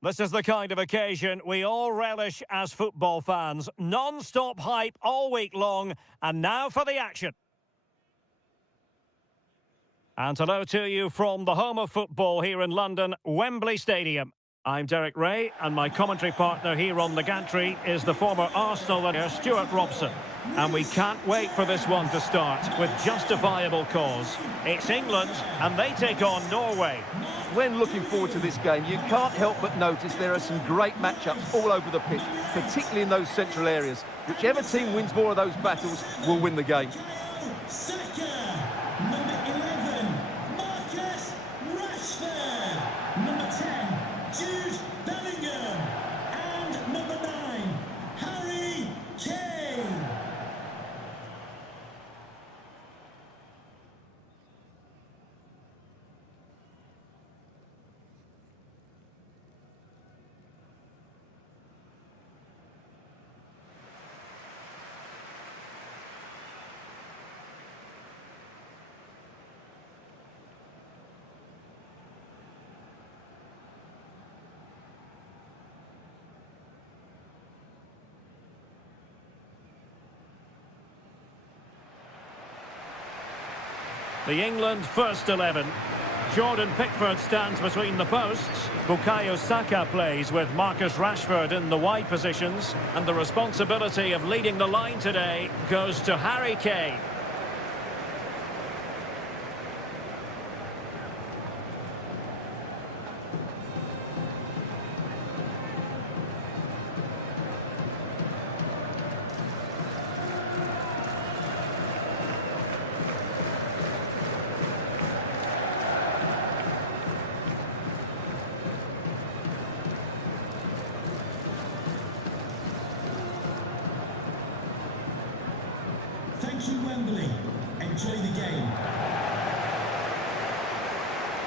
This is the kind of occasion we all relish as football fans. Non-stop hype all week long, and now for the action. And hello to you from the home of football here in London, Wembley Stadium. I'm Derek Ray, and my commentary partner here on the gantry is the former Arsenal winner, Stuart Robson. And we can't wait for this one to start with justifiable cause. It's England, and they take on Norway. When looking forward to this game, you can't help but notice there are some great matchups all over the pitch, particularly in those central areas. Whichever team wins more of those battles will win the game. The England first 11. Jordan Pickford stands between the posts. Bukayo Saka plays with Marcus Rashford in the wide positions. And the responsibility of leading the line today goes to Harry Kane. Thank you, Wembley. Enjoy the game.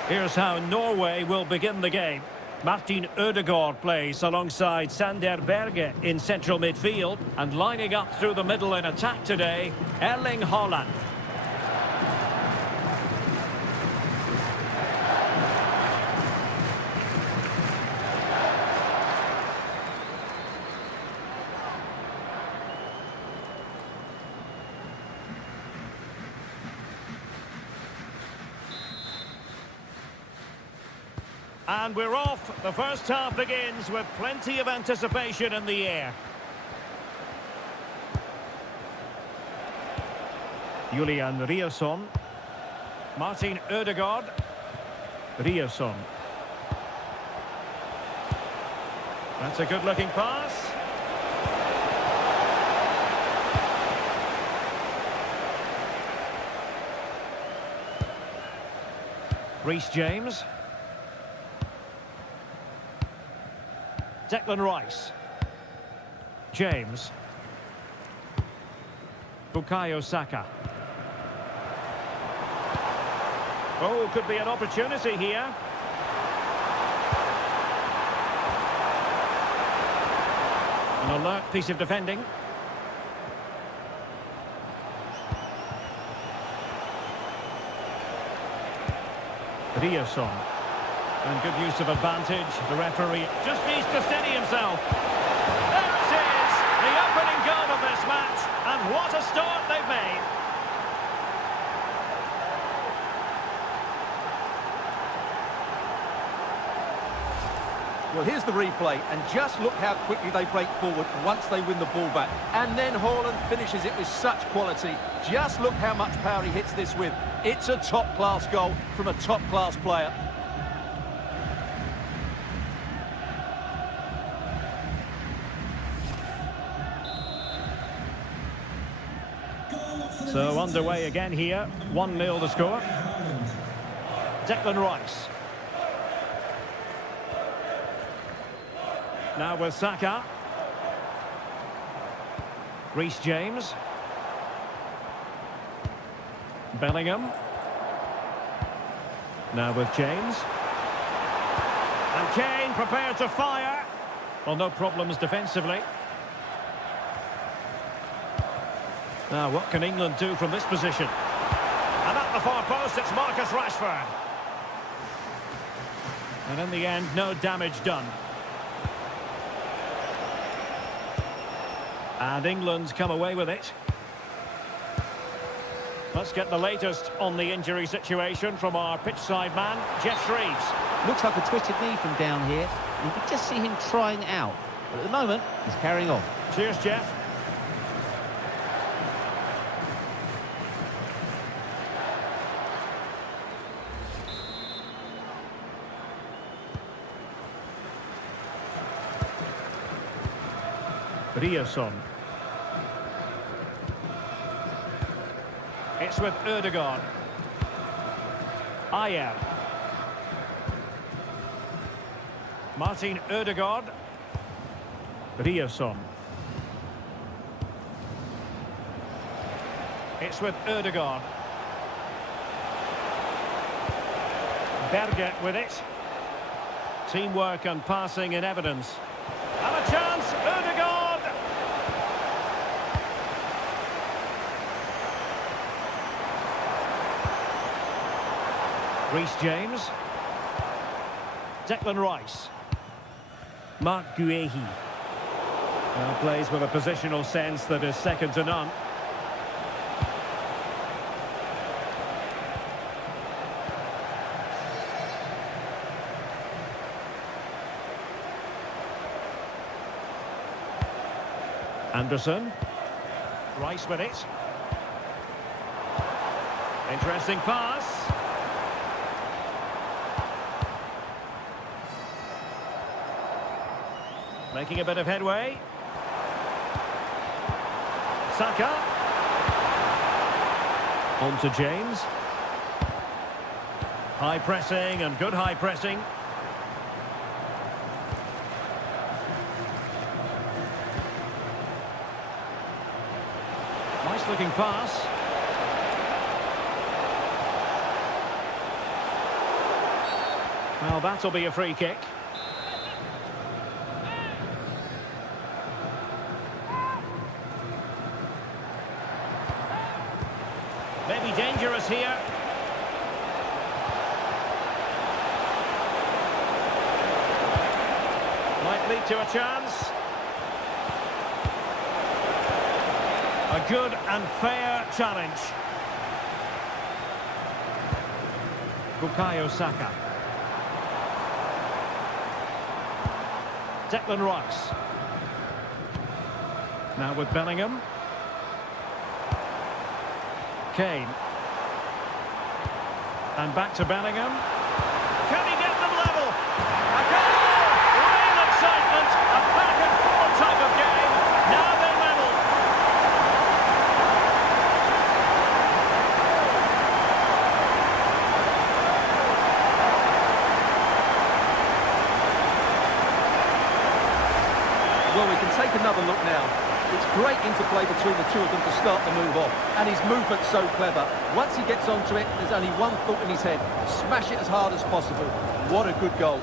Here's how Norway will begin the game. Martin Ødegaard plays alongside Sander Berge in central midfield. And lining up through the middle in attack today, Erling Haaland. And we're off. The first half begins with plenty of anticipation in the air. Julian Riasson. Martin Ødegaard. Riasson. That's a good-looking pass. Reece James. Declan Rice. James. Bukayo Saka. Oh, could be an opportunity here. An alert piece of defending. Riasson. And good use of advantage. The referee just needs to steady himself. There it is! The opening goal of this match. And what a start they've made. Well, here's the replay, and just look how quickly they break forward once they win the ball back. And then Haaland finishes it with such quality. Just look how much power he hits this with. It's a top-class goal from a top-class player. So underway again here. 1-0 the score. Declan Rice. Now with Saka. Reece James. Bellingham. Now with James. And Kane prepared to fire. Well, no problems defensively. Now, what can England do from this position? And at the far post, it's Marcus Rashford. And in the end, no damage done. And England come away with it. Let's get the latest on the injury situation from our pitchside man, Jeff Shreves. Looks like a twisted knee from down here. You can just see him trying it out. But at the moment, he's carrying on. Cheers, Jeff. Riosson. It's with Ødegaard. Ayer. Martin Ødegaard. Riosson. It's with Ødegaard. Berge with it. Teamwork and passing in evidence. And a chance, Ødegaard! Reece James. Declan Rice. Mark Guehi. Well, plays with a positional sense that is second to none. Anderson. Rice with it. Interesting pass. Making a bit of headway. Saka. On to James. High pressing and good high pressing. Nice looking pass. Well, that'll be a free kick. Maybe dangerous here. Might lead to a chance. A good and fair challenge. Bukayo Saka. Declan Rice. Now with Bellingham. Kane. And back to Bellingham. Can he get them level? A goal! Real excitement. A back and forth type of game. Now they're level. Well, we can take another look now. It's great interplay between the two of them to start the move off. And his movement's so clever. Once he gets onto it, there's only one thought in his head. Smash it as hard as possible. What a good goal.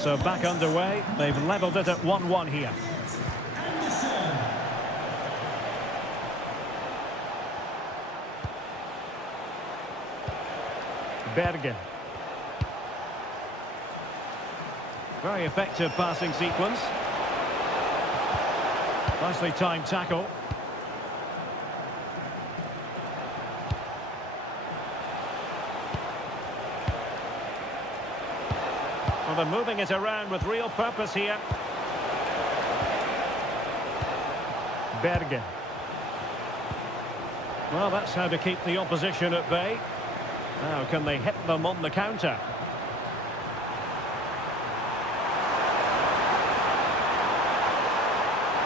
So back underway. They've levelled it at 1-1 here. Berge. Very effective passing sequence. Nicely timed tackle. Well, they're moving it around with real purpose here. Berge. Well, that's how to keep the opposition at bay. Now, can they hit them on the counter?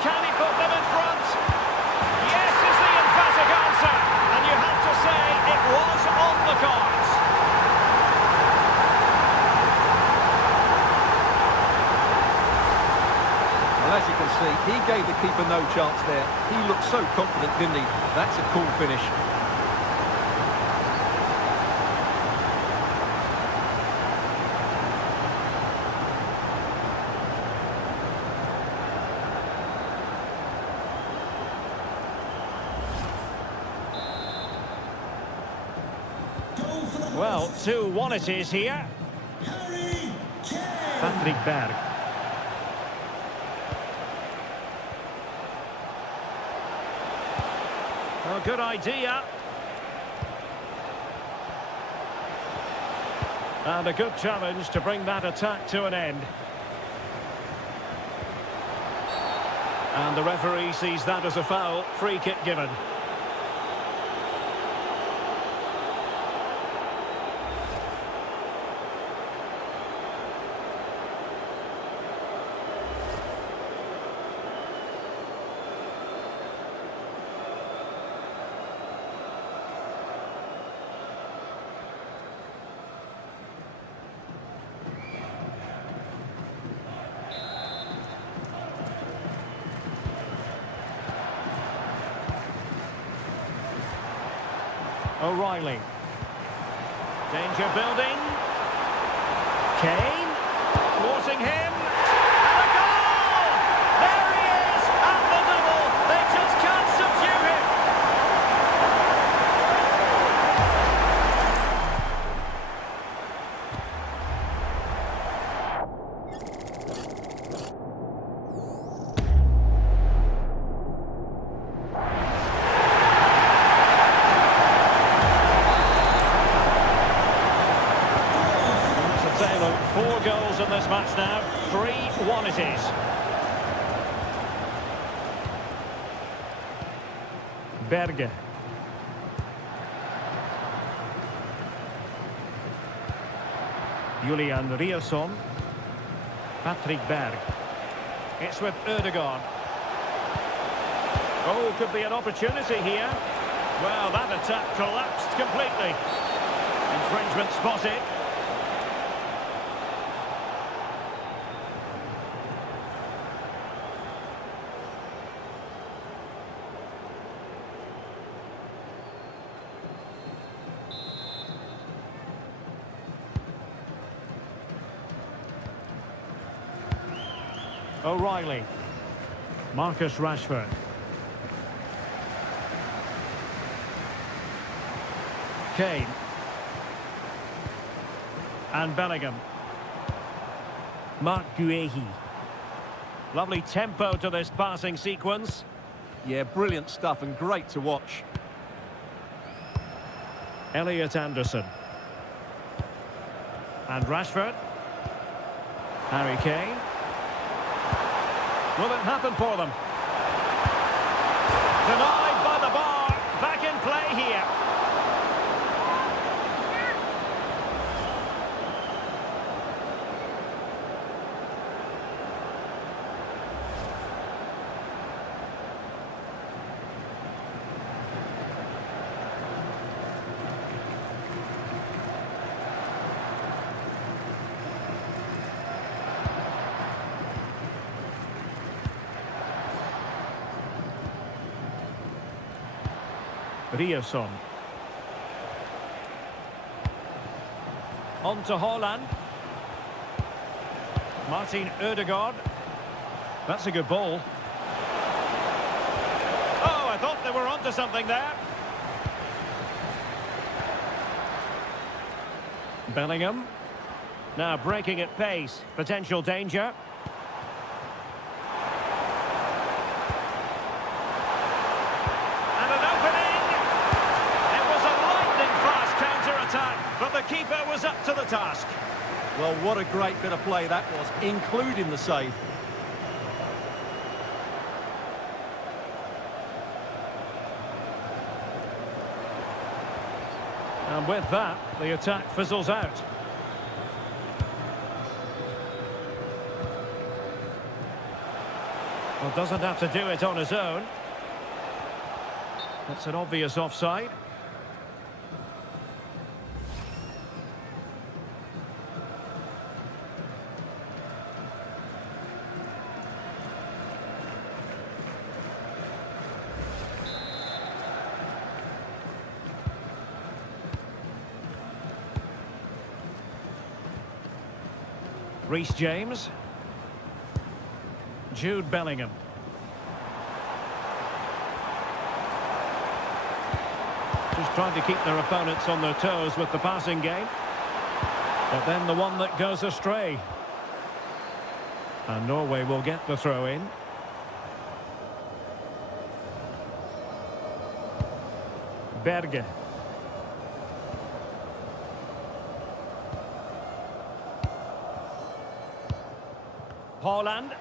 Can he put them in front? Yes is the emphatic answer. And you have to say it was on the cards. Well, as you can see, he gave the keeper no chance there. He looked so confident, didn't he? That's a cool finish. Well, 2-1 it is here. Harry Kane. Patrick Berg. Oh, good idea. And a good challenge to bring that attack to an end. And the referee sees that as a foul. Free kick given. O'Reilly. Danger building. Kane. Thwarting him. And a goal! There he is at the double. They just can't subdue him. Taylor, 4 goals in this match now. 3-1 it is. Berge. Julian Riasson. Patrick Berg. It's with Ødegaard. Oh, could be an opportunity here. Well, that attack collapsed completely. Infringement spotted. O'Reilly. Marcus Rashford. Kane. And Bellingham. Mark Guehi. Lovely tempo to this passing sequence. Yeah, brilliant stuff and great to watch. Elliot Anderson. And Rashford. Harry Kane. Will it happen for them? Denied by the bar. Back in play here. Riasson. On to Haaland. Martin Ødegaard. That's a good ball. Oh, I thought they were onto something there. Bellingham. Now breaking at pace. Potential danger. But the keeper was up to the task. Well, what a great bit of play that was, including the save. And with that, the attack fizzles out. Well, doesn't have to do it on his own. That's an obvious offside. Reece James. Jude Bellingham. Just trying to keep their opponents on their toes with the passing game. But then the one that goes astray. And Norway will get the throw in. Berge. Holland.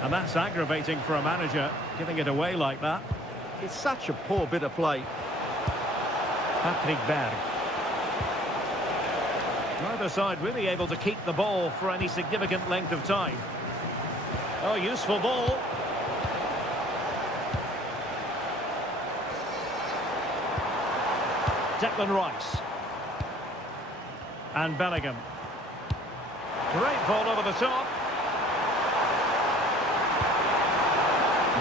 And that's aggravating for a manager, giving it away like that. It's such a poor bit of play. Patrick Berg. Neither side really able to keep the ball for any significant length of time. Oh, useful ball. Declan Rice. And Bellingham. Great ball over the top.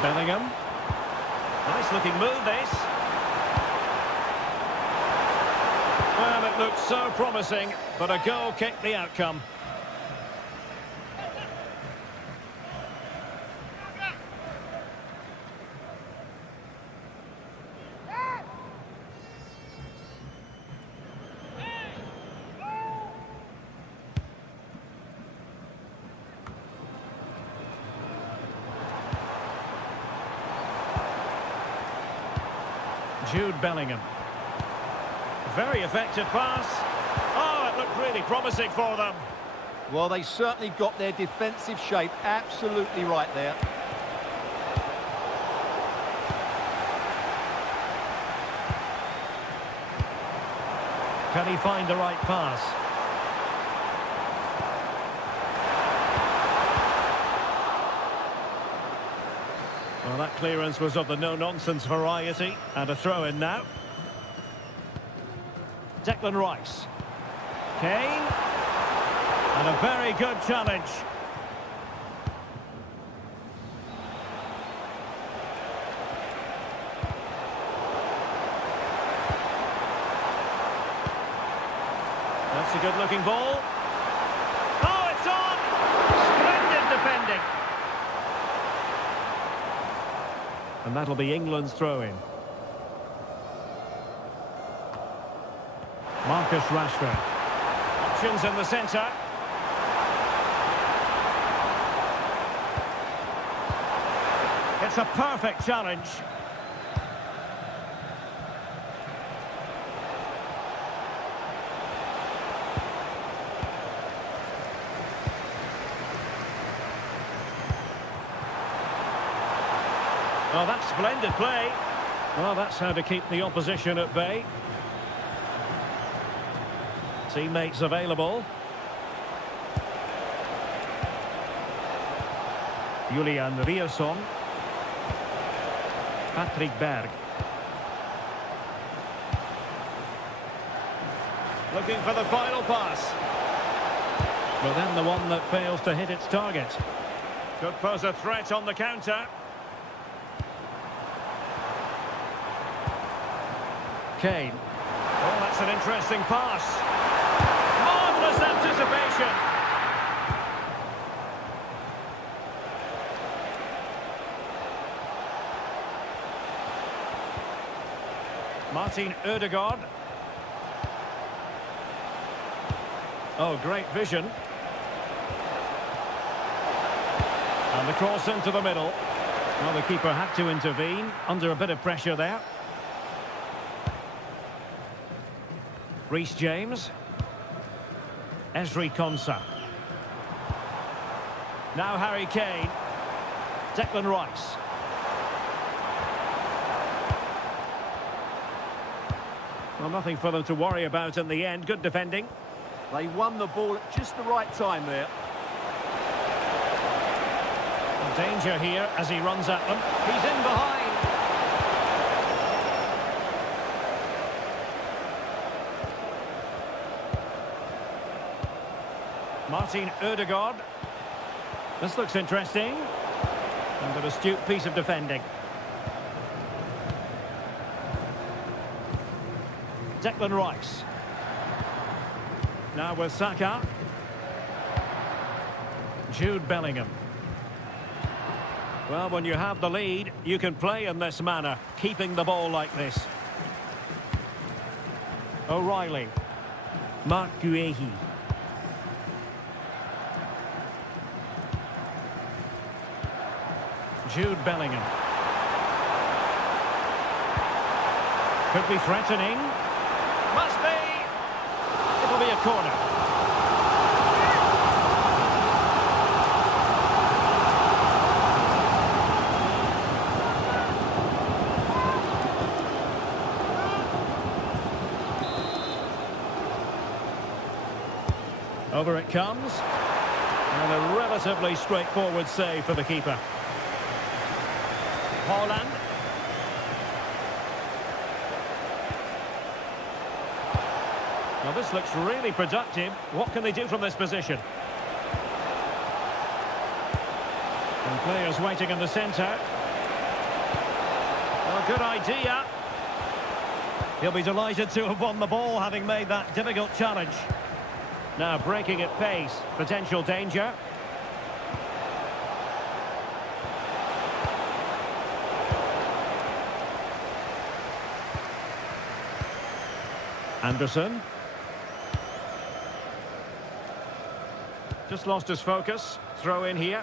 Bellingham. Nice looking move, this. Well, it looked so promising, but a goal kicked the outcome. Jude Bellingham. Very effective pass. Oh, it looked really promising for them. Well, they certainly got their defensive shape absolutely right there. Can he find the right pass? Well, that clearance was of the no-nonsense variety, and a throw-in now. Declan Rice. Kane. And a very good challenge. That's a good-looking ball. Oh, it's on! Splendid defending. And that'll be England's throw-in. Marcus Rashford. Options in the centre. It's a perfect challenge. Oh, that's splendid play. Well, that's how to keep the opposition at bay. Teammates available. Julian Rierson. Patrick Berg. Looking for the final pass. But then the one that fails to hit its target. Could pose a threat on the counter. Kane. Oh, that's an interesting pass. Marvellous anticipation. Martin Ødegaard. Oh, great vision. And the cross into the middle. Well, the keeper had to intervene under a bit of pressure there. Reece James. Ezri Konsa. Now Harry Kane. Declan Rice. Well, nothing for them to worry about in the end. Good defending. They won the ball at just the right time there. Danger here as he runs at them. He's in behind. Martin Ødegaard. This looks interesting. And an astute piece of defending. Declan Rice. Now with Saka. Jude Bellingham. Well, when you have the lead, you can play in this manner, keeping the ball like this. O'Reilly. Mark Guehi. Jude Bellingham. Could be threatening. Must be. It'll be a corner. Over it comes. And a relatively straightforward save for the keeper. Haaland. Now this looks really productive. What can they do from this position? And players waiting in the centre. Well, good idea. He'll be delighted to have won the ball, having made that difficult challenge. Now breaking at pace. Potential danger. Anderson. Just lost his focus. Throw in here.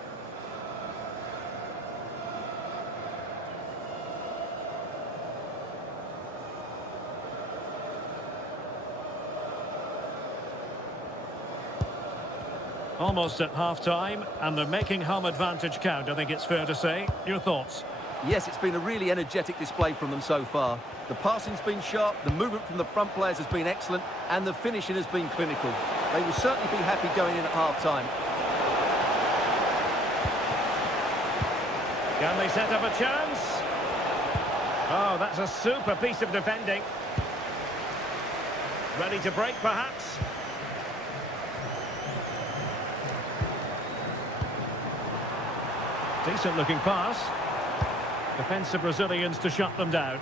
Almost at half-time, and they're making home advantage count, I think it's fair to say. Your thoughts? Yes, it's been a really energetic display from them so far. The passing's been sharp, the movement from the front players has been excellent, and the finishing has been clinical. They will certainly be happy going in at half-time. Can they set up a chance? Oh, that's a super piece of defending. Ready to break, perhaps? Decent-looking pass. Defensive Brazilians to shut them down.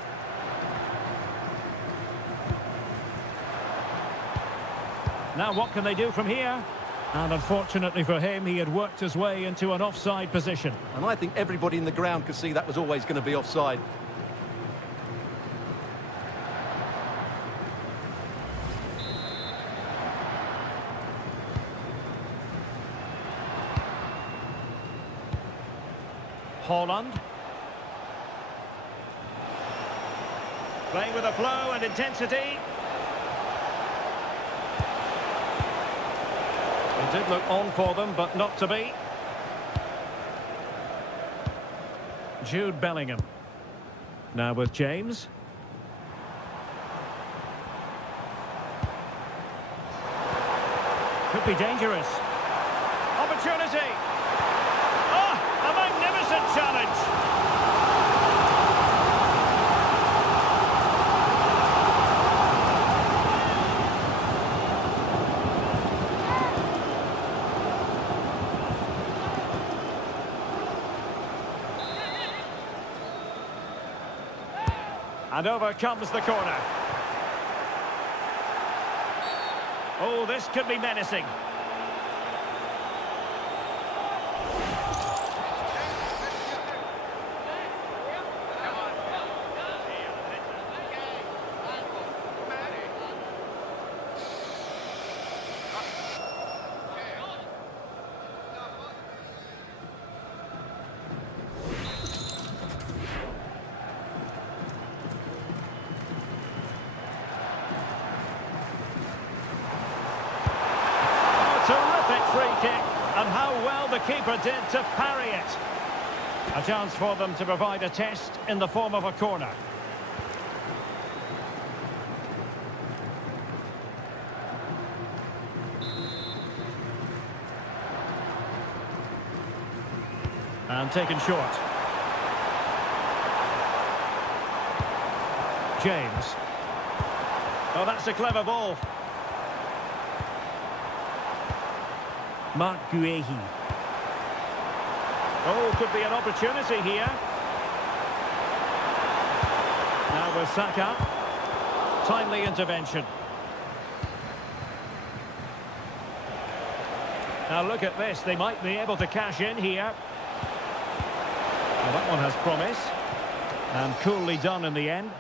Now what can they do from here? And unfortunately for him, he had worked his way into an offside position. And I think everybody in the ground could see that was always going to be offside. Haaland. Playing with a flow and intensity. It did look on for them, but not to be. Jude Bellingham. Now with James. Could be dangerous. Opportunity. Oh, a magnificent challenge. And over comes the corner. Oh, this could be menacing. Terrific free kick, and how well the keeper did to parry it. A chance for them to provide a test in the form of a corner. And taken short. James. Oh, that's a clever ball. Mark Guehi. Oh, could be an opportunity here. Now with Saka. Timely intervention. Now look at this, they might be able to cash in here. Well, that one has promise. And coolly done in the end.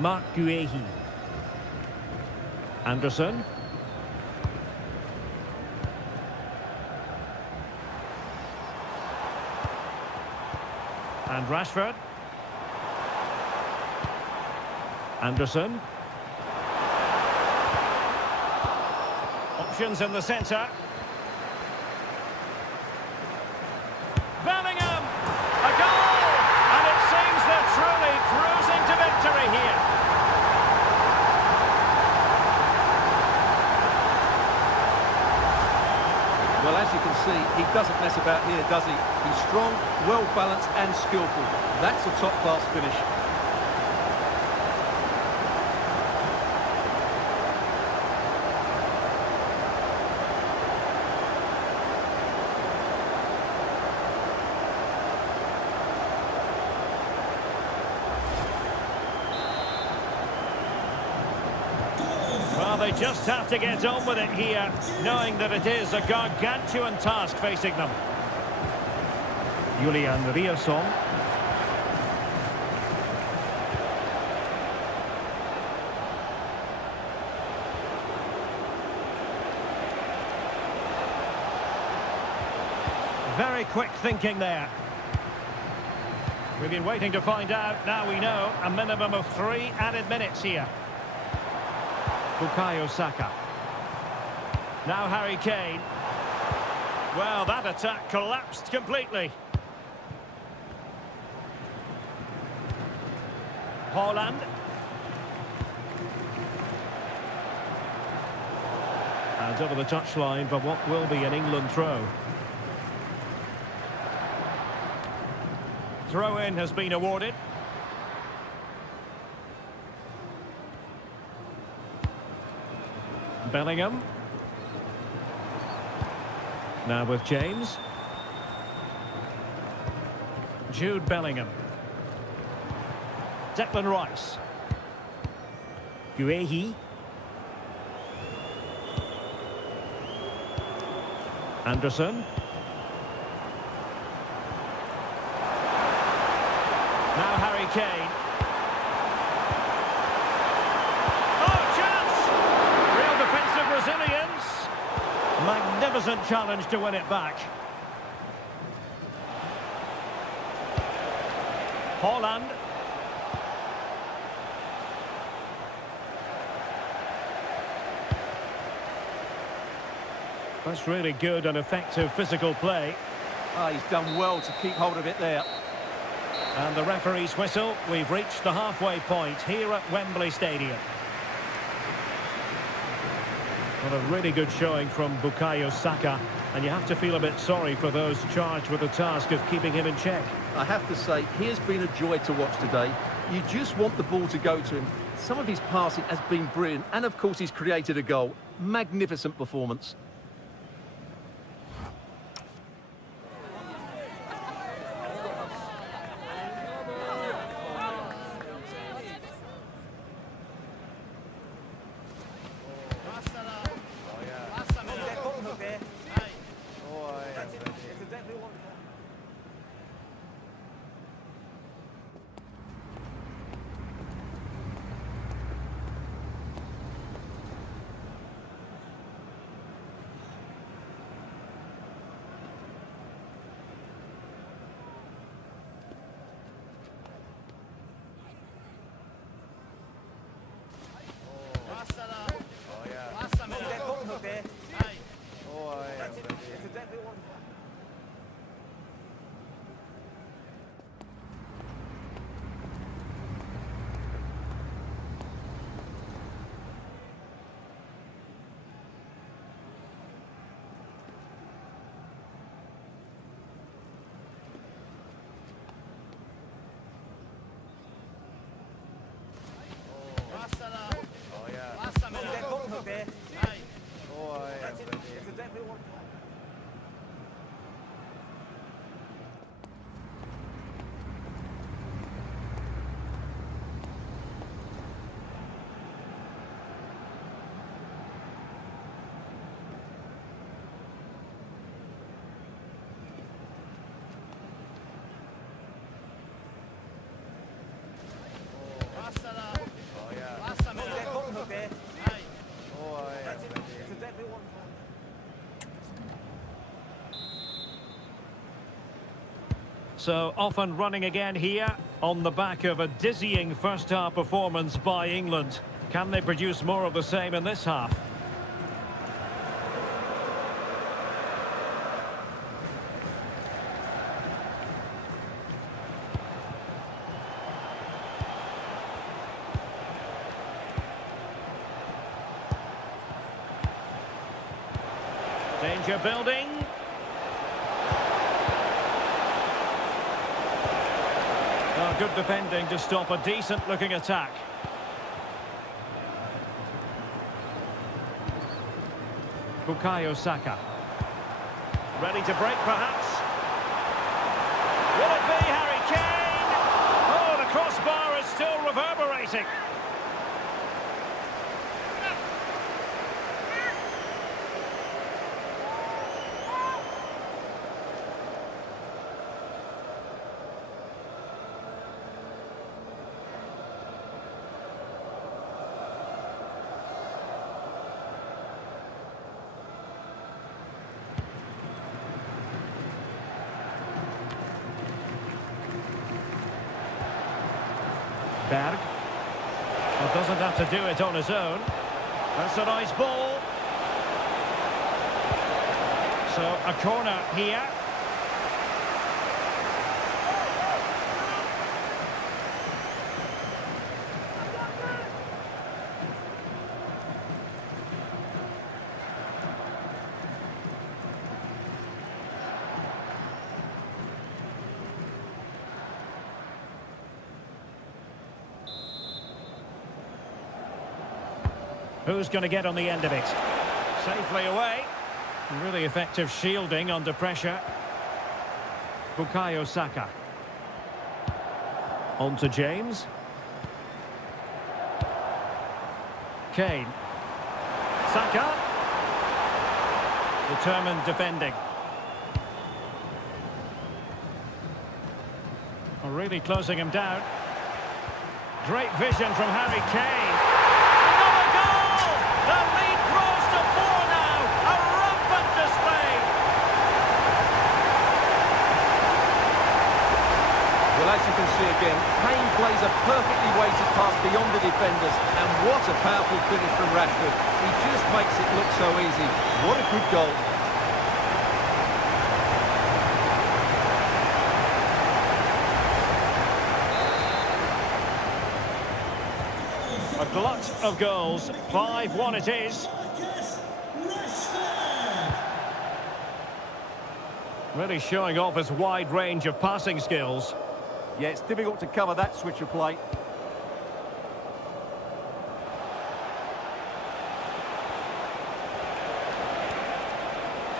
Mark Guehi. Anderson. And Rashford. Anderson. Options in the centre. Bellingham! A goal! And it seems they're truly cruising to victory here. Well, as you can see, he doesn't mess about here, does he? He's strong, well-balanced and skillful. That's a top-class finish. Well, they just have to get on with it here, knowing that it is a gargantuan task facing them. Julian Rierson. Very quick thinking there. We've been waiting to find out. Now we know a minimum of 3 added minutes here. Bukayo Saka. Now Harry Kane. Well, that attack collapsed completely. Haaland. And over the touchline for what will be an England throw. Throw-in has been awarded. Bellingham. Now with James. Jude Bellingham. Declan Rice. Guehi. Anderson. Now Harry Kane. Brazilians. Magnificent challenge to win it back. Haaland. That's really good and effective physical play. Ah, he's done well to keep hold of it there. And the referee's whistle. We've reached the halfway point here at Wembley Stadium. Well, a really good showing from Bukayo Saka, and you have to feel a bit sorry for those charged with the task of keeping him in check. I have to say, he has been a joy to watch today. You just want the ball to go to him. Some of his passing has been brilliant, and of course he's created a goal. Magnificent performance. So off and running again here on the back of a dizzying first-half performance by England. Can they produce more of the same in this half? Danger building. Oh, good defending to stop a decent-looking attack. Bukayo Saka. Ready to break, perhaps. Will it be Harry Kane? Oh, the crossbar is still reverberating. Berg. Well, doesn't have to do it on his own. That's a nice ball. So a corner here. Who's going to get on the end of it? Safely away. Really effective shielding under pressure. Bukayo Saka. On to James. Kane. Saka. Determined defending. Really closing him down. Great vision from Harry Kane. The lead grows to 4 now. A rampant display. Well, as you can see again, Kane plays a perfectly weighted pass beyond the defenders. And what a powerful finish from Rashford. He just makes it look so easy. What a good goal. A glut of goals. 5-1 it is. Really showing off his wide range of passing skills. Yeah, it's difficult to cover that switch of play.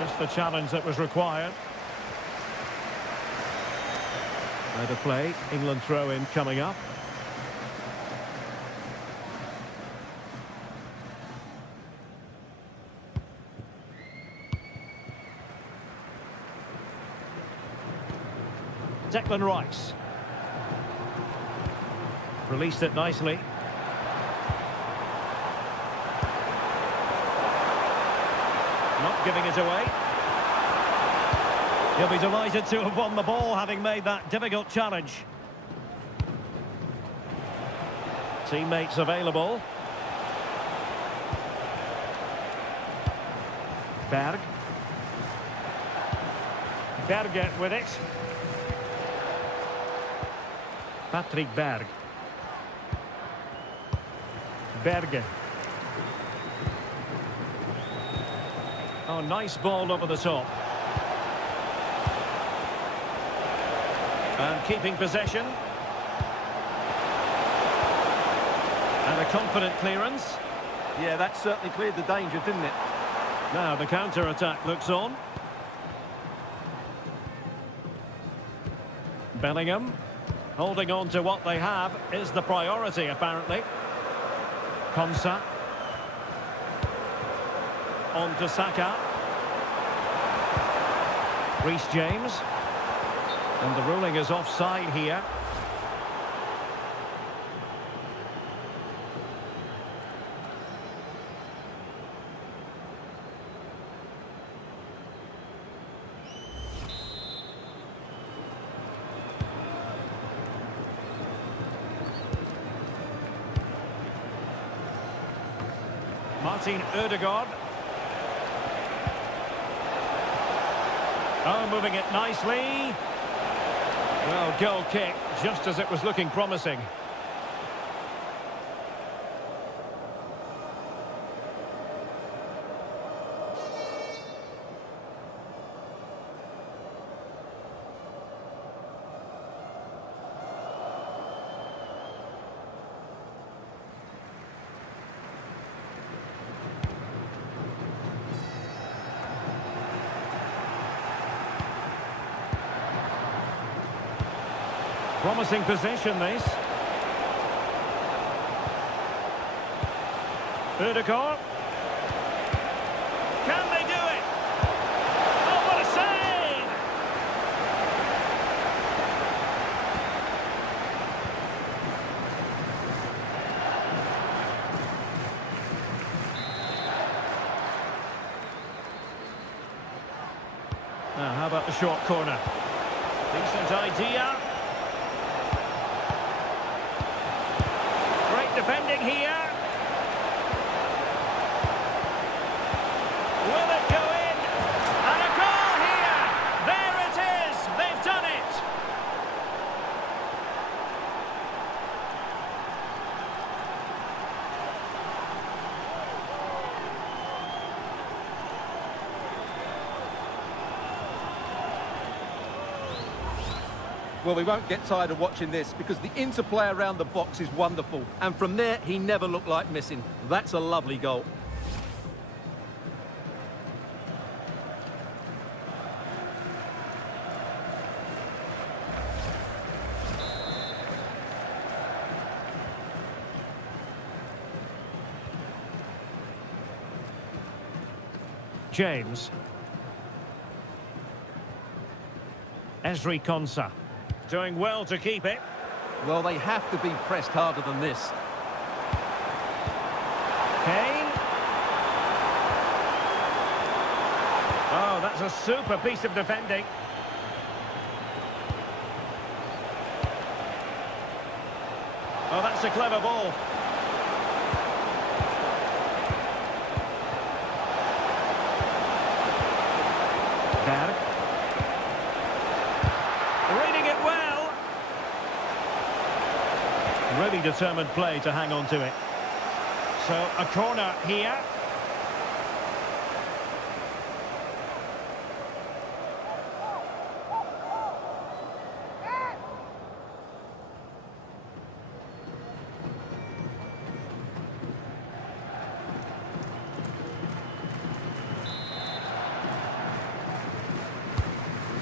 Just the challenge that was required. Better play. England throw-in coming up. Declan Rice. Released it nicely. Not giving it away. He'll be delighted to have won the ball, having made that difficult challenge. Teammates available. Berg. Berge with it. Patrick Berg. Berge. Oh, nice ball over the top. And keeping possession. And a confident clearance. Yeah, that certainly cleared the danger, didn't it? Now the counter-attack looks on. Bellingham. Holding on to what they have is the priority, apparently. Konsa. On to Saka. Reece James. And the ruling is offside here. Martin Ødegaard. Oh, moving it nicely. Well, goal kick, just as it was looking promising. Promising position, this. Ødegaard. Can they do it? Oh, what a save! Now, how about the short corner? Decent idea. Defending here. Will it go in? And a goal here! There it is! They've done it! Well, we won't get tired of watching this because the interplay around the box is wonderful. And from there, he never looked like missing. That's a lovely goal. James. Fc26. Doing well to keep it. Well, they have to be pressed harder than this. Kane. Oh, that's a super piece of defending. Oh, that's a clever ball. Berg. Reading it well. Really determined play to hang on to it. So, a corner here.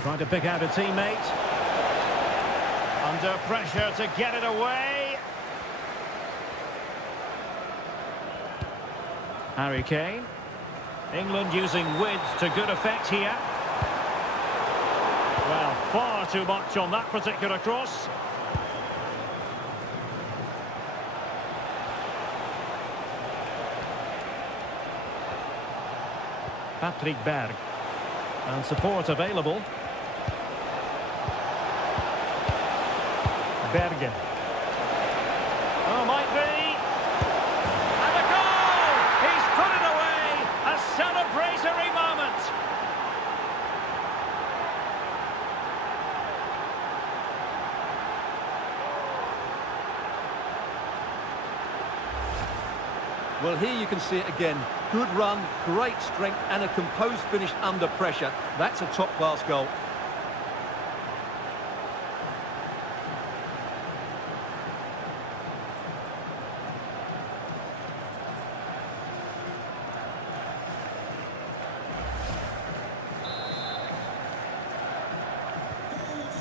Trying to pick out a teammate. Under pressure to get it away. Harry Kane. England using width to good effect here. Well, far too much on that particular cross. Patrick Berg. And support available. Bergen. Oh, might be. And a goal! He's put it away! A celebratory moment! Well, here you can see it again. Good run, great strength, and a composed finish under pressure. That's a top-class goal.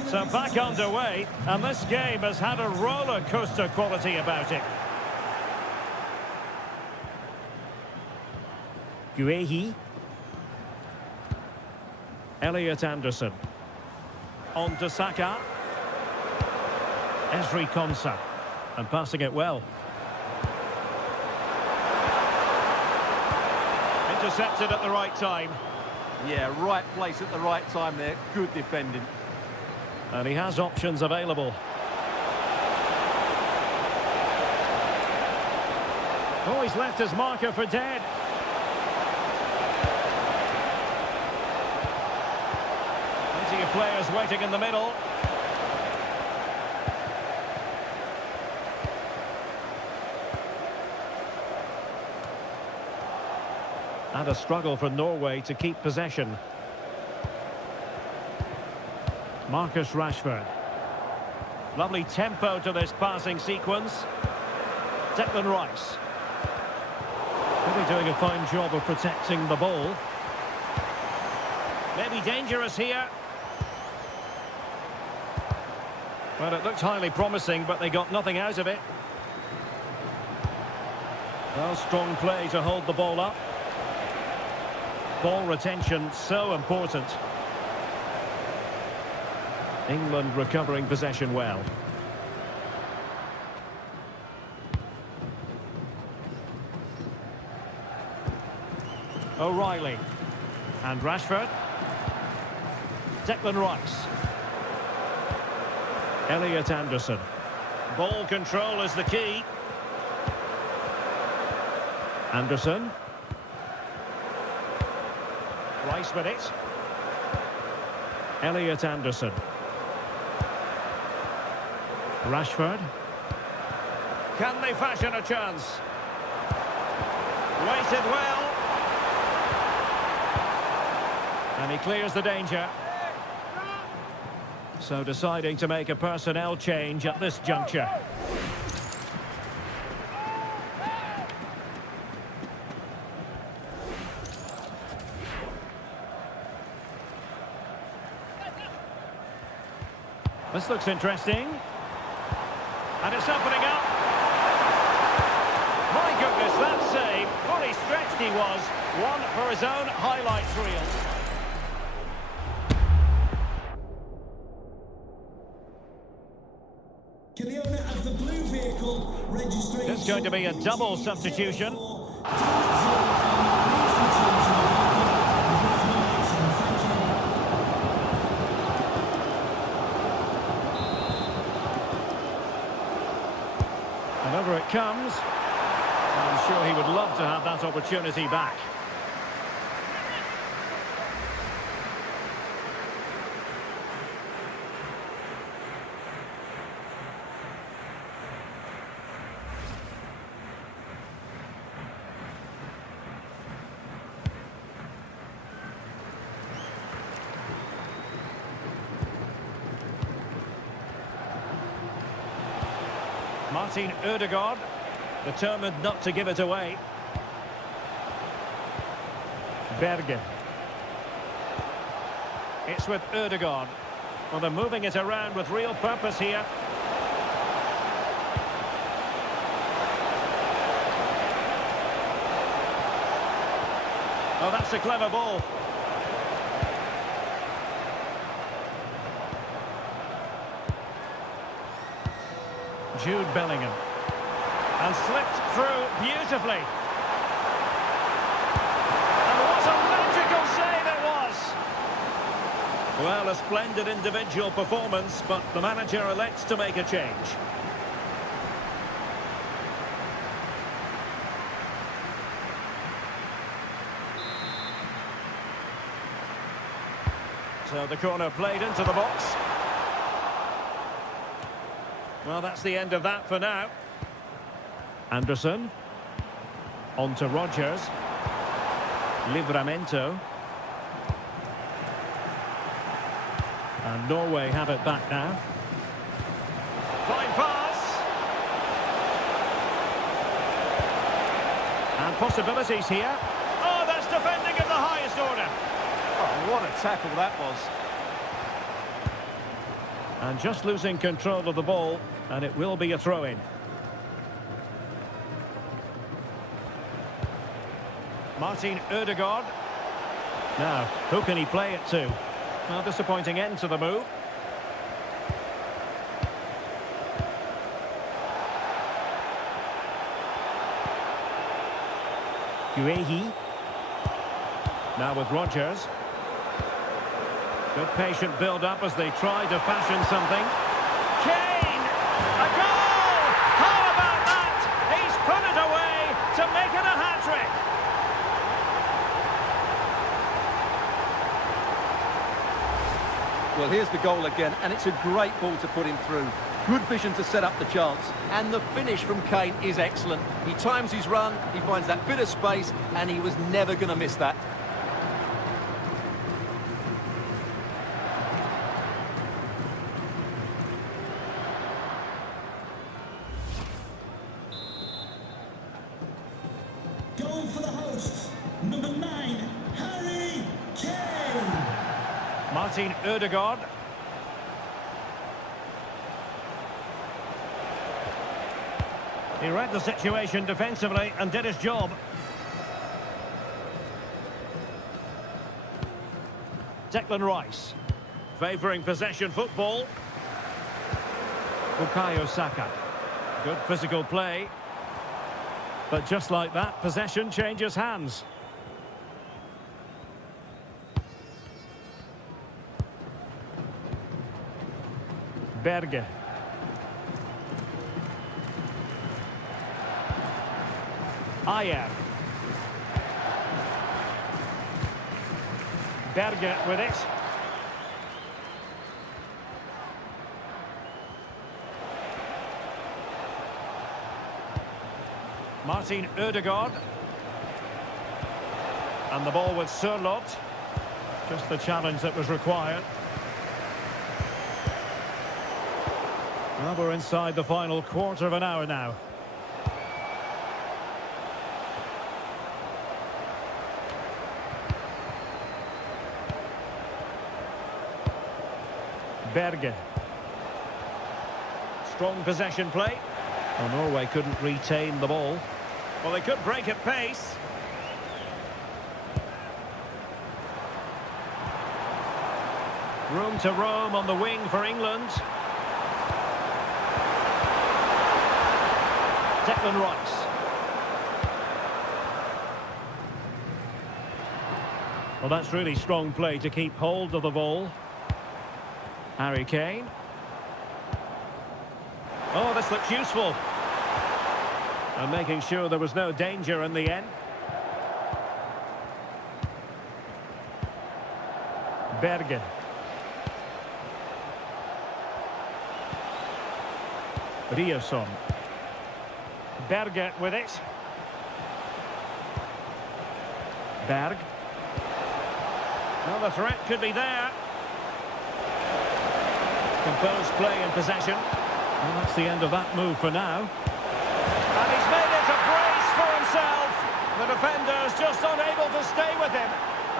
So back underway, and this game has had a roller coaster quality about it. Guehi. Elliot Anderson. On to Saka. Fc26. And passing it well. Intercepted at the right time. Yeah, right place at the right time there. Good defending. And he has options available. Oh, he's left his marker for dead. players waiting in the middle. And a struggle for Norway to keep possession. Marcus Rashford. Lovely tempo to this passing sequence. Declan Rice. Really doing a fine job of protecting the ball. Maybe dangerous here. Well, it looked highly promising, but they got nothing out of it. Well, strong play to hold the ball up. Ball retention, so important. England recovering possession well. O'Reilly. And Rashford. Declan Rice. Elliot Anderson. Ball control is the key. Anderson. Rice with it. Elliot Anderson. Rashford. Can they fashion a chance? Waited well. And he clears the danger. So deciding to make a personnel change at this juncture. This looks interesting. And it's opening up. My goodness, that save. Fully stretched he was. One for his own highlights reel. Can the owner of the blue vehicle registration... It's going to be a double substitution. And over it comes. I'm sure he would love to have that opportunity back. Martin Ødegaard, determined not to give it away. Bergen. It's with Ødegaard. Well, they're moving it around with real purpose here. Oh, that's a clever ball. Jude Bellingham. And slipped through beautifully. And what a magical save it was! Well, a splendid individual performance, but the manager elects to make a change. So the corner played into the box. Well, that's the end of that for now. Anderson. On to Rodgers. Livramento. And Norway have it back now. Fine pass. And possibilities here. Oh, that's defending at the highest order. Oh, what a tackle that was. And just losing control of the ball, and it will be a throw-in. Martin Ødegaard. Now, who can he play it to? Well, disappointing end to the move. Guehi. Now with Rodgers. Good patient build-up as they try to fashion something. Kane! A goal! How about that? He's put it away to make it a hat-trick. Well, here's the goal again, and it's a great ball to put him through. Good vision to set up the chance. And the finish from Kane is excellent. He times his run, he finds that bit of space, and he was never going to miss that. Goal for the hosts, number 9, Harry Kane. Martin Ødegaard. He read the situation defensively and did his job. Declan Rice, favouring possession football. Bukayo Saka, good physical play. But just like that, possession changes hands. Berge. Ayer. Berge with it. Martin Ødegaard. And the ball with Sørloth. Just the challenge that was required. Well, we're inside the final quarter of an hour now. Berge. Strong possession play. Well, Norway couldn't retain the ball. Well, they could break at pace. Room to roam on the wing for England. Declan Rice. Well, that's really strong play to keep hold of the ball. Harry Kane. Oh, this looks useful. And making sure there was no danger in the end. Berge. Ryerson. Berge with it. Berg. Well, the threat could be there. Composed play in possession. Well, that's the end of that move for now. And he's made it a brace for himself. The defender's just unable to stay with him.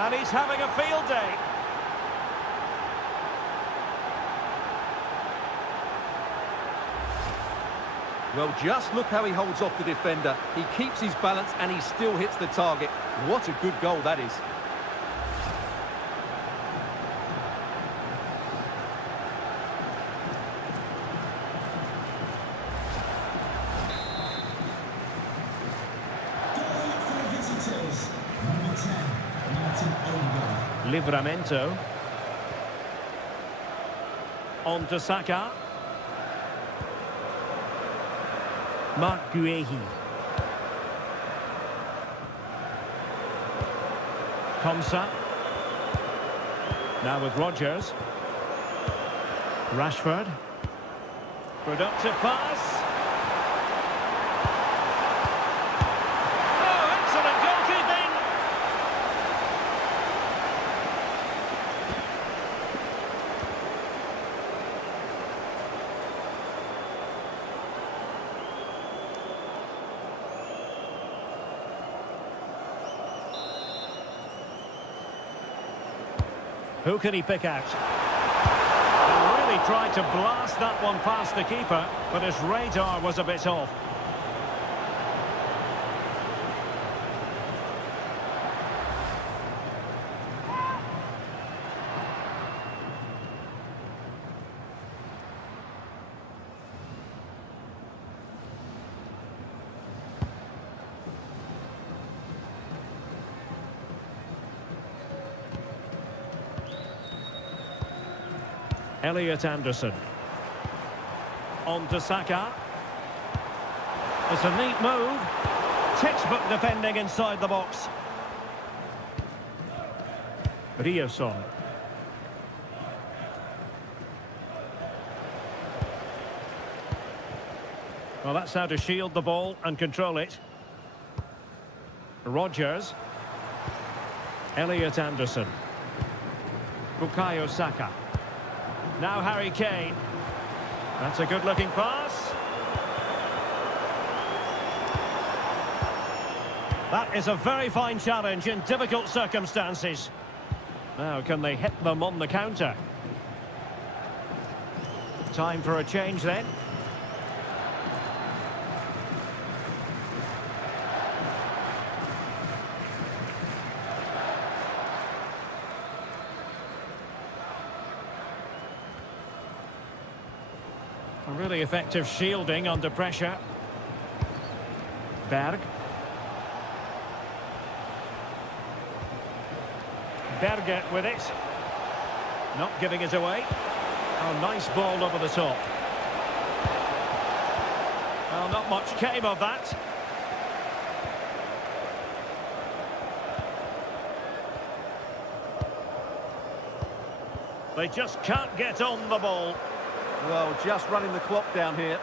And he's having a field day. Well, just look how he holds off the defender. He keeps his balance and he still hits the target. What a good goal that is. Livramento. On to Saka. Mark Guehi. Komsa. Now with Rodgers. Rashford. Productive pass. Oh, excellent goalkeeping. Who can he pick out? He really tried to blast that one past the keeper, but his radar was a bit off. Elliot Anderson. On to Saka. It's a neat move. Textbook defending inside the box. Ryerson. Well, that's how to shield the ball and control it. Rodgers. Elliot Anderson. Bukayo Saka. Now Harry Kane. That's a good-looking pass. That is a very fine challenge in difficult circumstances. Now, can they hit them on the counter? Time for a change then. A really effective shielding under pressure. Berg. Berge with it. Not giving it away. Oh, nice ball over the top. Well, not much came of that. They just can't get on the ball. Well, just running the clock down here.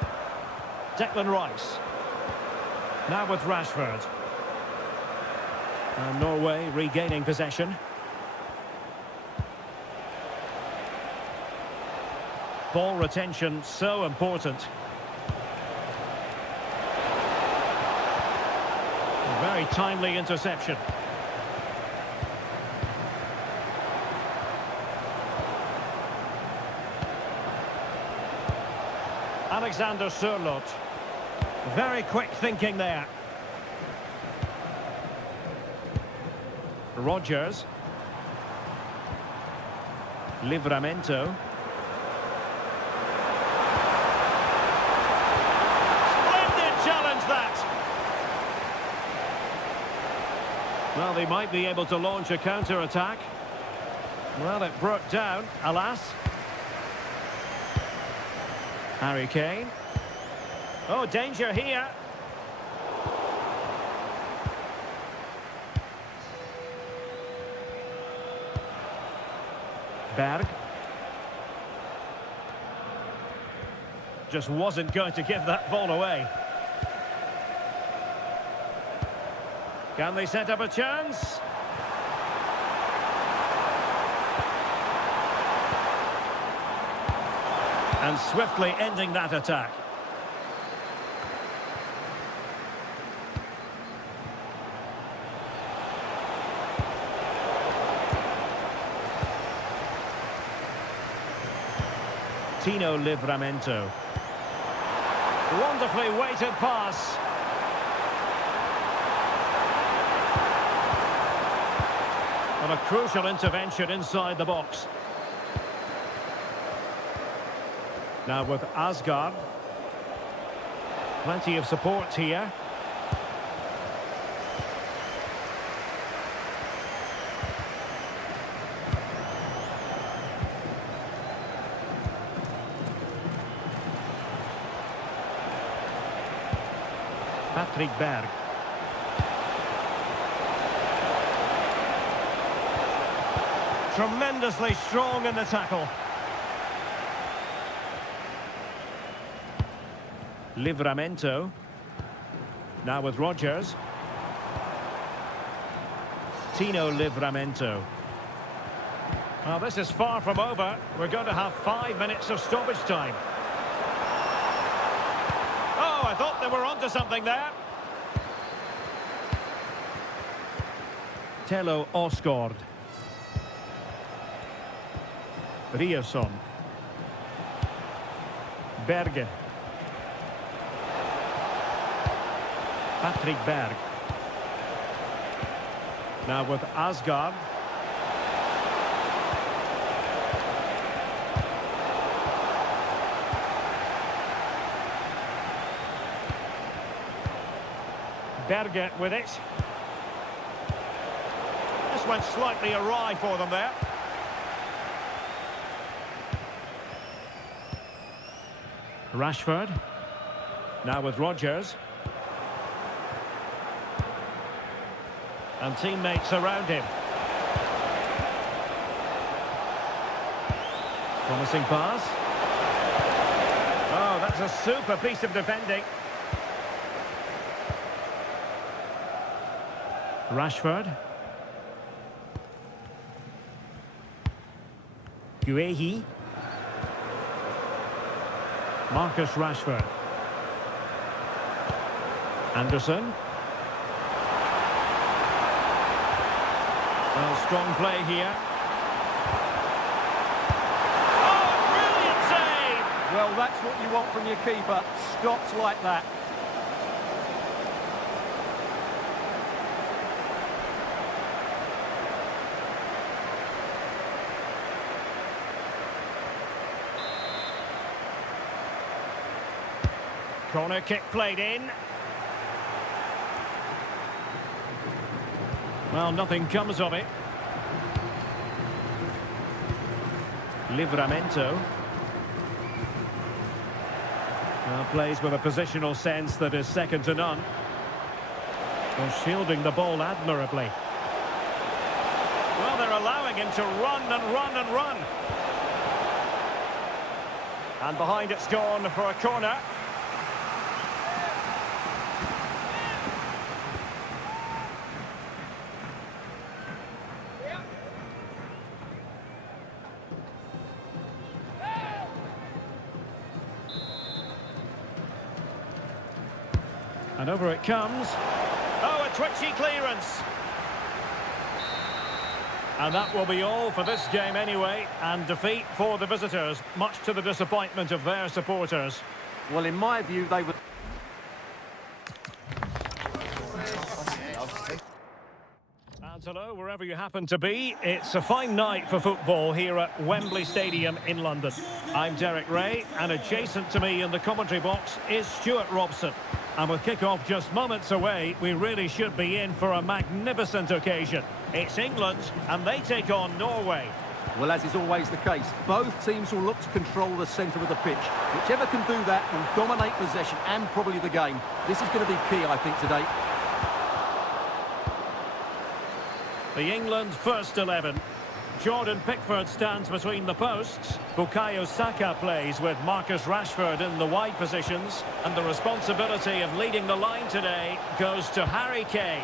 Declan Rice. Now with Rashford. And Norway regaining possession. Ball retention so important. A very timely interception. Alexander Sørloth. Very quick thinking there. Rodgers. Livramento. Well, they might be able to launch a counter-attack. Well, it broke down, alas. Harry Kane. Oh, danger here. Berg. Just wasn't going to give that ball away. Can they set up a chance? And swiftly ending that attack. Tino Livramento. Wonderfully weighted pass. And a crucial intervention inside the box. Now with Asgard. Plenty of support here. Patrick Berg. Tremendously strong in the tackle. Livramento. Now with Rodgers. Tino Livramento. Well, this is far from over. We're going to have 5 minutes of stoppage time. Oh, I thought they were onto something there. Tello Osgård. Ryerson. Berge. Patrick Berg. Now with Asgard. Berge with it. This went slightly awry for them there. Rashford. Now with Rodgers. And teammates around him. Promising pass. Oh, that's a super piece of defending. Rashford. Guehi. Marcus Rashford. Anderson. Well, strong play here. Oh, brilliant save! Well, that's what you want from your keeper. Stops like that. Corner kick played in. Well, nothing comes of it. Livramento. Well, plays with a positional sense that is second to none. Well, shielding the ball admirably. Well, they're allowing him to run and run and run. And behind it's gone for a corner. And over it comes. Oh, a twitchy clearance. And that will be all for this game anyway. And defeat for the visitors, much to the disappointment of their supporters. Well, in my view, they were... And hello, wherever you happen to be, it's a fine night for football here at Wembley Stadium in London. I'm Derek Ray, and adjacent to me in the commentary box is Stuart Robson. And with kick-off just moments away, we really should be in for a magnificent occasion. It's England, and they take on Norway. Well, as is always the case, both teams will look to control the centre of the pitch. Whichever can do that will dominate possession and probably the game. This is going to be key, I think, today. The England first 11. Jordan Pickford stands between the posts. Bukayo Saka plays with Marcus Rashford in the wide positions. And the responsibility of leading the line today goes to Harry Kane.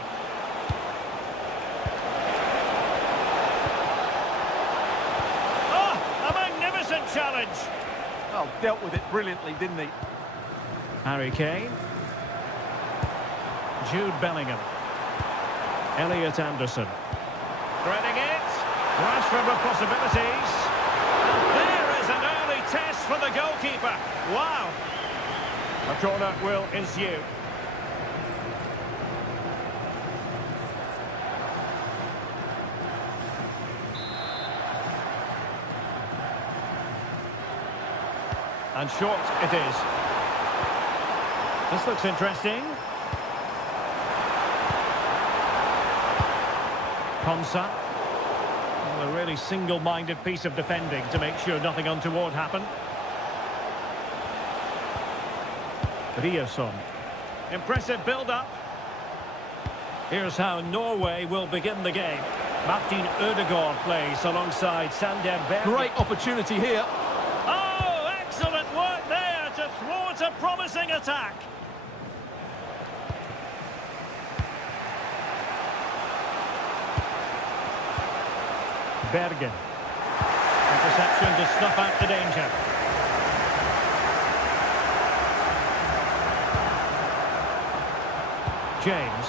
Oh, a magnificent challenge. Oh, dealt with it brilliantly, didn't he? Harry Kane. Jude Bellingham. Elliot Anderson. Threading it. Rashford with possibilities. And there is an early test for the goalkeeper. Wow. A corner will ensue. And short it is. This looks interesting. Konsa. Well, a really single-minded piece of defending to make sure nothing untoward happened. Riasson. Impressive build-up. Here's how Norway will begin the game. Martin Ødegaard plays alongside Sander Berge. Great opportunity here. Oh, excellent work there to thwart a promising attack. Bergen. Interception to snuff out the danger. James.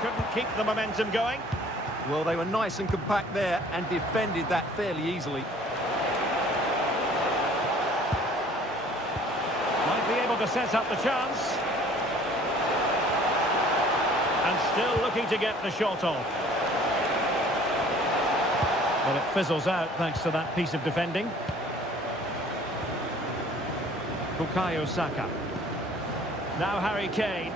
Couldn't keep the momentum going. Well, they were nice and compact there and defended that fairly easily. Might be able to set up the chance. And still looking to get the shot off. Well, it fizzles out thanks to that piece of defending. Bukayo Saka. Now Harry Kane.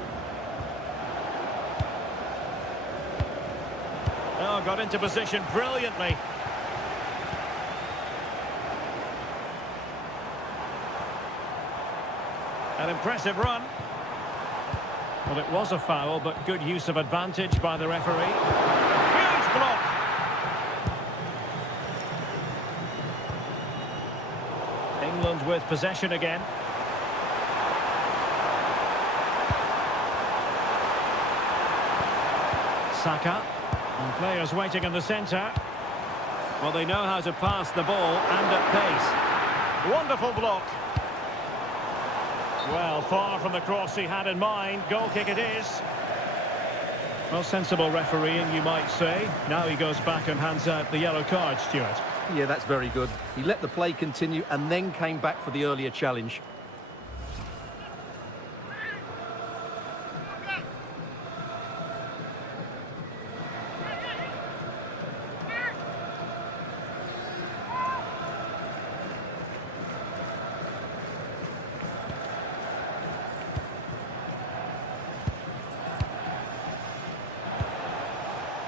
Oh, got into position brilliantly. An impressive run. Well, it was a foul, but good use of advantage by the referee. Huge block. England with possession again. Saka. And players waiting in the centre. Well, they know how to pass the ball and at pace. Wonderful block. Well, far from the cross he had in mind. Goal kick it is. Well, sensible refereeing, you might say. Now he goes back and hands out the yellow card, Stuart. Yeah, that's very good. He let the play continue and then came back for the earlier challenge.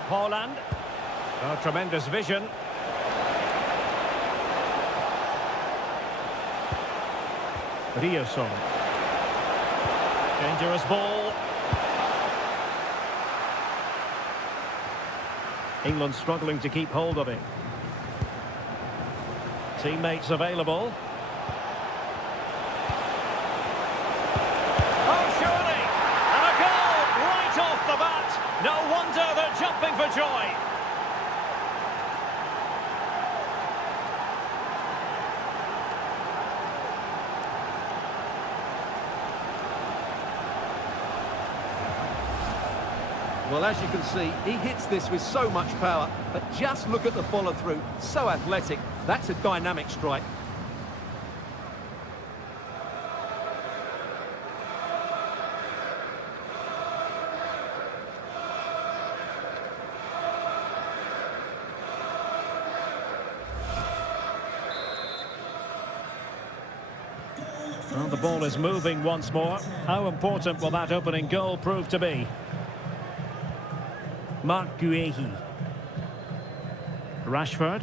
Haaland. Oh, tremendous vision. Ryerson. Dangerous ball. England struggling to keep hold of it. Teammates available. Oh, surely! And a goal right off the bat. No wonder they're jumping for joy. Well, as you can see, he hits this with so much power, but just look at the follow-through. So athletic. That's a dynamic strike. Well, the ball is moving once more. How important will that opening goal prove to be? Marc Guehi. Rashford.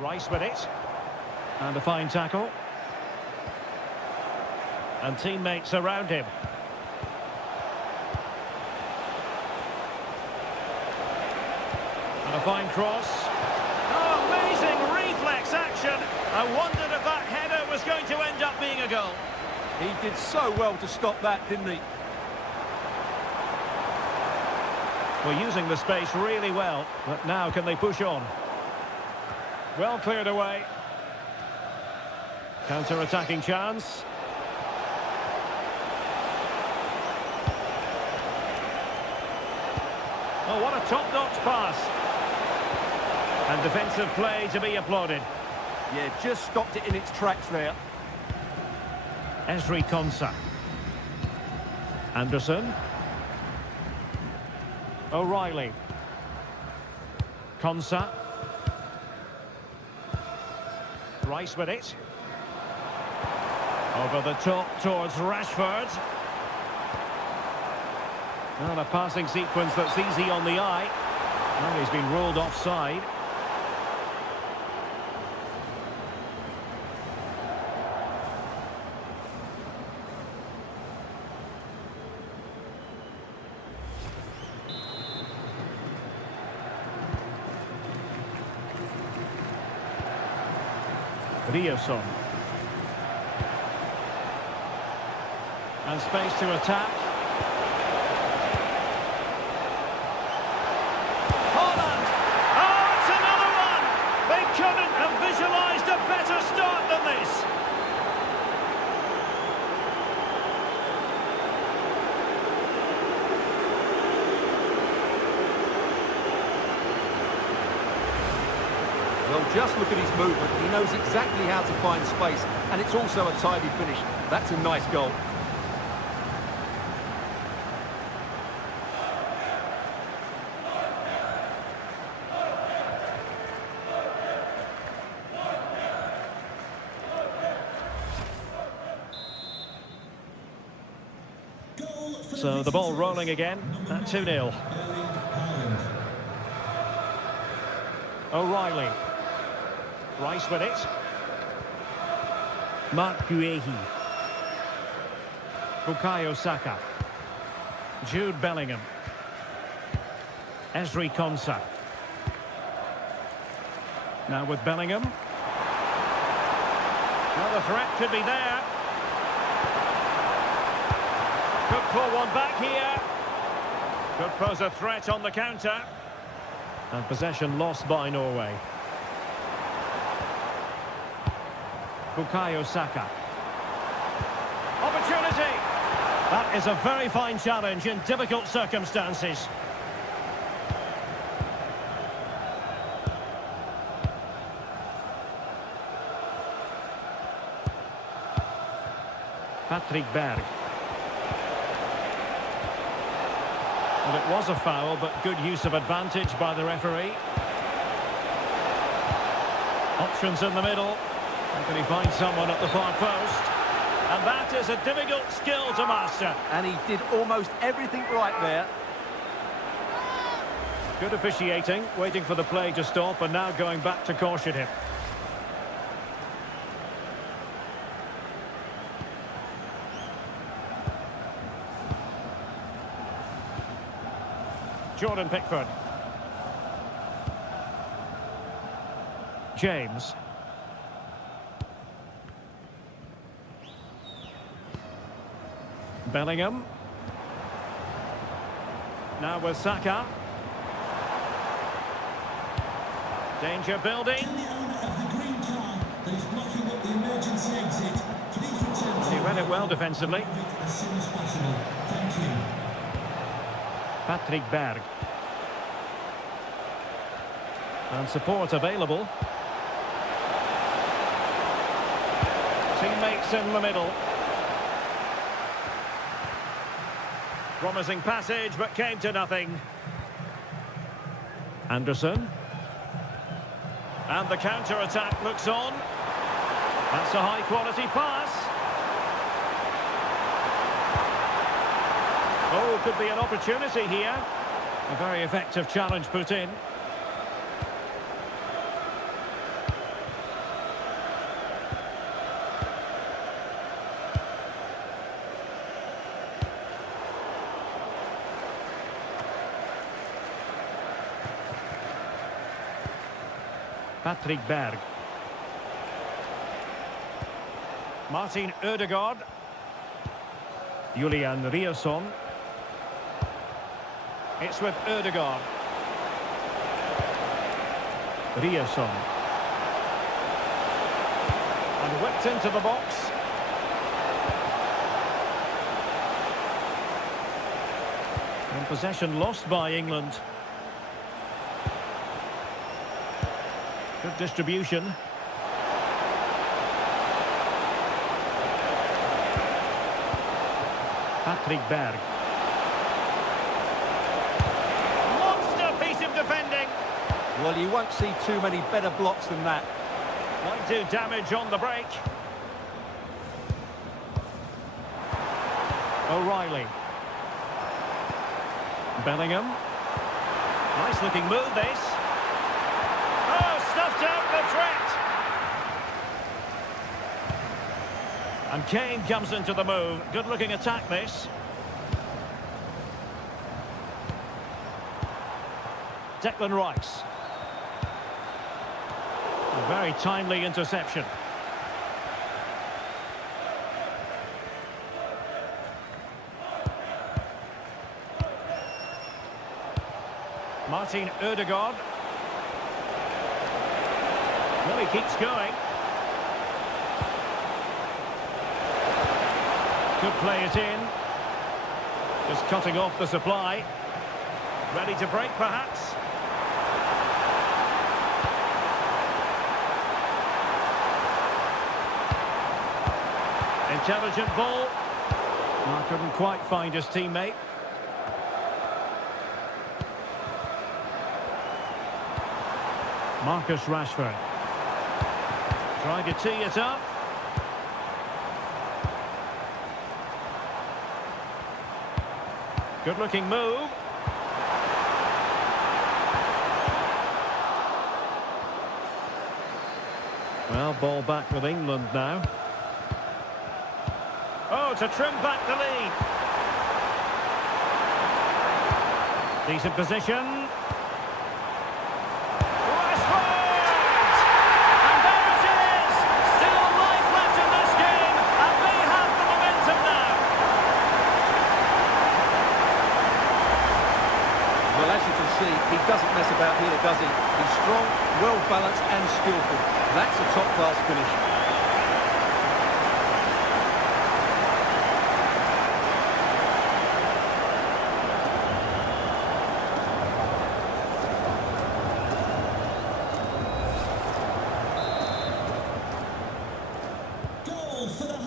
Rice with it. And a fine tackle. And teammates around him. And a fine cross. Oh, amazing reflex action. I wondered if that header was going to end up being a goal. He did so well to stop that, didn't he? Well, using the space really well, but now can they push on? Well cleared away. Counter-attacking chance. Oh, what a top-notch pass. And defensive play to be applauded. Yeah, just stopped it in its tracks there. Ezri Konsa. Anderson. O'Reilly. Konsa. Rice with it. Over the top towards Rashford. Well, a passing sequence that's easy on the eye. Well, he's been ruled offside. Ryerson. And space to attack. Haaland! Oh, it's another one! They couldn't have visualised a better start than this. Well, just look at his movement. He knows exactly how to find space, and it's also a tidy finish. That's a nice goal. So the ball rolling again at 2-0. O'Reilly. Rice with it. Marc Guehi. Bukayo Saka. Jude Bellingham. Ezri Konsa. Now with Bellingham. Well, the threat could be there. Could pull one back here. Could pose a threat on the counter. And possession lost by Norway. Bukayo Saka. Opportunity! That is a very fine challenge in difficult circumstances. Patrick Berg. Well, it was a foul, but good use of advantage by the referee. Options in the middle. And can he find someone at the far post? And that is a difficult skill to master. And he did almost everything right there. Good officiating, waiting for the play to stop and now going back to caution him. Jordan Pickford. James. Bellingham. Now with Saka. Danger building. Tell the owner of the green car that he's blocking up the emergency exit. Please return He to read it well defensively. as soon as possible. Thank you. Patrick Berg. And support available. Teammates in the middle. Promising passage, but came to nothing. Anderson. And the counter-attack looks on. That's a high-quality pass. Oh, could be an opportunity here. A very effective challenge put in. Patrick Berg. Martin Ødegaard. Julian Riasson. It's with Ødegaard. Riasson. And whipped into the box. And possession lost by England. Good distribution. Patrick Berg. Monster piece of defending. Well, you won't see too many better blocks than that. Might do damage on the break. O'Reilly. Bellingham. Nice looking move this. Oh, stuffed out the threat. And Kane comes into the move. Good looking attack this. Declan Rice. A very timely interception. Martin Ødegaard. Well, he keeps going. Could play it in. Just cutting off the supply. Ready to break, perhaps. Intelligent ball. I couldn't quite find his teammate. Marcus Rashford. Trying to tee it up. Good looking move. Well, ball back with England now. Oh, to trim back the lead. Decent position. a top-class finish.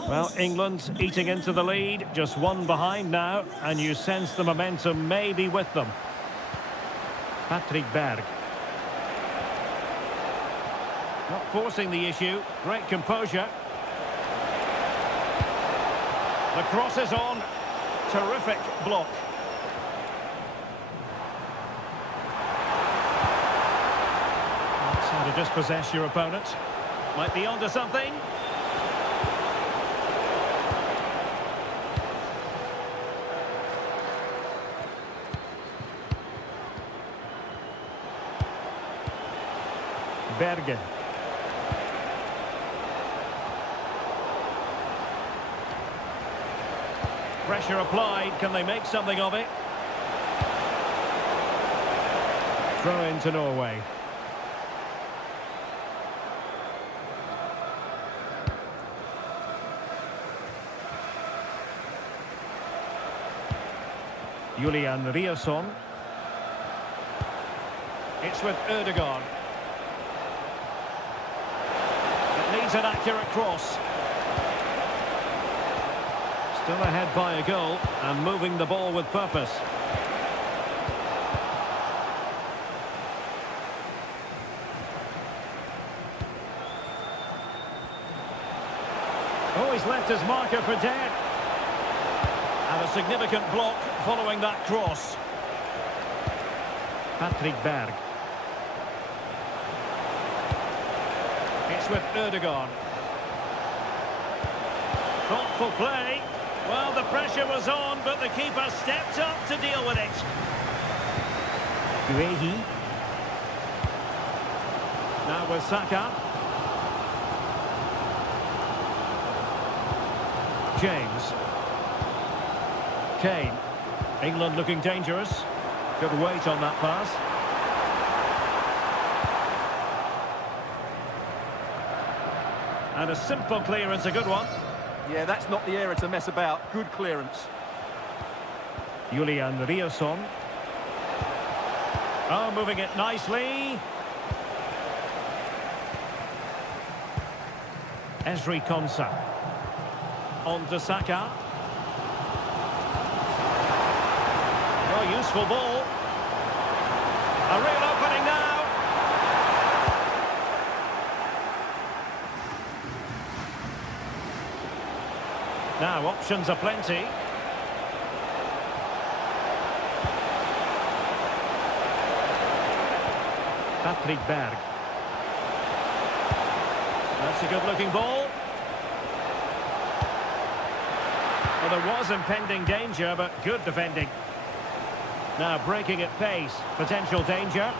Well, England eating into the lead, just one behind now, and you sense the momentum may be with them. Patrick Berg. Not forcing the issue, great composure. The cross is on, terrific block. That's how to dispossess your opponent. Might be onto something. Bergen. Pressure applied. Can they make something of it? Throw into Norway. Julian Riasson. It's with Ødegaard. Needs an accurate cross. Still ahead by a goal and moving the ball with purpose. Oh, he's left his marker for dead. And a significant block following that cross. Patrick Berg. It's with Ødegaard. Thoughtful play. Well, the pressure was on, but the keeper stepped up to deal with it. Guehi. Now with Saka. James. Kane. England looking dangerous. Good weight on that pass. And a simple clearance, a good one. Yeah, that's not the area to mess about. Good clearance. Julian Riasson. Oh, moving it nicely. Ezri Konsa. On to Saka. Oh, useful ball. A real opening now. Now, options are plenty. Patrick Berg. That's a good-looking ball. Well, there was impending danger, but good defending. Now, breaking at pace. Potential danger.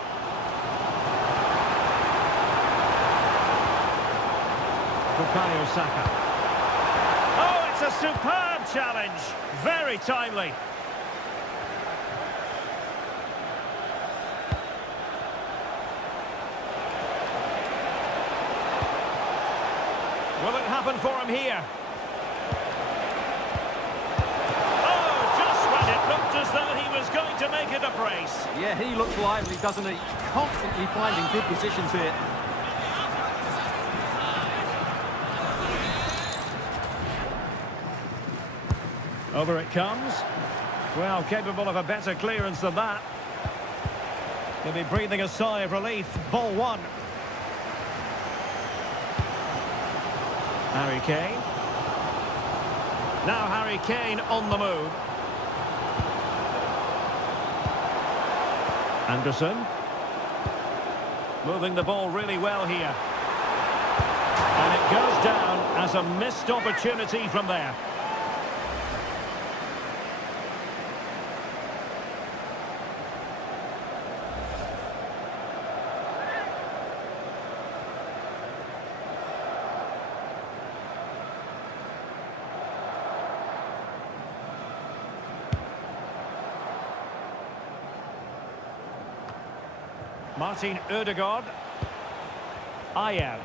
Bukayo Saka. A superb challenge, very timely. Will it happen for him here? Oh, just when it looked as though he was going to make it a brace. Yeah, he looks lively, doesn't he? Constantly finding good positions here. Over it comes. Well, capable of a better clearance than that. He'll be breathing a sigh of relief. Ball one. Harry Kane. Now Harry Kane on the move. Anderson. Moving the ball really well here. And it goes down as a missed opportunity from there. Martin Ødegaard. Ayer.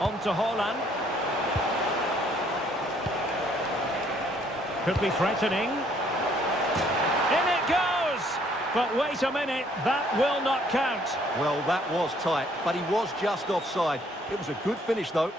On to Haaland. Could be threatening. In it goes! But wait a minute, that will not count. Well, that was tight, but he was just offside. It was a good finish, though.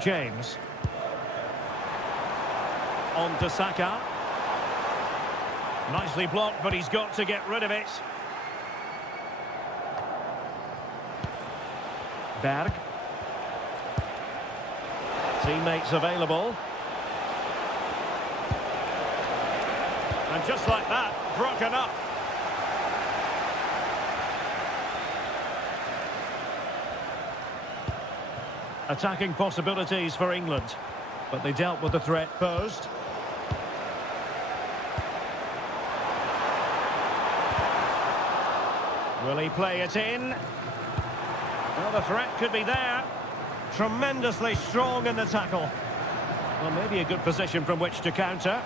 James. On to Saka. Nicely blocked, but he's got to get rid of it. Berg. Teammates available. And just like that, broken up. Attacking possibilities for England, but they dealt with the threat posed. Will he play it in? Well, the threat could be there. Tremendously strong in the tackle. Well, maybe a good position from which to counter.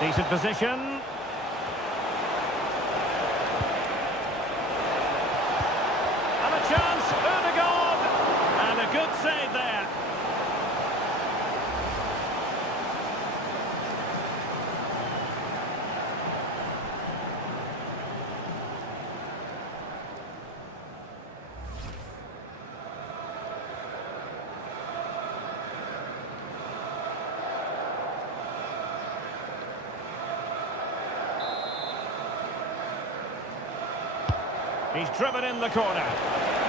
Decent position. Chance, Odegaard, and a good save there. He's driven in the corner.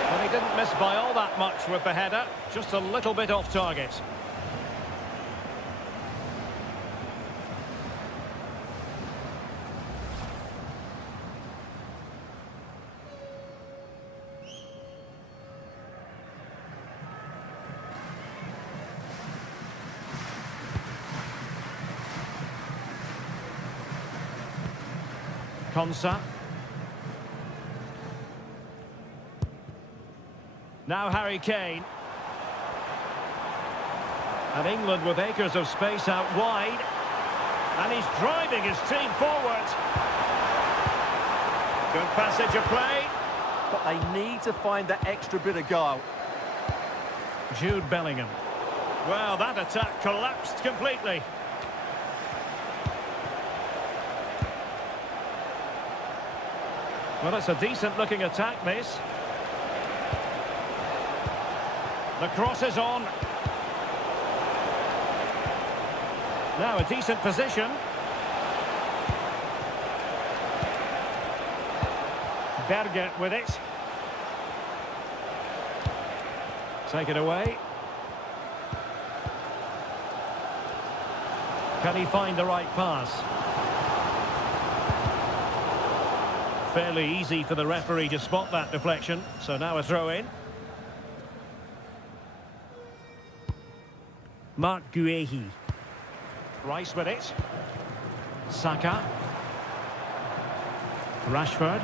Well, he didn't miss by all that much with the header, just a little bit off target. Konsa. Now Harry Kane. And England with acres of space out wide. And he's driving his team forward. Good passage of play. But they need to find that extra bit of goal. Jude Bellingham. Well, that attack collapsed completely. Well, it's a decent-looking attack, this. The cross is on. Now a decent position. Berger with it. Take it away. Can he find the right pass? Fairly easy for the referee to spot that deflection. So now a throw in. Mark Guehi. Rice with it. Saka. Rashford.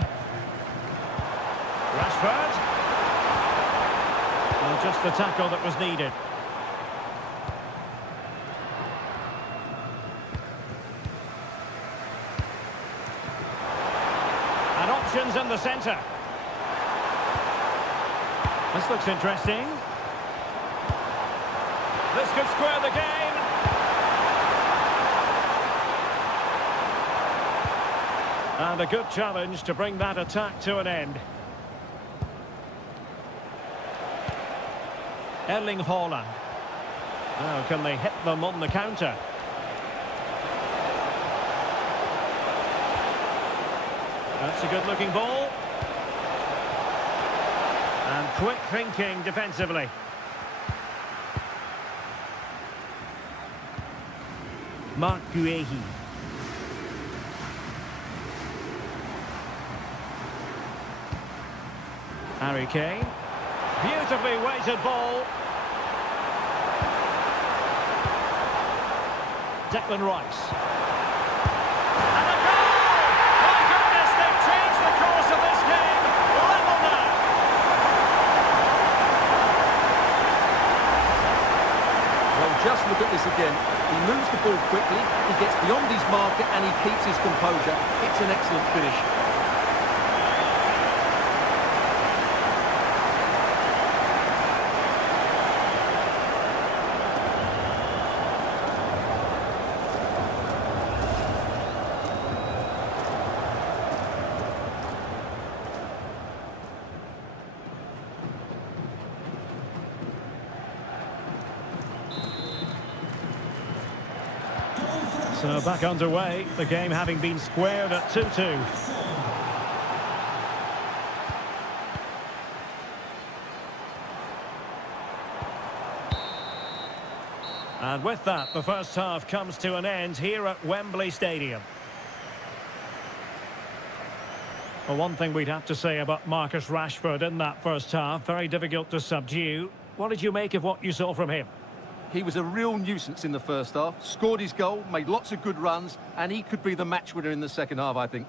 Rashford. Well, just the tackle that was needed. And options in the centre. This looks interesting. This could square the game. And a good challenge to bring that attack to an end. Erling Haaland. Now, can they hit them on the counter? That's a good-looking ball. And quick thinking defensively. Mark Guehi. Harry Kane. Beautifully weighted ball. Declan Rice. And a goal! My goodness! ball quickly, he gets beyond his marker and he keeps his composure. It's an excellent finish. So back underway, the game having been squared at 2-2. And with that, the first half comes to an end here at Wembley Stadium. Well, one thing we'd have to say about Marcus Rashford in that first half, very difficult to subdue. What did you make of what you saw from him? He was a real nuisance in the first half, scored his goal, made lots of good runs, and he could be the match winner in the second half, I think.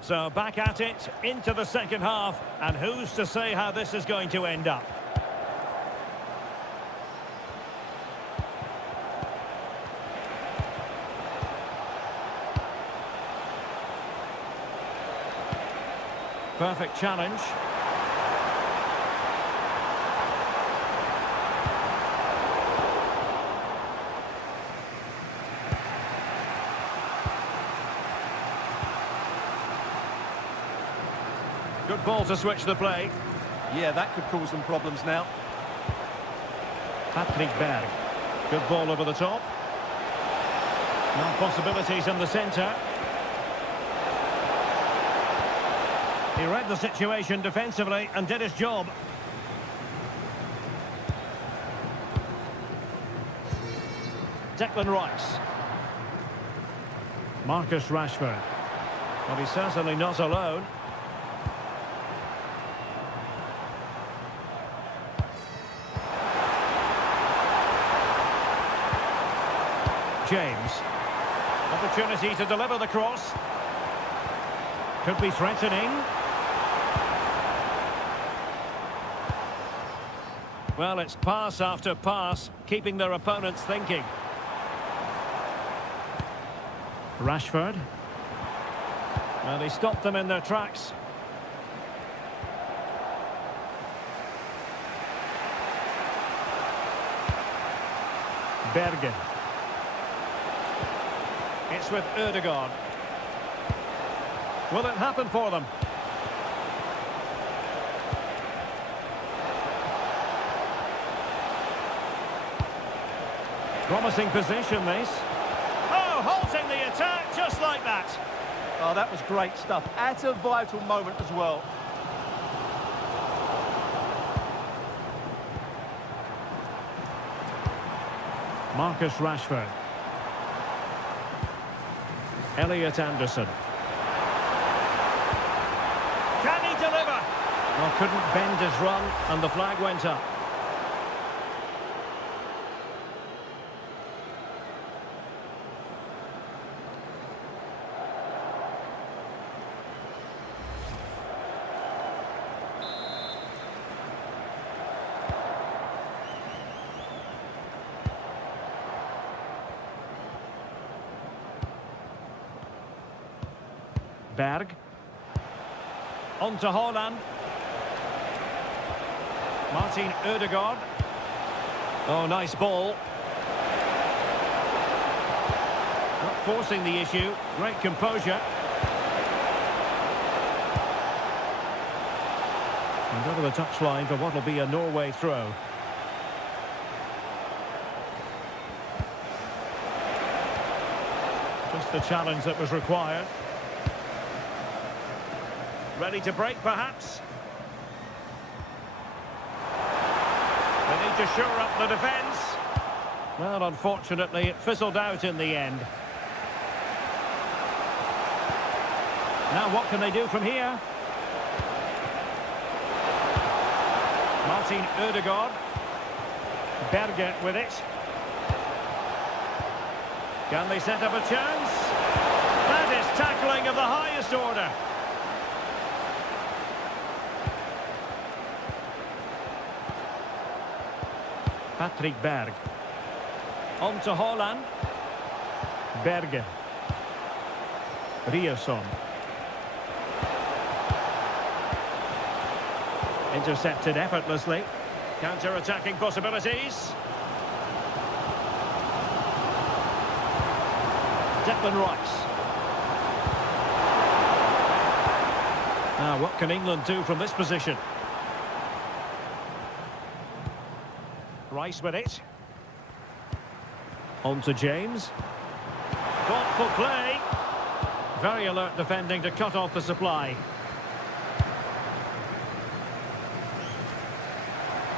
So back at it, into the second half, and who's to say how this is going to end up? Perfect challenge. Good ball to switch the play. Yeah, that could cause them problems now. Patrick Berg. Good ball over the top. Now possibilities in the centre. He read the situation defensively and did his job. Declan Rice. Marcus Rashford. Well, he's certainly not alone. James. Opportunity to deliver the cross. Could be threatening. Well, it's pass after pass, keeping their opponents thinking. Rashford. Well, he stopped them in their tracks. Bergen. It's with Ødegaard. Will it happen for them? Promising position, this. Oh, halting the attack just like that. Oh, that was great stuff. At a vital moment as well. Marcus Rashford. Elliot Anderson. Can he deliver? Well, couldn't bend his run, and the flag went up. Berg. On to Haaland. Martin Ødegaard. Oh, nice ball. Not forcing the issue. Great composure. And over the touchline for what will be a Norway throw. Just the challenge that was required. Ready to break, perhaps? They need to shore up the defence. Well, unfortunately, it fizzled out in the end. Now, what can they do from here? Martin Ødegaard. Berge with it. Can they set up a chance? That is tackling of the highest order. Patrick Berg. On to Haaland. Berge. Ryerson. Intercepted effortlessly. Counter-attacking possibilities. Declan Rice. Now, what can England do from this position? Rice with it. On to James. Thoughtful play. Very alert defending to cut off the supply.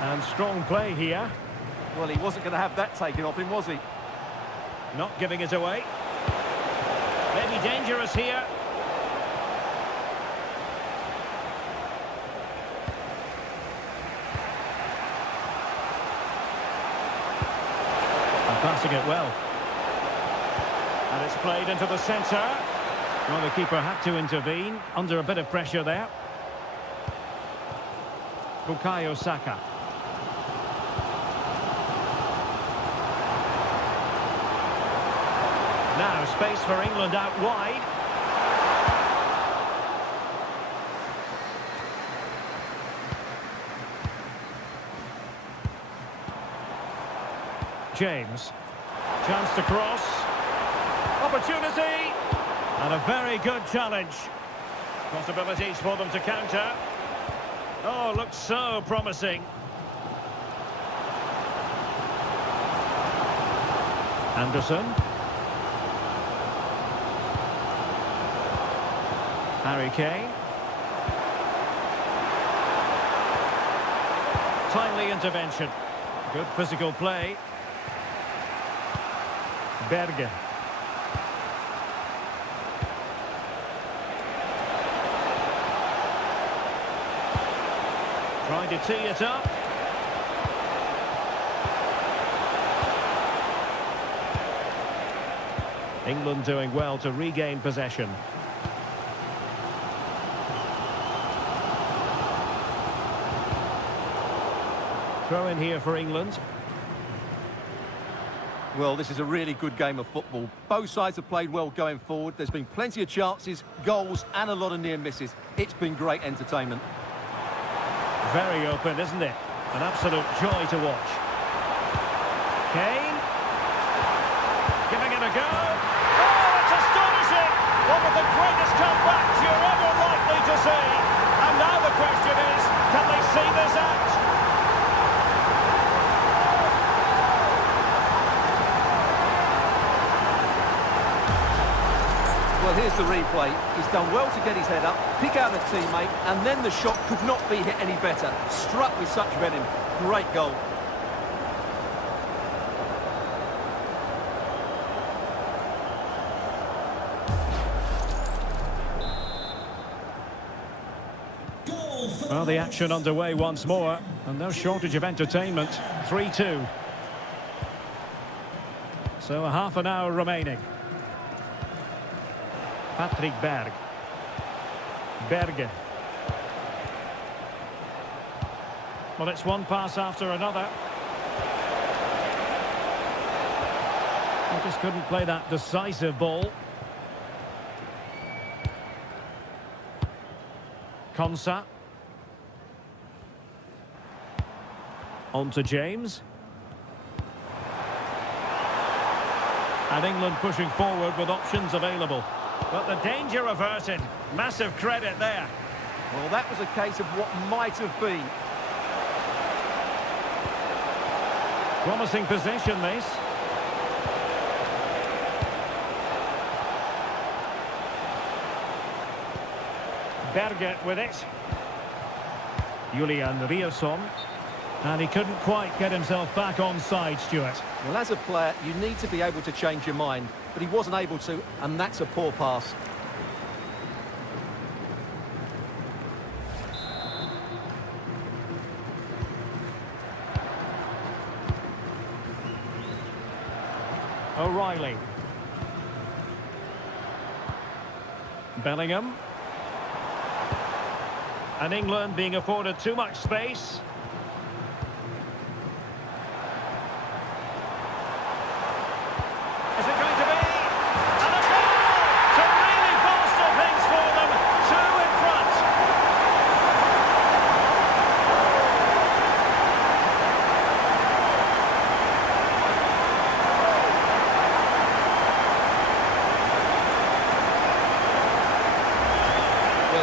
And strong play here. Well, he wasn't going to have that taken off him, was he? Not giving it away. Maybe dangerous here. And passing it well. And it's played into the centre. Well, the keeper had to intervene under a bit of pressure there. Bukayo Saka. Now space for England out wide. James. Chance to cross. Opportunity. And a very good challenge. Possibilities for them to counter. Oh, looks so promising. Anderson. Harry Kane. Timely intervention. Good physical play. Berge. Trying to tee it up. England doing well to regain possession. Throw in here for England. Well, this is a really good game of football. Both sides have played well going forward. There's been plenty of chances, goals, and a lot of near misses. It's been great entertainment. Very open, isn't it? An absolute joy to watch. Kane. Giving it a go. Oh, it's astonishing! One of the greatest comebacks you're ever likely to see. And now the question is, can they see this out? Well, here's the replay. He's done well to get his head up, pick out a teammate, and then the shot could not be hit any better. Struck with such venom. Great goal. Well, the action underway once more, and no shortage of entertainment. 3-2. So a half an hour remaining. Patrick Berg. Berge. Well, it's one pass after another. He just couldn't play that decisive ball. Konsa. On to James. And England pushing forward with options available. But the danger averted. Massive credit there. Well, that was a case of what might have been. Promising possession, this. Berge with it. Julian Ryerson. And he couldn't quite get himself back on side, Stuart. Well, as a player, you need to be able to change your mind, but he wasn't able to, and that's a poor pass. O'Reilly. Bellingham. And England being afforded too much space.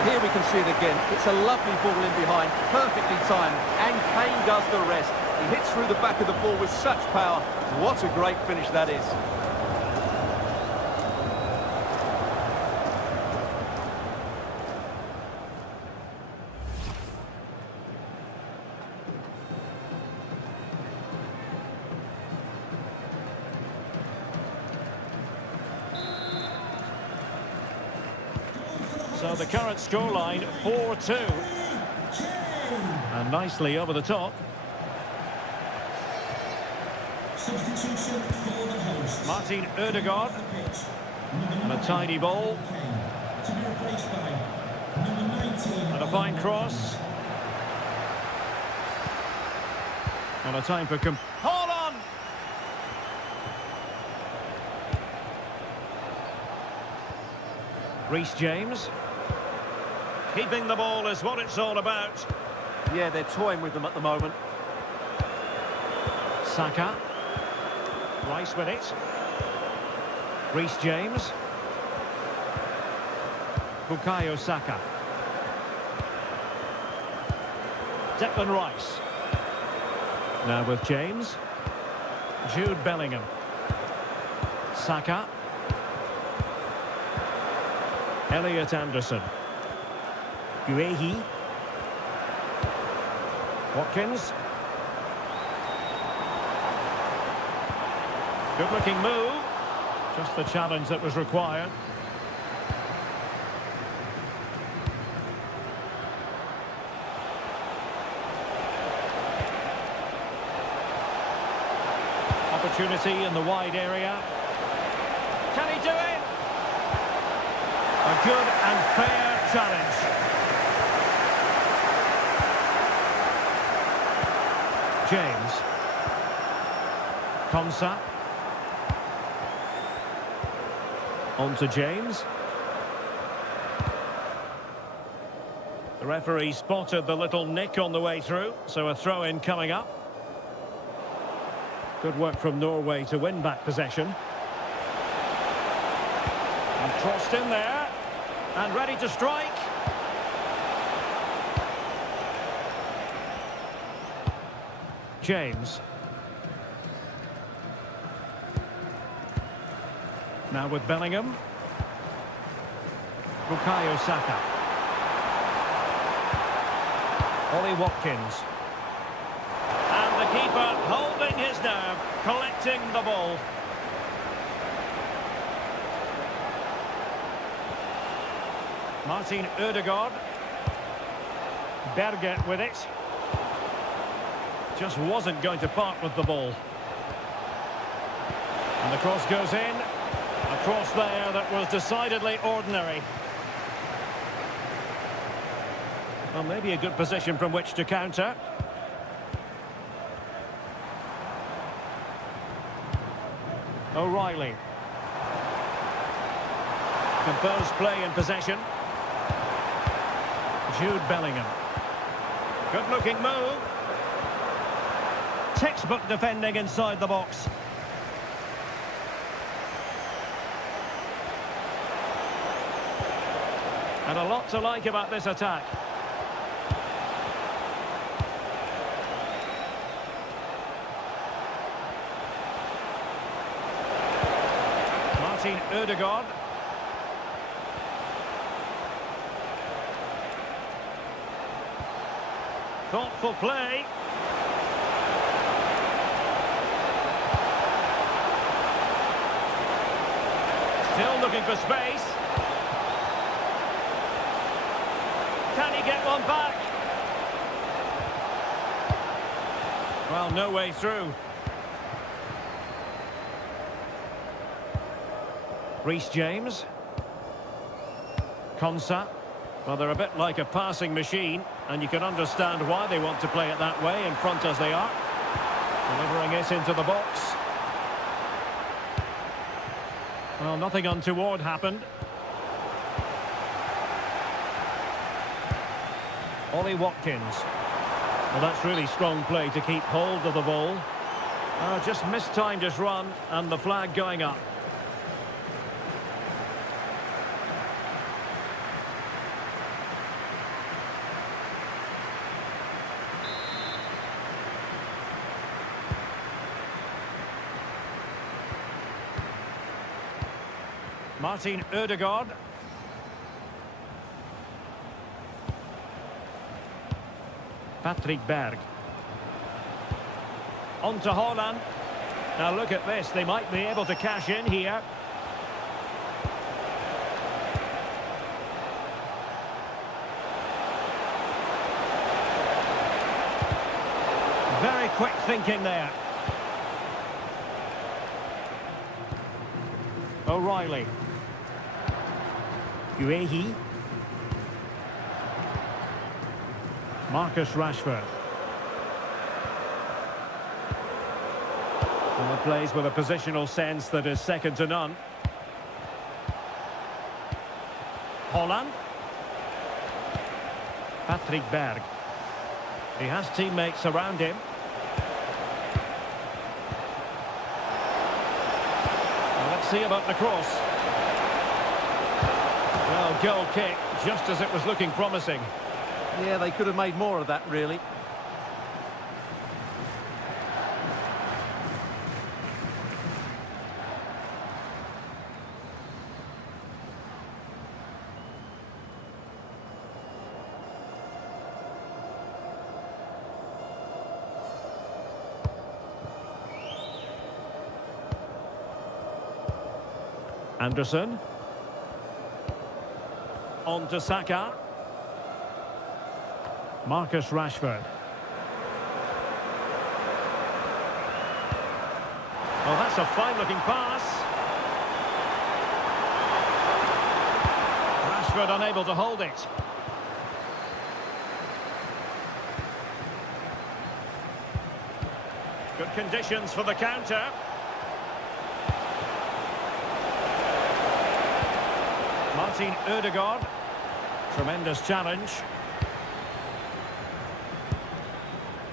Well, here we can see it again. It's a lovely ball in behind, perfectly timed, and Kane does the rest. He hits through the back of the ball with such power. What a great finish that is. So the current scoreline, 4-2. And nicely over the top. Substitution for the hosts. Martin Ødegaard. And a tiny ball. To be replaced by number 19. And a fine cross. And a time for... Hold on! Reece James. Keeping the ball is what it's all about. Yeah, they're toying with them at the moment. Saka. Rice with it. Reece James. Bukayo Saka. Declan Rice. Now with James. Jude Bellingham. Saka. Elliot Anderson. Guehi. Watkins. Good-looking move. Just the challenge that was required. Opportunity in the wide area. Can he do it? A good and fair challenge. James. Konsa. On to James. The referee spotted the little nick on the way through, so a throw-in coming up. Good work from Norway to win back possession. And crossed in there. And ready to strike. James. Now with Bellingham. Bukayo Saka. Ollie Watkins. And the keeper holding his nerve, collecting the ball. Martin Ødegaard. Berge with it. Just wasn't going to part with the ball. And the cross goes in. A cross there that was decidedly ordinary. Well, maybe a good position from which to counter. O'Reilly. Composed play in possession. Jude Bellingham. Good-looking move. Textbook defending inside the box. And a lot to like about this attack. Martin Ødegaard. Thoughtful play. Still looking for space. Can he get one back? Well, no way through. Reece James. Konsa. Well, they're a bit like a passing machine, and you can understand why they want to play it that way, in front as they are. Delivering it into the box. Well, nothing untoward happened. Ollie Watkins. Well, that's really strong play to keep hold of the ball. Just mistimed his run, and the flag going up. Martin Ødegaard. Patrick Berg. On to Haaland. Now look at this, they might be able to cash in here. Very quick thinking there. O'Reilly. Uehi. Marcus Rashford. Well, plays with a positional sense that is second to none. Haaland. Patrick Berg. He has teammates around him. Well, let's see about the cross. Well, goal kick, just as it was looking promising. Yeah, they could have made more of that, really. Anderson. On to Saka. Marcus Rashford. Oh, that's a fine-looking pass. Rashford unable to hold it. Good conditions for the counter. Martin Ødegaard. Tremendous challenge.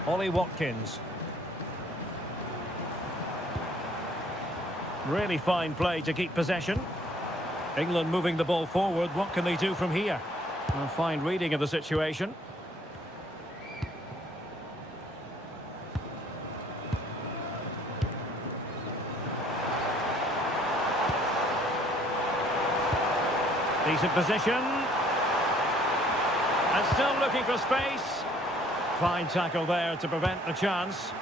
Ollie Watkins. Really fine play to keep possession. England moving the ball forward. What can they do from here? A fine reading of the situation. Decent position. And still looking for space. Fine tackle there to prevent the chance.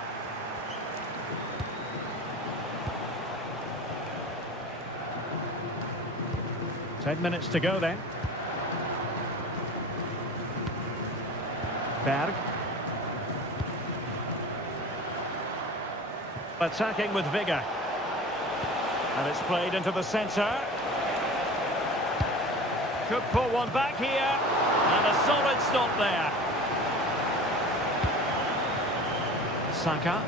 Ten minutes to go then. Berg. Attacking with vigour. And it's played into the centre. Could pull one back here. And a solid stop there. Saka.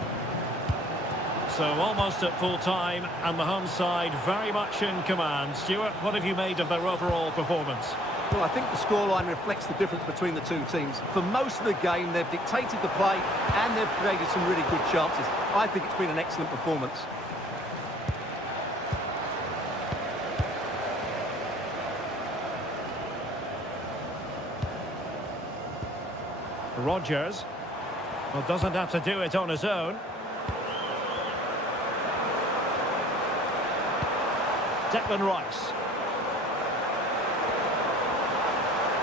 So almost at full time, and the home side very much in command. Stuart, what have you made of their overall performance? Well, I think the scoreline reflects the difference between the two teams. For most of the game, they've dictated the play and they've created some really good chances. I think it's been an excellent performance. Rodgers. Well, doesn't have to do it on his own. Declan Rice.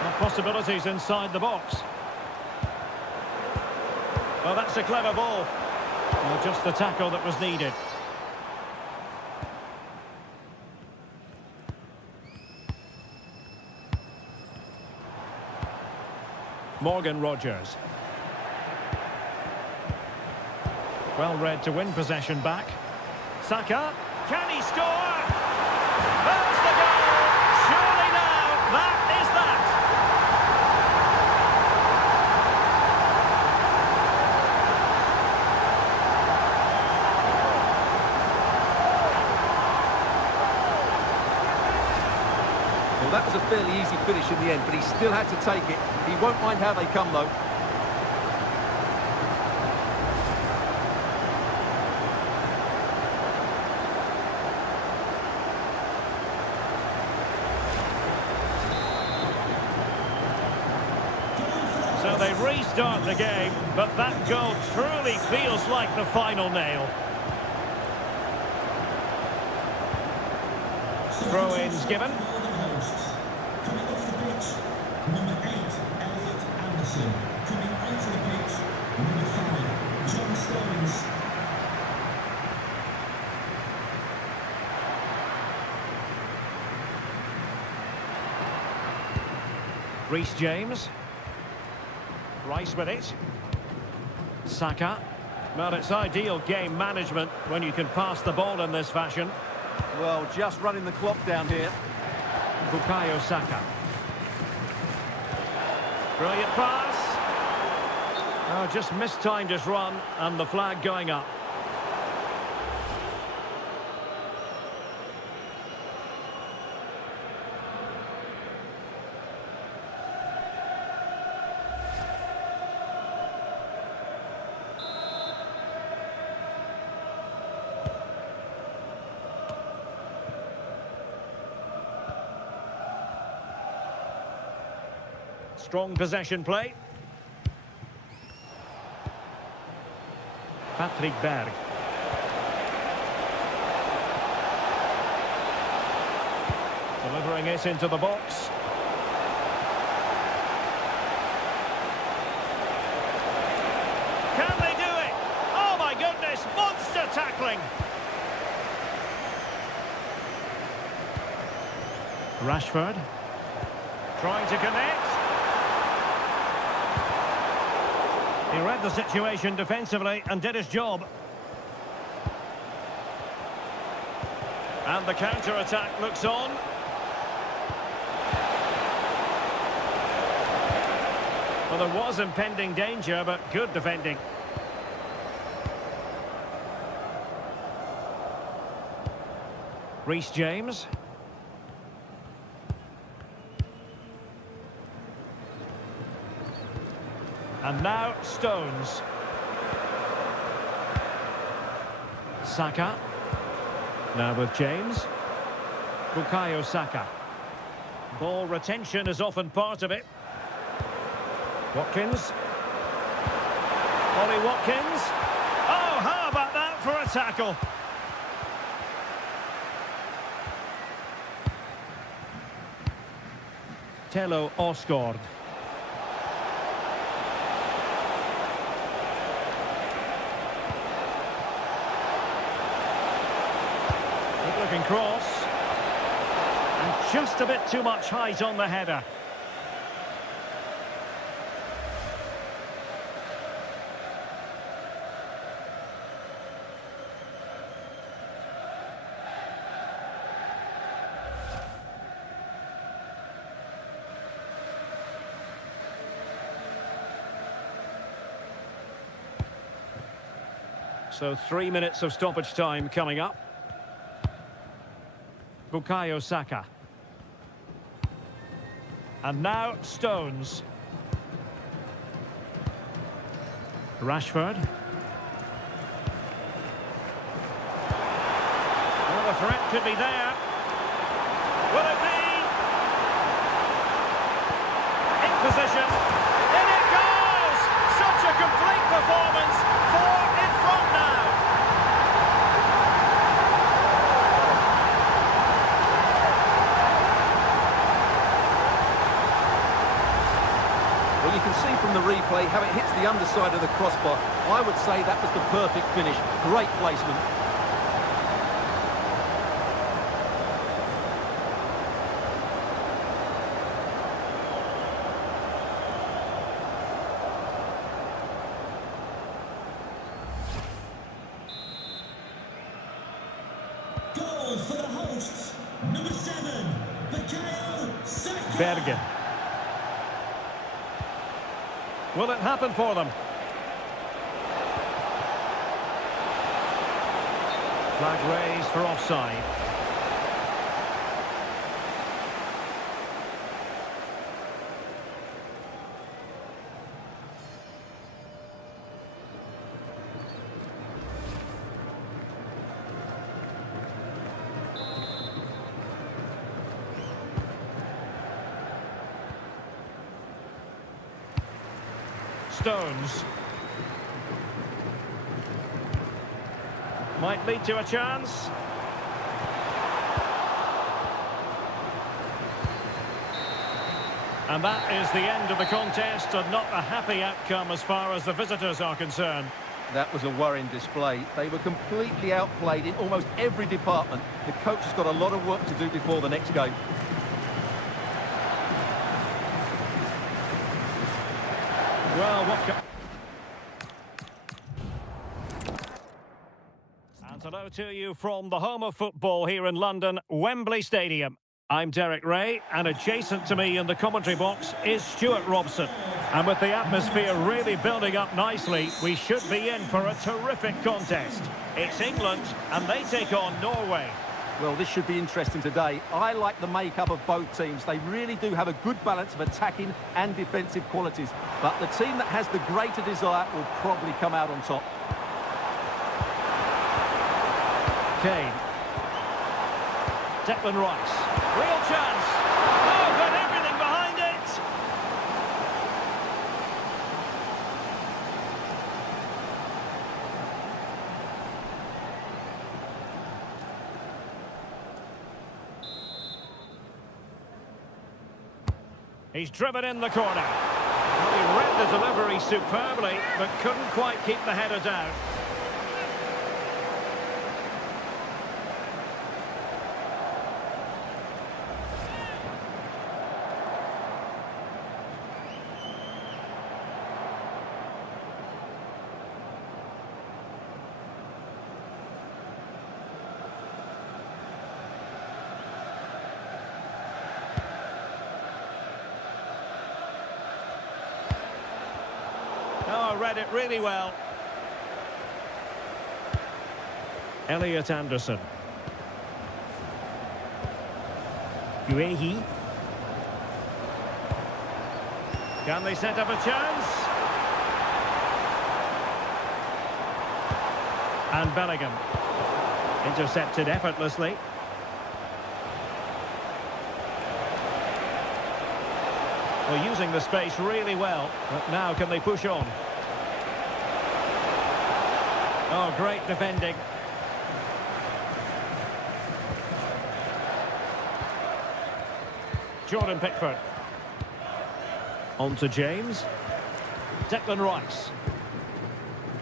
And possibilities inside the box. Well, that's a clever ball. Well, just the tackle that was needed. Morgan Rodgers. Well read to win possession back. Saka. Can he score? There's the goal! Surely now, that is that! Well, that was a fairly easy finish in the end, but he still had to take it. He won't mind how they come, though. So they restart the game, but that goal truly feels like the final nail. Throw-ins given. For the hosts. Coming off the pitch, number 8, Elliot Anderson. Coming onto the pitch, number 5, John Stones. Reece James. Rice with it. Saka. Well, it's ideal game management when you can pass the ball in this fashion. Well, just running the clock down here. Bukayo Saka. Brilliant pass. Oh, just mistimed his run and the flag going up. Strong possession play. Patrick Berg. Delivering it into the box. Can they do it? Oh my goodness, monster tackling. Rashford. Trying to connect. He read the situation defensively and did his job. And the counter-attack looks on. Well, there was impending danger, but good defending. Reece James. And now Stones. Saka. Now with James. Bukayo Saka. Ball retention is often part of it. Watkins. Ollie Watkins. Oh, how about that for a tackle? Tello Osgård. Looking cross. And just a bit too much height on the header. So 3 minutes of stoppage time coming up. Bukayo Saka. And now Stones. Rashford. Well, the threat could be there. Will it be? In position. In it goes! Such a complete performance. 4 in front now. Well, you can see from the replay how it hits the underside of the crossbar. I would say that was the perfect finish. Great placement. Goal for the hosts. Number 7, Bukayo Saka. Bergen. Will it happen for them? Flag raised for offside. Stones. Might lead to a chance. And that is the end of the contest, and not a happy outcome as far as the visitors are concerned. That was a worrying display. They were completely outplayed in almost every department. The coach has got a lot of work to do before the next game. Well, And hello to you from the home of football here in London, Wembley Stadium. I'm Derek Ray, and adjacent to me in the commentary box is Stuart Robson. And with the atmosphere really building up nicely, we should be in for a terrific contest. It's England, and they take on Norway. Well, this should be interesting today. I like the makeup of both teams. They really do have a good balance of attacking and defensive qualities. But the team that has the greater desire will probably come out on top. Kane. Declan Rice. Real chance. Oh, got everything behind it. He's driven in the corner. Well, he read the delivery superbly, but couldn't quite keep the header down. Oh, read it really well. Elliot Anderson. Guehi. Can they set up a chance? And Bellingham. Intercepted effortlessly. Well, using the space really well, but now can they push on? Oh, great defending. Jordan Pickford. On to James. Declan Rice.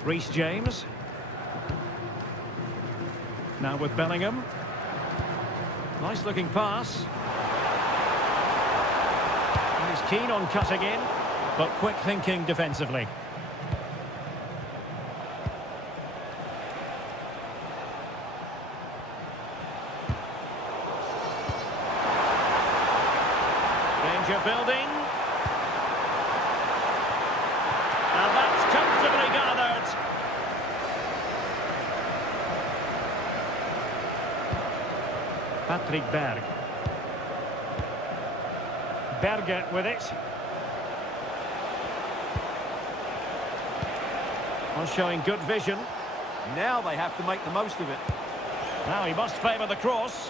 Reece James. Now with Bellingham. Nice looking pass. He's keen on cutting in, but quick thinking defensively. Danger building. And that's comfortably gathered. Patrick Berg. Berger with it. Well, showing good vision. Now they have to make the most of it. Now he must favour the cross.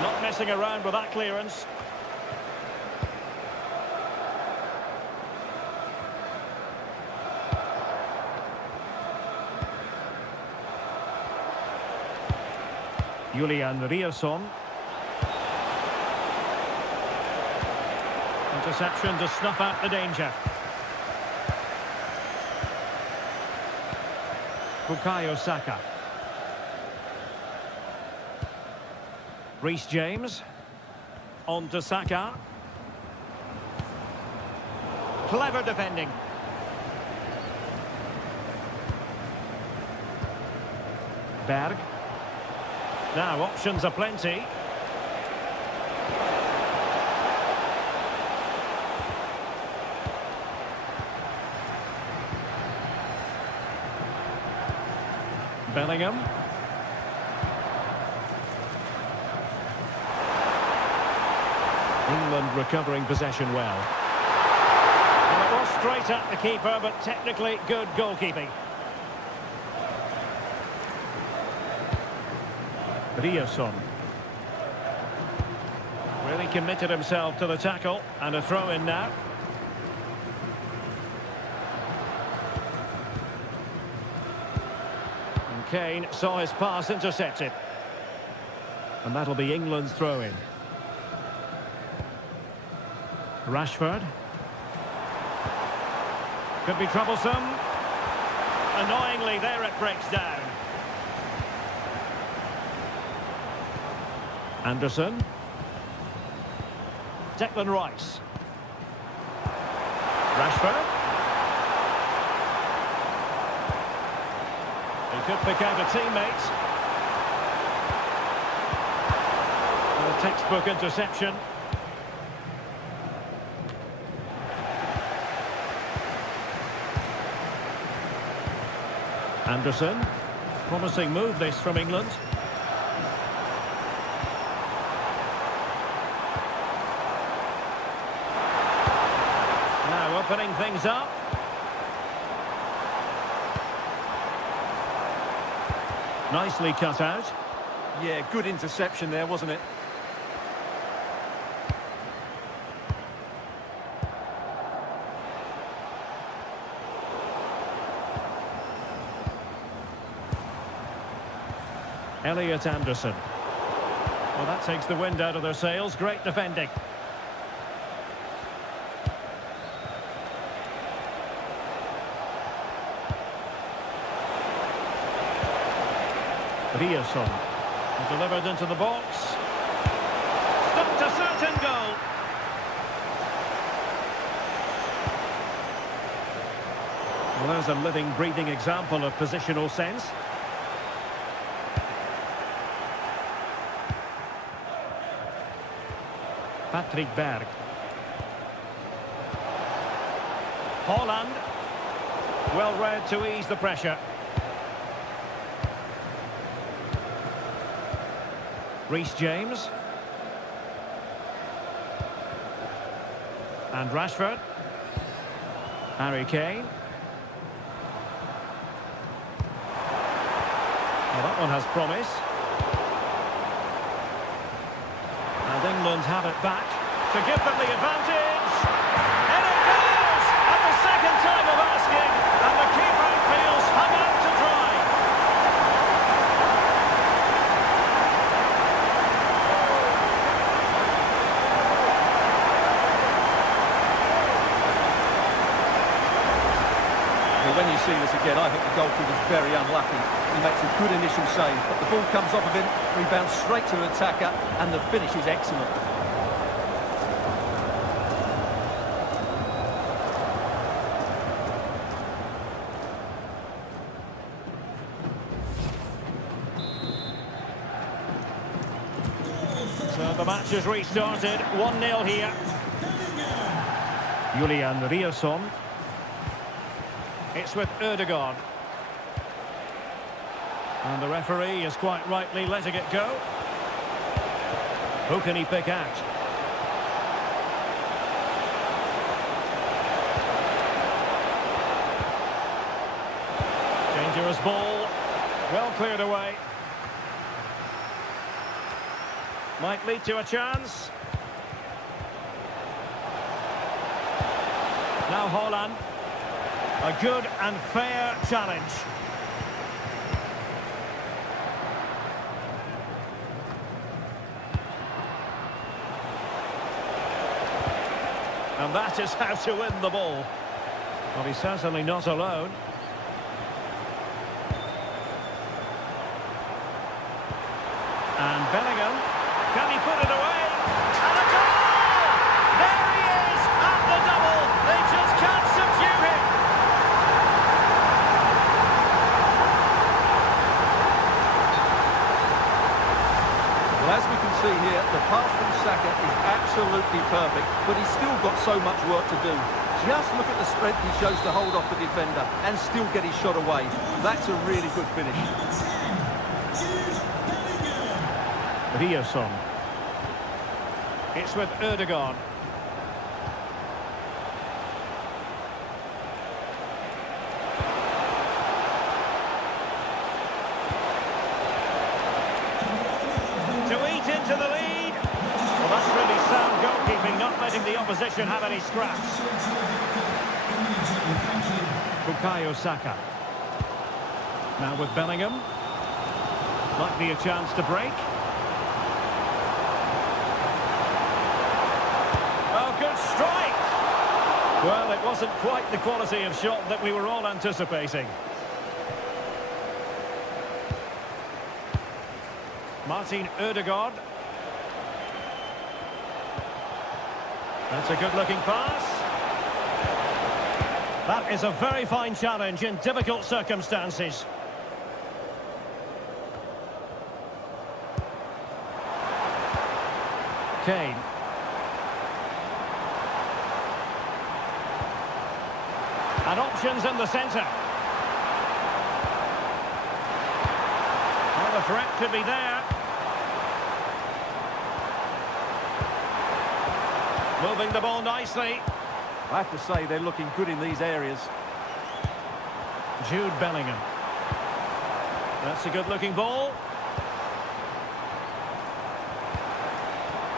Not messing around with that clearance. Julian Riasson. Interception to snuff out the danger. Bukayo Saka. Reece James. On to Saka. Clever defending. Berg. Now options are plenty. Bellingham. England recovering possession well. And it was straight at the keeper, but technically good goalkeeping. Riasson. Really committed himself to the tackle, and a throw in now. Kane saw his pass intercepted. And that'll be England's throw-in. Rashford. Could be troublesome. Annoyingly, there it breaks down. Anderson. Declan Rice. Rashford. He could pick out a teammate. A textbook interception. Anderson. Promising move this from England. Now opening things up. Nicely cut out. Yeah, good interception there, wasn't it? Elliot Anderson. Well, that takes the wind out of their sails. Great defending. Rioson. Delivered into the box. Stopped a certain goal. Well, there's a living, breathing example of positional sense. Patrick Berg. Holland. Well read to ease the pressure. Reece James. And Rashford. Harry Kane. Well, that one has promise. And England have it back to give them the advantage. And it goes! At the second time of asking, and the keeper feels hung out to dry. Well, when you see this again, I think the goalkeeper's very unlucky. He makes a good initial save, but the ball comes off of him, rebounds straight to the attacker, and the finish is excellent. So the match has restarted, 1-0 here. Julian Rioson. It's with Ødegaard. And the referee is quite rightly letting it go. Who can he pick out? Dangerous ball. Well cleared away. Might lead to a chance. Now Holland. A good and fair challenge. And that is how to win the ball. Well, he's certainly not alone. And Bellingham. Can he put it away? And a goal! There he is at the double. They just can't subdue him. Well, as we can see here, the pass from Saka is absolutely perfect, but he's still got so much work to do. Just look at the strength he shows to hold off the defender and still get his shot away. That's a really good finish. Rioson. It's with Ødegaard. To eat into the lead. Well, that's really sound goalkeeping, not letting the opposition have any scraps. Bukayo Saka. Now with Bellingham. Might be a chance to break. Oh, good strike! it wasn't quite the quality of shot that we were all anticipating. Martin Ødegaard. That's a good-looking pass. That is a very fine challenge in difficult circumstances. Kane. And options in the centre. Well, the threat could be there. Moving the ball nicely. I have to say, they're looking good in these areas. Jude Bellingham. That's a good-looking ball.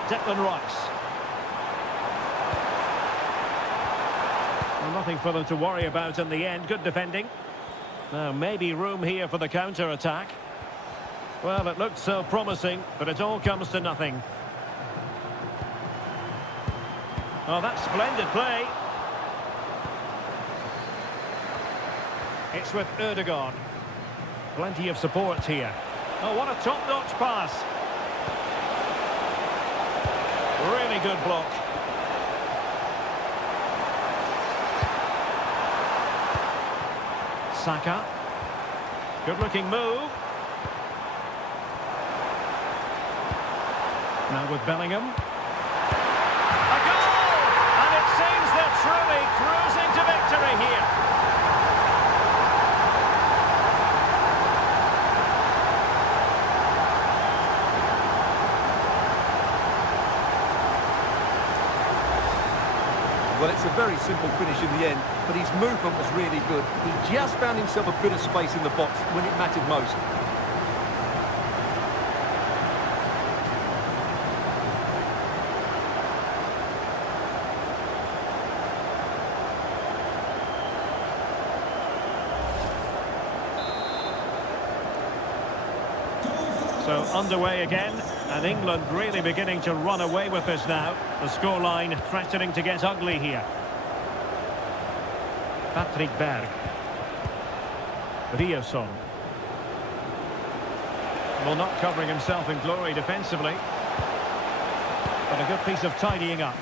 Declan Rice. Well, nothing for them to worry about in the end. Good defending. Now, maybe room here for the counter-attack. Well, it looked so promising, but it all comes to nothing. Oh, that's splendid play. It's with Ødegaard. Plenty of support here. Oh, what a top-notch pass. Really good block. Saka. Good-looking move. Now with Bellingham. A goal! And it seems they're truly cruising to victory here. Well, it's a very simple finish in the end, but his movement was really good. He just found himself a bit of space in the box when it mattered most. So underway again, and England really beginning to run away with this now. The scoreline threatening to get ugly here. Patrick Berg. Riasson. Well, not covering himself in glory defensively, but a good piece of tidying up.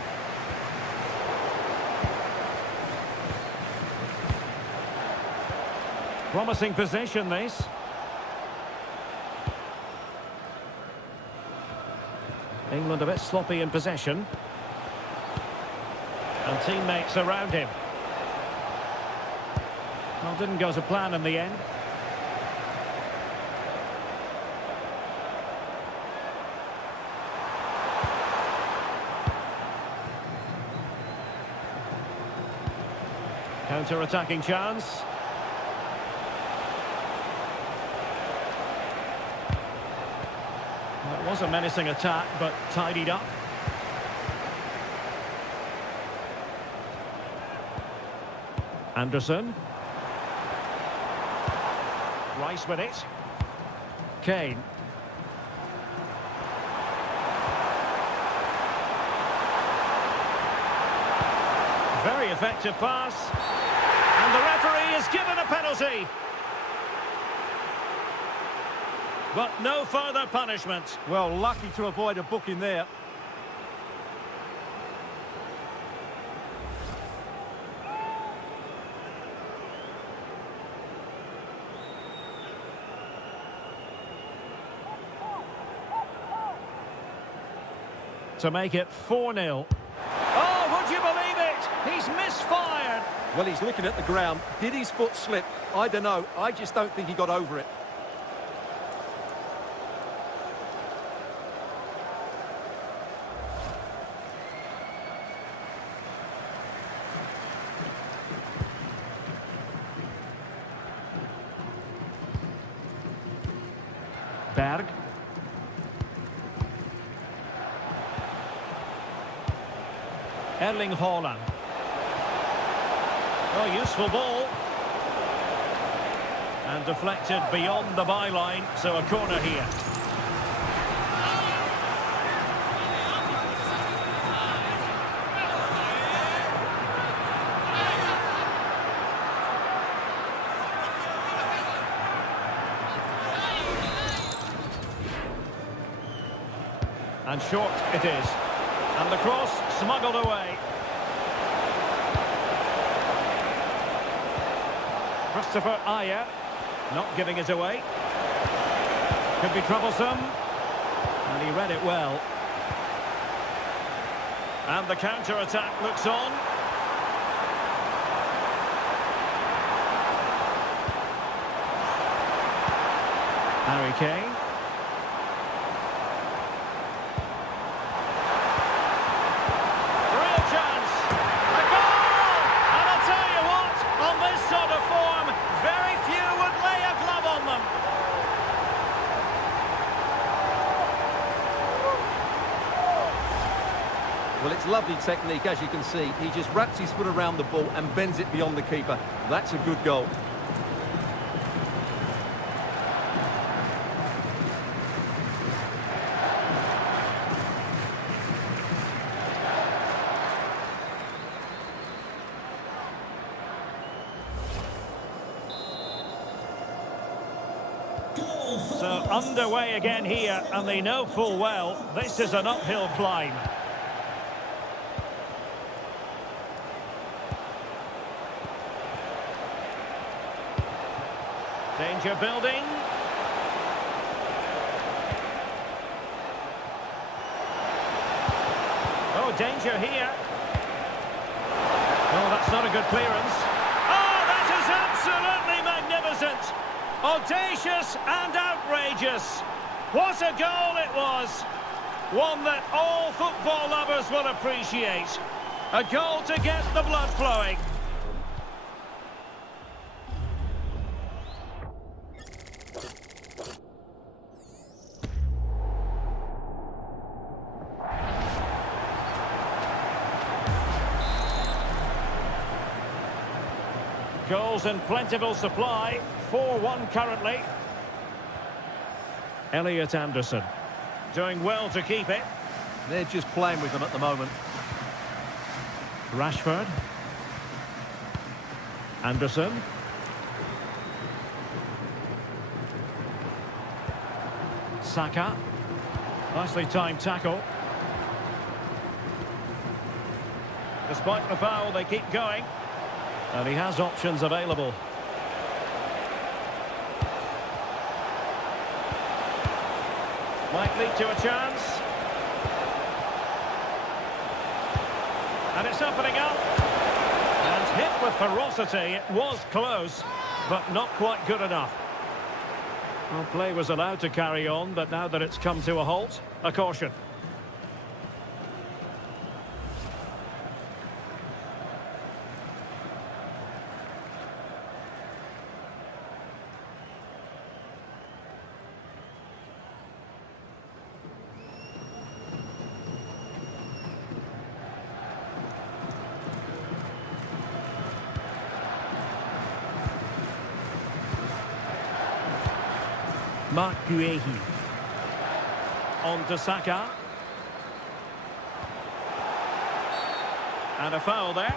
Promising possession, this. England a bit sloppy in possession. And teammates around him. Well, didn't go to plan in the end. Counter-attacking chance. Well, it was a menacing attack, but tidied up. Anderson. Rice with it. Kane. Very effective pass. And the referee is given a penalty. But no further punishment. Well, lucky to avoid a booking there. To make it 4-0. Oh, would you believe it? He's misfired. Well, he's looking at the ground. Did his foot slip? I don't know. I just don't think he got over it. Berg. Erling Haaland. Oh, useful ball. And deflected beyond the byline, so a corner here. And short it is. And the cross smuggled away. Christopher Ayer, not giving it away. Could be troublesome. And he read it well. And the counter-attack looks on. Harry Kane. Real chance. A goal! And I'll tell you what, on this sort of form, very few would lay a glove on them. Well, it's lovely technique, as you can see. He just wraps his foot around the ball and bends it beyond the keeper. That's a good goal. So underway again here, and they know full well this is an uphill climb. Danger building. Oh, danger here. Oh, that's not a good clearance. Oh, that is absolutely magnificent. Audacious and outrageous. What a goal it was. One that all football lovers will appreciate. A goal to get the blood flowing. Goals in plentiful supply. 4-1 currently. Elliot Anderson doing well to keep it. They're just playing with them at the moment. Rashford. Anderson. Saka. Nicely timed tackle. Despite the foul, they keep going. And he has options available. Might lead to a chance. And it's opening up. And hit with ferocity. It was close, but not quite good enough. Well, play was allowed to carry on, but now that it's come to a halt, a caution. Mark Guehi. On to Saka. And a foul there.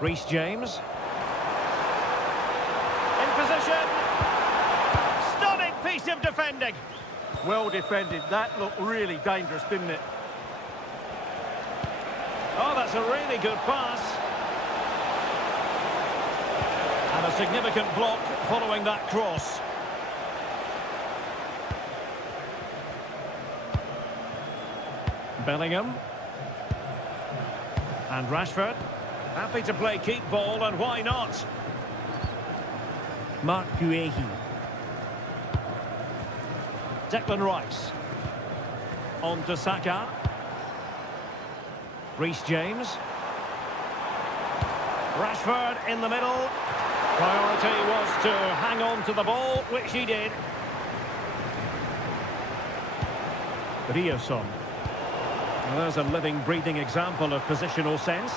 Reece James. In position. Stunning piece of defending. Well defended. That looked really dangerous, didn't it? Oh, that's a really good pass. And a significant block following that cross. Bellingham. And Rashford. Happy to play keep ball, and why not? Mark Guehi. Declan Rice. On to Saka. Reece James. Rashford in the middle. Priority was to hang on to the ball, which he did. Riosson. Well, there's a living, breathing example of positional sense.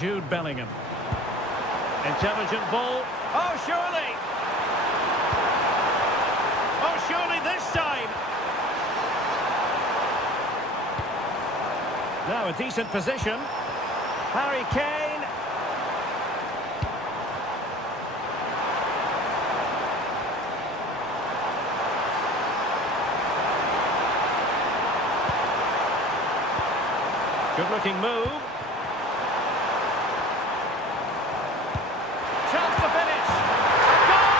Jude Bellingham. Intelligent ball. Oh, surely! Oh, surely this time! Now a decent position. Harry Kane. Good-looking move. Chance to finish. Goal!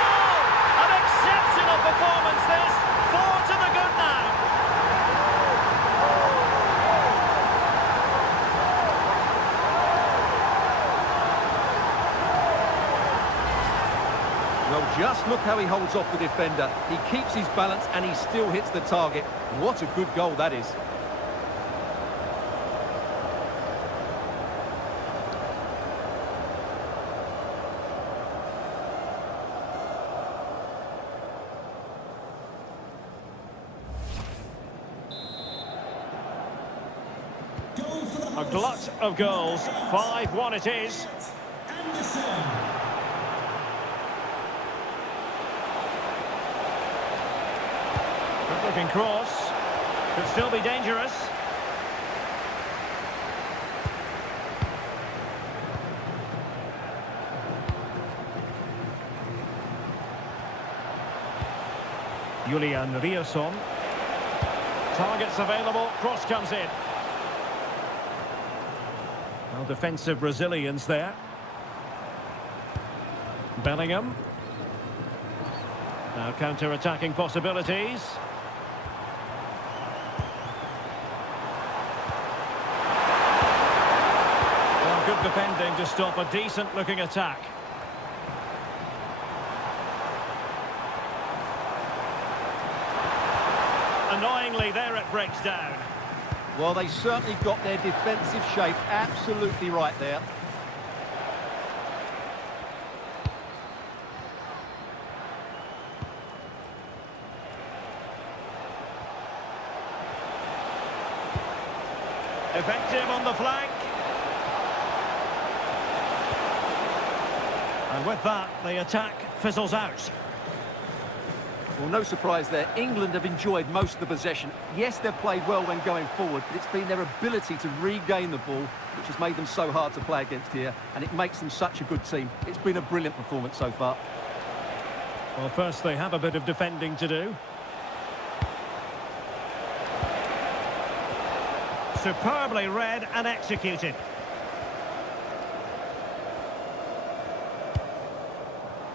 An exceptional performance this. 4 to the good now. Well, just look how he holds off the defender. He keeps his balance and he still hits the target. What a good goal that is. A glut of goals. 5-1 it is. Anderson. Good-looking cross. Could still be dangerous. Julian Rierson. Targets available. Cross comes in. Well, defensive resilience there. Bellingham. Now counter-attacking possibilities. Well, good defending to stop a decent-looking attack. Annoyingly, there it breaks down. Well, they certainly got their defensive shape absolutely right there. Effective on the flank. And with that, the attack fizzles out. Well, no surprise there. England have enjoyed most of the possession. Yes, they've played well when going forward, but it's been their ability to regain the ball which has made them so hard to play against here, and it makes them such a good team. It's been a brilliant performance so far. Well, first they have a bit of defending to do. Superbly read and executed.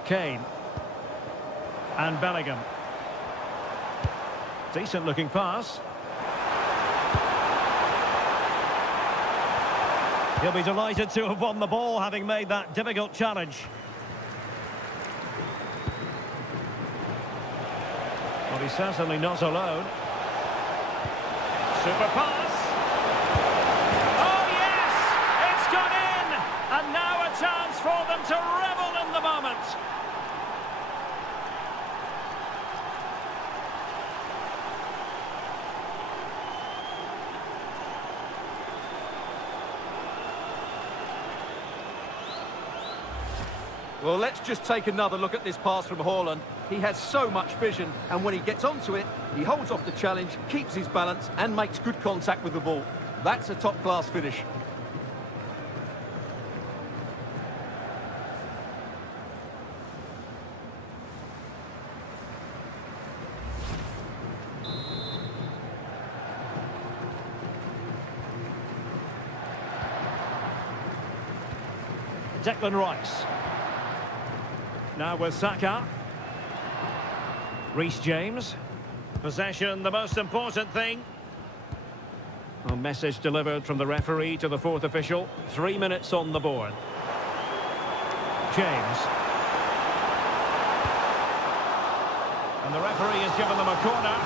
Kane. And Bellingham. Decent looking pass. He'll be delighted to have won the ball, having made that difficult challenge. Well, he's certainly not alone. Super pass. Oh, yes! It's gone in! And now a chance for them to revel in the moment. Well, let's just take another look at this pass from Haaland. He has so much vision, and when he gets onto it, he holds off the challenge, keeps his balance, and makes good contact with the ball. That's a top-class finish. Declan Rice. Now with Saka. Reece James. Possession, the most important thing. A message delivered from the referee to the fourth official. 3 minutes on the board. James. And the referee has given them a corner.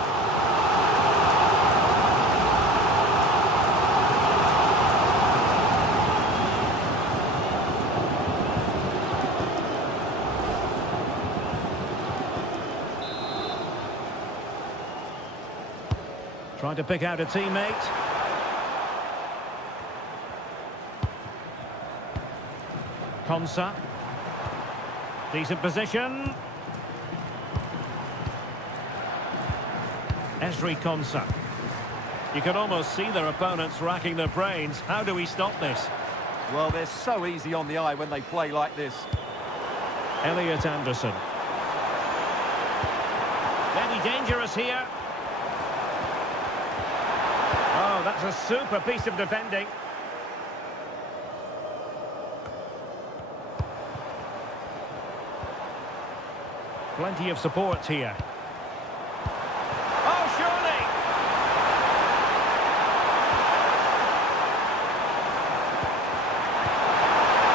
Trying to pick out a teammate. Konsa. Decent position. Esri Konsa. You can almost see their opponents racking their brains. How do we stop this? Well, they're so easy on the eye when they play like this. Elliot Anderson. Very dangerous here. Oh, that's a super piece of defending. Plenty of support here. Oh, surely!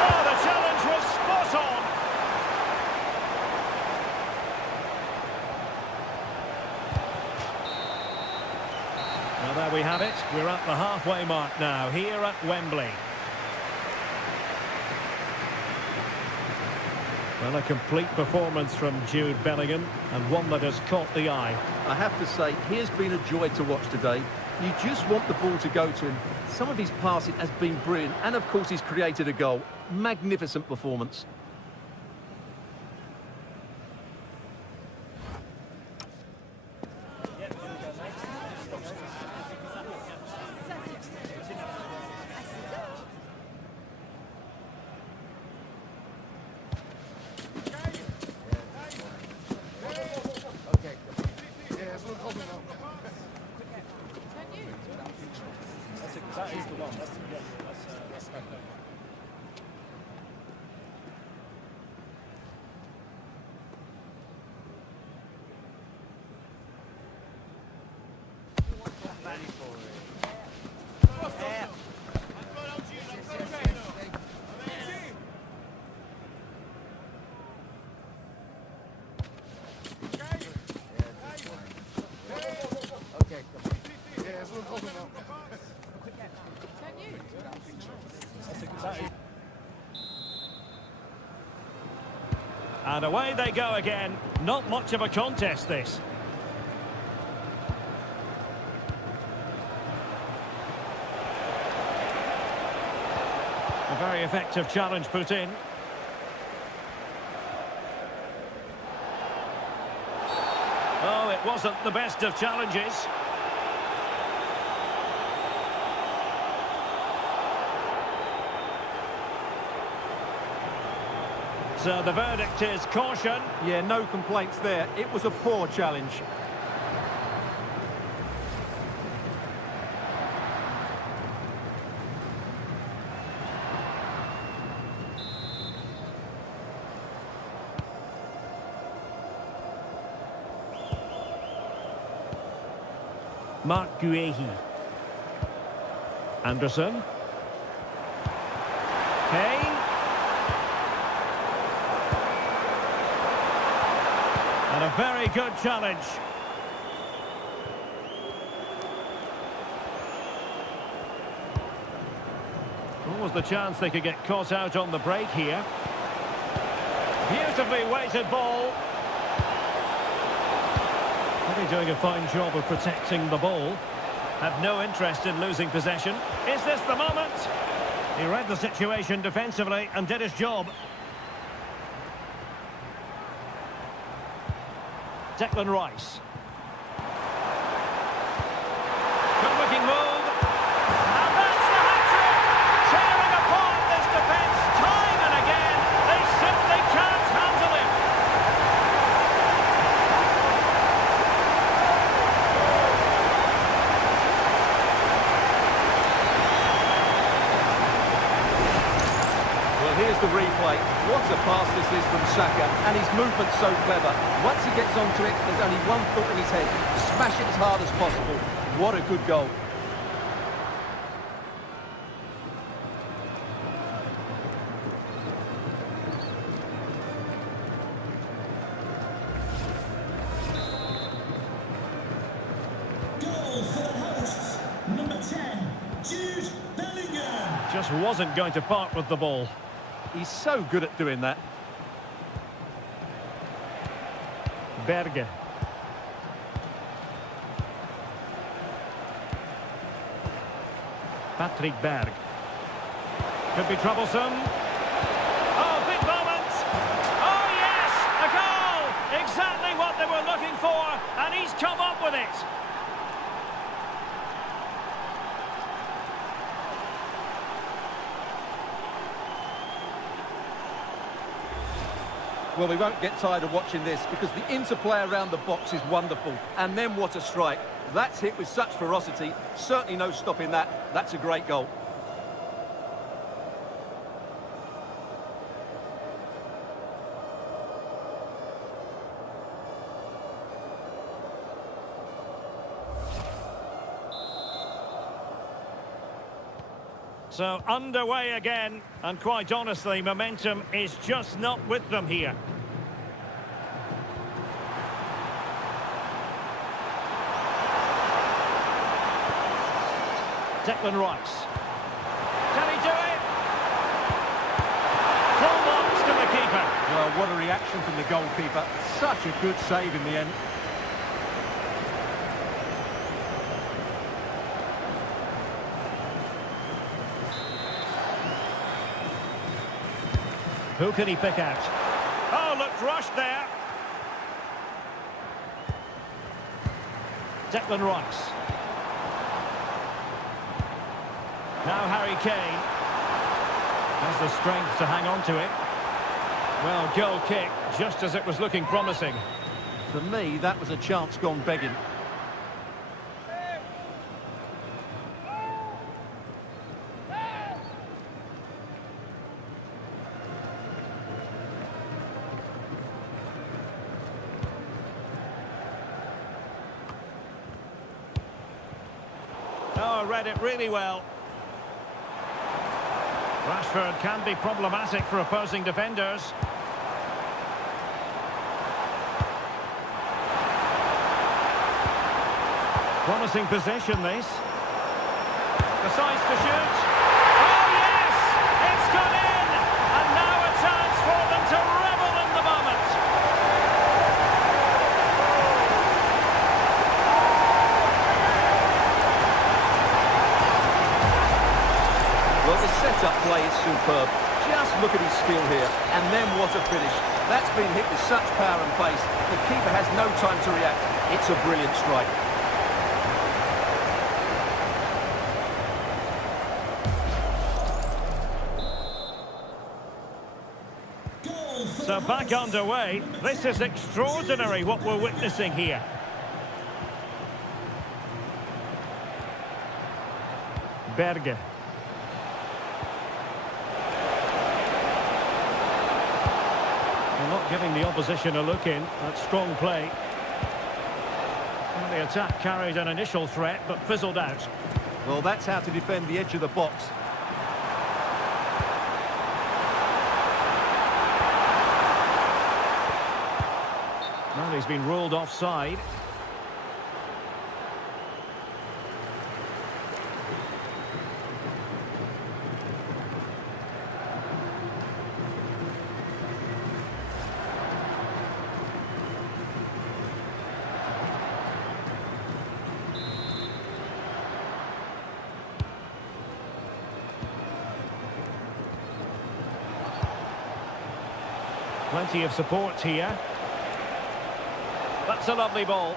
Oh, the challenge was spot on! Well, there we have it. We're at the halfway mark now, here at Wembley. Well, a complete performance from Jude Bellingham, and one that has caught the eye. I have to say, he has been a joy to watch today. You just want the ball to go to him. Some of his passing has been brilliant, and of course he's created a goal. Magnificent performance. And away they go again. Not much of a contest, this. A very effective challenge put in. Oh, it wasn't the best of challenges. So the verdict is caution. Yeah, no complaints there. It was a poor challenge. Mark Guehi. Anderson. Kane. And a very good challenge. What was the chance they could get caught out on the break here? Beautifully weighted ball. Really doing a fine job of protecting the ball. Have no interest in losing possession. Is this the moment? He read the situation defensively and did his job. Declan Rice. Good looking move. And that's the hat-trick! Tearing apart this defence time and again. They simply can't handle him. Well, here's the replay. What a pass this is from Saka, and his movement's so clever. Once he gets onto it, there's only one thought in his head. Smash it as hard as possible. What a good goal. Goal for the hosts, number 10, Jude Bellingham. Just wasn't going to part with the ball. He's so good at doing that. Berge. Patrick Berg. Could be troublesome. Oh, big moment! Oh, yes! A goal! Exactly what they were looking for, and he's come up with it. Well, we won't get tired of watching this because the interplay around the box is wonderful. And then what a strike. That's hit with such ferocity. Certainly no stopping that. That's a great goal. So underway again, and quite honestly, momentum is just not with them here. Declan Rice. Can he do it? Full marks to the keeper. Well, what a reaction from the goalkeeper. Such a good save in the end. Who can he pick out? Oh, looked rushed there. Declan Rice. Now Harry Kane has the strength to hang on to it. Well, goal kick, just as it was looking promising. For me, that was a chance gone begging. Oh, read it really well. Rashford can be problematic for opposing defenders. Promising possession, this. Decides to shoot. Oh, yes! It's gone in! And now a chance for them to revel in the moment. Well, the set-up play is superb. Just look at his skill here. And then what a finish. That's been hit with such power and pace. The keeper has no time to react. It's a brilliant strike. So back underway. This is extraordinary what we're witnessing here. Berge. They're not giving the opposition a look in. That's strong play. Well, the attack carried an initial threat but fizzled out. Well, that's how to defend the edge of the box. Well, he's been ruled offside. Plenty of support here. That's a lovely ball.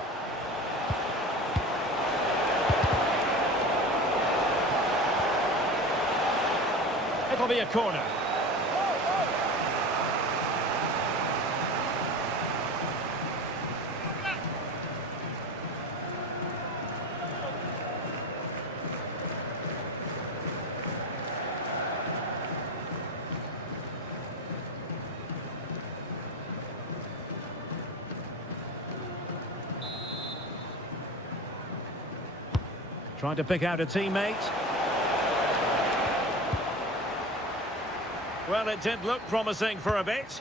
It'll be a corner. Trying to pick out a teammate. Well, it did look promising for a bit.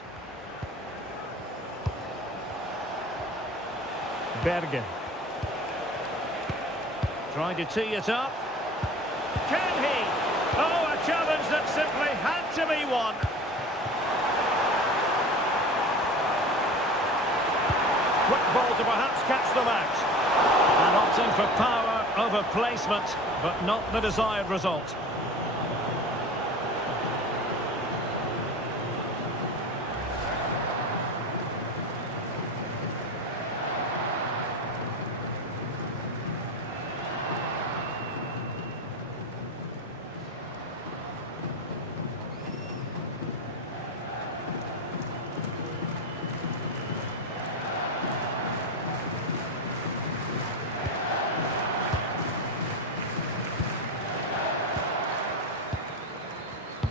Berge. Trying to tee it up. Can he? Oh, a challenge that simply had to be won. Quick ball to perhaps catch them out. And opting for power over placement, but not the desired result.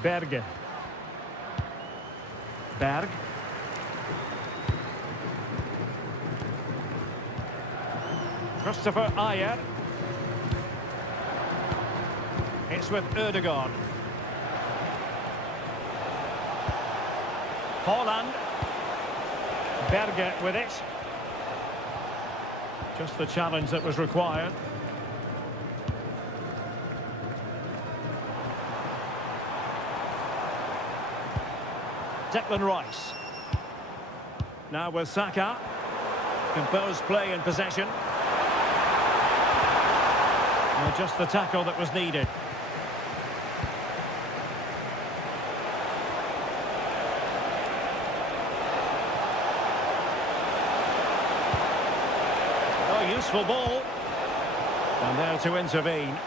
Berge. Berg. Christopher Ayer. It's with Ødegaard. Haaland. Berge with it. Just the challenge that was required. Declan Rice. Now with Saka. Composed play in possession. Well, just the tackle that was needed. Oh, useful ball. And there to intervene.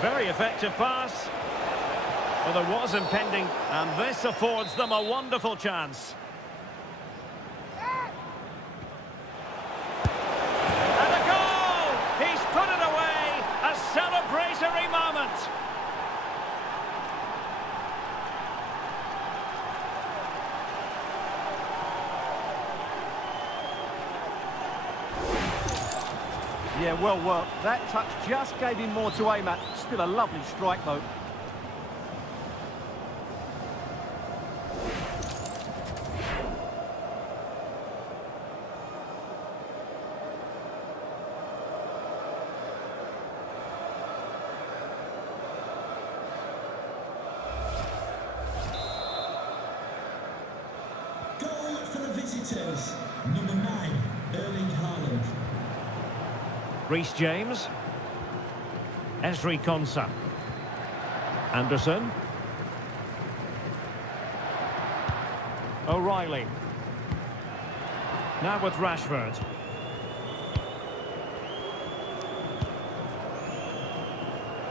Very effective pass. Well, there was impending, and this affords them a wonderful chance. And a goal! He's put it away! A celebratory moment! Yeah, well worked. That touch just gave him more to aim at. Still a lovely strike, though. Goal for the visitors. Number 9, Erling Haaland. Reece James. Esri Konsa. Anderson. O'Reilly. Now with Rashford.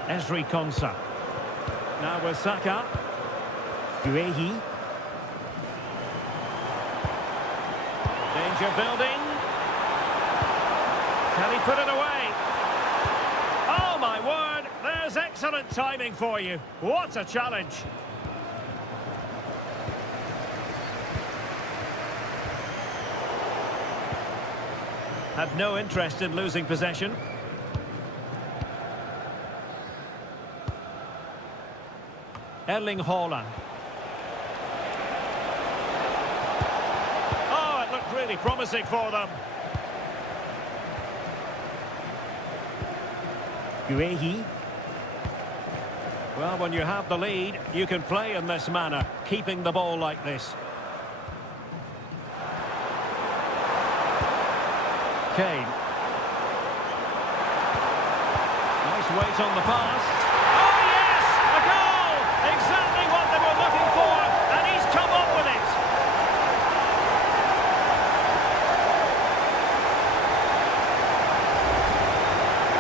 Esri Konsa. Now with Saka. Guehi. Danger building. Can he put it away? Oh, my word! There's excellent timing for you. What a challenge. Had no interest in losing possession. Erling Haaland. Oh, it looked really promising for them. Guehi. Well, when you have the lead, you can play in this manner, keeping the ball like this. Kane. Nice weight on the pass. Oh, yes! A goal! Exactly what they were looking for, and he's come up with it.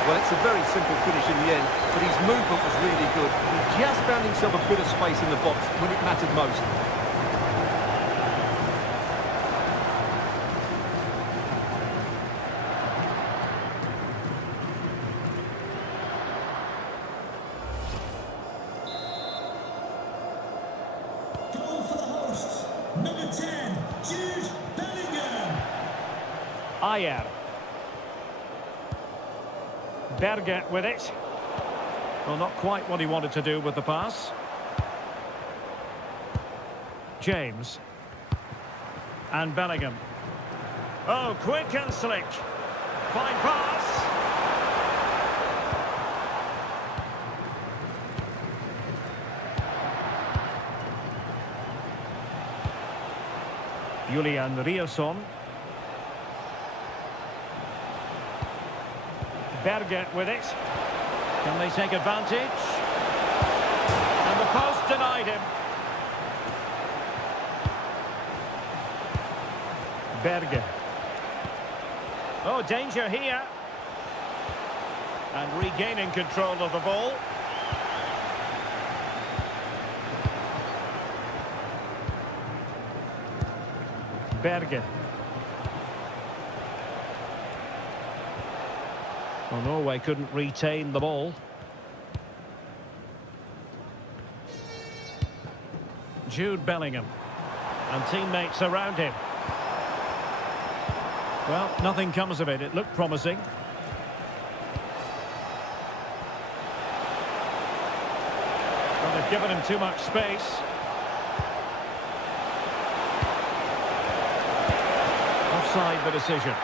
Well, it's a very simple finish in the end, but his movement was really good. He just found himself a bit of space in the box when it mattered most. Goal for the hosts. Number 10, Jude Bellingham. Ayer. Berge with it. Well, not quite what he wanted to do with the pass. James. And Bellingham. Oh, quick and slick. Fine pass. Julian Riosson. Berge with it. Can they take advantage? And the post denied him. Berge. Oh, danger here. And regaining control of the ball. Berge. Well, Norway couldn't retain the ball. Jude Bellingham. And teammates around him. Well, nothing comes of it. It looked promising. Well, they've given him too much space. Offside the decision.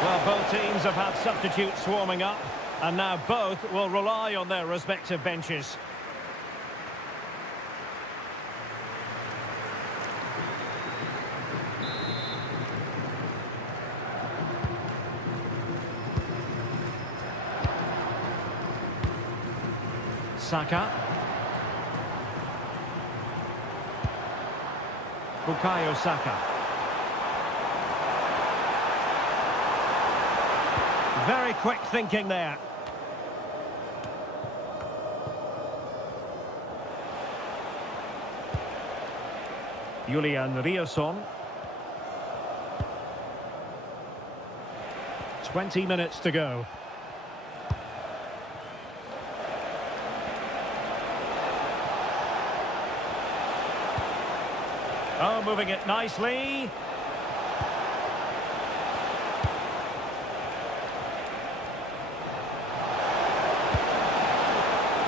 Well, both teams have had substitutes warming up, and now both will rely on their respective benches. Saka. Bukayo Saka. Very quick thinking there. Julian Riosson. 20 minutes to go. Oh, moving it nicely.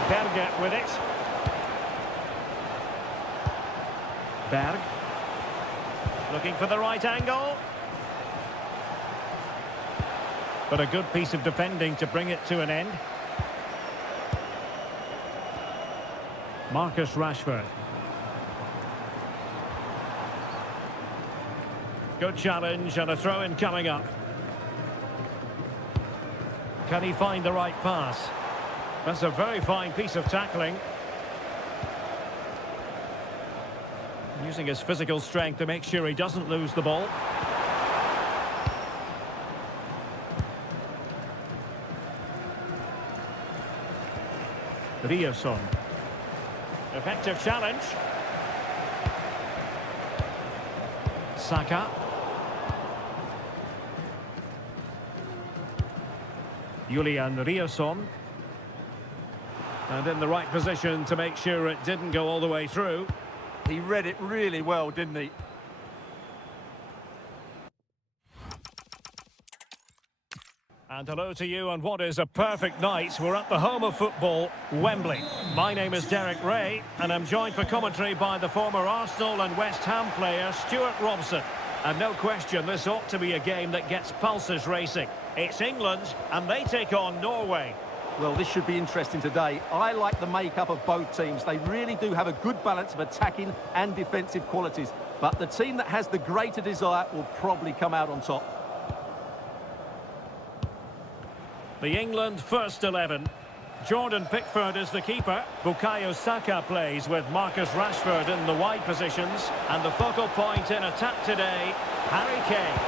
Berge with it. Berg. Looking for the right angle. But a good piece of defending to bring it to an end. Marcus Rashford. Good challenge and a throw-in coming up. Can he find the right pass? That's a very fine piece of tackling. Using his physical strength to make sure he doesn't lose the ball. Riosson. Effective challenge. Saka. Julian Riosson. And in the right position to make sure it didn't go all the way through. He read it really well, didn't he? And hello to you on what is a perfect night. We're at the home of football, Wembley. My name is Derek Ray, and I'm joined for commentary by the former Arsenal and West Ham player, Stuart Robson. And no question, this ought to be a game that gets pulses racing. It's England, and they take on Norway. Well, this should be interesting today. I like the makeup of both teams. They really do have a good balance of attacking and defensive qualities. But the team that has the greater desire will probably come out on top. The England first 11. Jordan Pickford is the keeper. Bukayo Saka plays with Marcus Rashford in the wide positions. And the focal point in attack today, Harry Kane.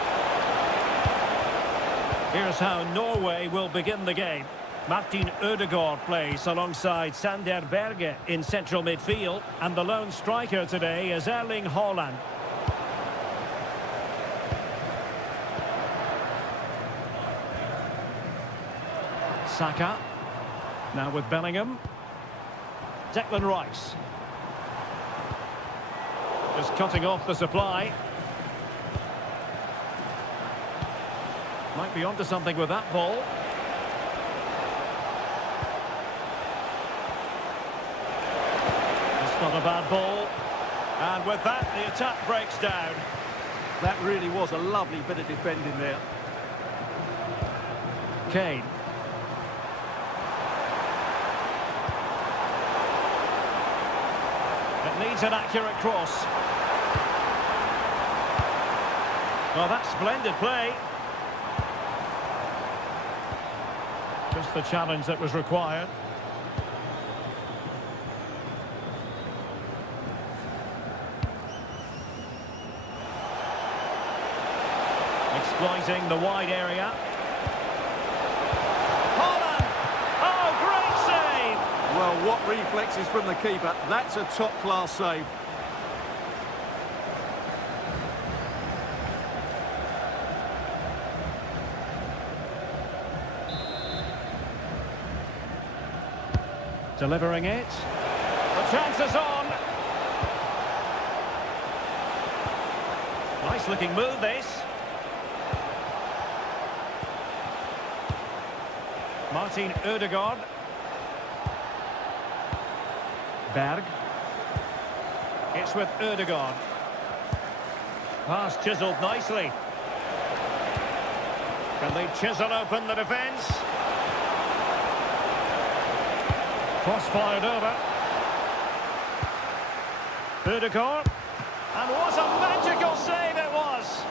Here's how Norway will begin the game. Martin Ødegaard plays alongside Sander Berge in central midfield. And the lone striker today is Erling Haaland. Saka. Now with Bellingham. Declan Rice. Just cutting off the supply. Might be onto something with that ball. It's not a bad ball. And with that, the attack breaks down. That really was a lovely bit of defending there. Kane. It needs an accurate cross. Well, that's splendid play. Just the challenge that was required. Exploiting the wide area. Haaland! Oh, great save! Well, what reflexes from the keeper. That's a top-class save. Delivering it. The chance is on. Nice looking move, this. Martin Ødegaard. Berg. It's with Ødegaard. Pass chiseled nicely. Can they chisel open the defence? Cross fired over. Ødegaard. And what a magical save it was!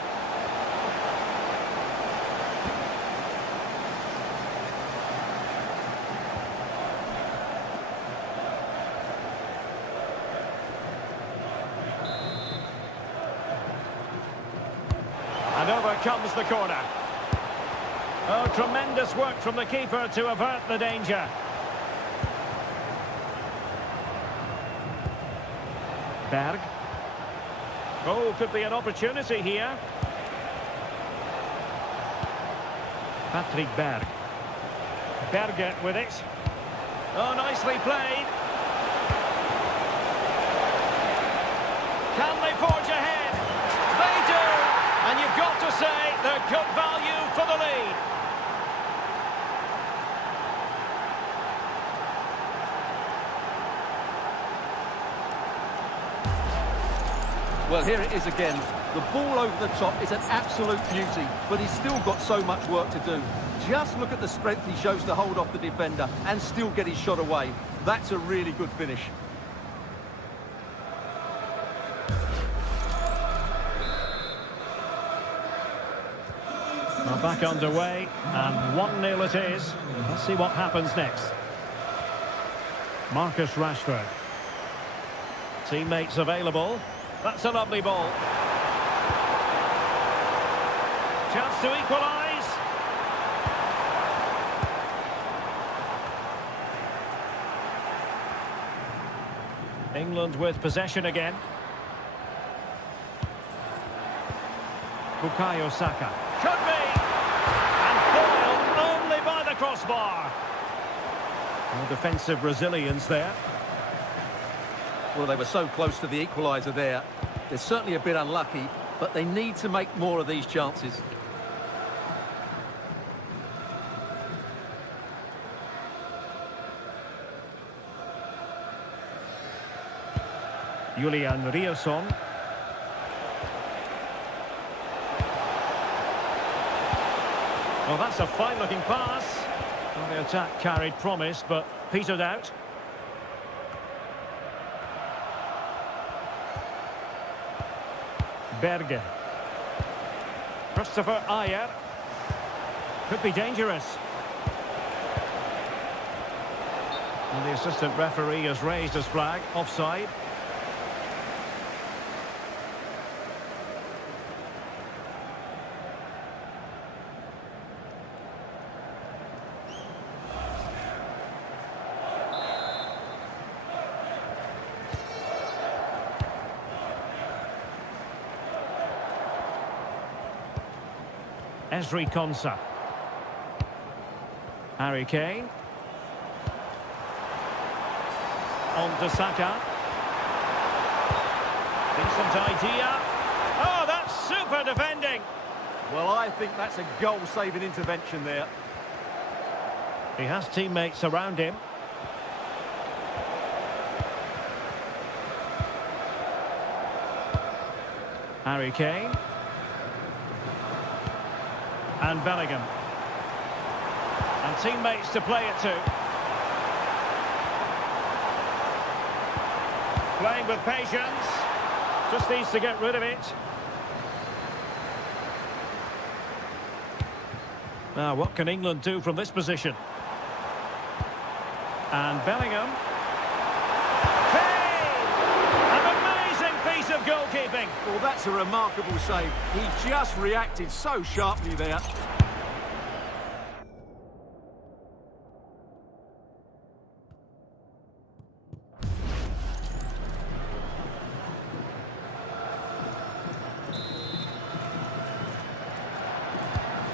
And over comes the corner. Oh, tremendous work from the keeper to avert the danger. Berg. Oh, could be an opportunity here. Patrick Berg. Berge with it. Oh, nicely played. Can they forge ahead? They do! And you've got to say they're good value for the lead. Well, here it is again. The ball over the top is an absolute beauty, but he's still got so much work to do. Just look at the strength he shows to hold off the defender and still get his shot away. That's a really good finish. Well, back underway, and 1-0 it is. Let's see what happens next. Marcus Rashford. Teammates available. That's a lovely ball. Chance to equalise. England with possession again. Bukayo Saka. Could be! And foiled only by the crossbar. No defensive resilience there. Well, they were so close to the equaliser there. They're certainly a bit unlucky, but they need to make more of these chances. Julian Riosson. Well, that's a fine-looking pass. Well, the attack carried promise, but petered out. Berge. Christopher Ayer. Could be dangerous. And the assistant referee has raised his flag. Offside. Esri Konsa. Harry Kane. On to Saka. Decent idea. Oh, that's super defending. Well, I think that's a goal-saving intervention there. He has teammates around him. Harry Kane. And Bellingham. And teammates to play it to. Playing with patience. Just needs to get rid of it. Now, what can England do from this position? And Bellingham. An amazing piece of goalkeeping. Well, that's a remarkable save. He just reacted so sharply there.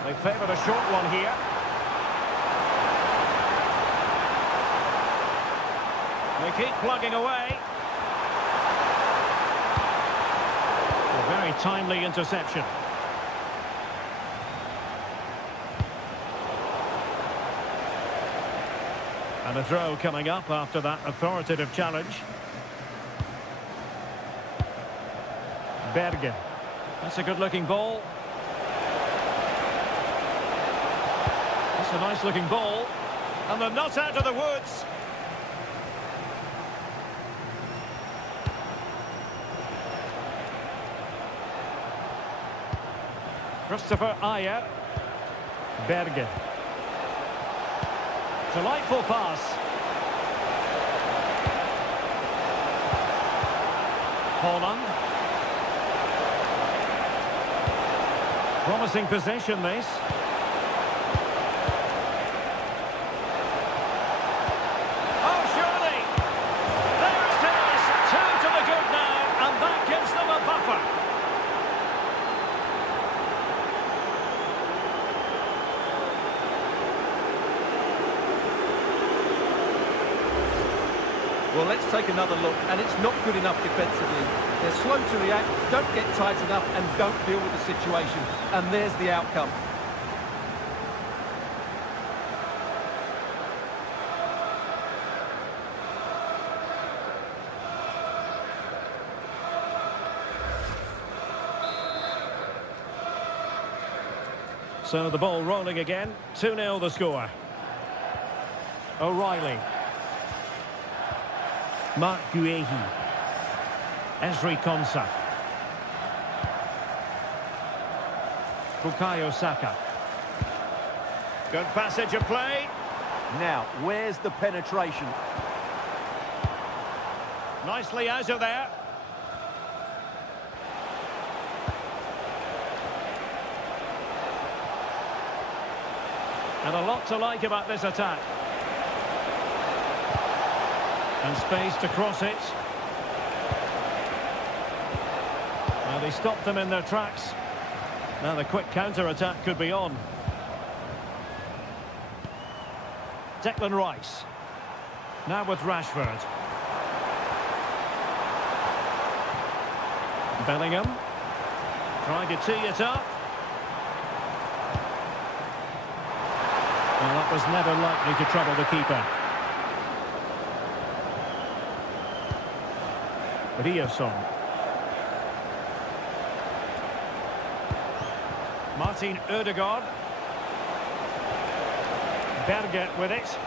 They favoured a short one here. They keep plugging away. A very timely interception. And a throw coming up after that authoritative challenge. Berge. That's a good-looking ball. That's a nice-looking ball. And they're not out of the woods. Christopher Ayer. Berge. Delightful pass. Holland. Promising possession, this. Oh, surely! There it is! 2 to the good now, and that gives them a buffer. Well, let's take another look, and it's not good enough defensively. They're slow to react, don't get tight enough, and don't deal with the situation. And there's the outcome. So the ball rolling again. 2-0 the score. O'Reilly. Mark Guehi. Esri Konsa. Bukayo Saka. Good passage of play. Now, where's the penetration? Nicely out of there. And a lot to like about this attack. And space to cross it. Well, they stopped them in their tracks. Now the quick counter-attack could be on. Declan Rice. Now with Rashford. Bellingham. Trying to tee it up. Well, that was never likely to trouble the keeper. Riosson. Martin Ødegaard. Berge with it.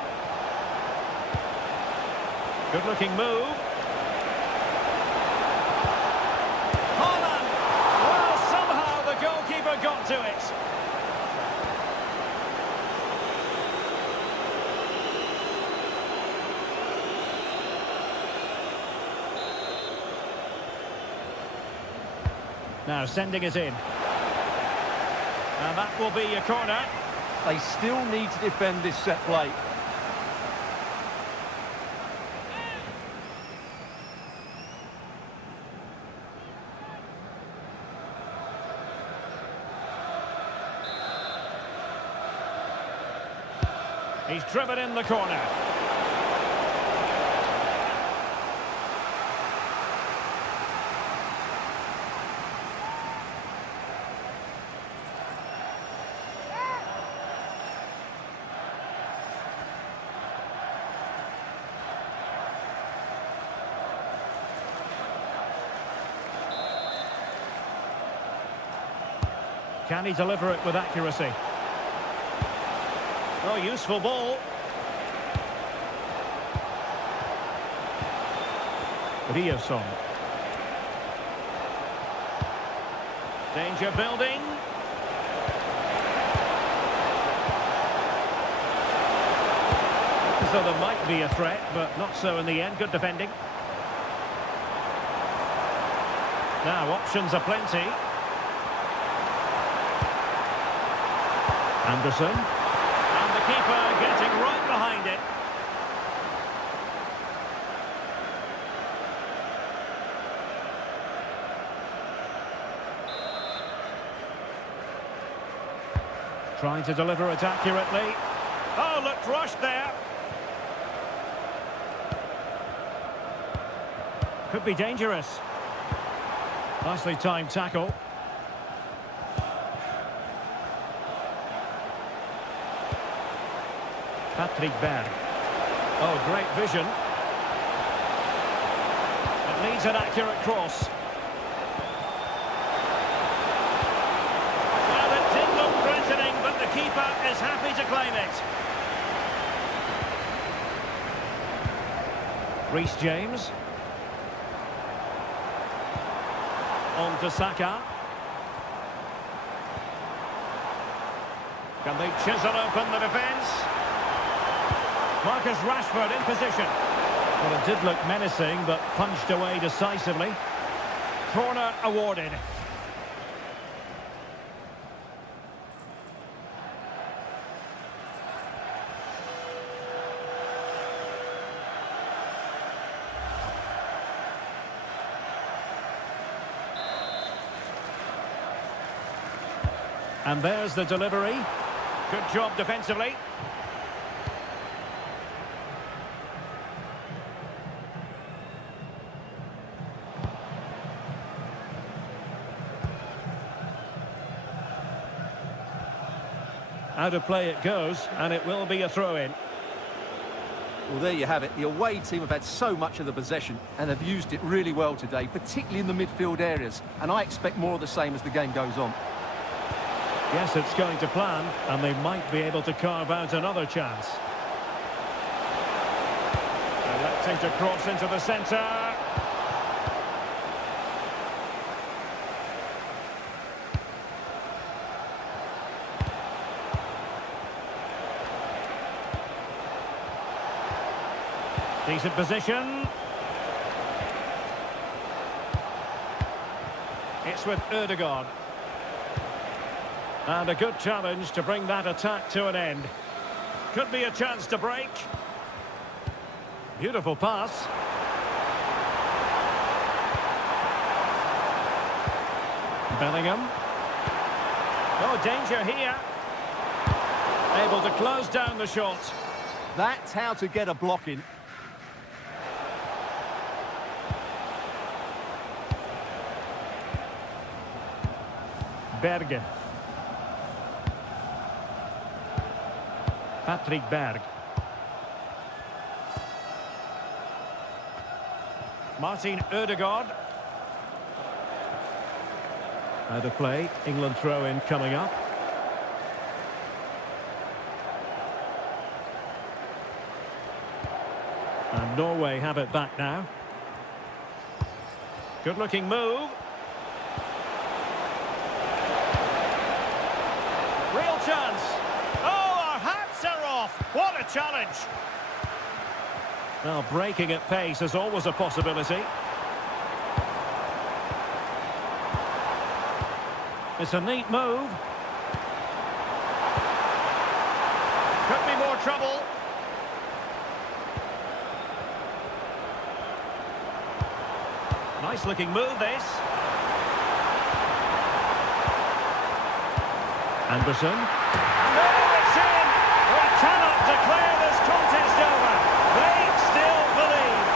Good looking move. Holland! Well, somehow the goalkeeper got to it. Now sending it in. And that will be a corner. They still need to defend this set play. He's driven in the corner. Can he deliver it with accuracy? Oh, useful ball. Riosson. Danger building. So there might be a threat, but not so in the end. Good defending. Now options are plenty. Anderson. And the keeper getting right behind it. Trying to deliver it accurately. Oh, looked rushed there. Could be dangerous. Nicely timed tackle. Patrick Berg. Oh, great vision. It needs an accurate cross. Well, it did look threatening, but the keeper is happy to claim it. Reece James. On to Saka. Can they chisel open the defence? Marcus Rashford in position. Well, it did look menacing, but punched away decisively. Corner awarded. And there's the delivery. Good job defensively. Out of play it goes, and it will be a throw-in. Well, there you have it. The away team have had so much of the possession and have used it really well today, particularly in the midfield areas. And I expect more of the same as the game goes on. Yes, it's going to plan, and they might be able to carve out another chance. Electing to cross into the centre. Decent position. It's with Ødegaard. And a good challenge to bring that attack to an end. Could be a chance to break. Beautiful pass. Bellingham. Oh, danger here. Able to close down the shot. That's how to get a block in. Berge. Patrick Berg. Martin Ødegaard. Out of play. England throw-in coming up. And Norway have it back now. Good-looking move. Real chance. Oh, our hats are off. What a challenge. Well, breaking at pace is always a possibility. It's a neat move. Could be more trouble. Nice looking move, this. Anderson. No, it's in! We cannot declare this contest over. They still believe.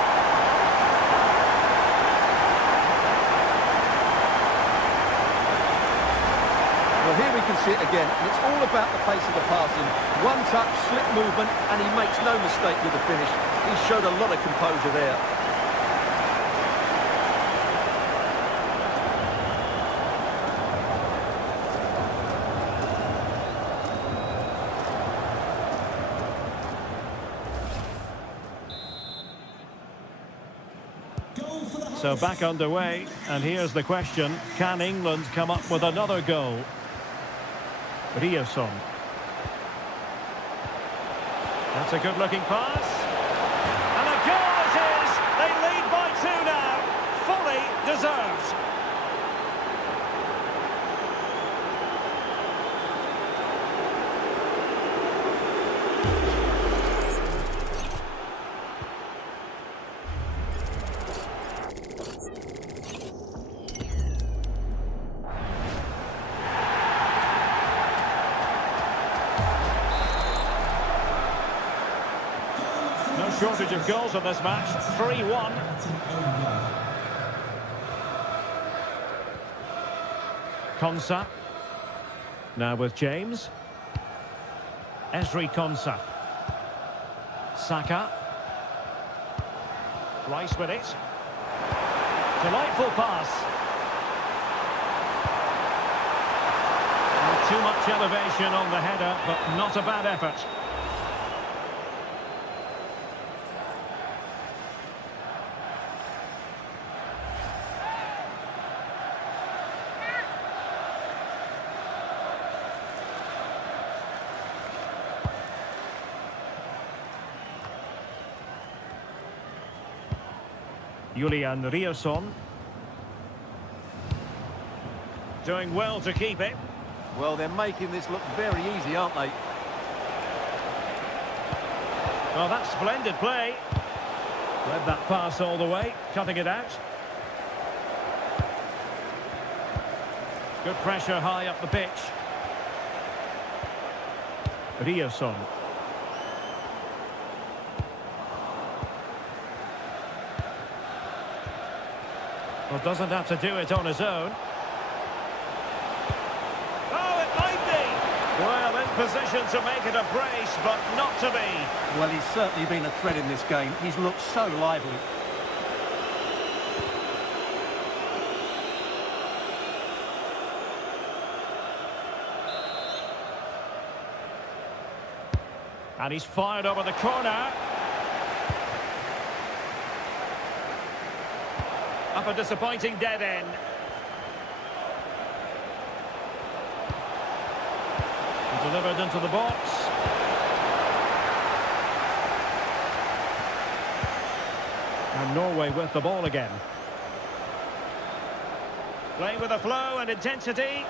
Well, here we can see it again, and it's all about the pace of the passing. One touch, slip movement, and he makes no mistake with the finish. He showed a lot of composure there. So back underway, and here's the question: can England come up with another goal? Riasson. That's a good-looking pass. And a goal it is! They lead by 2 now. Fully deserved. No shortage of goals in this match. 3-1. Konsa. Now with James. Esri Konsa. Saka. Rice with it. Delightful pass. Too much elevation on the header, but not a bad effort. Julian Riosson. Doing well to keep it. Well, they're making this look very easy, aren't they? Well, that's splendid play. Led that pass all the way, cutting it out. Good pressure high up the pitch. Riosson. Well, doesn't have to do it on his own. Well, in position to make it a brace, but not to be. Well, he's certainly been a threat in this game. He's looked so lively. And he's fired over the corner. Up a disappointing dead end. Delivered into the box. And Norway with the ball again. Playing with a flow and intensity.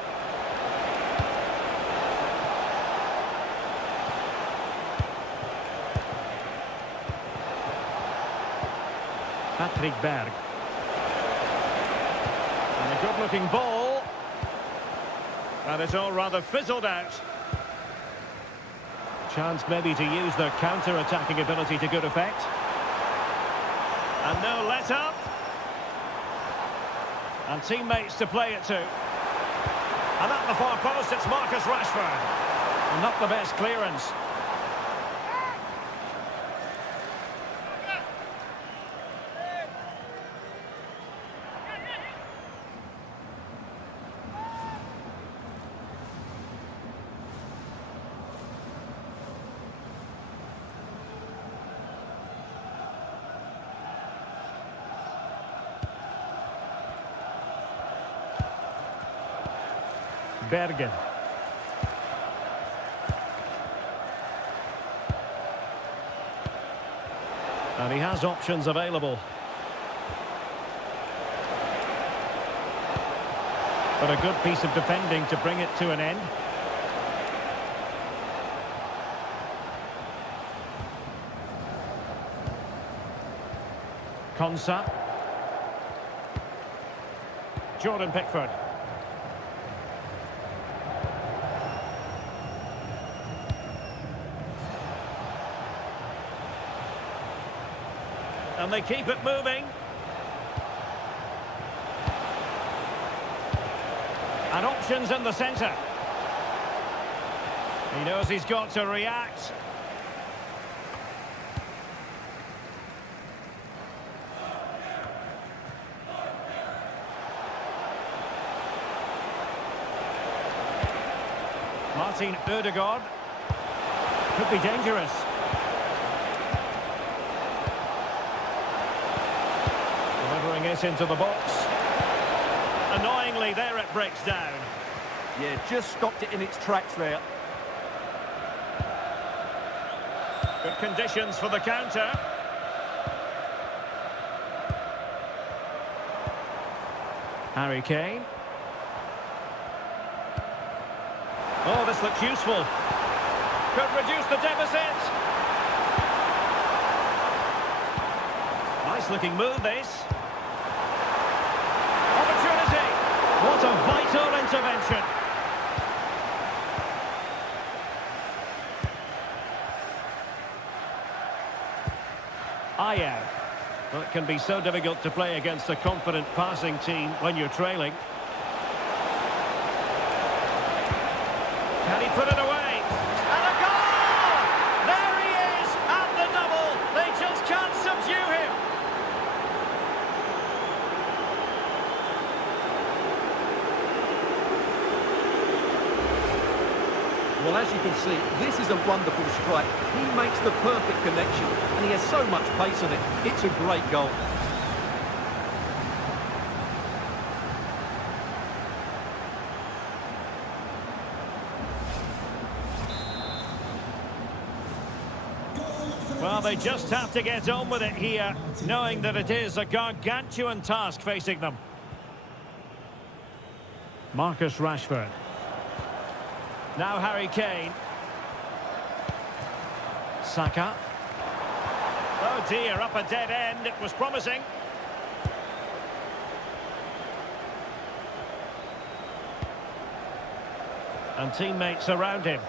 Patrick Berg. And a good-looking ball. And it's all rather fizzled out. Chance maybe to use their counter-attacking ability to good effect. And no let-up. And teammates to play it to. And at the far post, it's Marcus Rashford. And not the best clearance. Bergen. And he has options available. But a good piece of defending to bring it to an end. Konsa. Jordan Pickford. And they keep it moving. And options in the centre. He knows he's got to react. Martin Ødegaard. Could be dangerous. Delivering it into the box. Annoyingly, there it breaks down. Yeah, just stopped it in its tracks there. Good conditions for the counter. Harry Kane. Oh, this looks useful. Could reduce the deficit. Nice looking move, this. Opportunity. What a vital intervention. Ayer. Well, it can be so difficult to play against a confident passing team when you're trailing. Can he put it away? And a goal! There he is, and the double. They just can't subdue him. Well, as you can see, this is a wonderful strike. He makes the perfect connection, and he has so much pace on it. It's a great goal. Well, they just have to get on with it here, knowing that it is a gargantuan task facing them. Marcus Rashford. Now Harry Kane. Saka. Oh dear, up a dead end. It was promising. And teammates around him.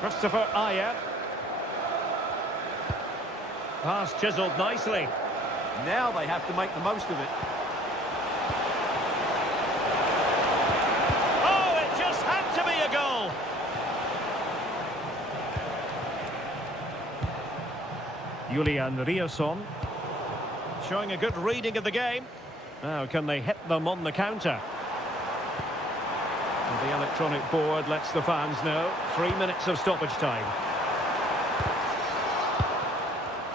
Christopher Ayer. Pass chiselled nicely. Now they have to make the most of it. Oh, it just had to be a goal. Julian Riasson. Showing a good reading of the game. Now, can they hit them on the counter? And the electronic board lets the fans know. 3 minutes of stoppage time.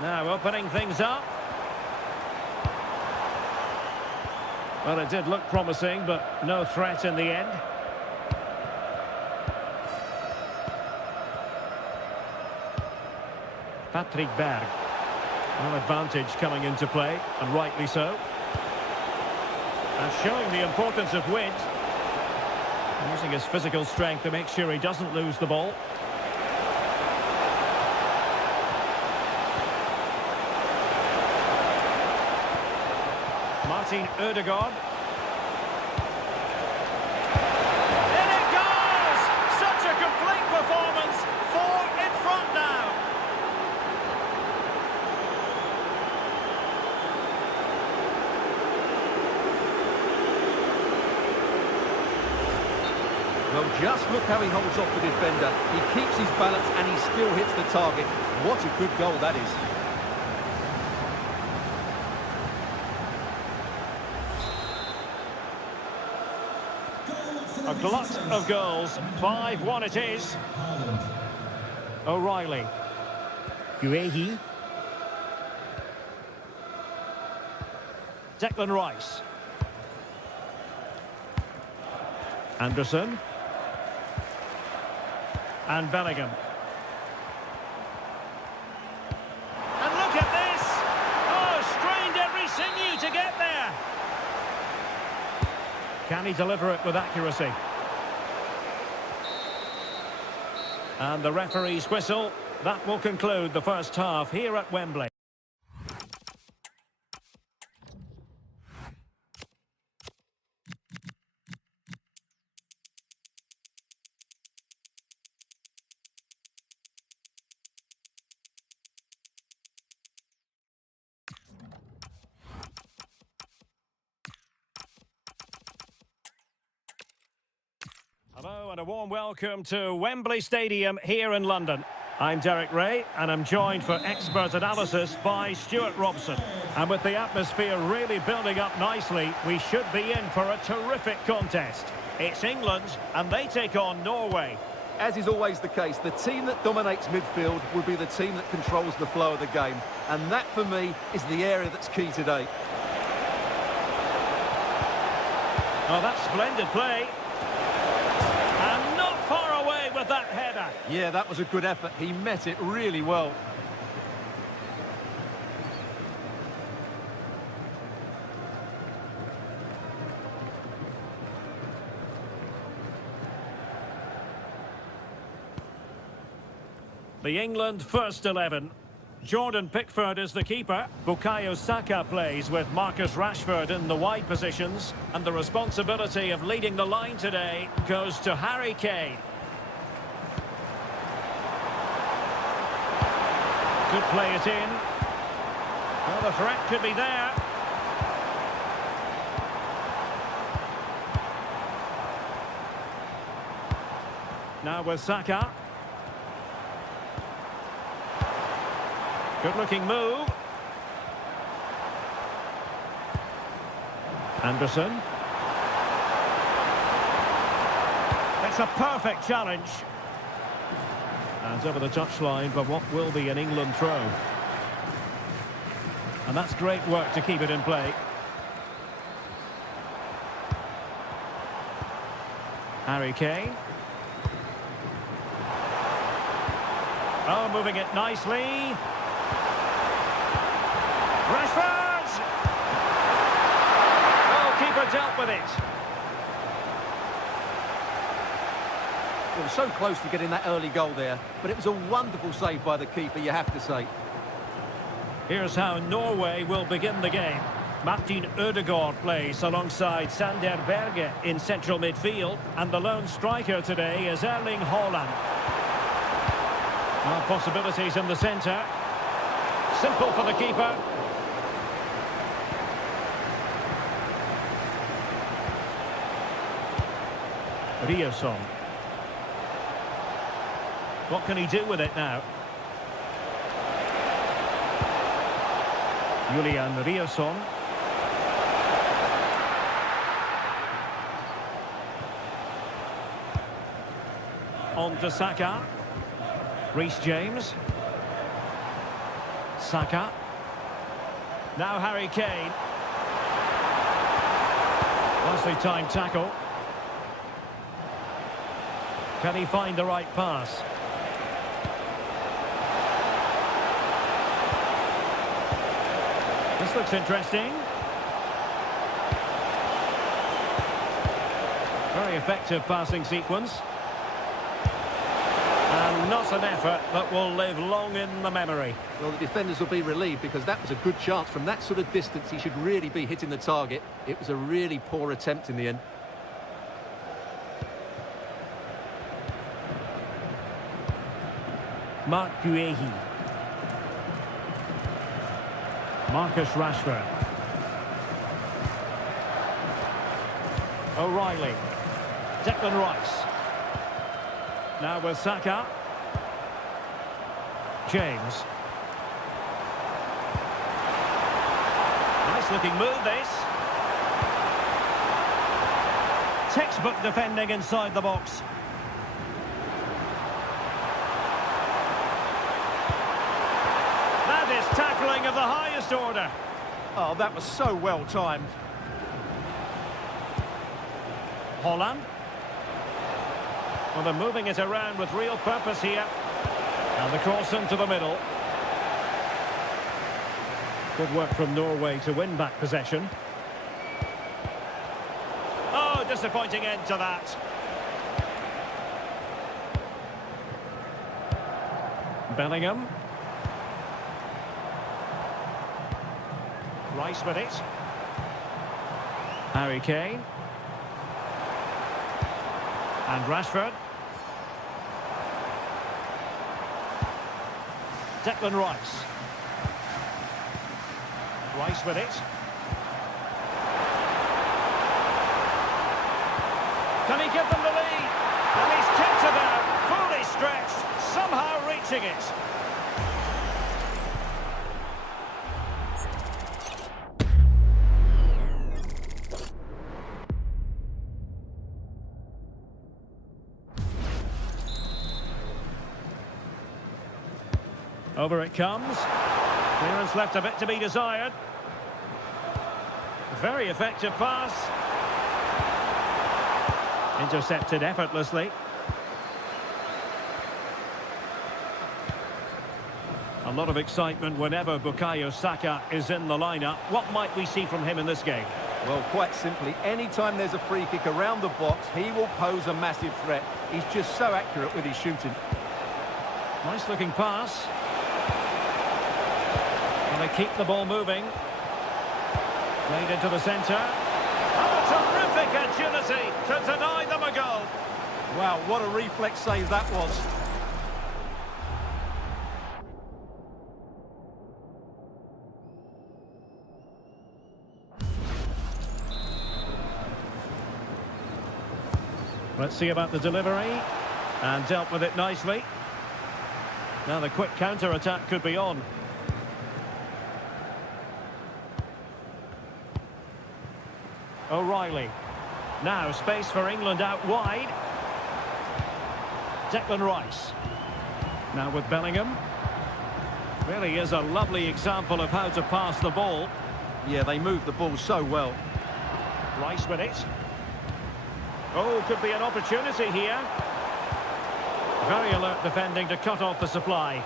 Now opening things up. Well, it did look promising, but no threat in the end. Patrick Berg. No advantage coming into play, and rightly so. And showing the importance of width. Using his physical strength to make sure he doesn't lose the ball. Martin Ødegaard. In it goes! Such a complete performance. 4 in front now. Well, just look how he holds off the defender. He keeps his balance and he still hits the target. What a good goal that is. A glut of goals. 5-1 it is. O'Reilly. Guehi. Declan Rice. Anderson. And Bellingham. And look at this! Oh, strained every sinew to get there. Can he deliver it with accuracy? And the referee's whistle. That will conclude the first half here at Wembley. Hello and a warm welcome to Wembley Stadium here in London. I'm Derek Ray and I'm joined for expert analysis by Stuart Robson. And with the atmosphere really building up nicely, we should be in for a terrific contest. It's England and they take on Norway. As is always the case, the team that dominates midfield will be the team that controls the flow of the game. And that, for me, is the area that's key today. Oh, that's splendid play. And not far away with that header. Yeah, that was a good effort. He met it really well. The England first 11. Jordan Pickford is the keeper. Bukayo Saka plays with Marcus Rashford in the wide positions. And the responsibility of leading the line today goes to Harry Kane. Could play it in. Well, the threat could be there. Now with Saka. Good-looking move. Anderson. It's a perfect challenge. And over the touchline for what will be an England throw. And that's great work to keep it in play. Harry Kane. Oh, moving it nicely. Rashford! Oh, keeper dealt with it. It was so close to getting that early goal there, but it was a wonderful save by the keeper, you have to say. Here's how Norway will begin the game. Martin Ødegaard plays alongside Sander Berge in central midfield, and the lone striker today is Erling Haaland. Now possibilities in the centre. Simple for the keeper. Riosson. What can he do with it now? Julian Riosson. On to Saka. Reece James. Saka. Now Harry Kane. Nicely timed tackle. Can he find the right pass? This looks interesting. Very effective passing sequence. And not an effort that will live long in the memory. Well, the defenders will be relieved because that was a good chance. From that sort of distance, he should really be hitting the target. It was a really poor attempt in the end. Mark Guehi. Marcus Rashford. O'Reilly. Declan Rice. Now with Saka. James. Nice looking move this. Textbook defending inside the box. That is tackling of the highest order. Oh, that was so well timed. Haaland. Well, they're moving it around with real purpose here. And the cross into the middle. Good work from Norway to win back possession. Oh, disappointing end to that. Bellingham. Rice with it. Harry Kane. And Rashford. Declan Rice. Rice with it. Can he give them the lead? And he's kicked it out, fully stretched, somehow reaching it. Over it comes. Clearance left a bit to be desired. Very effective pass. Intercepted effortlessly. A lot of excitement whenever Bukayo Saka is in the lineup. What might we see from him in this game? Well, quite simply, anytime there's a free kick around the box, he will pose a massive threat. He's just so accurate with his shooting. Nice looking pass. And they keep the ball moving. Played into the centre. Oh, terrific agility to deny them a goal. Wow, what a reflex save that was. Let's see about the delivery. And dealt with it nicely. Now the quick counter-attack could be on. O'Reilly. Now space for England out wide. Declan Rice. Now with Bellingham. Really is a lovely example of how to pass the ball. Yeah, they move the ball so well. Rice with it. Oh, could be an opportunity here. Very alert defending to cut off the supply.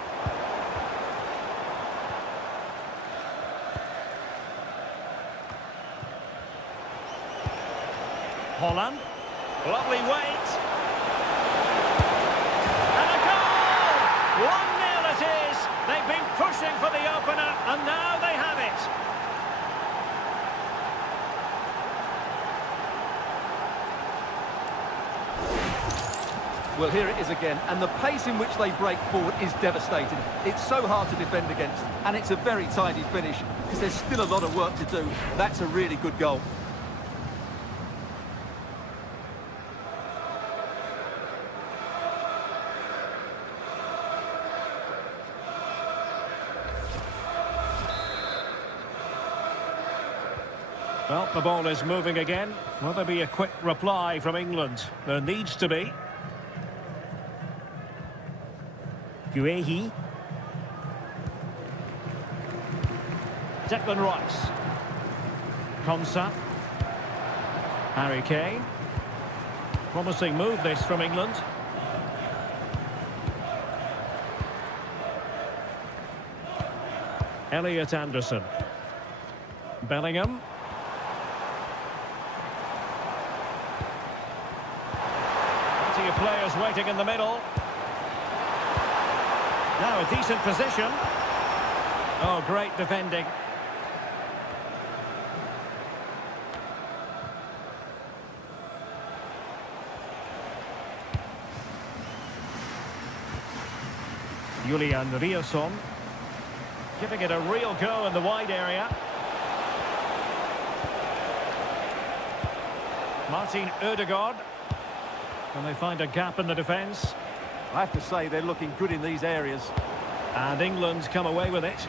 Holland. Lovely weight. And a goal! 1-0 it is. They've been pushing for the opener, and now they have it. Well, here it is again, and the pace in which they break forward is devastating. It's so hard to defend against, and it's a very tidy finish, because there's still a lot of work to do. That's a really good goal. Well, the ball is moving again. Will there be a quick reply from England? There needs to be. Guehi. Declan Rice. Konsa. Harry Kane. Promising move this from England. Elliot Anderson. Bellingham. Plenty of players waiting in the middle. Now a decent position. Oh, great defending. Julian Riasson. Giving it a real go in the wide area. Martin Ødegaard. Can they find a gap in the defence? I have to say they're looking good in these areas. And England's come away with it.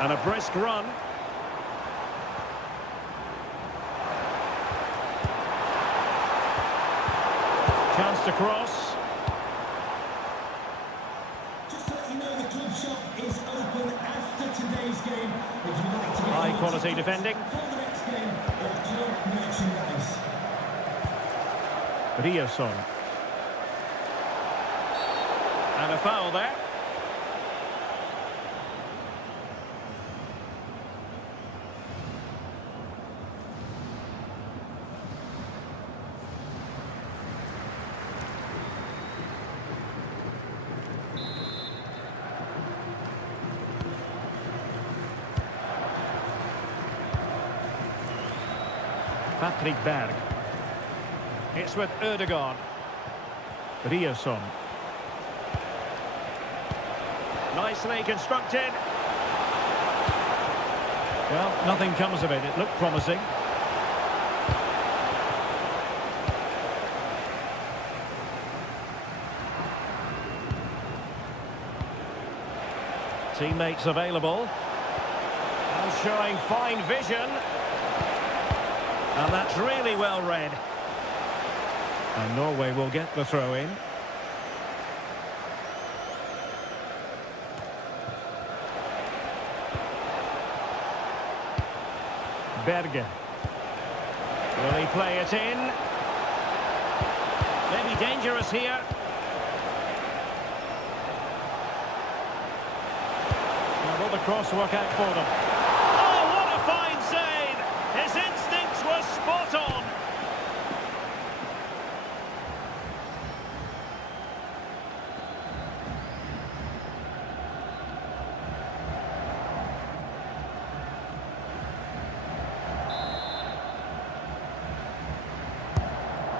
And a brisk run. Chance to cross. Just to let you know, the club shop is open after today's game. If you'd like to get High quality defending. for the next game or club merchandise. Riasson. And a foul there. Patrick Berg. It's with Ødegaard. Riasson. Nicely constructed. Well, nothing comes of it. It looked promising. Teammates available. And showing fine vision. And that's really well read. And Norway will get the throw in. Berge. Will he play it in? Maybe dangerous here. Now will the cross work out for them? Oh, what a fine save! His instincts were spot on.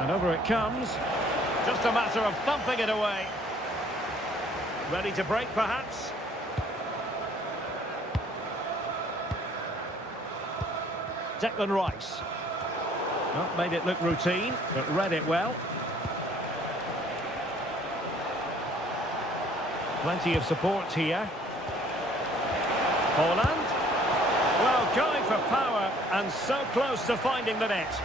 And over it comes. Just a matter of thumping it away. Ready to break, perhaps? Declan Rice. Not made it look routine, but read it well. Plenty of support here. Holland. Well, going for power and so close to finding the net.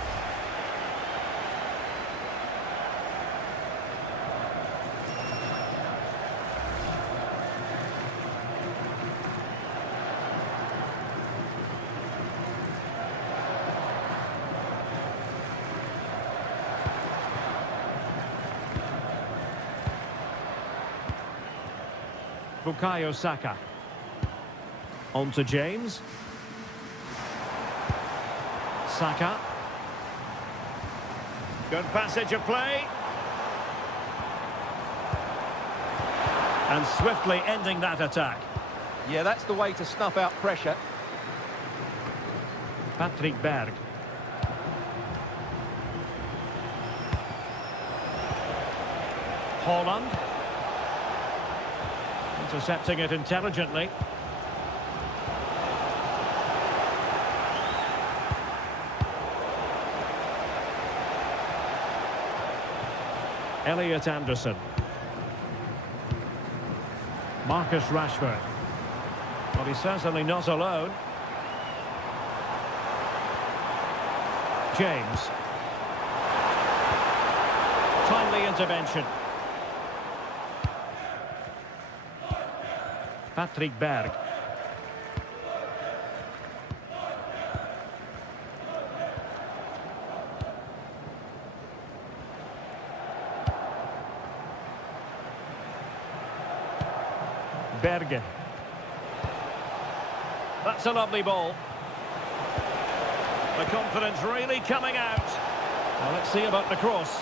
Bukayo Saka. On to James. Saka. Good passage of play. And swiftly ending that attack. Yeah, that's the way to snuff out pressure. Patrick Berg. Holland. Intercepting it intelligently. Elliot Anderson. Marcus Rashford. Well, he's certainly not alone. James. Timely intervention. Patrick Berg. Berge. That's a lovely ball. The confidence really coming out. Well, let's see about the cross.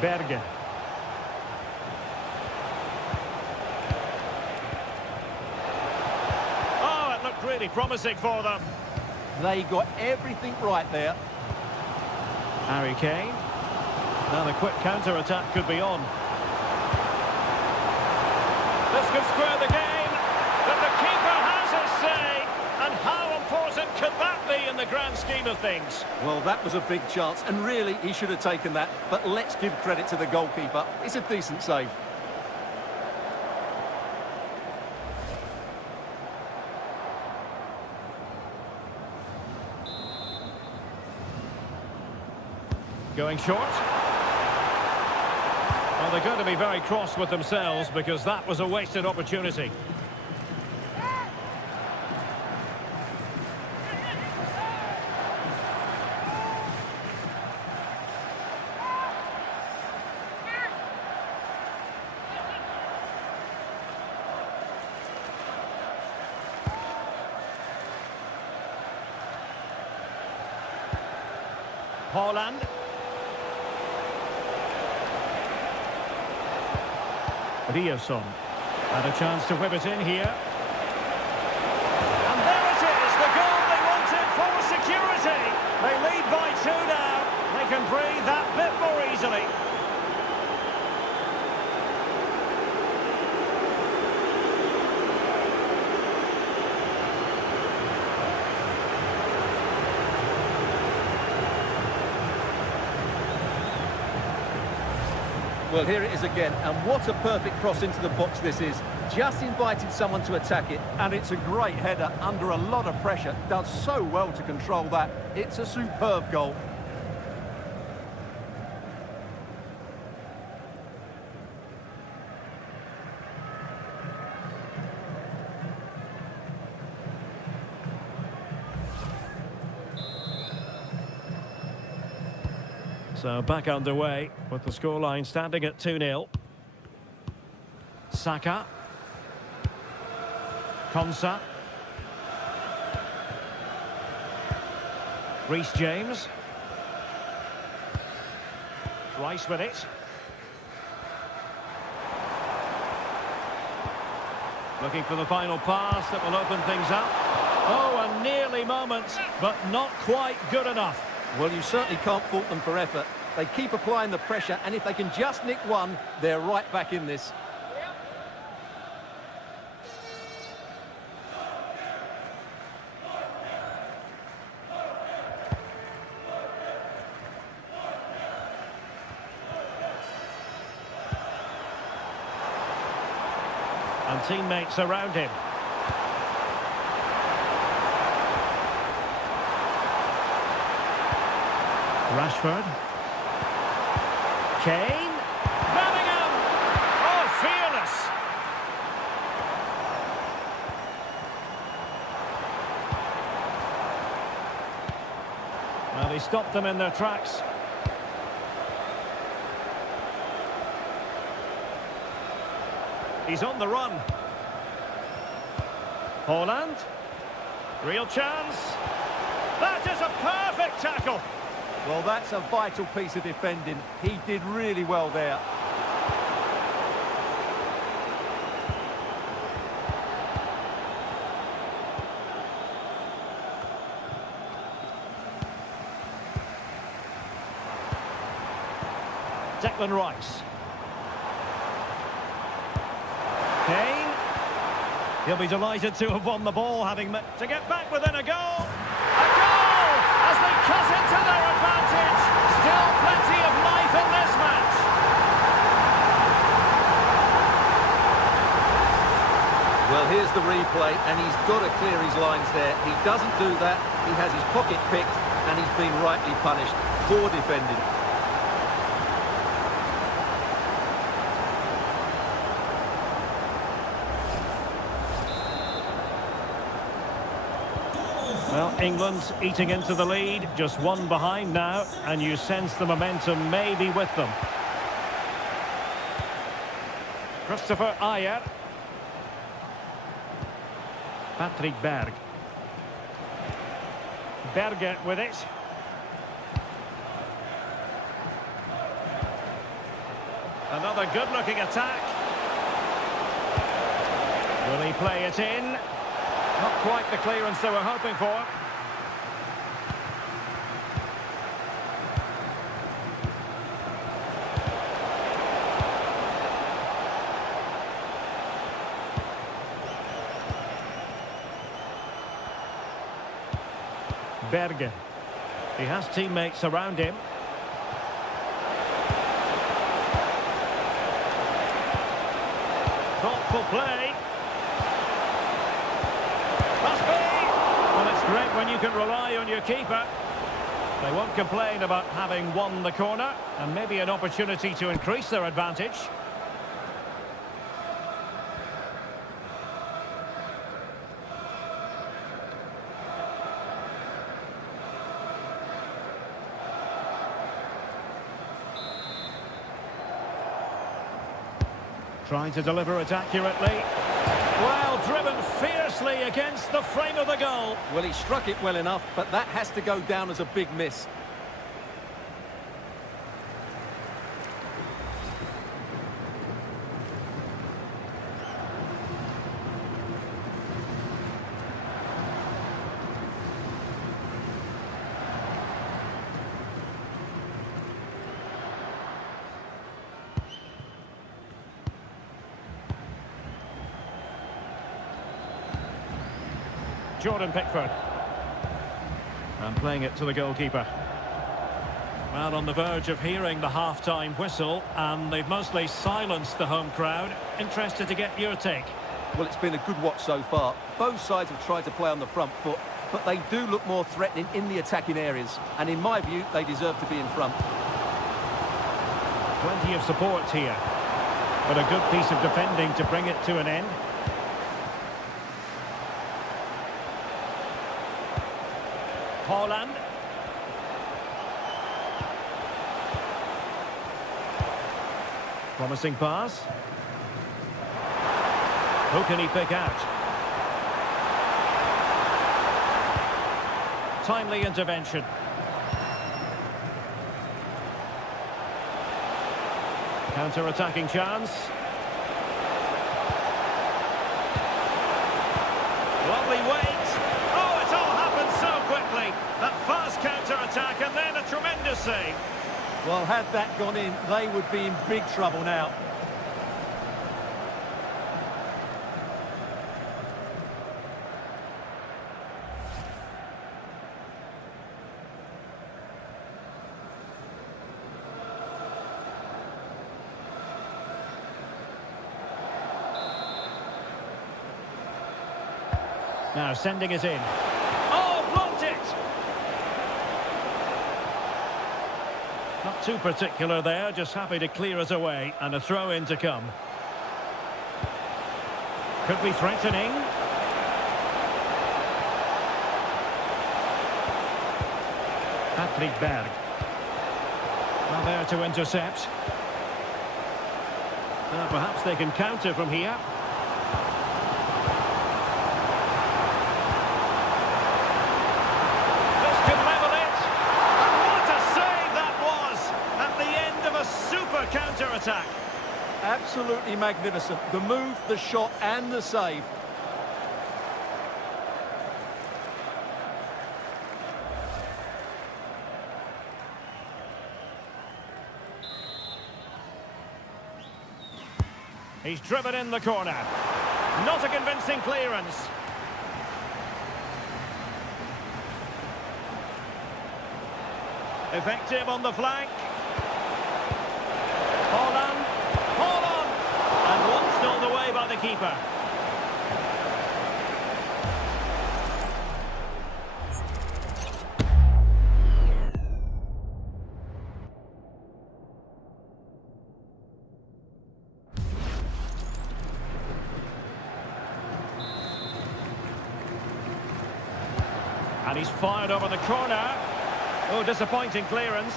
Berge. Oh, it looked really promising for them. They got everything right there. Harry Kane. Now the quick counter-attack could be on. This could square the game, but the keeper has his say. And how important could that be in the grand scheme of things? Well, that was a big chance, and really, he should have taken that. But let's give credit to the goalkeeper. It's a decent save. Going short. Well, they're going to be very cross with themselves because that was a wasted opportunity. Holland. Riasson had a chance to whip it in here. And there it is, the goal they wanted for security. They lead by 2 now. They can breathe that bit more easily. Well, here it is again, and what a perfect cross into the box this is. Just invited someone to attack it, and it's a great header under a lot of pressure. Does so well to control that. It's a superb goal. So back underway with the scoreline standing at 2-0. Saka. Konsa. Reece James. Rice with it. Looking for the final pass that will open things up. Oh, a nearly moment, but not quite good enough. Well, you certainly can't fault them for effort. They keep applying the pressure, and if they can just nick one, they're right back in this. And teammates around him. Rashford. Kane. Bellingham. Oh, fearless. Well, he stopped them in their tracks. He's on the run. Haaland. Real chance. That is a perfect tackle. Well, that's a vital piece of defending. He did really well there. Declan Rice. Kane. He'll be delighted to have won the ball, having to get back within a goal. A goal as they cut into their advantage. Still plenty of life in this match. Well, here's the replay, and he's got to clear his lines there. He doesn't do that. He has his pocket picked, and he's been rightly punished. Poor defending. Well, England's eating into the lead, just one behind now, and you sense the momentum may be with them. Christopher Ayer. Patrick Berg. Berger with it. Another good-looking attack. Will he play it in? Not quite the clearance they were hoping for. Berger. He has teammates around him. Thoughtful play. Must be. Well, it's great when you can rely on your keeper. They won't complain about having won the corner, and maybe an opportunity to increase their advantage. Trying to deliver it accurately. Well, driven fiercely against the frame of the goal. Well, he struck it well enough, but that has to go down as a big miss. Jordan Pickford. And playing it to the goalkeeper. Well, on the verge of hearing the half-time whistle, and they've mostly silenced the home crowd. Interested to get your take. Well, it's been a good watch so far. Both sides have tried to play on the front foot, but they do look more threatening in the attacking areas. And in my view, they deserve to be in front. Plenty of support here. But a good piece of defending to bring it to an end. Haaland. Promising pass. Who can he pick out? Timely intervention. Counter-attacking chance. Lovely wait. Oh, it all happened so quickly. That fast counter-attack and then a tremendous save. Well, had that gone in, they would be in big trouble now. Now sending it in. Oh, blocked it! Not too particular there, just happy to clear it away, and a throw in to come. Could be threatening. Patrick Berg. Well, there to intercept. Perhaps they can counter from here. This could level it. And what a save that was at the end of a super counter-attack. Absolutely magnificent. The move, the shot and the save. He's driven in the corner. Not a convincing clearance. Effective on the flank. Holland. And one stole away by the keeper. And he's fired over the corner. Oh, disappointing clearance.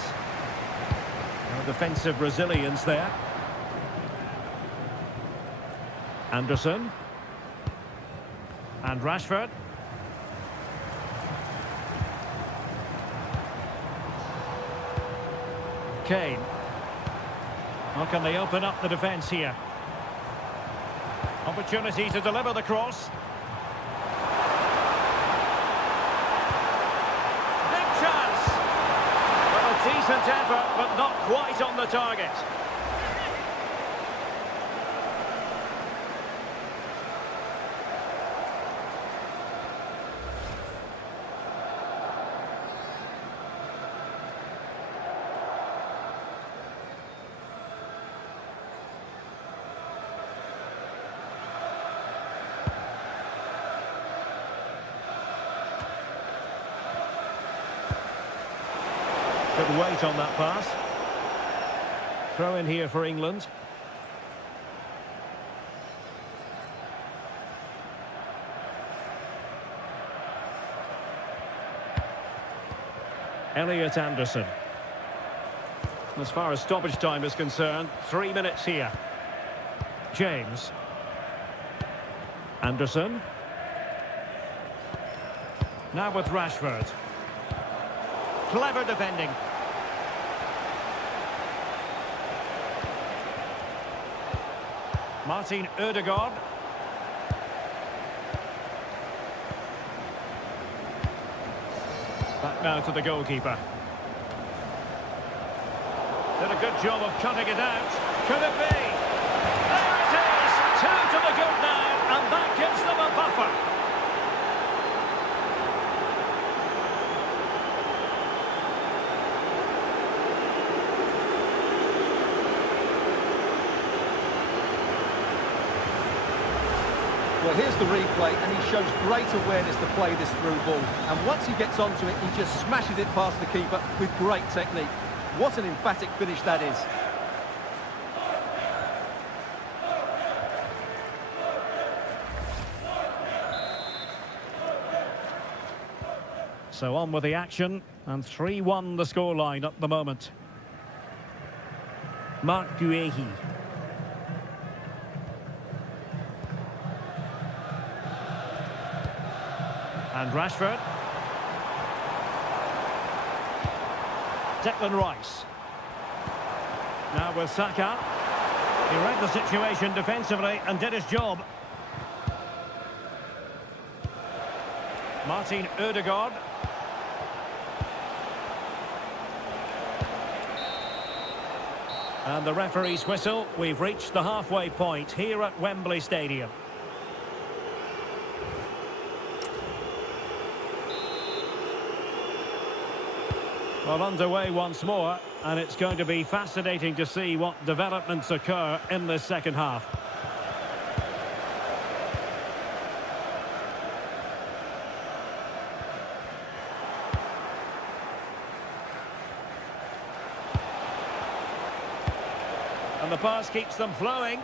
No defensive resilience there. Anderson. And Rashford. Kane. How can they open up the defence here? Opportunity to deliver the cross. Decent effort, but not quite on the target. Good weight on that pass. Throw in here for England. Elliot Anderson. As far as stoppage time is concerned, 3 minutes here. James. Anderson. Now with Rashford. Clever defending. Martin Ødegaard. Back now to the goalkeeper. Did a good job of cutting it out. Could it be? There it is! 2 to the good now, and that gives them a buffer. Well, here's the replay, and he shows great awareness to play this through ball. And once he gets onto it, he just smashes it past the keeper with great technique. What an emphatic finish that is. So on with the action, and 3-1 the scoreline at the moment. Marc Guéhi. And Rashford. Declan Rice. Now with Saka. He read the situation defensively and did his job. Martin Ødegaard. And the referee's whistle. We've reached the halfway point here at Wembley Stadium. Well, underway once more, and it's going to be fascinating to see what developments occur in this second half. And the pass keeps them flowing.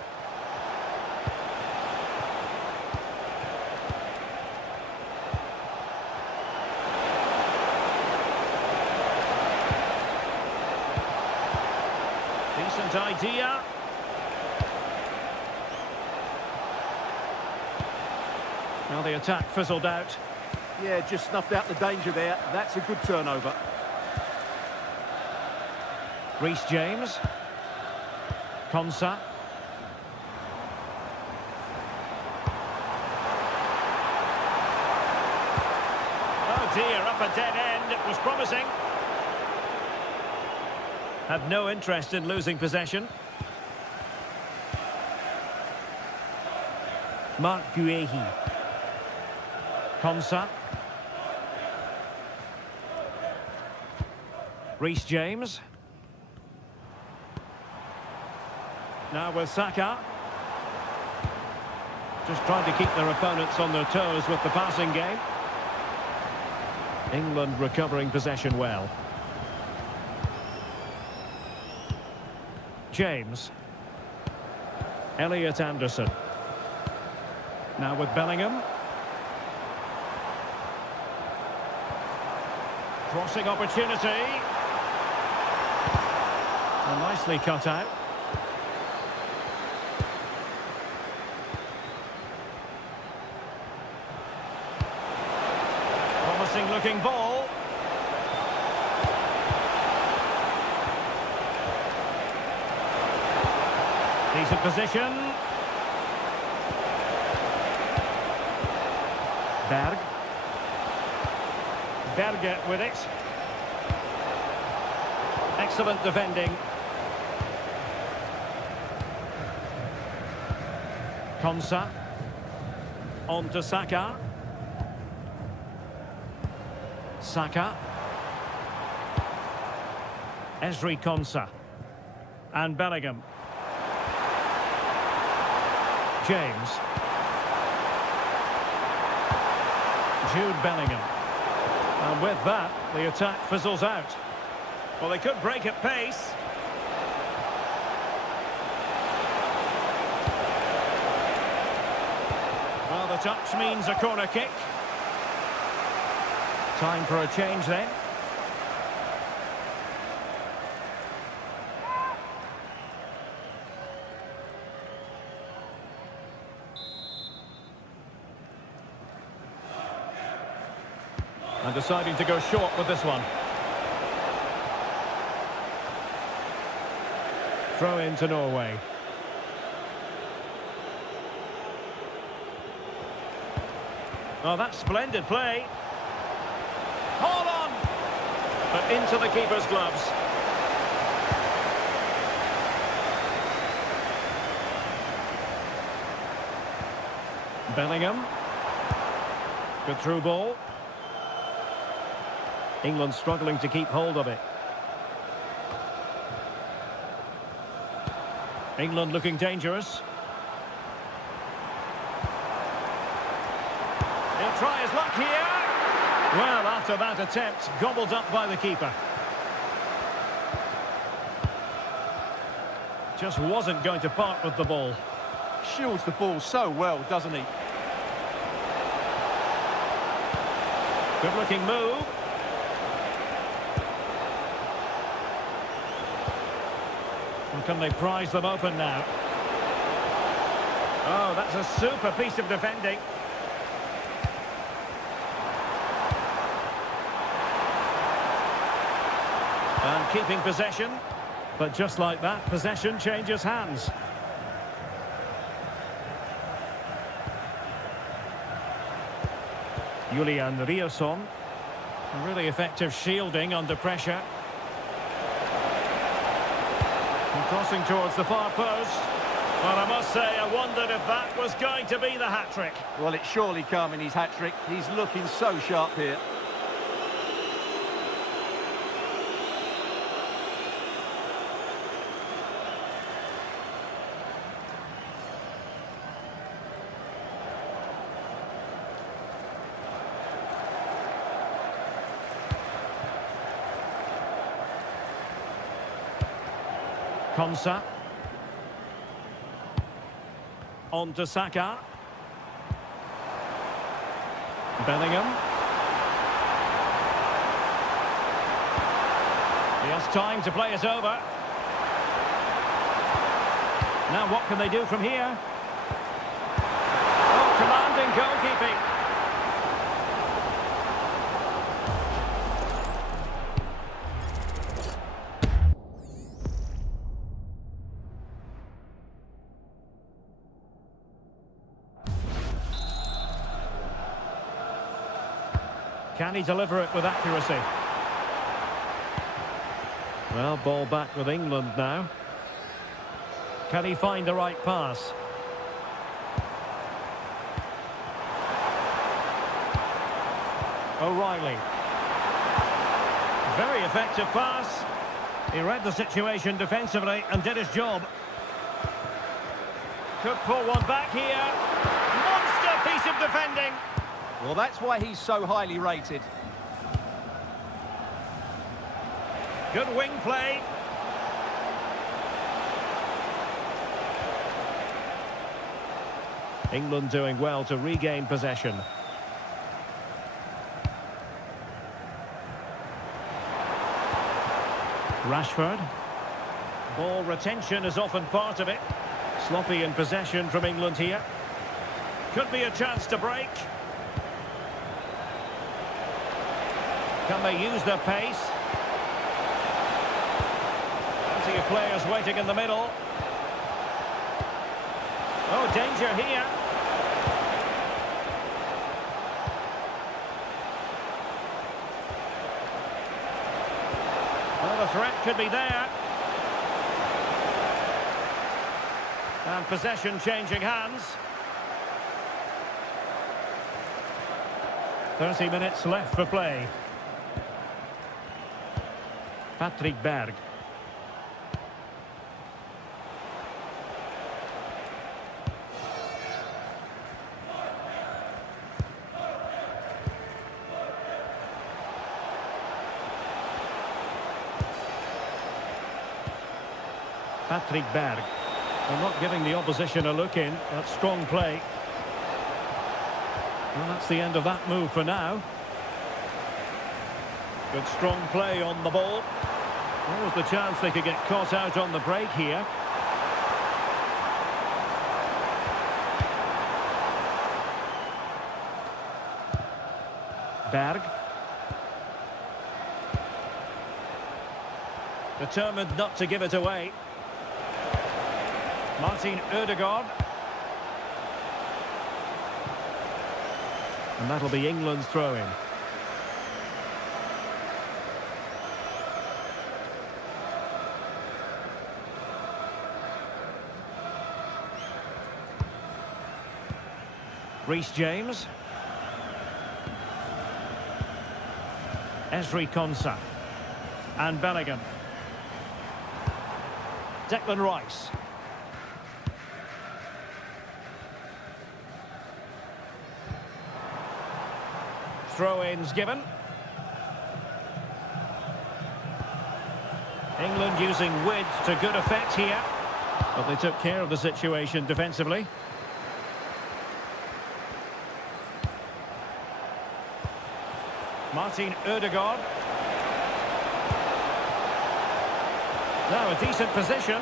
Decent idea. Now the attack fizzled out. Yeah, just snuffed out the danger there. That's a good turnover. Reece James. Konsa. Oh dear, up a dead end. It was promising. Had no interest in losing possession. Marc Guehi. Konsa. Reece James. Now with Saka. Just trying to keep their opponents on their toes with the passing game. England recovering possession well. James. Elliot Anderson. Now with Bellingham. Crossing opportunity. And nicely cut out. Promising looking ball. Decent position. Berg. Berge with it. Excellent defending. Konsa. On to Saka. Saka. Ezri Konsa. And Bellingham. James. Jude Bellingham. And with that, the attack fizzles out. Well, they could break at pace. Well, the touch means a corner kick. Time for a change then. And deciding to go short with this one. Throw in to Norway. Oh, that's splendid play. Hold on! But into the keeper's gloves. Bellingham. Good through ball. England struggling to keep hold of it. England looking dangerous. He'll try his luck here. Well, after that attempt, gobbled up by the keeper. Just wasn't going to part with the ball. Shields the ball so well, doesn't he? Good looking move. And can they prise them open now? Oh, that's a super piece of defending. And keeping possession. But just like that, possession changes hands. Julian Riosson. Really effective shielding under pressure. And crossing towards the far post. Well, I must say, I wondered if that was going to be the hat-trick. Well, it's surely coming, his hat-trick. He's looking so sharp here. Konsa. On to Saka. Bellingham. He has time to play it over. Now what can they do from here? Oh, commanding goalkeeping. Can he deliver it with accuracy? Well, ball back with England now. Can he find the right pass? O'Reilly. Very effective pass. He read the situation defensively and did his job. Could pull one back here. Monster piece of defending. Well, that's why he's so highly rated. Good wing play. England doing well to regain possession. Rashford. Ball retention is often part of it. Sloppy in possession from England here. Could be a chance to break. Can they use their pace? Plenty of players waiting in the middle. Oh, danger here. Well, the threat could be there. And possession changing hands. 30 minutes left for play. Patrick Berg. Patrick Berg. They're not giving the opposition a look in. That's strong play. Well, that's the end of that move for now. Good strong play on the ball. There was the chance they could get caught out on the break here. Berg. Determined not to give it away. Martin Ødegaard. And that'll be England's throw-in. Reece James. Ezri Konsa. And Bellingham. Declan Rice. Throw-ins given. England using width to good effect here. But they took care of the situation defensively. Martin Ødegaard. Now a decent position.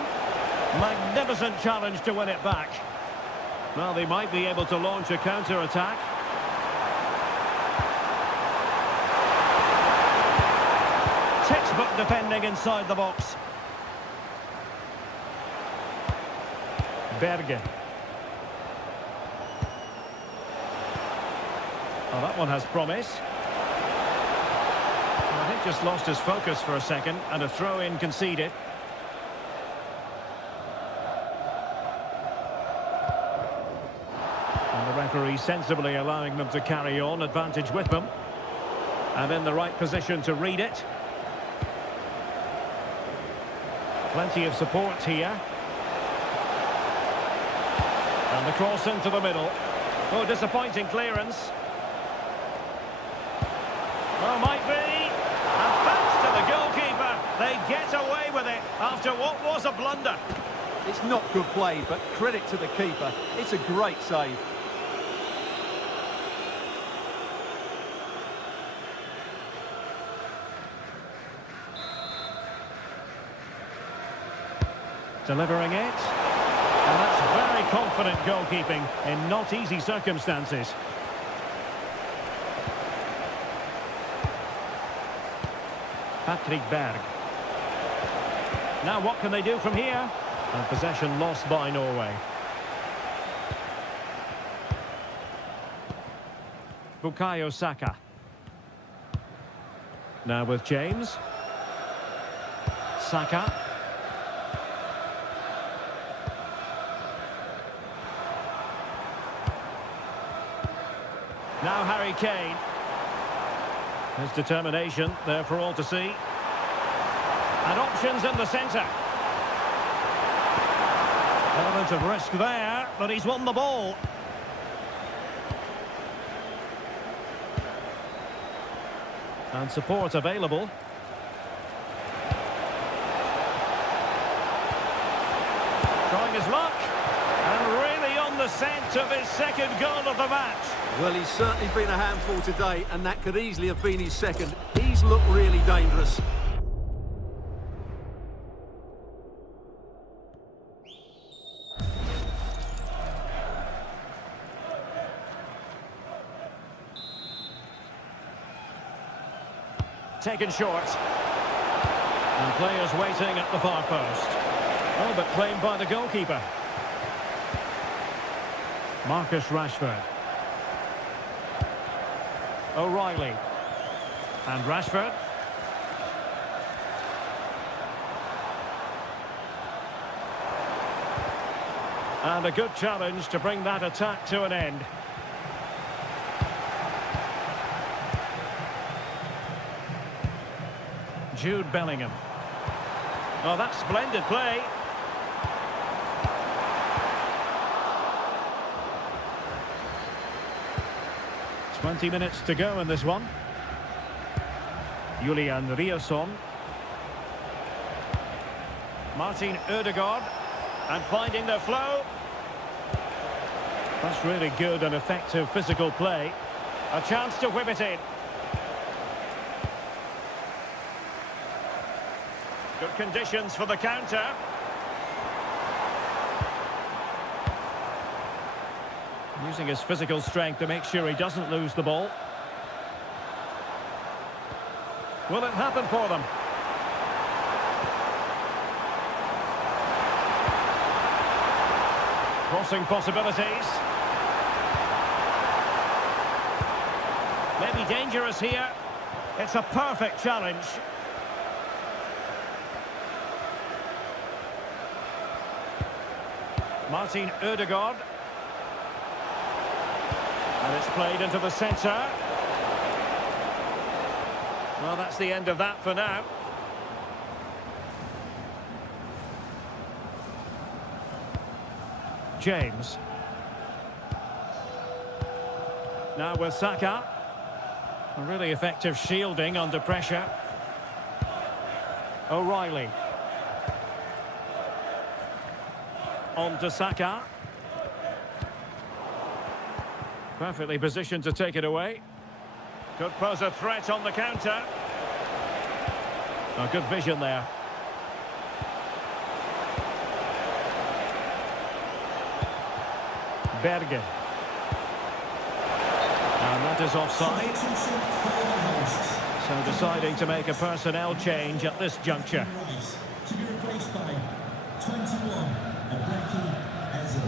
Magnificent challenge to win it back. Well, they might be able to launch a counter-attack. Textbook defending inside the box. Berge. Oh, that one has promise. I think just lost his focus for a second, and a throw-in conceded. And the referee sensibly allowing them to carry on, advantage with them. And in the right position to read it. Plenty of support here. And the cross into the middle. Oh, disappointing clearance. Oh, might be. And thanks to the goalkeeper, they get away with it after what was a blunder. It's not good play, but credit to the keeper. It's a great save. Delivering it. And that's very confident goalkeeping in not easy circumstances. Patrick Berg. Now what can they do from here? And possession lost by Norway. Bukayo Saka. Now with James. Saka. Now Harry Kane. His determination there for all to see. And options in the centre. Element of risk there, but he's won the ball. And support available. Trying his luck. And really on the scent of his second goal of the match. Well, he's certainly been a handful today, and that could easily have been his second. He's looked really dangerous. Taken short. And players waiting at the far post. Oh, but claimed by the goalkeeper. Marcus Rashford. O'Reilly. And Rashford. And a good challenge to bring that attack to an end. Jude Bellingham. Oh, that's splendid play. Twenty minutes to go in this one. Julian Riasson. Martin Ødegaard. And finding the flow. That's really good and effective physical play. A chance to whip it in. Good conditions for the counter. Using his physical strength to make sure he doesn't lose the ball. Will it happen for them? Crossing possibilities. Maybe dangerous here. It's a perfect challenge. Martin Ødegaard. And it's played into the centre. Well, that's the end of that for now. James. Now with Saka. A really effective shielding under pressure. O'Reilly. On to Saka. Perfectly positioned to take it away. Could pose a threat on the counter. Oh, good vision there. Berge. And that is offside. So deciding to make a personnel change at this juncture. To be replaced by 21, Abreki Eze.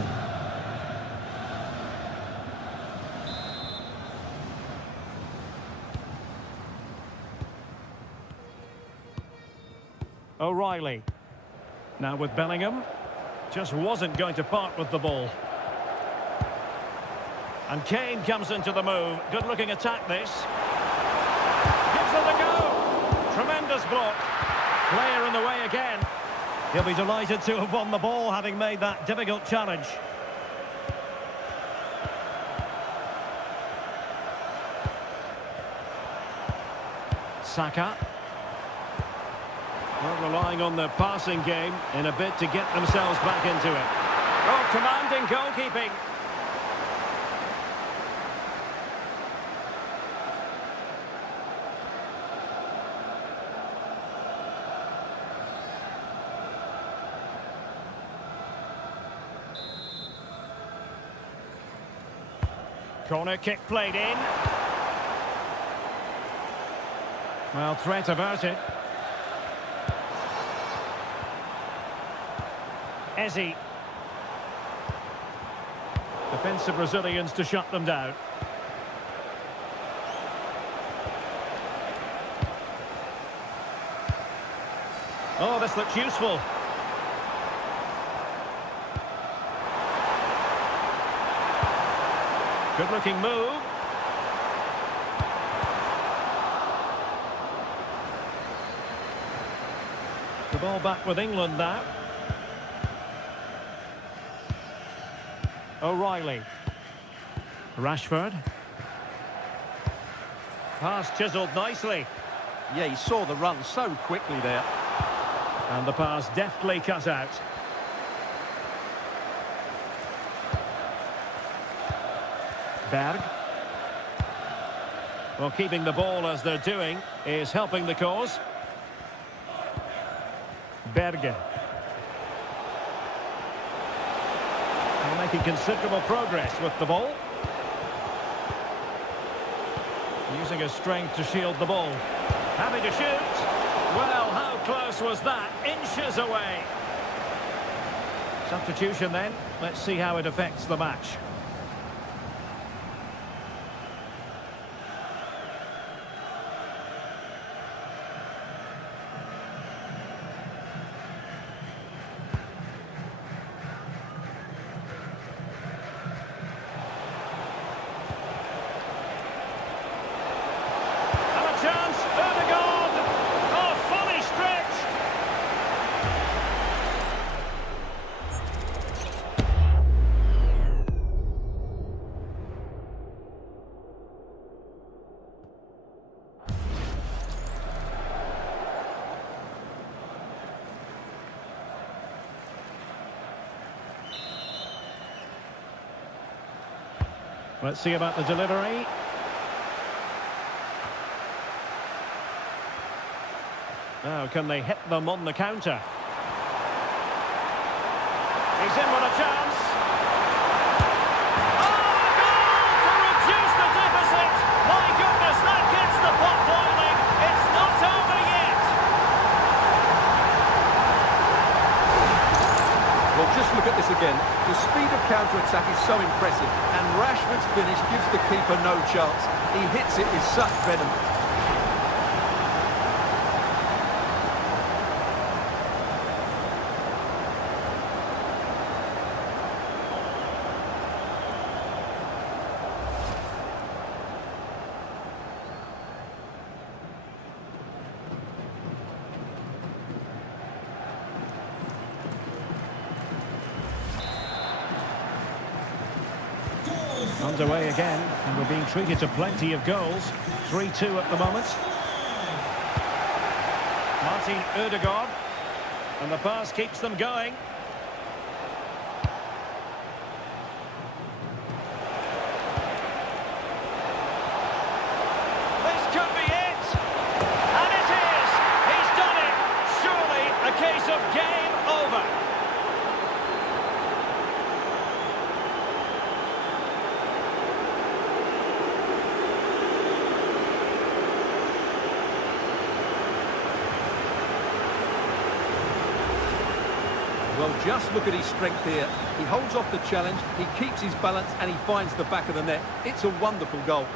O'Reilly. Now with Bellingham. Just wasn't going to part with the ball. And Kane comes into the move. Good-looking attack, this. Gives it a go. Tremendous block. Player in the way again. He'll be delighted to have won the ball, having made that difficult challenge. Saka. Well, relying on their passing game in a bid to get themselves back into it. Oh, commanding goalkeeping. Corner kick played in. Well, threat averted. Ezzy. Defensive Brazilians to shut them down. Oh, this looks useful. Good-looking move. The ball back with England now. O'Reilly. Rashford. Pass chiselled nicely. Yeah, he saw the run so quickly there. And the pass deftly cut out. Berg. Well, keeping the ball as they're doing is helping the cause. Berge. Well, making considerable progress with the ball. Using his strength to shield the ball. Having to shoot. Well, how close was that? Inches away. Substitution then. Let's see how it affects the match. Let's see about the delivery. Now, can they hit them on the counter? He's in with a chance. Oh, goal to reduce the deficit. My goodness, that gets the pot boiling. It's not over yet. Well, just look at this again. The speed of counter-attack is so impressive, and Rashford's finish gives the keeper no chance. He hits it with such venom. Underway again, and we're being treated to plenty of goals. 3-2 at the moment. Martin Ødegaard, and the pass keeps them going. This could be it, and it is. He's done it. Surely a case of game over. Well, just look at his strength here. He holds off the challenge, he keeps his balance, and he finds the back of the net. It's a wonderful goal.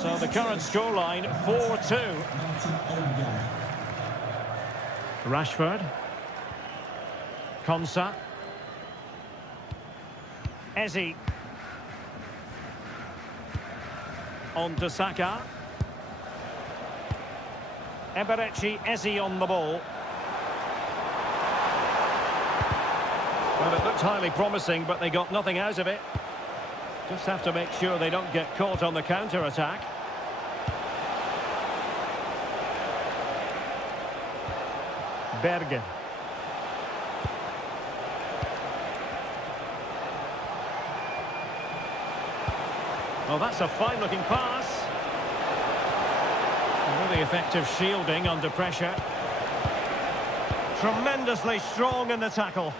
So the current scoreline, 4-2. Rashford. Konsa. Ezzy. On to Saka. Fc26 on the ball. Well, it looked highly promising, but they got nothing out of it. Just have to make sure they don't get caught on the counter-attack. Bergen. Oh, that's a fine-looking pass. Really effective shielding under pressure. Tremendously strong in the tackle.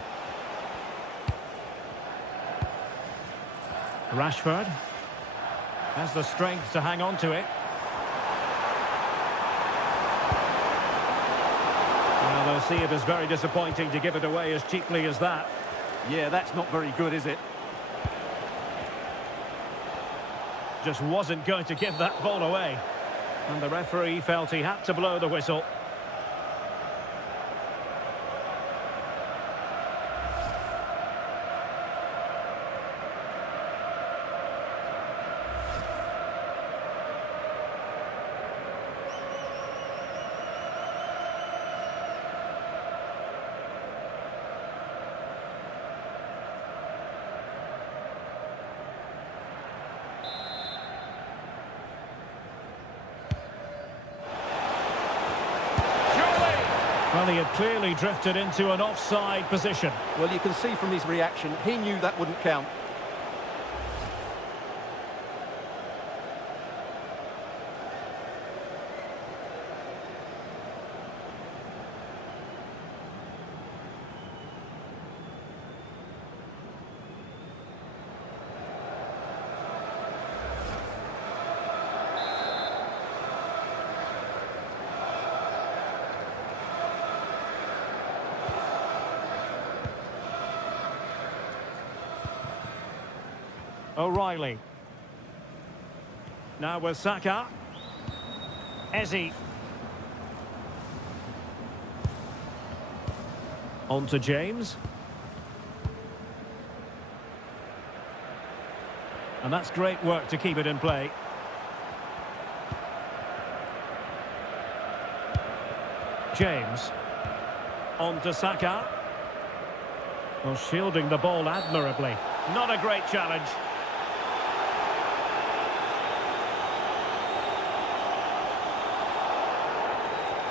Rashford has the strength to hang on to it. Well, they'll see it as very disappointing to give it away as cheaply as that. Yeah, that's not very good, is it? Just wasn't going to give that ball away. And the referee felt he had to blow the whistle. Well, he had clearly drifted into an offside position. Well, you can see from his reaction, he knew that wouldn't count. O'Reilly. Now with Saka. Eze. On to James. And that's great work to keep it in play. James. On to Saka. Well, shielding the ball admirably. Not a great challenge.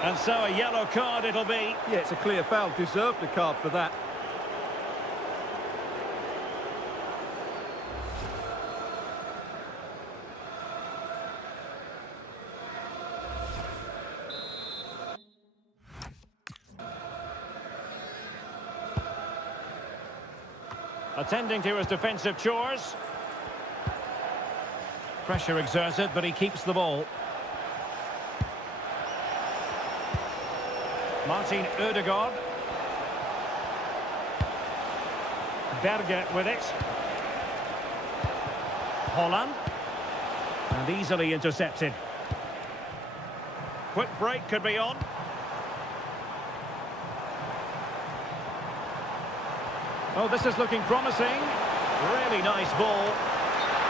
And so a yellow card it'll be. Yeah, it's a clear foul. Deserved a card for that. Attending to his defensive chores. Pressure exerted, but he keeps the ball. Martin Ødegaard. Berger with it. Holland. And easily intercepted. Quick break could be on. Oh, this is looking promising. Really nice ball.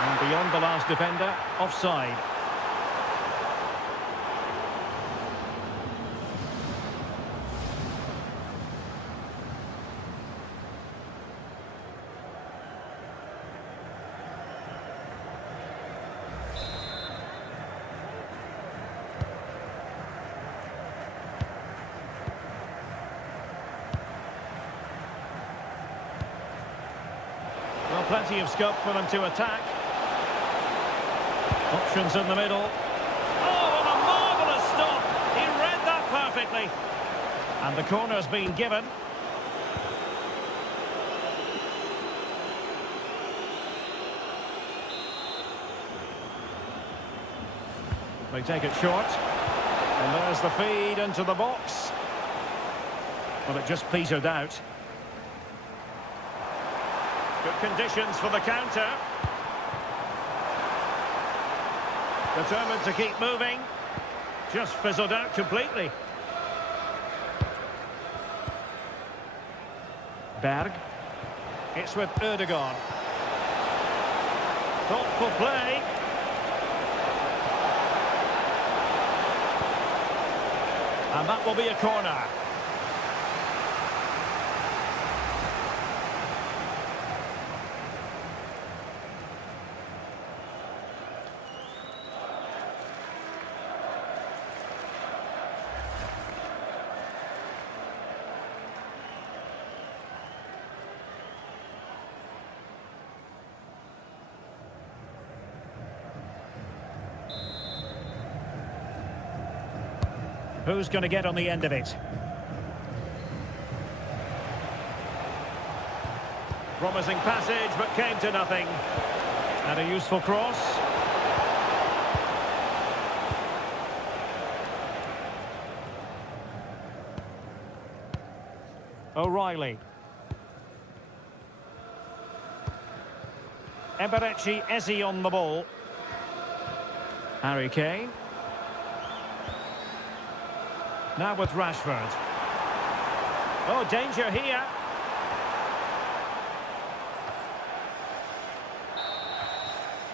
And beyond the last defender, offside. Well, plenty of scope for them to attack. Options in the middle. Oh, and a marvellous stop. He read that perfectly. And the corner's been given. They take it short. And there's the feed into the box. Well, it just petered out. Good conditions for the counter. Determined to keep moving. Just fizzled out completely. Berg. It's with Ødegaard. Thoughtful play. And that will be a corner. Who's going to get on the end of it? Promising passage, but came to nothing. And a useful cross. O'Reilly. Eberechi Eze on the ball. Harry Kane. Now with Rashford. Oh, danger here.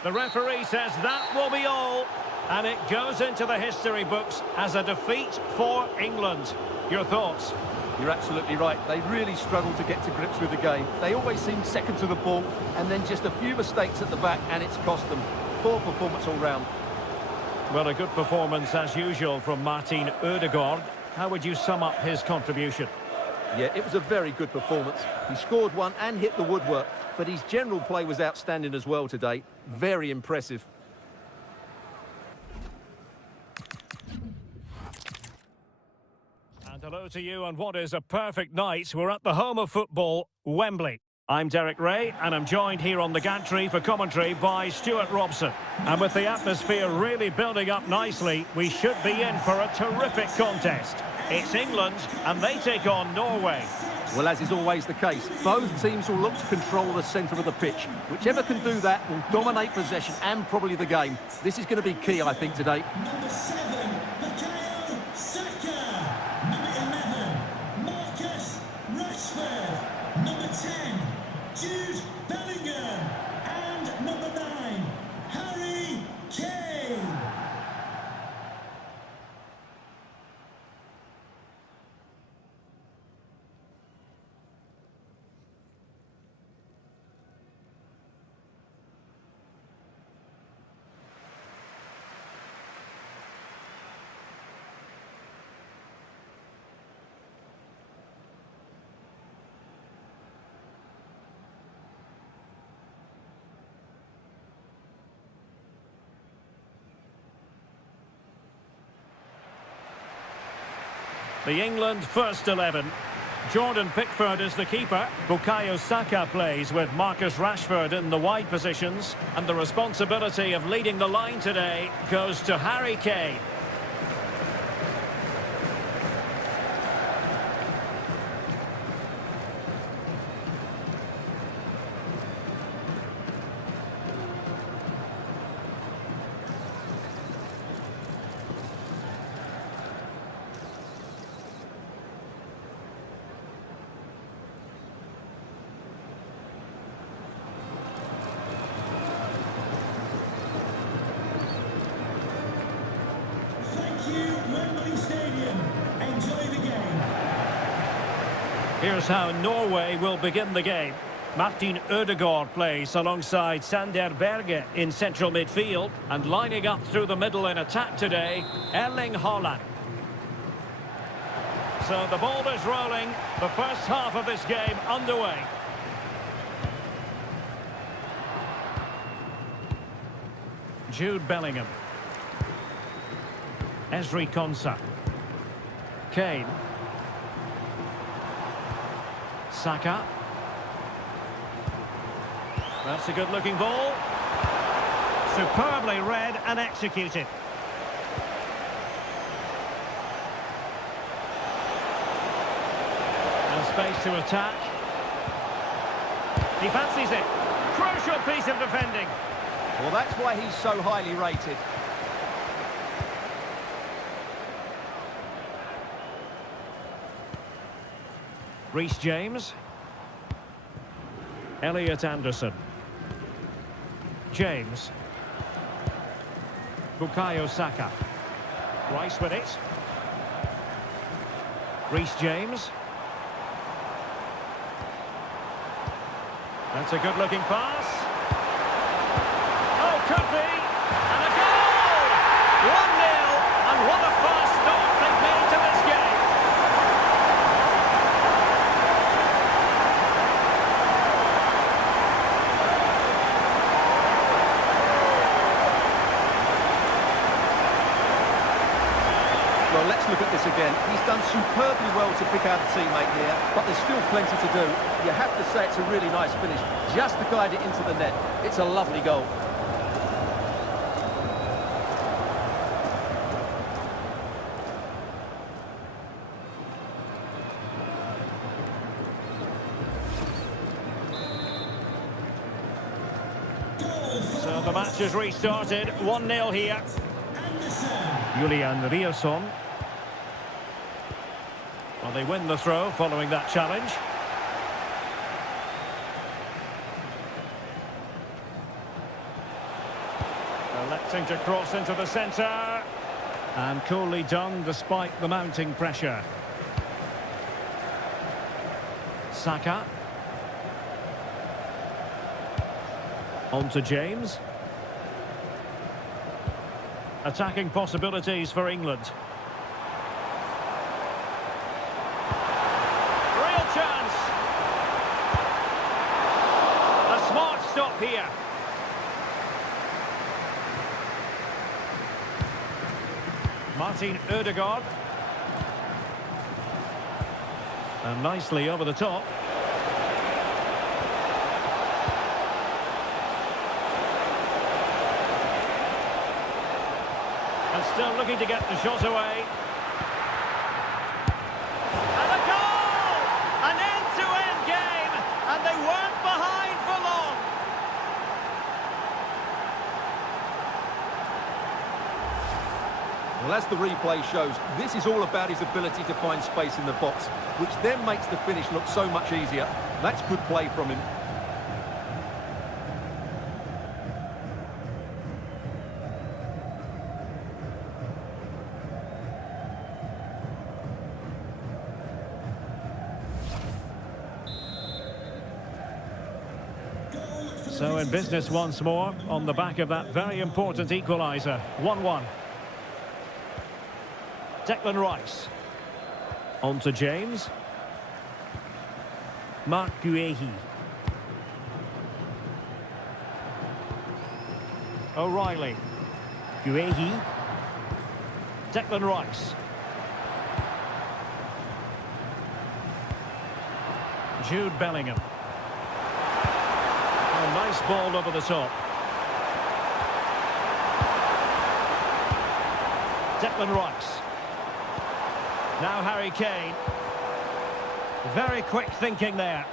The referee says that will be all. And it goes into the history books as a defeat for England. Your thoughts? You're absolutely right. They really struggled to get to grips with the game. They always seemed second to the ball, and then just a few mistakes at the back, and it's cost them. Poor performance all round. Well, a good performance as usual from Martin Ødegaard. How would you sum up his contribution? Yeah, it was a very good performance. He scored one and hit the woodwork, but his general play was outstanding as well today. Very impressive. And hello to you on what is a perfect night. We're at the home of football, Wembley. I'm Derek Ray, and I'm joined here on the gantry for commentary by Stuart Robson. And with the atmosphere really building up nicely, we should be in for a terrific contest. It's England, and they take on Norway. Well, as is always the case, both teams will look to control the centre of the pitch. Whichever can do that will dominate possession and probably the game. This is going to be key, I think, today. Number 7, Bukayo Saka. Number 11, Marcus Rashford. Number 10, Jude Bellingham. And number 9, Harry Kane. The England first 11. Jordan Pickford is the keeper. Bukayo Saka plays with Marcus Rashford in the wide positions. And the responsibility of leading the line today goes to Harry Kane. Wembley Stadium. Enjoy the game. Here's how Norway will begin the game. Martin Ødegaard plays alongside Sander Berge in central midfield, and lining up through the middle in attack today, Erling Haaland. So the ball is rolling, the first half of this game underway. Jude Bellingham. Ezri Konsa. Kane. Saka. That's a good-looking ball. Superbly read and executed. And space to attack. He fancies it. Crucial piece of defending. Well, that's why he's so highly rated. Reece James. Elliot Anderson. James. Bukayo Saka. Rice with it. Reece James. That's a good-looking pass. Oh, could be. And a goal! 1-0. And what a fast start they've made to this game. Well, let's look at this again. He's done superbly well to pick out a teammate here, but there's still plenty to do. You have to say it's a really nice finish, just to guide it into the net. It's a lovely goal. So the match has restarted. 1-0 here. Julian Rierson. Well, they win the throw following that challenge. Electing to cross into the centre. And coolly done despite the mounting pressure. Saka. On to James. Attacking possibilities for England. Real chance. A smart stop here. Martin Ødegaard. And nicely over the top. And still looking to get the shot away. And a goal! An end-to-end game, and they weren't behind for long. Well, as the replay shows, this is all about his ability to find space in the box, which then makes the finish look so much easier. That's good play from him. So in business once more, on the back of that very important equaliser. 1-1. Declan Rice. On to James. Marc Guehi. O'Reilly. Guehi. Declan Rice. Jude Bellingham. A nice ball over the top. Declan Rice. Now Harry Kane. Very quick thinking there.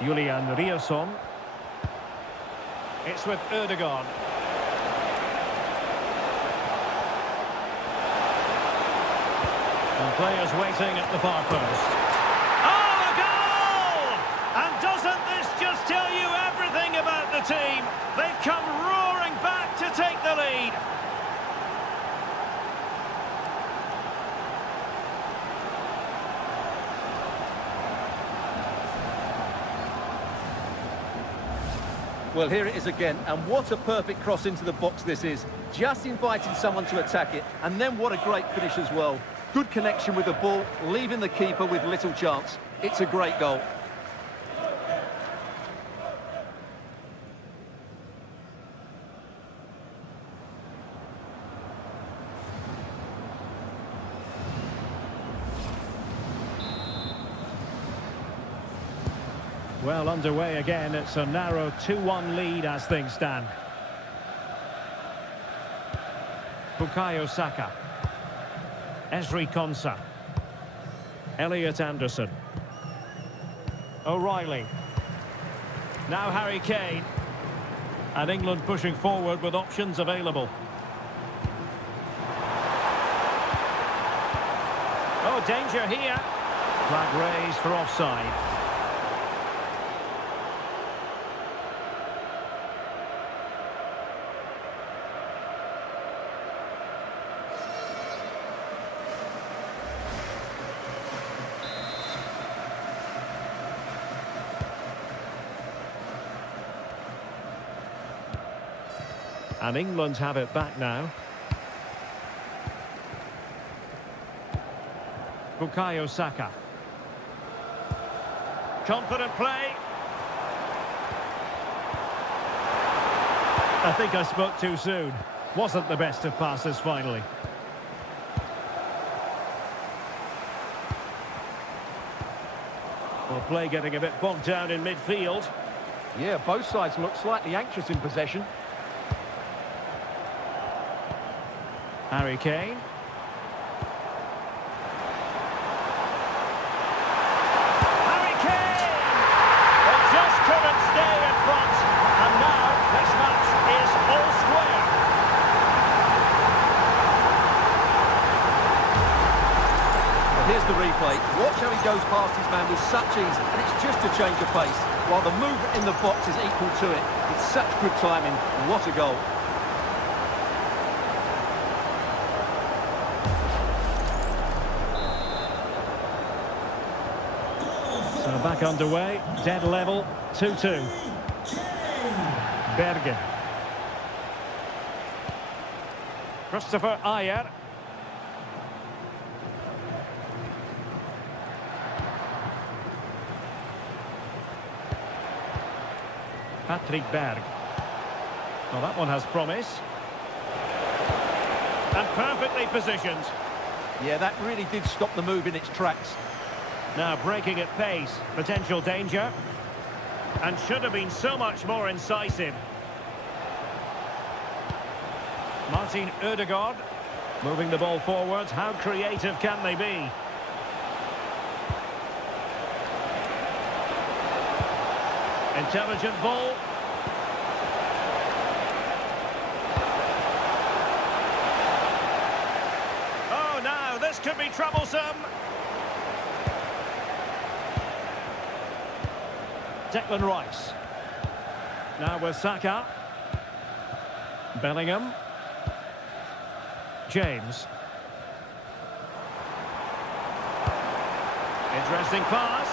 Julian Rierson. It's with Ødegaard. And players waiting at the far post. Oh, a goal! And doesn't this just tell you everything about the team? They've come roaring back to take the lead. Well, here it is again, and what a perfect cross into the box this is. Just inviting someone to attack it, and then what a great finish as well. Good connection with the ball, leaving the keeper with little chance. It's a great goal. Well, underway again. It's a narrow 2-1 lead as things stand. Bukayo Saka. Ezri Konsa. Elliot Anderson. O'Reilly. Now Harry Kane. And England pushing forward with options available. Oh, danger here. Flag raised for offside. And England have it back now. Bukayo Saka. Confident play. I think I spoke too soon. Wasn't the best of passes finally. Well, play getting a bit bogged down in midfield. Yeah, both sides look slightly anxious in possession. Harry Kane. Harry Kane! They just couldn't stay in front. And now this match is all square. Here's the replay. Watch how he goes past his man with such ease, and it's just a change of pace. While the movement in the box is equal to it. It's such good timing. What a goal. So back underway, dead level, 2-2. Berge. Christopher Ayer. Patrick Berg. Well, that one has promise. And perfectly positioned. Yeah, that really did stop the move in its tracks. Now breaking at pace, potential danger. And should have been so much more incisive. Martin Ødegaard moving the ball forwards. How creative can they be? Intelligent ball. Oh, now this could be troublesome. Declan Rice. Now with Saka. Bellingham. James. Interesting pass.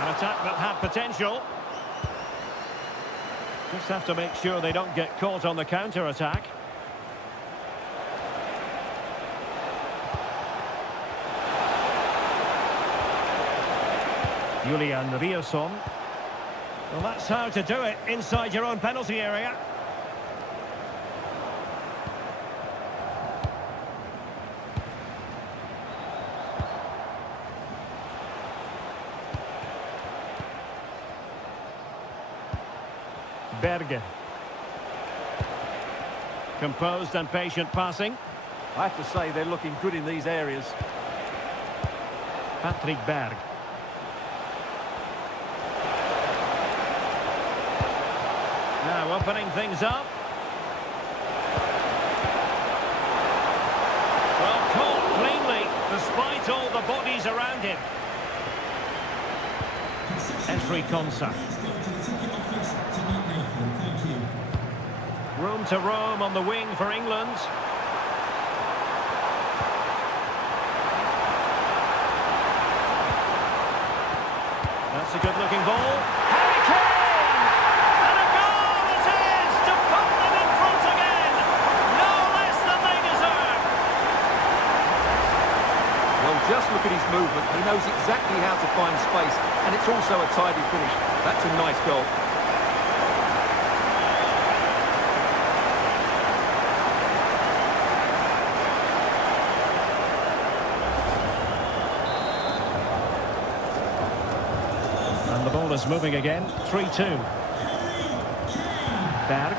An attack that had potential. Just have to make sure they don't get caught on the counter-attack. Julian Riosson. Well, that's how to do it inside your own penalty area. Berge. Composed and patient passing. I have to say they're looking good in these areas. Patrick Berg. Now opening things up. Well, caught cleanly, despite all the bodies around him. Esri Konsa. Room to roam on the wing for England. That's a good-looking ball. Harry Kane! And a goal it is to put them in front again. No less than they deserve. Well, just look at his movement. He knows exactly how to find space, and it's also a tidy finish. That's a nice goal. And the ball is moving again. 3-2. Berg.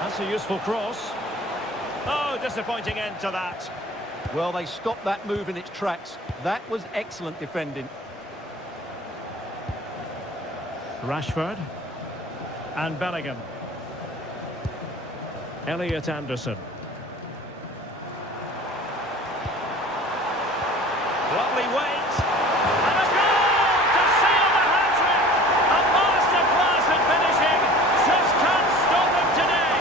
That's a useful cross. Oh, disappointing end to that. Well, they stopped that move in its tracks. That was excellent defending. Rashford. And Bellingham. Elliot Anderson. Lovely weight. And a goal to seal the hat-trick. A masterclass in finishing. Just can't stop him today.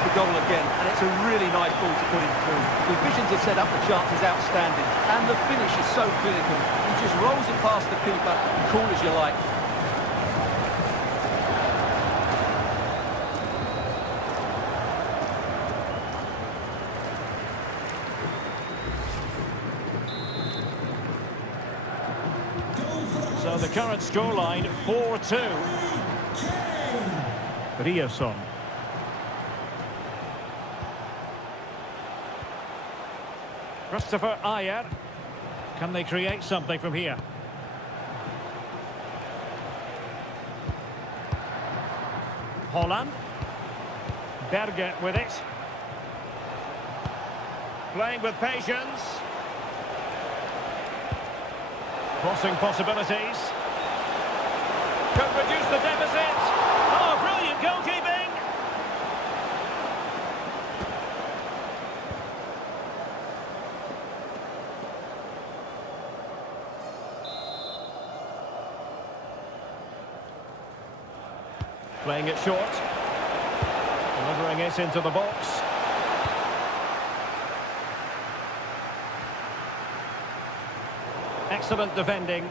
scores the goal again, and it's a really nice ball to put him through. The vision to set up the chance is outstanding, and the finish is so clinical. He just rolls it past the keeper, cool as you like. So the current scoreline, 4-2. Rioson. Christopher Ayer. Can they create something from here? Holland. Berge with it. Playing with patience. Crossing possibilities. Could reduce the deficit. Oh, brilliant goalkeeping! Playing it short. Delivering it into the box. Excellent defending.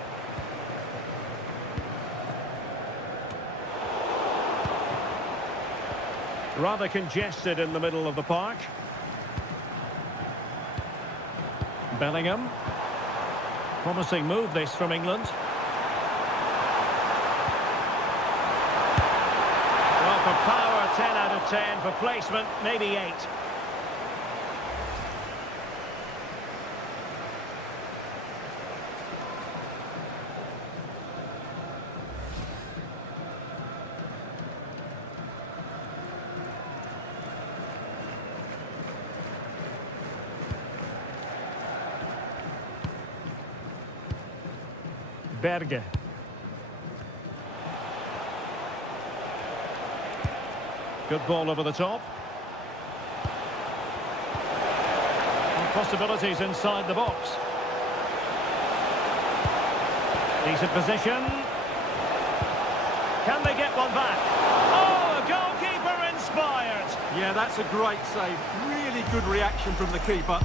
Rather congested in the middle of the park. Bellingham. Promising move this from England. Well, for power, 10 out of 10. For placement, maybe 8. Berge. Good ball over the top. And possibilities inside the box. Decent position. Can they get one back? Oh, a goalkeeper inspired. Yeah, that's a great save. Really good reaction from the keeper.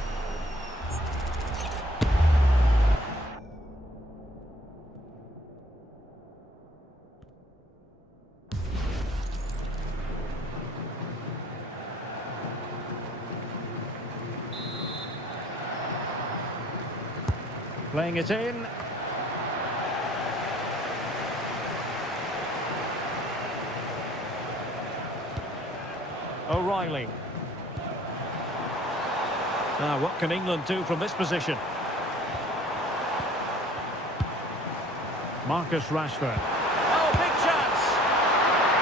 Playing it in. O'Reilly. Now, what can England do from this position? Marcus Rashford. Oh, big chance!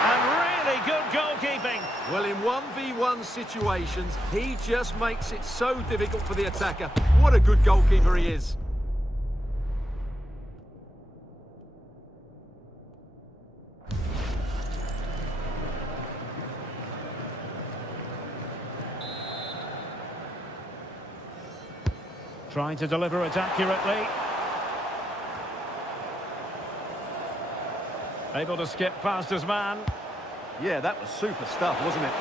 And really good goalkeeping. Well, in 1v1 situations, he just makes it so difficult for the attacker. What a good goalkeeper he is. Trying to deliver it accurately. Able to skip past his man. Yeah, that was super stuff, wasn't it?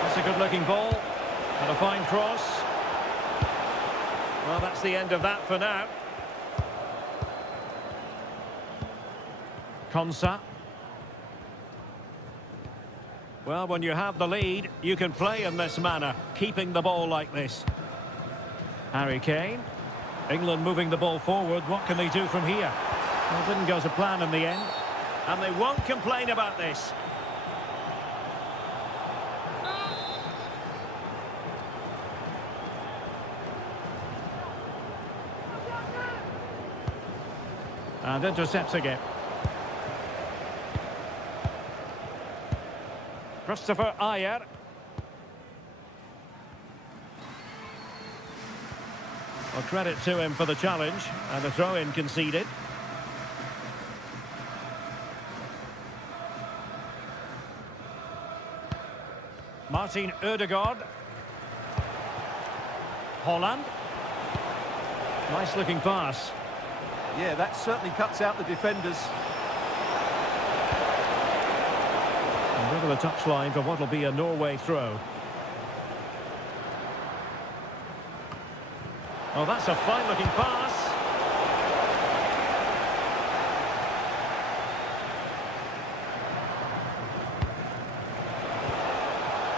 That's a good-looking ball. And a fine cross. Well, that's the end of that for now. Konsa. Well, when you have the lead, you can play in this manner, keeping the ball like this. Harry Kane. England moving the ball forward. What can they do from here? Well, it didn't go to plan in the end. And they won't complain about this. And intercepts again. Christopher Ayer. Well, credit to him for the challenge, and the throw-in conceded. Martin Ødegaard. Holland. Nice-looking pass. Yeah, that certainly cuts out the defenders. Over the touchline for what will be a Norway throw. Oh, that's a fine-looking pass.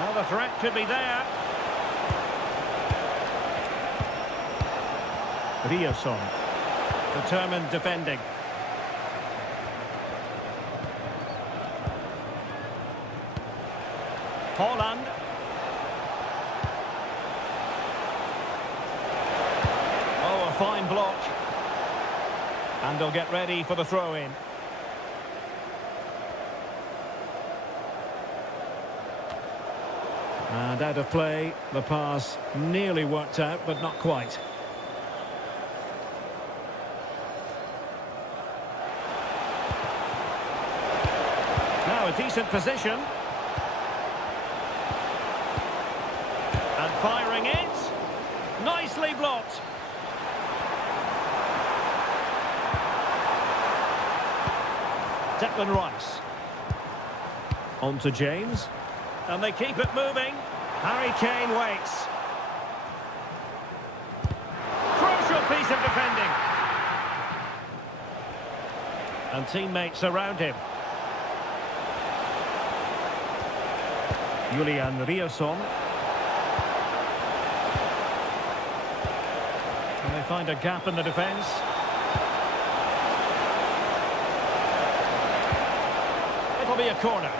Well, the threat could be there. Riosson, determined defending. Holland. Oh, a fine block. And they'll get ready for the throw-in. And out of play, the pass nearly worked out, but not quite. Now a decent position. And firing it. Nicely blocked. Declan Rice. On to James. And they keep it moving. Harry Kane waits. Crucial piece of defending. And teammates around him. Julian Riosson. And they find a gap in the defence. It'll be a corner.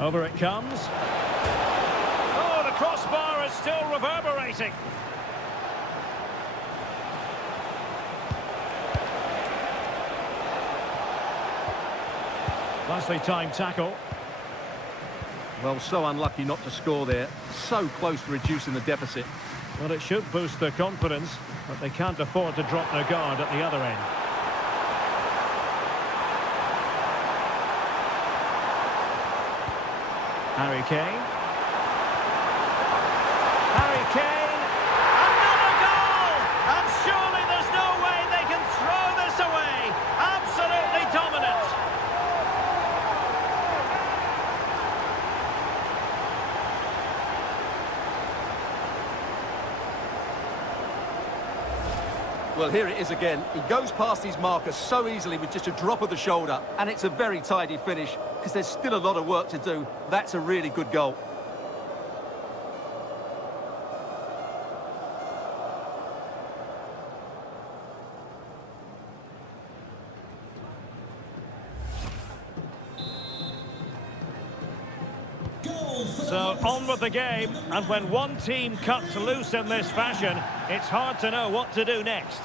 Over it comes. Oh, the crossbar is still reverberating. Nicely timed tackle. Well, so unlucky not to score there. So close to reducing the deficit. Well, it should boost their confidence, but they can't afford to drop their guard at the other end. Harry Kane. Harry Kane. Another goal! And surely there's no way they can throw this away. Absolutely dominant. Well, here it is again. He goes past his marker so easily with just a drop of the shoulder, and it's a very tidy finish because there's still a lot of work to do. That's a really good goal. So on with the game, and when one team cuts loose in this fashion, it's hard to know what to do next.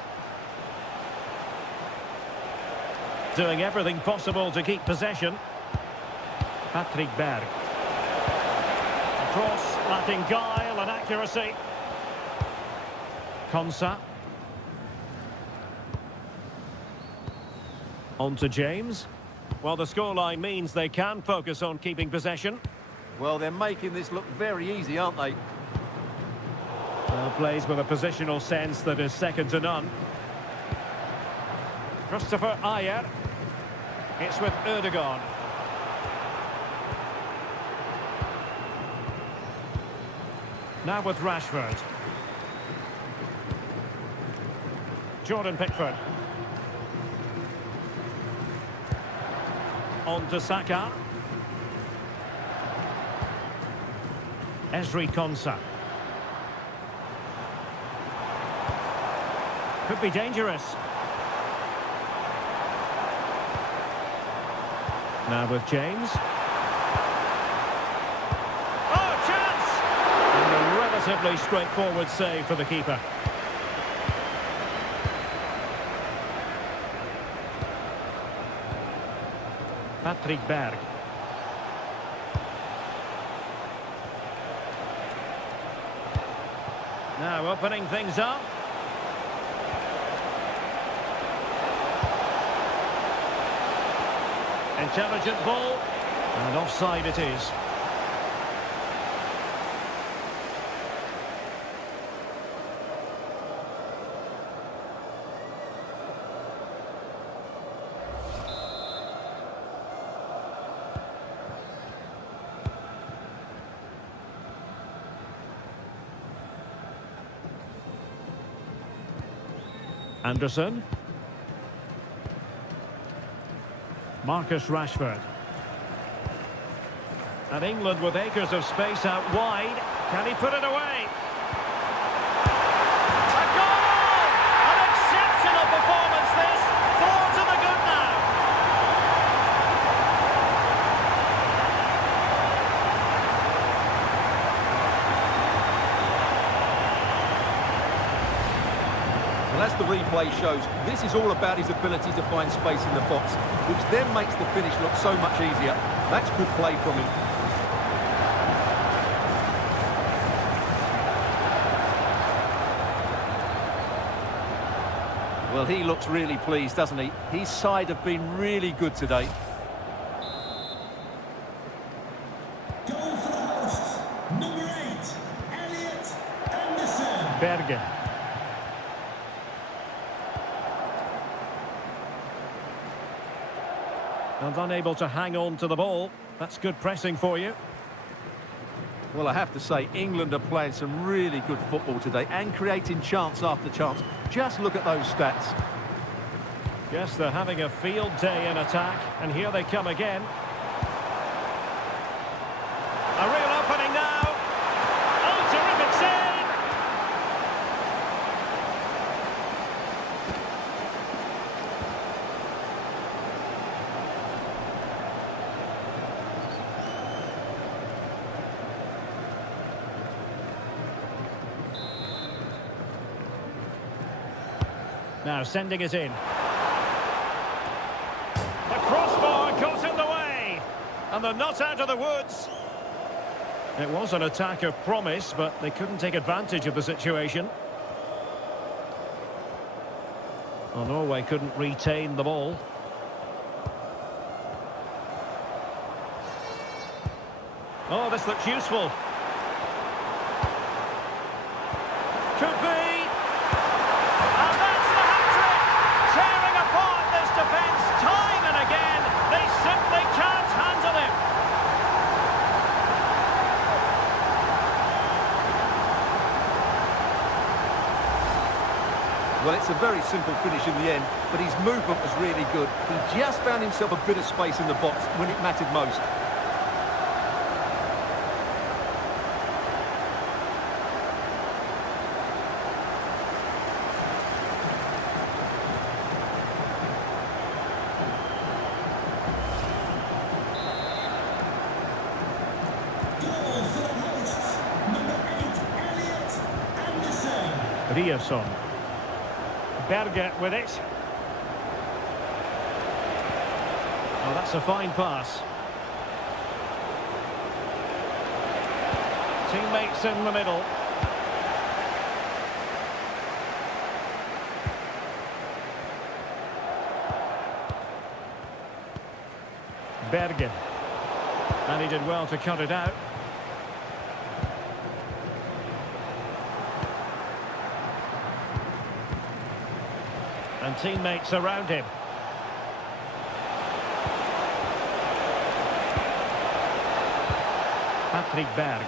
Doing everything possible to keep possession. Patrick Berg. A cross lacking guile and accuracy. Konsa. On to James. Well, the scoreline means they can focus on keeping possession. Well, they're making this look very easy, aren't they? Well, plays with a positional sense that is second to none. Christopher Ayer. It's with Erdogan. Now with Rashford. Jordan Pickford. On to Saka. Ezri Konsa. Could be dangerous. Now with James. Oh, chance! And a relatively straightforward save for the keeper. Patrick Berg. Now opening things up. Intelligent ball. And offside it is. Anderson. Marcus Rashford. And England with acres of space out wide. Can he put it away? A goal! An exceptional performance this. 4 to the good now. Well, as the replay shows, this is all about his ability to find space in the box, which then makes the finish look so much easier. That's good play from him. Well, he looks really pleased, doesn't he? His side have been really good today. Goal for the hosts, number 8, Elliot Anderson. Berge. And unable to hang on to the ball. That's good pressing for you. Well, I have to say, England are playing some really good football today and creating chance after chance. Just look at those stats. Yes, they're having a field day in attack, and here they come again. A real opening now. Oh, terrific save! Now sending it in. The crossbar got in the way. And they're not out of the woods. It was an attack of promise, but they couldn't take advantage of the situation. Well, Norway couldn't retain the ball. Oh, this looks useful. Could be. And that's the hat-trick! Tearing apart this defence time and again. They simply can't handle him. Well, it's a very simple finish in the end, but his movement was really good. He just found himself a bit of space in the box when it mattered most. Goal for the hosts, number 8, Elliot Anderson. Ryerson. Berge with it. Oh, that's a fine pass. Teammates in the middle. Berge. And he did well to cut it out. And teammates around him. Patrick Berg.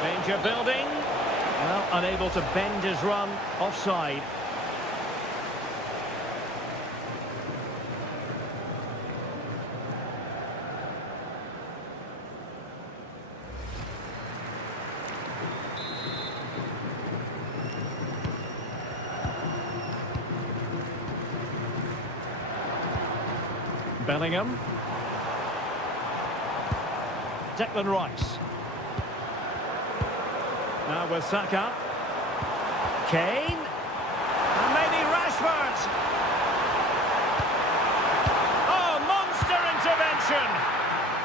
Danger building. Well, unable to bend his run. Offside. Bellingham. Declan Rice. Now with Saka. Kane. And maybe Rashford. Oh, monster intervention.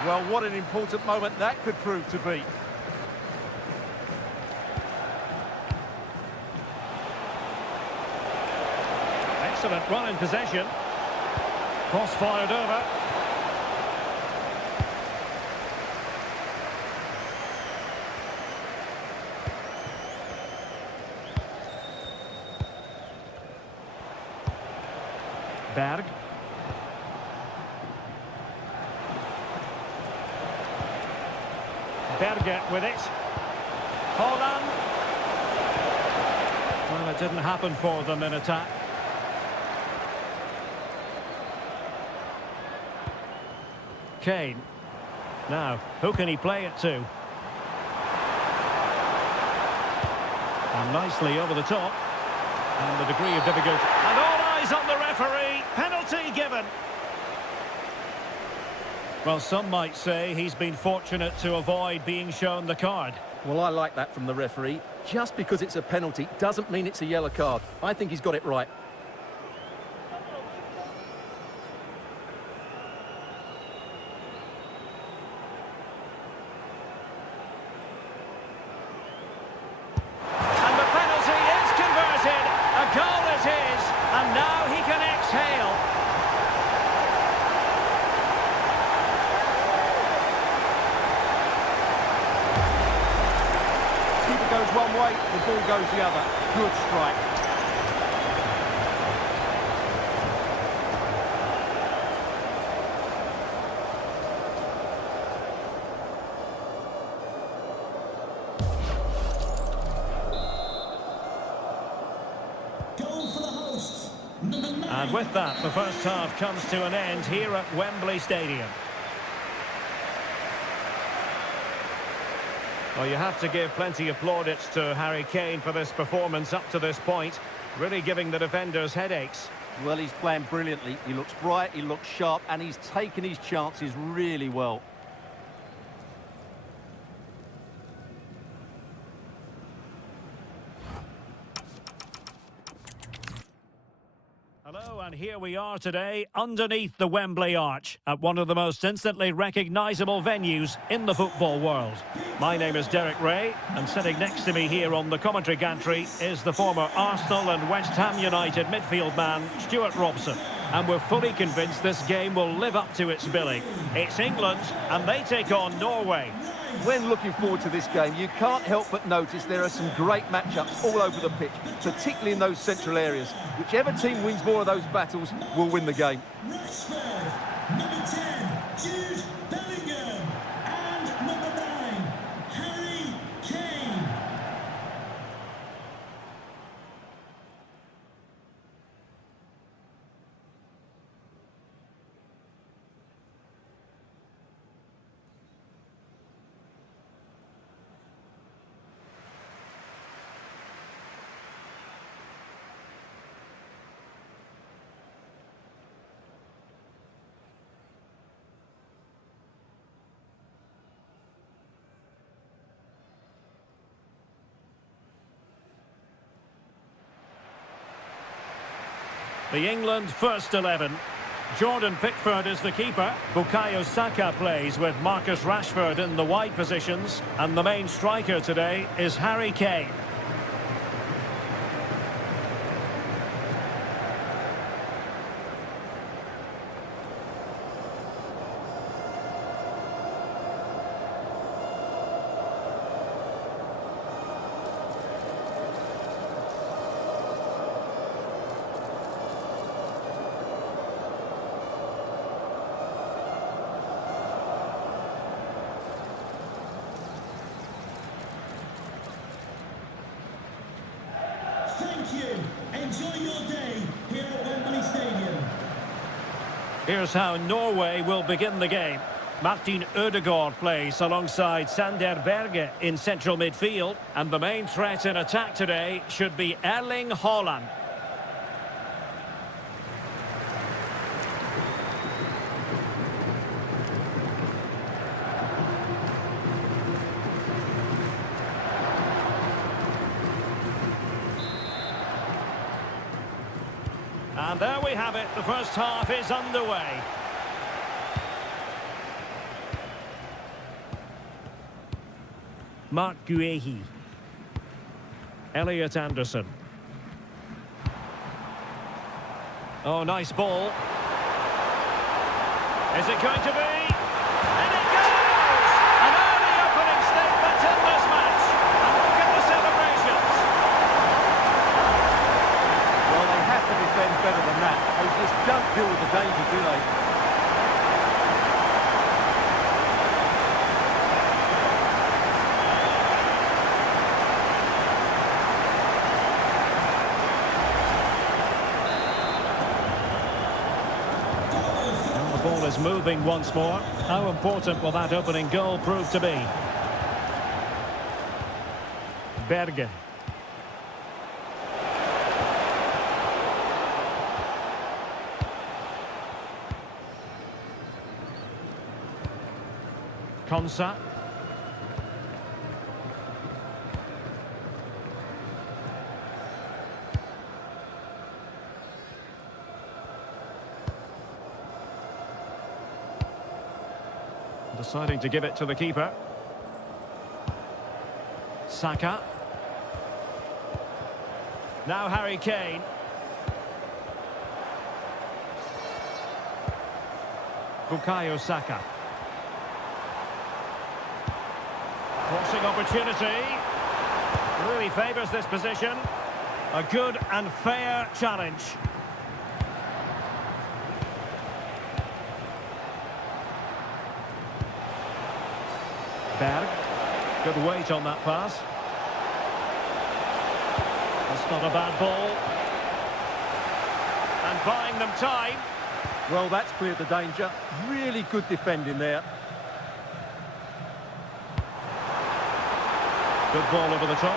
Well, what an important moment that could prove to be. Excellent run in possession. Cross fired over. Berg. Berger with it. Holland. Well, it didn't happen for them in attack. Kane. Now, who can he play it to? And nicely over the top. And the degree of difficulty. And all eyes on the referee. Penalty given. Well, some might say he's been fortunate to avoid being shown the card. Well, I like that from the referee. Just because it's a penalty doesn't mean it's a yellow card. I think he's got it right. And the penalty is converted. A goal it is. And now he can exhale. Keeper goes one way, the ball goes the other. Good strike. Goal for the hosts. Number 9. And with that, the first half comes to an end here at Wembley Stadium. Well, you have to give plenty of plaudits to Harry Kane for this performance up to this point, really giving the defenders headaches. Well, he's playing brilliantly. He looks bright, he looks sharp, and he's taken his chances really well. Hello, and here we are today underneath the Wembley Arch at one of the most instantly recognisable venues in the football world. My name is Derek Ray, and sitting next to me here on the commentary gantry is the former Arsenal and West Ham United midfield man, Stuart Robson. And we're fully convinced this game will live up to its billing. It's England, and they take on Norway. When looking forward to this game, you can't help but notice there are some great matchups all over the pitch, particularly in those central areas. Whichever team wins more of those battles will win the game. Rashford. Number 10, Jude Bellingham. And number 9, Harry Kane. The England first 11. Jordan Pickford is the keeper. Bukayo Saka plays with Marcus Rashford in the wide positions. And the main striker today is Harry Kane. Thank you. Enjoy your day here at Wembley Stadium. Here's how Norway will begin the game. Martin Ødegaard plays alongside Sander Berge in central midfield. And the main threat in attack today should be Erling Haaland. And there we have it. The first half is underway. Mark Guehi. Elliot Anderson. Oh, nice ball. Is it going to be? And it goes! An early opening statement in this match. And look at the celebrations. Well, they have to defend better than that. They just don't ball is moving once more. How important will that opening goal prove to be? Berge. Konsa. Deciding to give it to the keeper. Saka. Now Harry Kane. Bukayo Saka. Crossing opportunity. Really favours this position. A good and fair challenge. Berg. Good weight on that pass. That's not a bad ball. And buying them time. Well, that's cleared the danger. Really good defending there. Good ball over the top.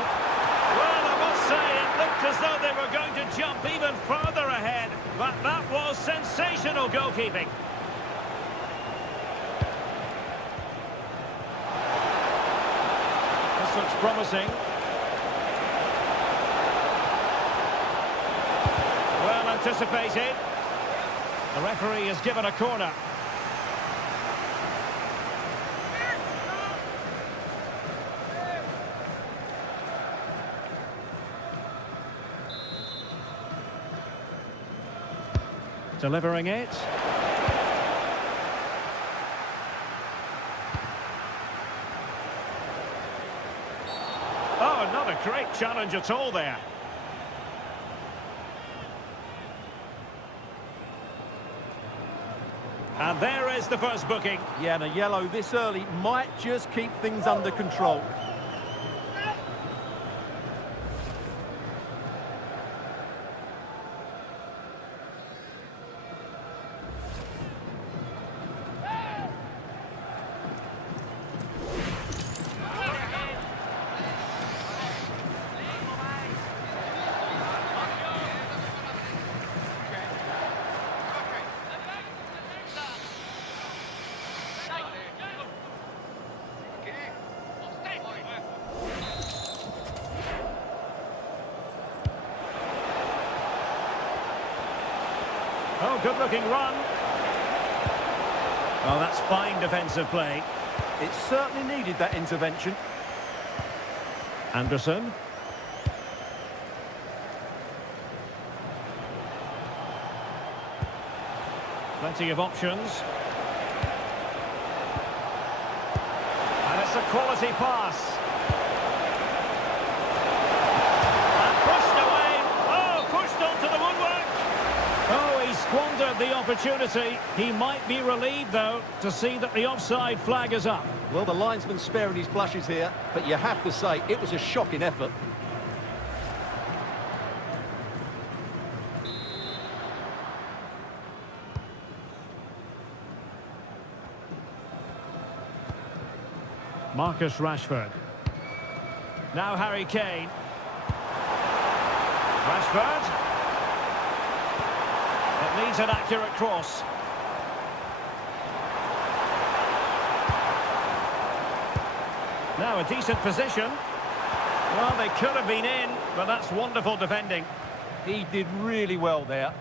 Well, I must say, it looked as though they were going to jump even further ahead. But that was sensational goalkeeping. This looks promising. Well anticipated. The referee has given a corner. Delivering it. Oh, not a great challenge at all there. And there is the first booking. Yeah, and a yellow this early might just keep things under control. Oh, good-looking run. Oh, that's fine defensive play. It certainly needed that intervention. Anderson. Plenty of options. And it's a quality pass. And pushed away. Oh, pushed onto the woodwork. Oh, he squandered the opportunity. He might be relieved, though, to see that the offside flag is up. Well, the linesman's sparing his blushes here, but you have to say it was a shocking effort. Marcus Rashford. Now Harry Kane. Rashford. It needs an accurate cross. Now a decent position. Well, they could have been in, but that's wonderful defending. He did really well there.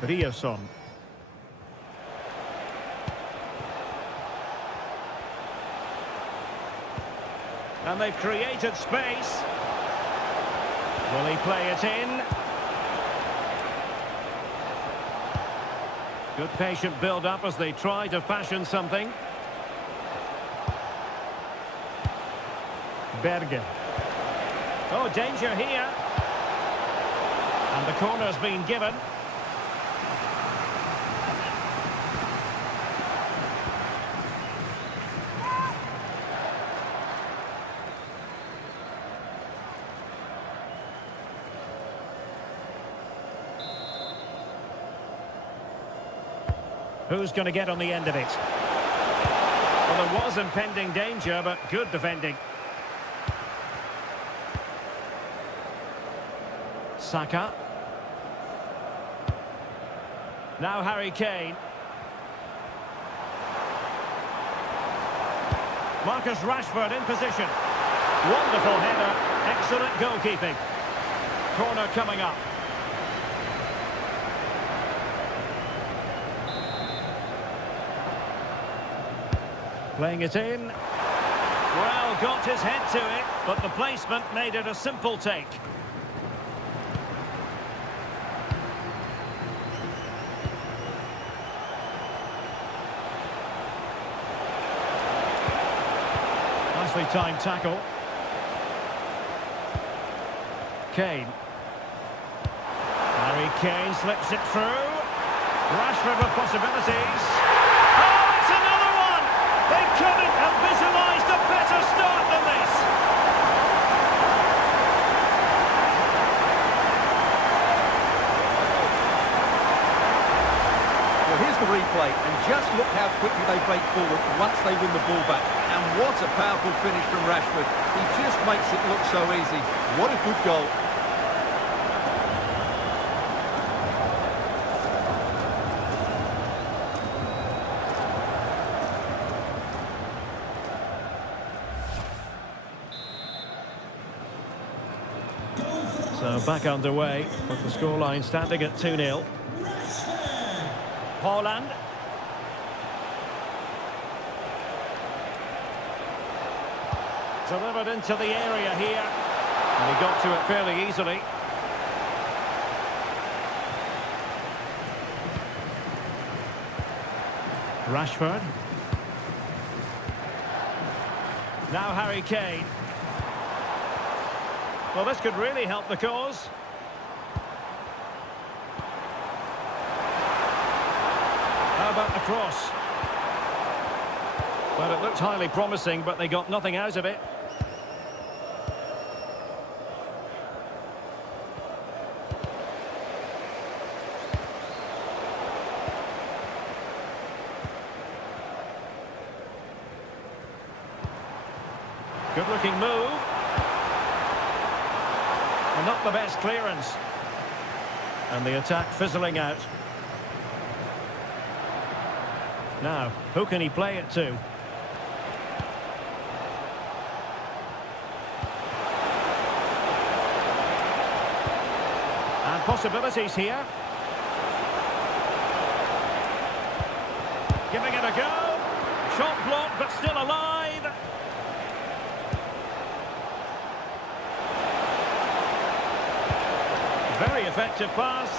Ryerson. And they've created space. Will he play it in? Good patient build-up as they try to fashion something. Berge. Oh, danger here. And the corner's been given. Who's going to get on the end of it? Well, there was impending danger, but good defending. Saka. Now Harry Kane. Marcus Rashford in position. Wonderful header. Excellent goalkeeping. Corner coming up. Playing it in. Well, got his head to it, but the placement made it a simple take. Nicely timed tackle. Kane. Harry Kane slips it through. Rashford with possibilities. Oh, it's another one! They couldn't have visualised a better start than this. Well, here's the replay, and just look how quickly they break forward once they win the ball back. And what a powerful finish from Rashford. He just makes it look so easy. What a good goal. So back underway, with the scoreline standing at 2-0. Haaland. Delivered into the area here. And he got to it fairly easily. Rashford. Now Harry Kane. Well, this could really help the cause. How about the cross? Well, it looked highly promising, but they got nothing out of it. Good-looking move. And not the best clearance. And the attack fizzling out. Now, who can he play it to? And possibilities here. Giving it a go. Shot blocked, but still alive. Very effective pass.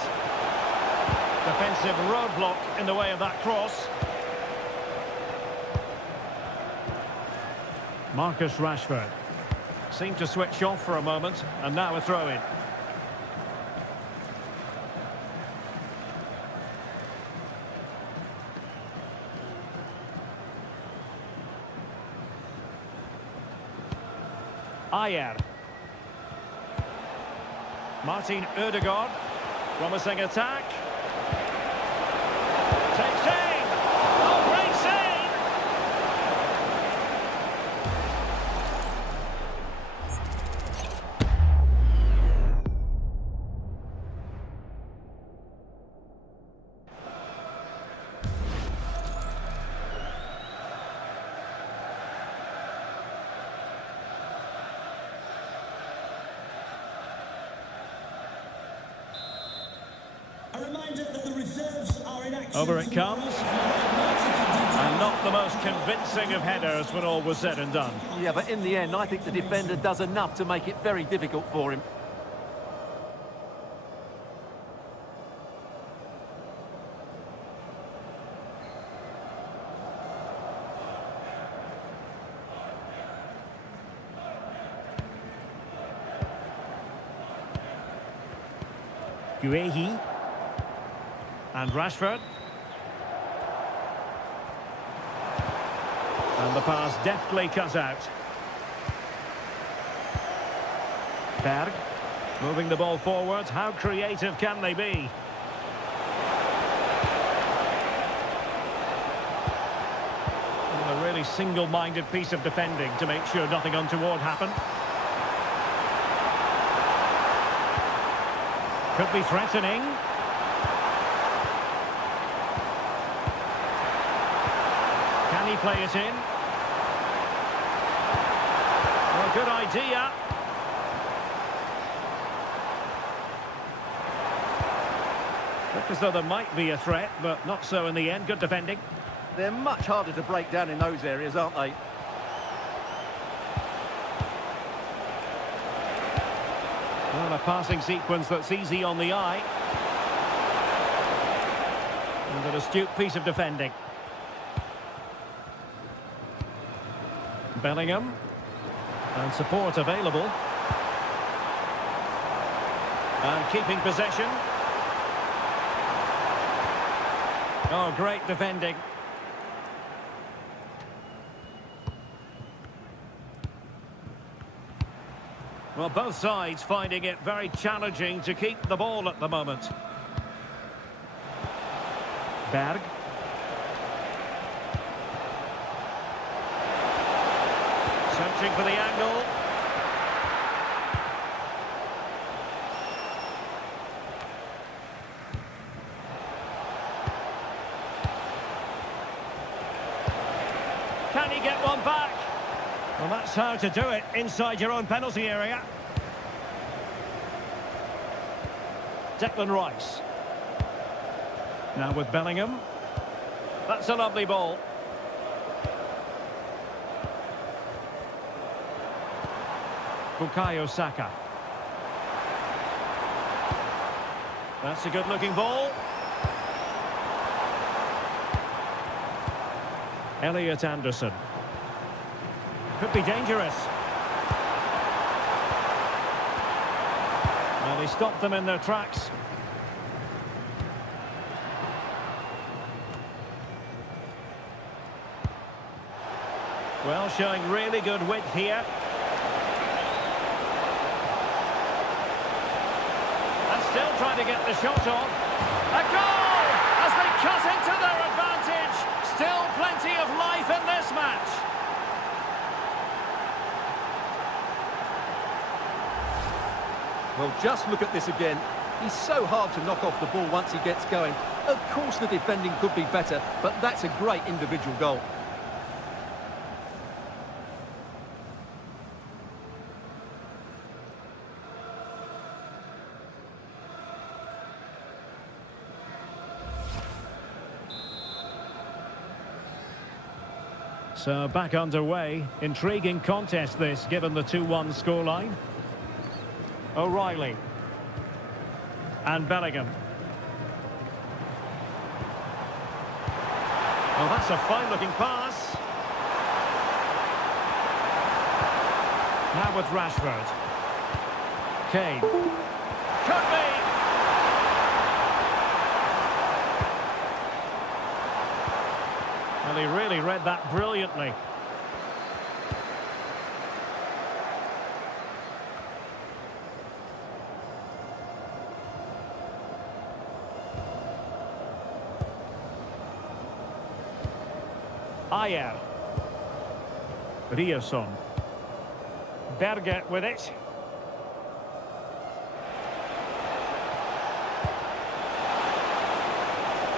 Defensive roadblock in the way of that cross. Marcus Rashford seemed to switch off for a moment, and now a throw-in. Ayer. Martin Ødegaard. Promising attack. Takes aim. Oh, great save! Over it comes. And not the most convincing of headers when all was said and done. Yeah, but in the end, I think the defender does enough to make it very difficult for him. Guehi. And Rashford. And the pass deftly cut out. Berg. Moving the ball forward. How creative can they be? really single-minded piece of defending to make sure nothing untoward happened. Could be threatening. Can he play it in? Well, good idea. Looked as though there might be a threat, but not so in the end. Good defending. They're much harder to break down in those areas, aren't they? Well, a passing sequence that's easy on the eye. And an astute piece of defending. Bellingham. And support available. And keeping possession. Oh, great defending. Well, both sides finding it very challenging to keep the ball at the moment. Berg. Searching for the angle. Can he get one back? Well, that's how to do it inside your own penalty area. Declan Rice. Now with Bellingham. That's a lovely ball. Bukayo Saka. That's a good-looking ball. Elliot Anderson. Could be dangerous. Well, he stopped them in their tracks. Well, showing really good width here. And still trying to get the shot off. A goal! As they cut into their advantage. Still plenty of life in this match. Well, just look at this again. He's so hard to knock off the ball once he gets going. Of course the defending could be better, but that's a great individual goal. So back underway. Intriguing contest this, given the 2-1 scoreline. O'Reilly. And Bellingham. Oh, that's a fine-looking pass. Now with Rashford. Kane. Could be! Well, he really read that brilliantly. Ayer. Rierson. Berger with it.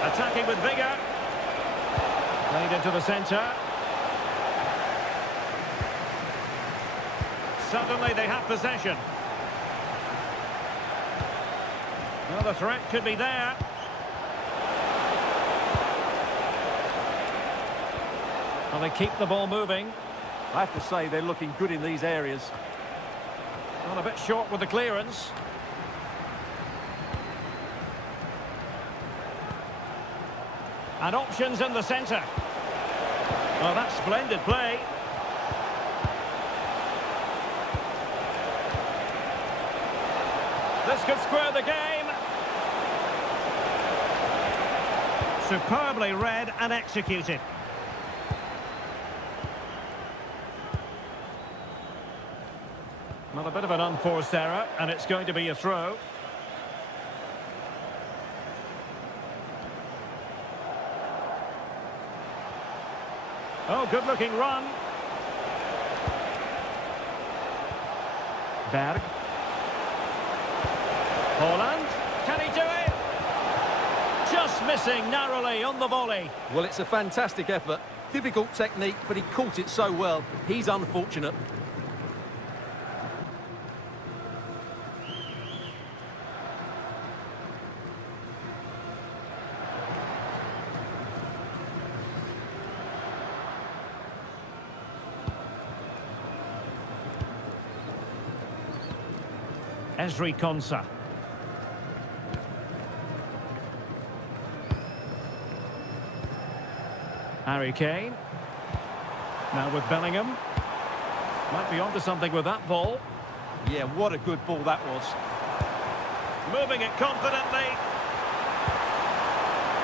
Attacking with vigour. Played into the centre. Suddenly they have possession. Well, the threat could be there. Well, they keep the ball moving. I have to say they're looking good in these areas. Well, a bit short with the clearance. And options in the centre. Oh, that's splendid play. This could square the game. Superbly read and executed. Well, a bit of an unforced error, and it's going to be a throw. Oh, good-looking run. Berg. Holland. Can he do it? Just missing narrowly on the volley. Well, it's a fantastic effort. Difficult technique, but he caught it so well. He's unfortunate. Ezri Konsa. Harry Kane. Now with Bellingham. Might be onto something with that ball. Yeah, what a good ball that was. Moving it confidently.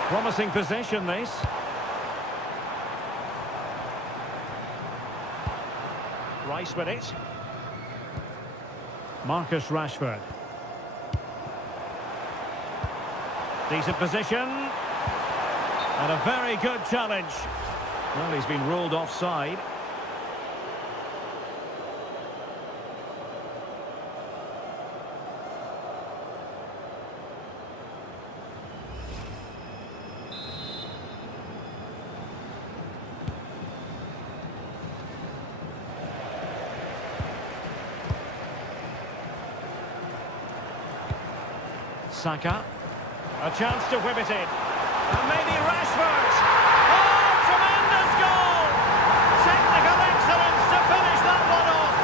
Promising possession, this. Rice with it. Marcus Rashford. Decent position. And a very good challenge. Well, he's been ruled offside. Saka. A chance to whip it in. And maybe Rashford. Oh, tremendous goal! Technical excellence to finish that one off.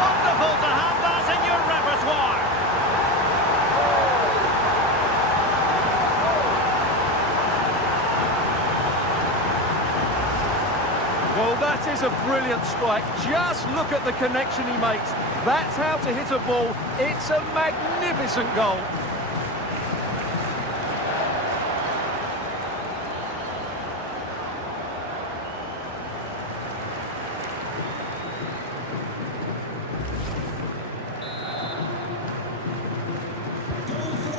Wonderful to have that in your repertoire. Well, that is a brilliant strike. Just look at the connection he makes. That's how to hit a ball. It's a magnificent goal.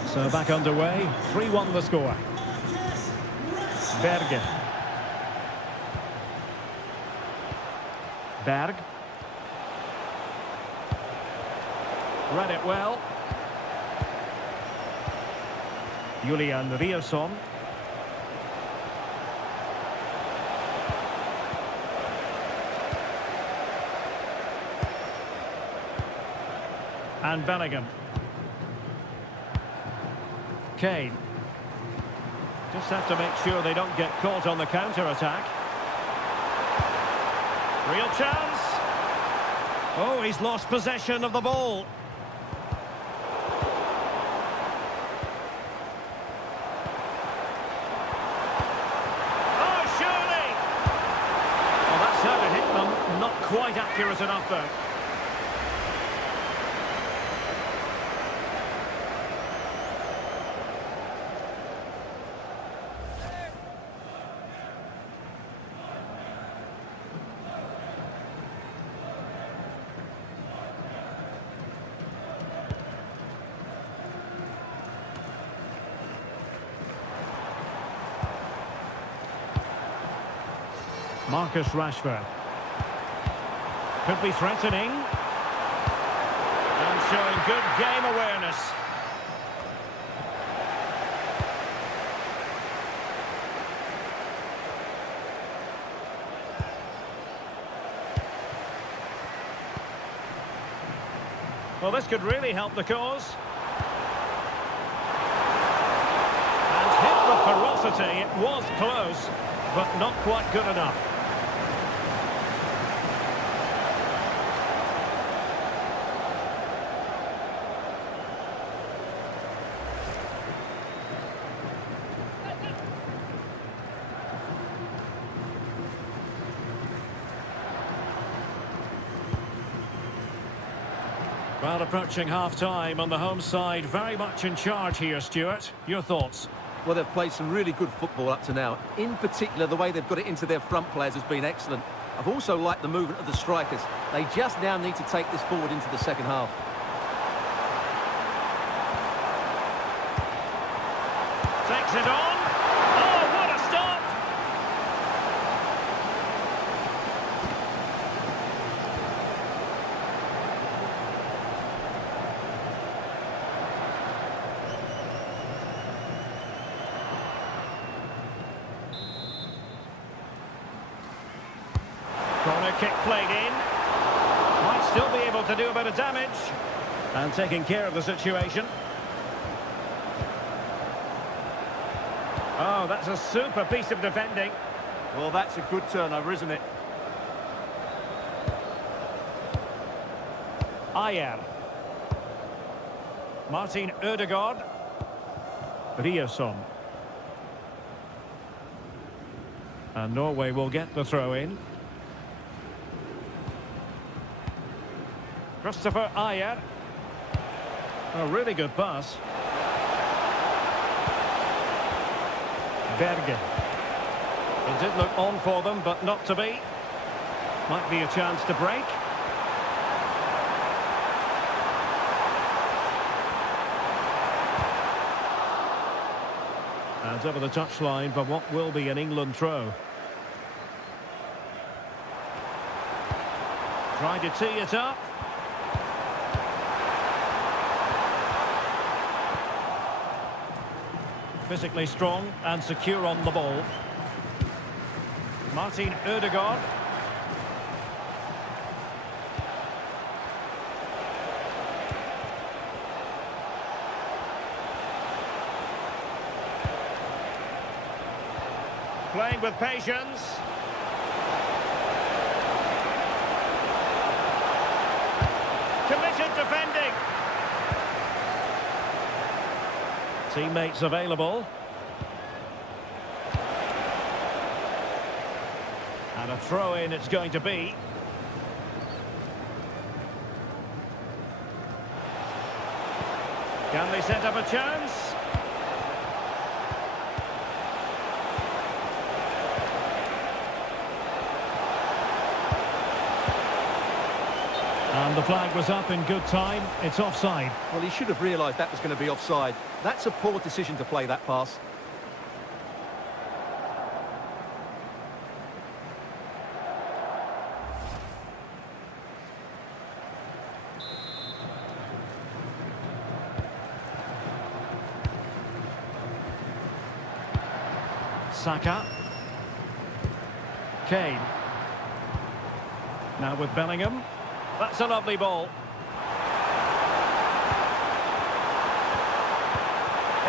So back underway, 3-1 the score. Berge. Berg. Read it well. Julian Rielson. And Bellingham. Kane. Just have to make sure they don't get caught on the counter-attack. Real chance. Oh, he's lost possession of the ball. Oh, surely! Well, that's how to hit them. Not quite accurate enough, though. Marcus Rashford. Could be threatening. And showing good game awareness. Well, this could really help the cause. And hit with ferocity. It was close, but not quite good enough. Well, approaching half-time on the home side, very much in charge here, Stuart. Your thoughts? Well, they've played some really good football up to now. In particular, the way they've got it into their front players has been excellent. I've also liked the movement of the strikers. They just now need to take this forward into the second half. Takes it on. Oh, what a stop! Corner kick played in. Might still be able to do a bit of damage. And taking care of the situation. Oh, that's a super piece of defending. Well, that's a good turnover, isn't it? Ayer. Martin Ødegaard. Ryerson. And Norway will get the throw in. Christopher Ayer. A really good pass. Berge. It did look on for them, but not to be. Might be a chance to break. And over the touchline for what will be an England throw. Trying to tee it up. Physically strong and secure on the ball. Martin Ødegaard. Playing with patience. Committed defending. Teammates available. And a throw-in it's going to be. Can they set up a chance? And the flag was up in good time. It's offside. Well, he should have realised that was going to be offside. That's a poor decision to play that pass. Saka. Kane. Now with Bellingham. That's a lovely ball.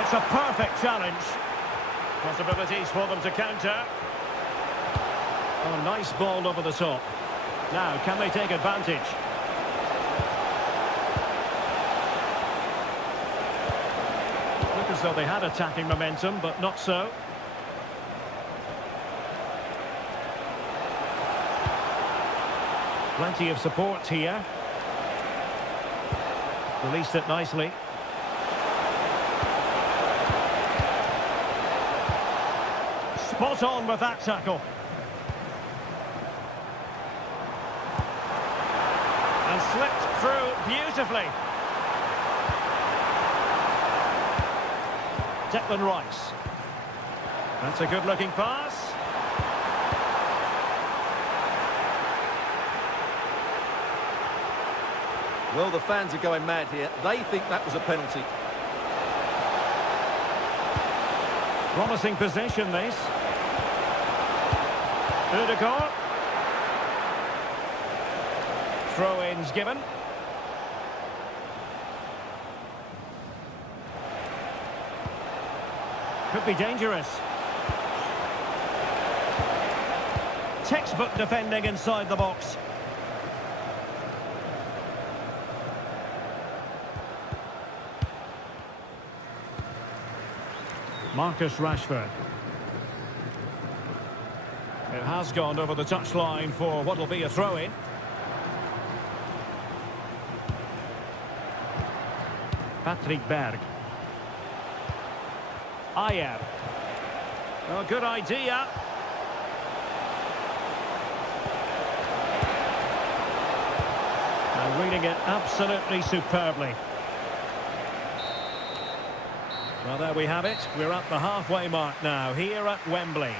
It's a perfect challenge. Possibilities for them to counter. Oh, nice ball over the top. Now, can they take advantage? Look as though they had attacking momentum, but not so. Plenty of support here. Released it nicely. Spot on with that tackle. And slipped through beautifully. Declan Rice. That's a good-looking pass. Well, the fans are going mad here. They think that was a penalty. Promising possession, this. Ødegaard. Throw-ins given. Could be dangerous. Textbook defending inside the box. Marcus Rashford. It has gone over the touchline for what will be a throw-in. Patrick Berg. Ayer. Oh, good idea. And reading it absolutely superbly. Well, there we have it. We're at the halfway mark now, here at Wembley.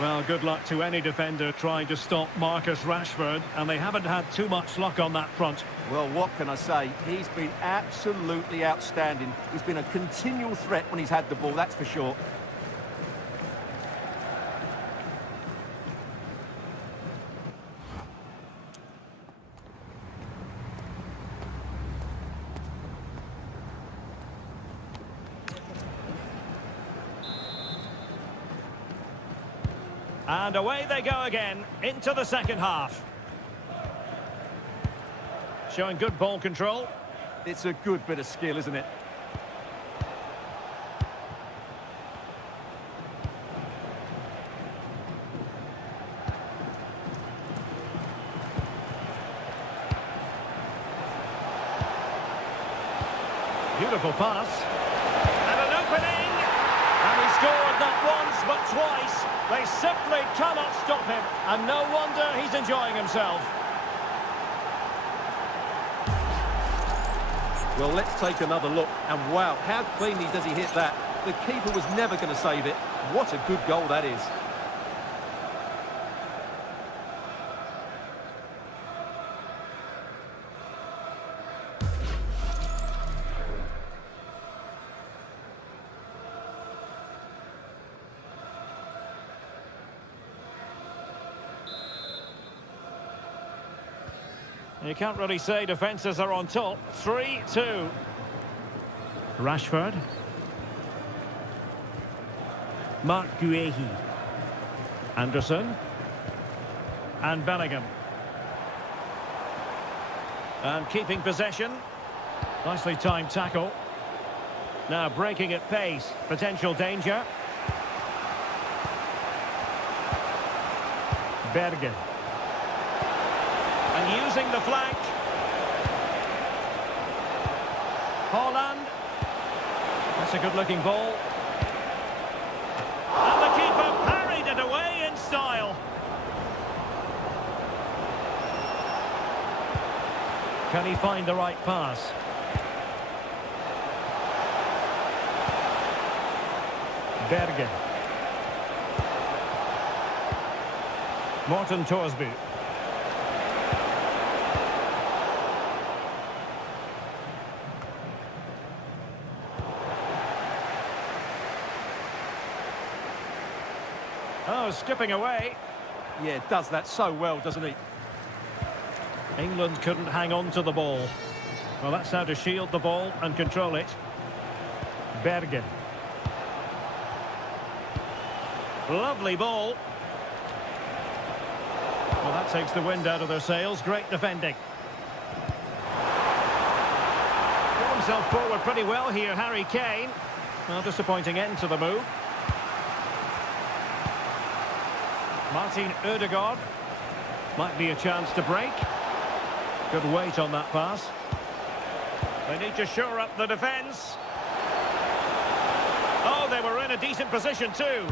Well, good luck to any defender trying to stop Marcus Rashford, and they haven't had too much luck on that front. Well, what can I say? He's been absolutely outstanding. He's been a continual threat when he's had the ball, that's for sure. And away they go again into the second half. Showing good ball control. It's a good bit of skill, isn't it? Beautiful pass. And an opening. And he scored not once, but twice. They simply cannot stop him. And no wonder he's enjoying himself. Well, let's take another look. And wow, how cleanly does he hit that? The keeper was never going to save it. What a good goal that is. You can't really say defences are on top. 3-2. Rashford. Mark Guehi. Anderson. And Bellingham. And keeping possession. Nicely timed tackle. Now breaking at pace. Potential danger. Bergen. And using the flank. Haaland. That's a good-looking ball. And the keeper parried it away in style. Can he find the right pass? Bergen. Morten Thorsby. Oh, skipping away. Yeah, does that so well, doesn't he? England couldn't hang on to the ball. Well, that's how to shield the ball and control it. Bergen. Lovely ball. Well, that takes the wind out of their sails. Great defending. Put himself forward pretty well here, Harry Kane. Well, disappointing end to the move. Martin Ødegaard. Might be a chance to break. Good weight on that pass. They need to shore up the defence. Oh, they were in a decent position too.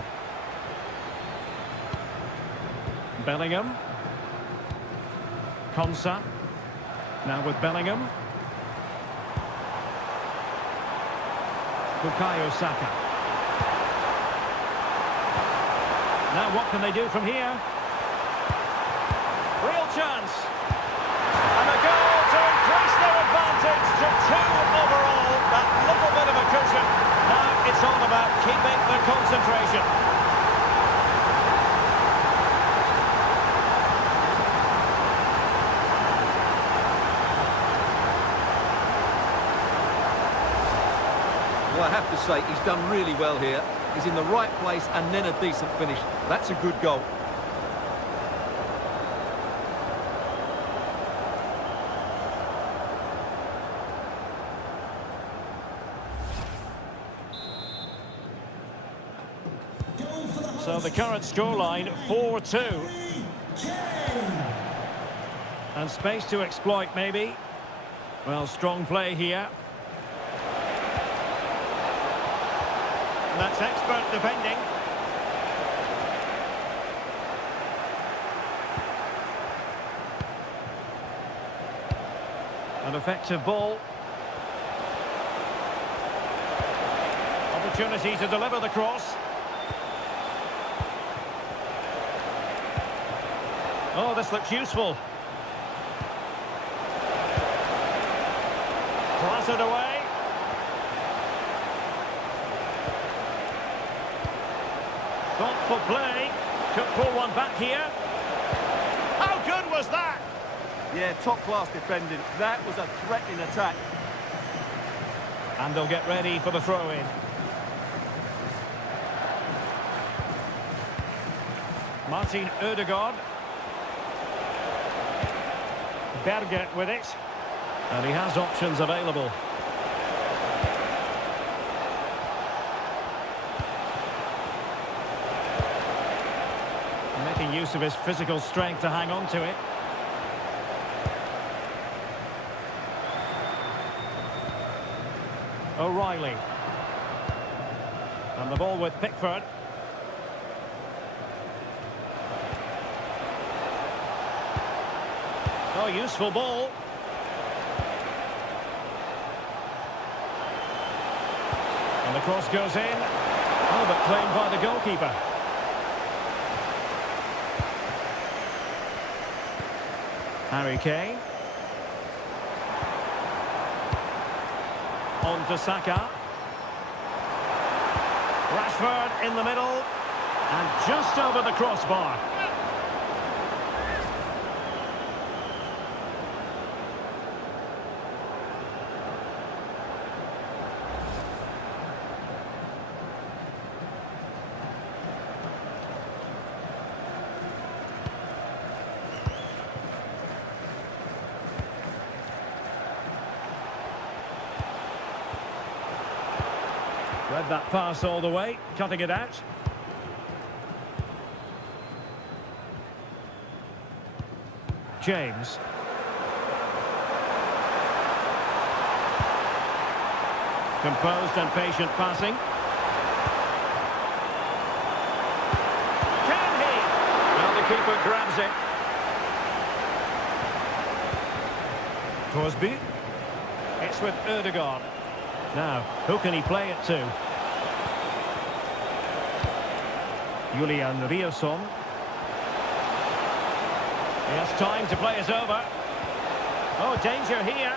Bellingham. Konsa. Now with Bellingham. Bukayo Saka. Now what can they do from here? Real chance. And a goal to increase their advantage to 2 overall. That little bit of a cushion. Now it's all about keeping the concentration. Well, I have to say, he's done really well here. He's in the right place and then a decent finish. That's a good goal. So the current scoreline, 4-2. And space to exploit, maybe. Well, strong play here. And that's expert defending. An effective ball. Opportunity to deliver the cross. Oh, this looks useful. Clattered away. Thoughtful play. Could pull one back here. How good was that? Yeah, top-class defending. That was a threatening attack. And they'll get ready for the throw-in. Martin Ødegaard. Berger with it. And he has options available. Making use of his physical strength to hang on to it. O'Reilly. And the ball with Pickford. Oh, useful ball. And the cross goes in. Oh, but claimed by the goalkeeper. Harry Kane. On to Saka. Rashford in the middle. And just over the crossbar. Read that pass all the way, cutting it out. James. Composed and patient passing. Can he? Now the keeper grabs it. Crosby. It's with Ødegaard. Now, who can he play it to? Julian Riosson. He has time to play it over. Oh, danger here.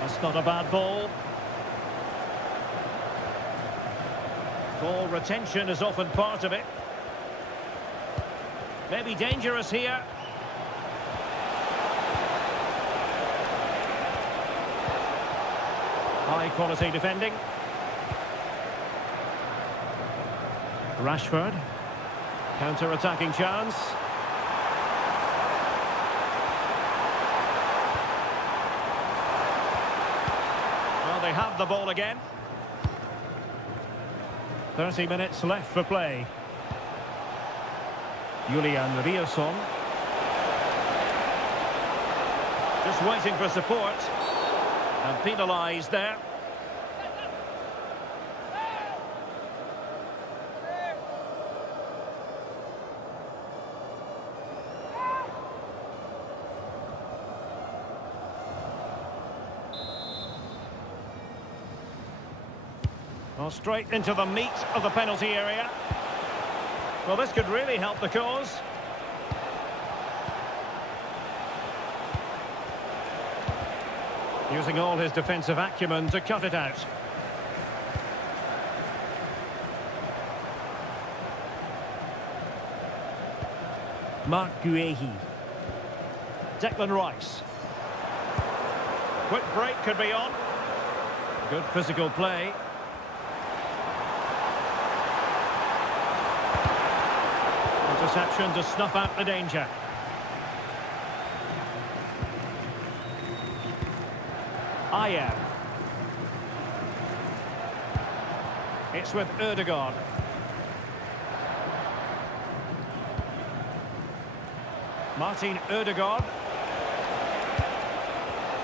That's not a bad ball. Ball retention is often part of it. Maybe dangerous here. High quality defending. Rashford. Counter-attacking chance. Well, they have the ball again. 30 minutes left for play. Julian Riosson. Just waiting for support. And penalised there. Well, straight into the meat of the penalty area. Well, this could really help the cause. Using all his defensive acumen to cut it out. Mark Guehi. Declan Rice. Quick break could be on. Good physical play. Interception to snuff out the danger. Ayer. It's with Ødegaard. Martin Ødegaard.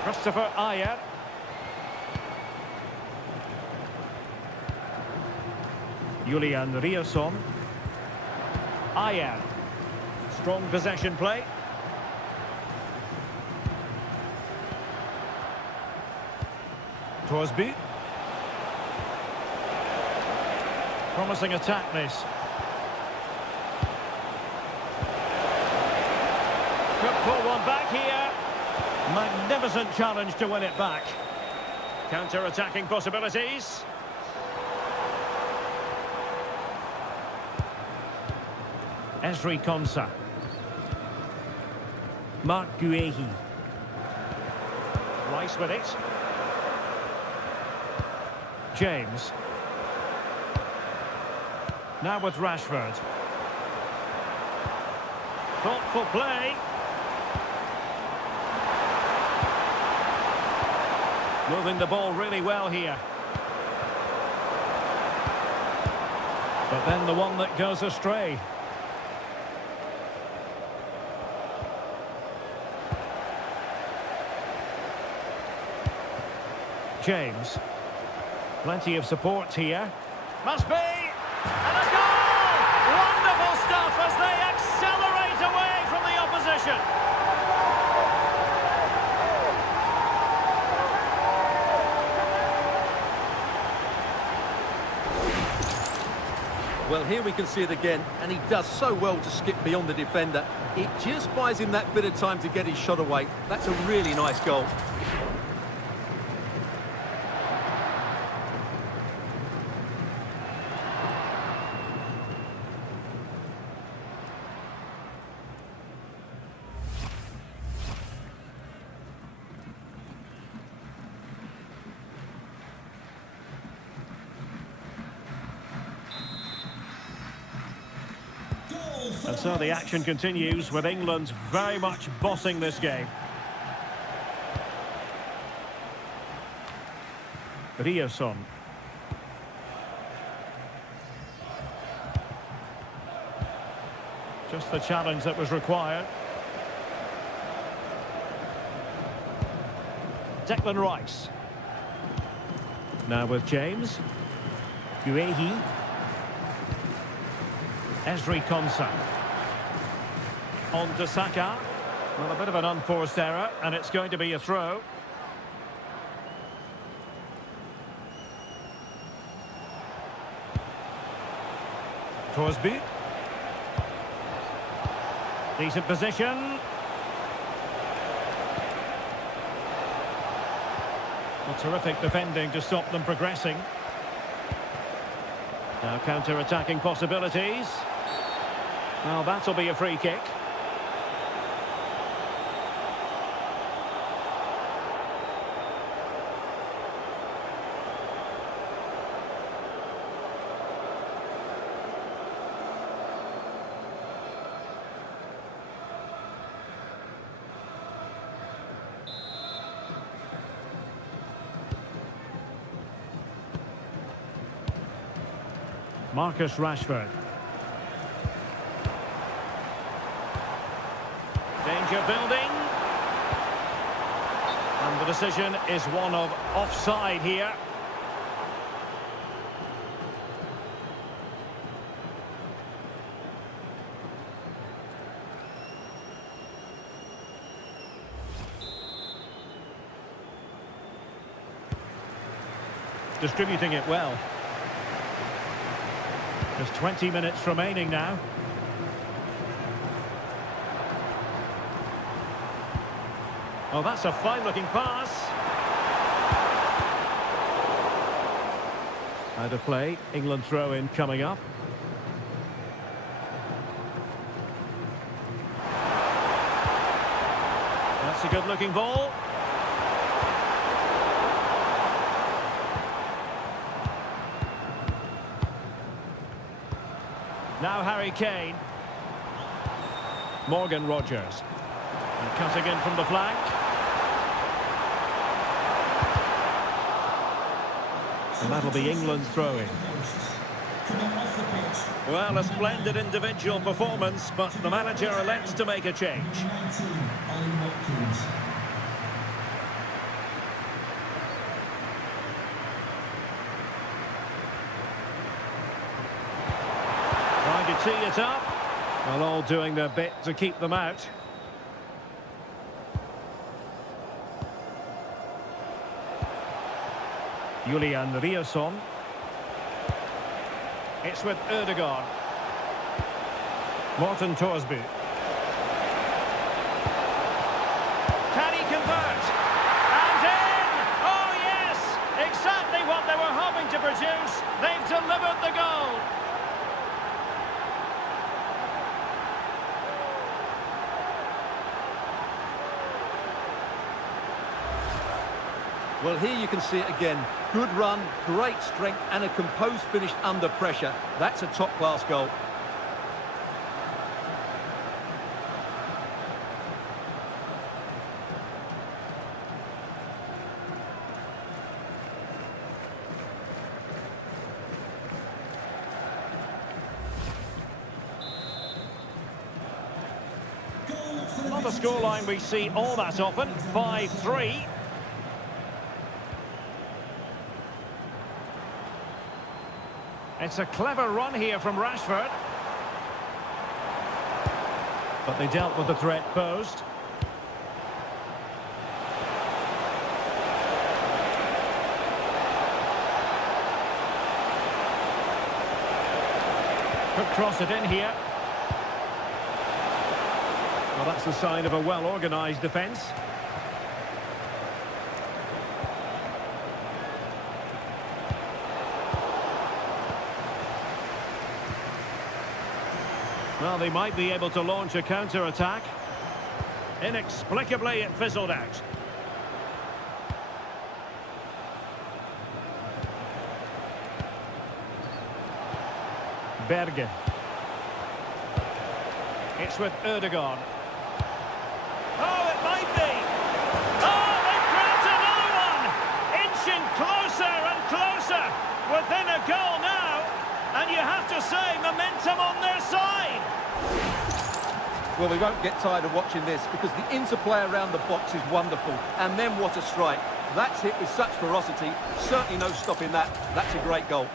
Christopher Ayer. Julian Riosson. Ayer. Strong possession play. Crosby. Promising attack this. Could pull one back here. Magnificent challenge to win it back. Counter-attacking possibilities. Ezri Konsa. Mark Guehi. Rice with it. James. Now with Rashford. Thoughtful play. Moving the ball really well here. But then the one that goes astray. James. Plenty of support here. Must be! And a goal! Wonderful stuff as they accelerate away from the opposition. Well, here we can see it again, and he does so well to skip beyond the defender. It just buys him that bit of time to get his shot away. That's a really nice goal. And so the action continues with England very much bossing this game. Rioson. Just the challenge that was required. Declan Rice. Now with James. Guehi. Ezri Konsa. On to Saka. Well, a bit of an unforced error, and it's going to be a throw. Torsby. Decent position. Well, terrific defending to stop them progressing. Now counter-attacking possibilities. Well, that'll be a free kick. Marcus Rashford. Danger building. And the decision is one of offside here. Distributing it well. Just 20 minutes remaining now. Oh, that's a fine-looking pass. Out of play. England throw-in coming up. That's a good-looking ball. Now Harry Kane. Morgan Rogers. And cutting in from the flank. And that'll be England's throw-in. Well, a splendid individual performance, but the manager elects to make a change. Trying to tee it up. Well, all doing their bit to keep them out. Julian Rioson. It's with Ødegaard. Morten Torsby. Can he convert? And in! Oh yes! Exactly what they were hoping to produce. They've delivered the goal. Well, here you can see it again. Good run, great strength, and a composed finish under pressure. That's a top-class goal. Not a scoreline we see all that often. 5-3. It's a clever run here from Rashford. But they dealt with the threat posed. Could cross it in here. Well, that's the sign of a well-organised defence. Well, they might be able to launch a counter-attack. Inexplicably, it fizzled out. Bergen. It's with Ødegaard. Oh, it might be! Oh, they've grabbed another one! Inching closer and closer within a goal now. And you have to say, momentum on their side. Well, we won't get tired of watching this because the interplay around the box is wonderful. And then what a strike. That's hit with such ferocity. Certainly no stopping that. That's a great goal.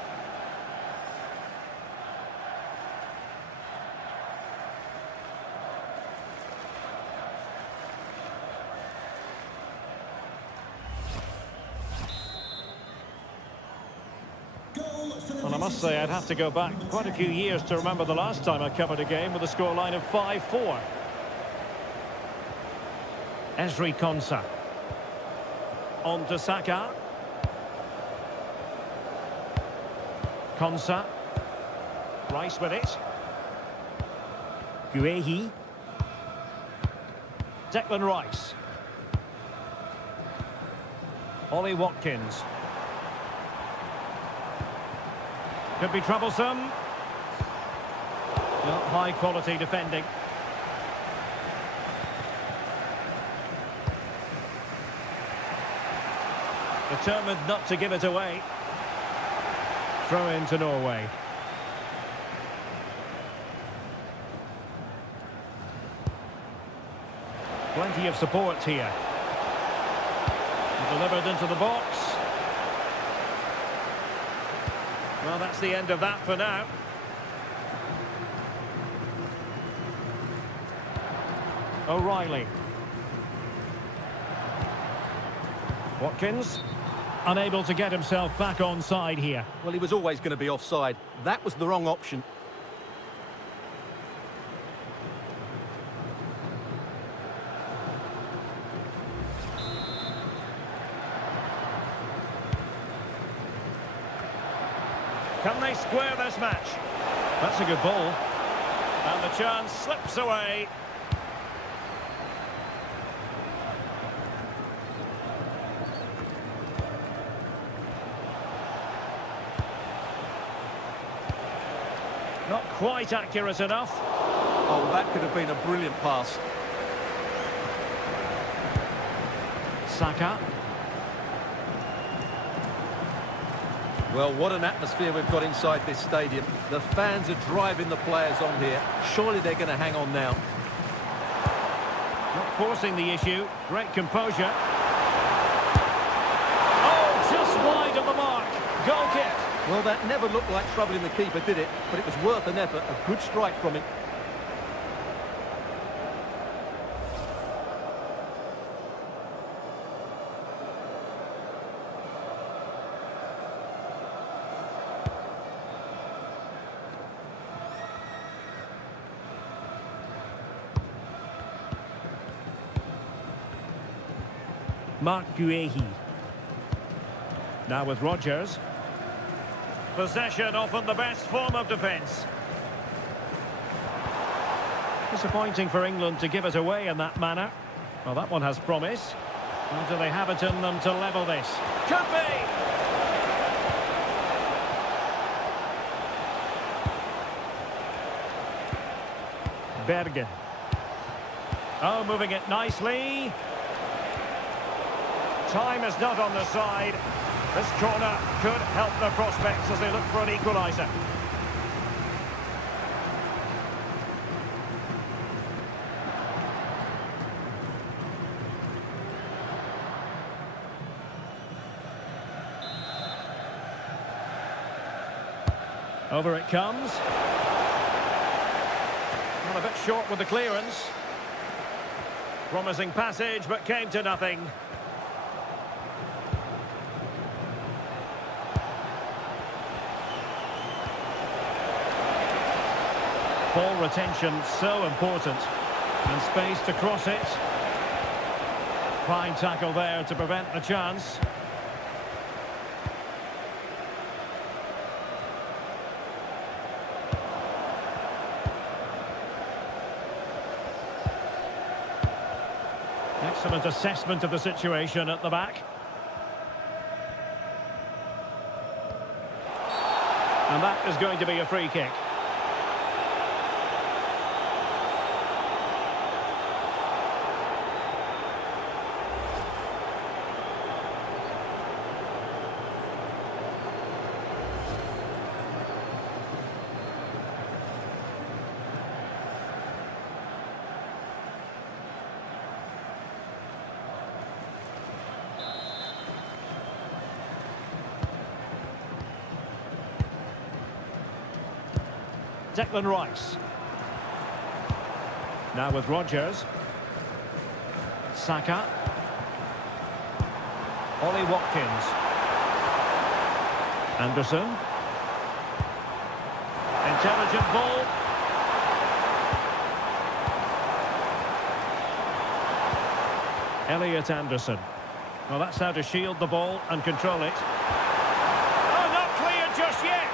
Well, I must say I'd have to go back quite a few years to remember the last time I covered a game with a scoreline of 5-4. Ezri Konsa. On to Saka. Konsa. Rice with it. Guehi. Declan Rice. Ollie Watkins. Could be troublesome. Well, high quality defending. Determined not to give it away. Throw into Norway. Plenty of support here. Delivered into the box. Well, that's the end of that for now. O'Reilly. Watkins, unable to get himself back onside here. Well, he was always going to be offside. That was the wrong option. Can they square this match? That's a good ball. And the chance slips away. Not quite accurate enough. Oh, that could have been a brilliant pass. Saka. Well, what an atmosphere we've got inside this stadium. The fans are driving the players on here. Surely they're going to hang on now. Not forcing the issue. Great composure. Oh, just wide of the mark. Goal kick. Well, that never looked like troubling the keeper, did it? But it was worth an effort. A good strike from him. Mark Guehi. Now with Rodgers. Possession often the best form of defence. Disappointing for England to give it away in that manner. Well, that one has promise. Or do they have it in them to level this? Could be! Bergen. Oh, moving it nicely. Time is not on the side. This corner could help the prospects as they look for an equaliser. Over it comes. Not a bit short with the clearance. Promising passage, but came to nothing. Ball retention so important. And space to cross it. Fine tackle there to prevent the chance. Excellent assessment of the situation at the back. And that is going to be a free kick. Declan Rice. Now with Rodgers. Saka. Ollie Watkins. Anderson. Intelligent ball. Elliot Anderson. Well, that's how to shield the ball and control it. Oh, not cleared just yet.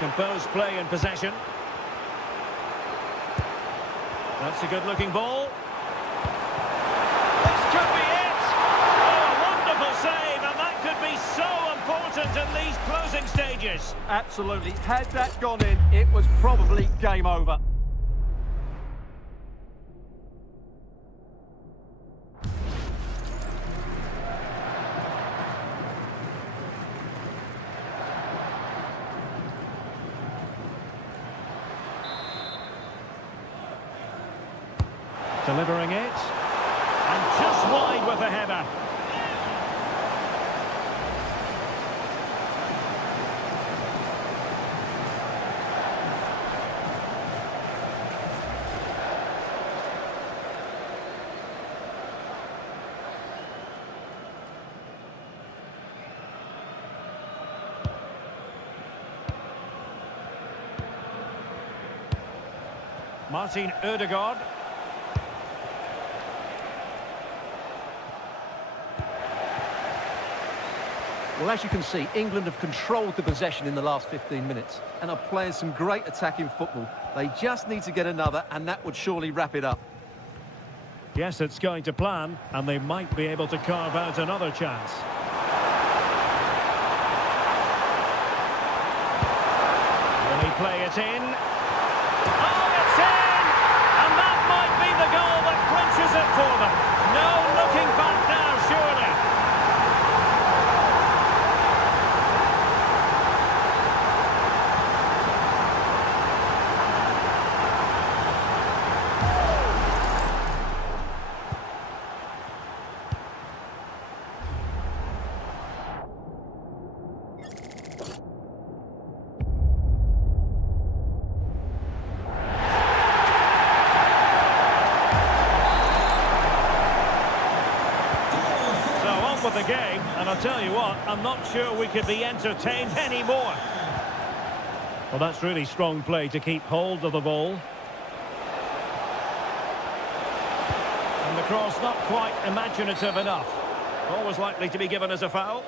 Composed play in possession. That's a good-looking ball. This could be it! Oh, a wonderful save, and that could be so important in these closing stages. Absolutely. Had that gone in, it was probably game over. Delivering it, and just wide with a header. Martin Ødegaard. Well, as you can see, England have controlled the possession in the last 15 minutes and are playing some great attacking football. They just need to get another, and that would surely wrap it up. Yes, it's going to plan, and they might be able to carve out another chance. Will he play it in? Oh, it's in! And that might be the goal that clinches it for them. No looking back now, surely. With the game, and I'll tell you what, I'm not sure we could be entertained anymore. Well, that's really strong play to keep hold of the ball. And the cross not quite imaginative enough. Always likely to be given as a foul.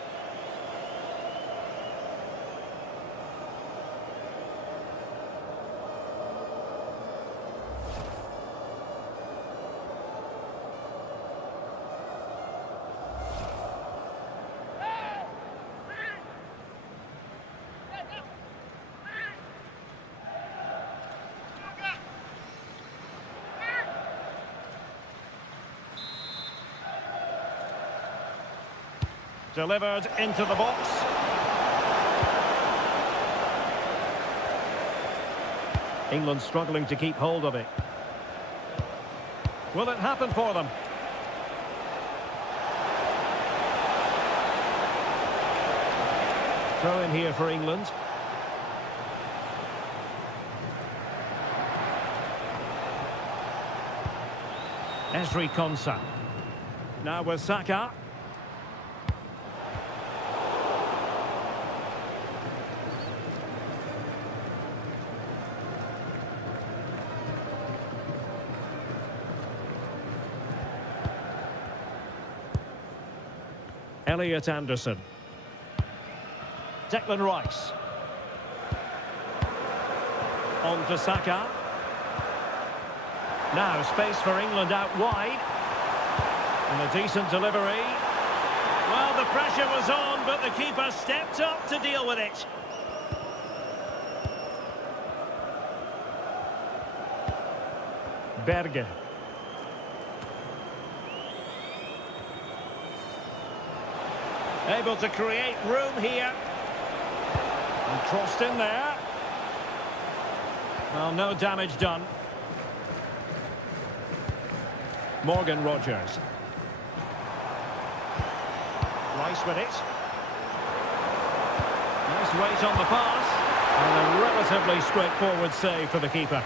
Delivered into the box. England struggling to keep hold of it. Will it happen for them? Throw in here for England. Fc26. Now with Saka. Elliot Anderson. Declan Rice. On to Saka. Now space for England out wide. And a decent delivery. Well, the pressure was on, but the keeper stepped up to deal with it. Berge. Able to create room here. And crossed in there. Well, no damage done. Morgan Rogers. Rice with it. Nice weight on the pass. And a relatively straightforward save for the keeper.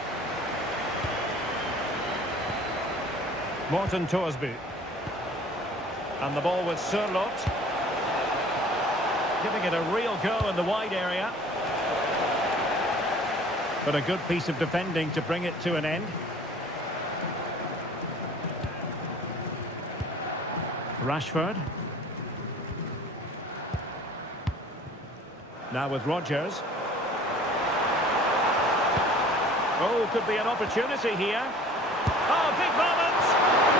Morten Thorsby. And the ball with Sørloth. Giving it a real go in the wide area. But a good piece of defending to bring it to an end. Rashford. Now with Rogers. Oh, could be an opportunity here. Oh, big moment!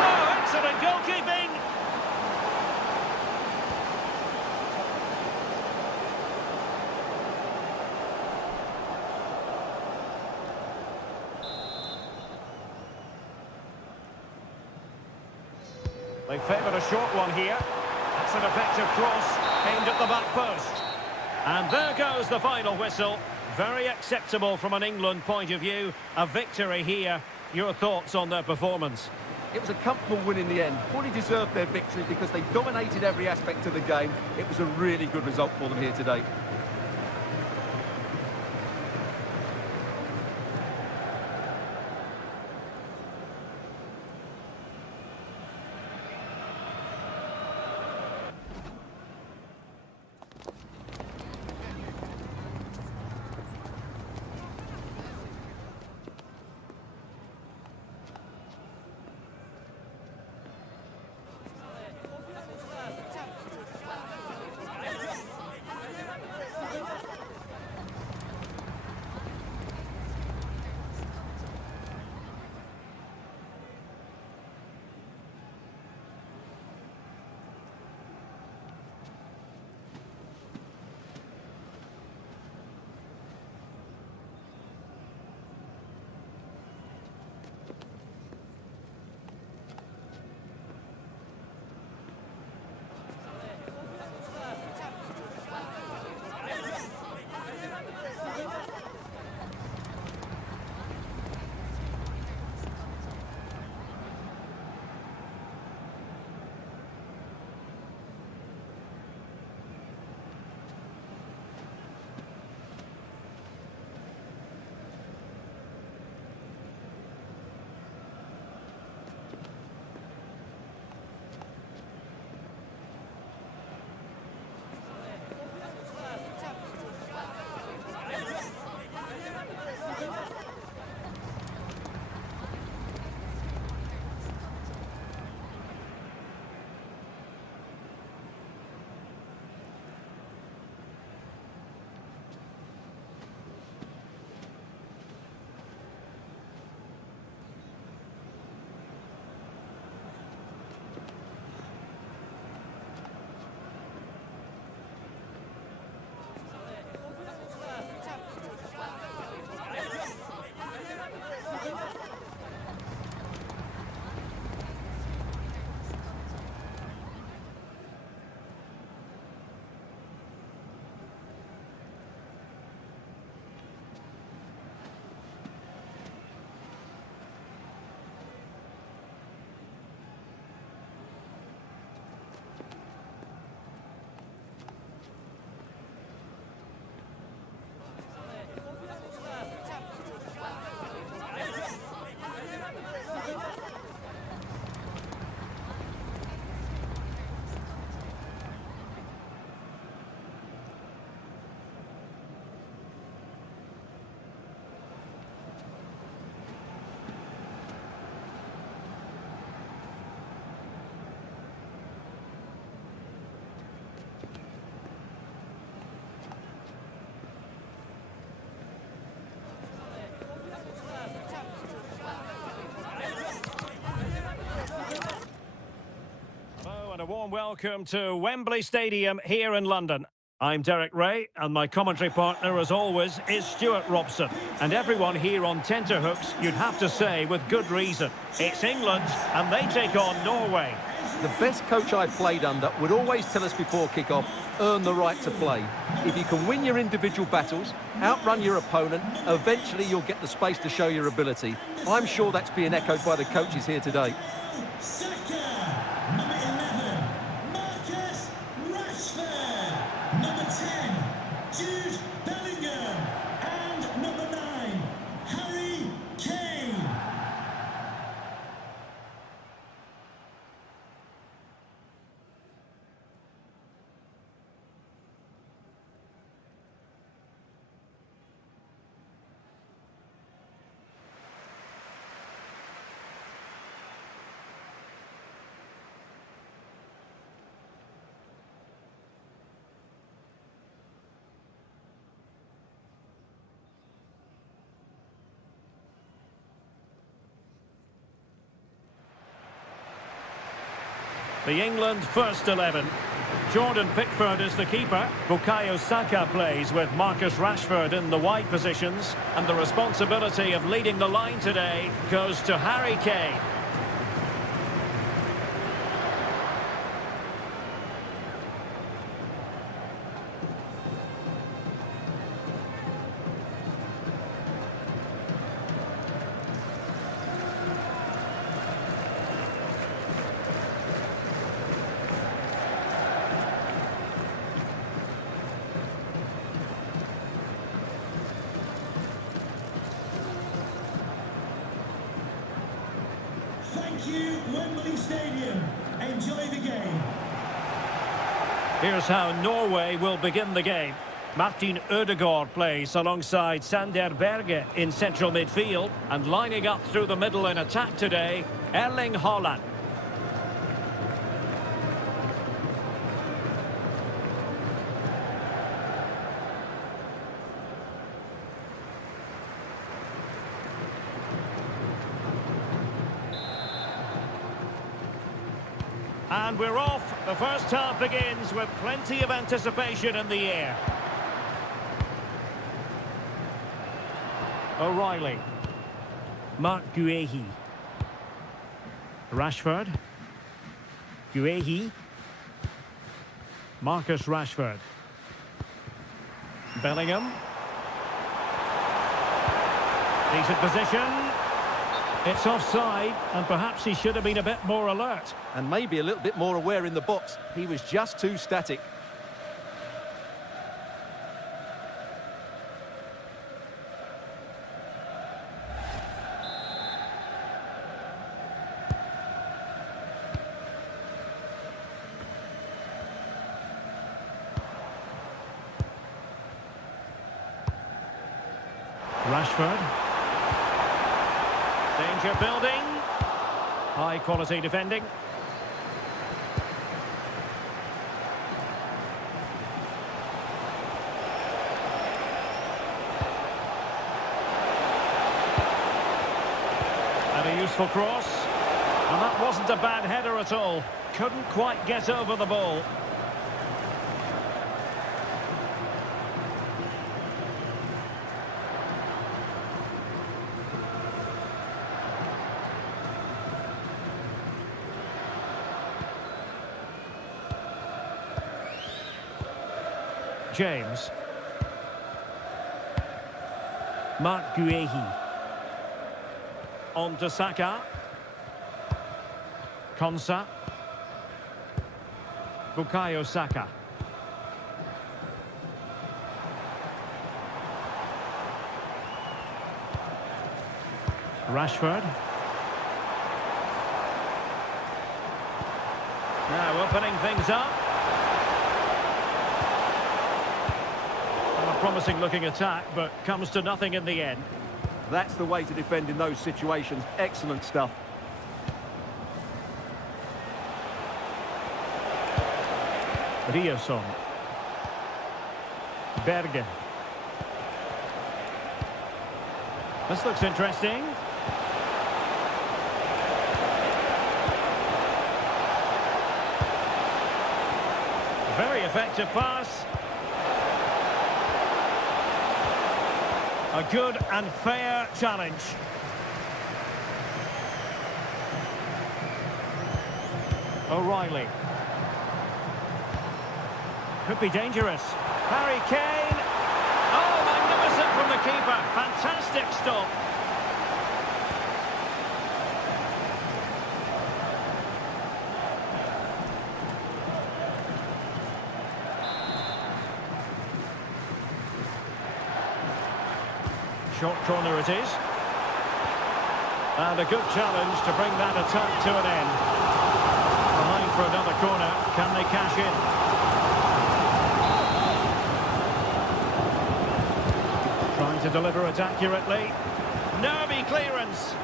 Oh, excellent goalkeeping! They favoured a short one here. That's an effective cross aimed at the back post. And there goes the final whistle. Very acceptable from an England point of view. A victory here. Your thoughts on their performance? It was a comfortable win in the end. Fully deserved their victory because they dominated every aspect of the game. It was a really good result for them here today. warm welcome to Wembley Stadium here in London. I'm Derek Ray, and my commentary partner, as always, is Stuart Robson. And everyone here on tenterhooks, you'd have to say, with good reason. It's England, and they take on Norway. The best coach I played under would always tell us before kick-off, earn the right to play. If you can win your individual battles, outrun your opponent, eventually you'll get the space to show your ability. I'm sure that's being echoed by the coaches here today. Number 11, Marcus Rashford. Number 10, Jude Bellingham. And number 9, Harry Kane. The England first 11. Jordan Pickford is the keeper. Bukayo Saka plays with Marcus Rashford in the wide positions. And the responsibility of leading the line today goes to Harry Kane. Thank you, Wembley Stadium. Enjoy the game. Here's how Norway will begin the game. Martin Ødegaard plays alongside Sander Berge in central midfield, and lining up through the middle in attack today, Erling Haaland. And we're off. The first half begins with plenty of anticipation in the air. O'Reilly. Mark Guehi. Rashford. Guehi. Marcus Rashford. Bellingham. Decent position. It's offside, and perhaps he should have been a bit more alert. And maybe a little bit more aware in the box. He was just too static. Rashford. Danger building. High quality defending. And a useful cross. And that wasn't a bad header at all. Couldn't quite get over the ball. James. Mark Guehi. On to Saka. Konsa. Bukayo Saka. Rashford. Now opening things up. A promising looking attack, but comes to nothing in the end. That's the way to defend in those situations. Excellent stuff. Riasson. Berge. This looks interesting. Very effective pass. A good and fair challenge. O'Reilly. Could be dangerous. Harry Kane. Oh, magnificent from the keeper. Fantastic stop. Short corner it is. And a good challenge to bring that attack to an end. Behind for another corner. Can they cash in? Trying to deliver it accurately. Nervy clearance.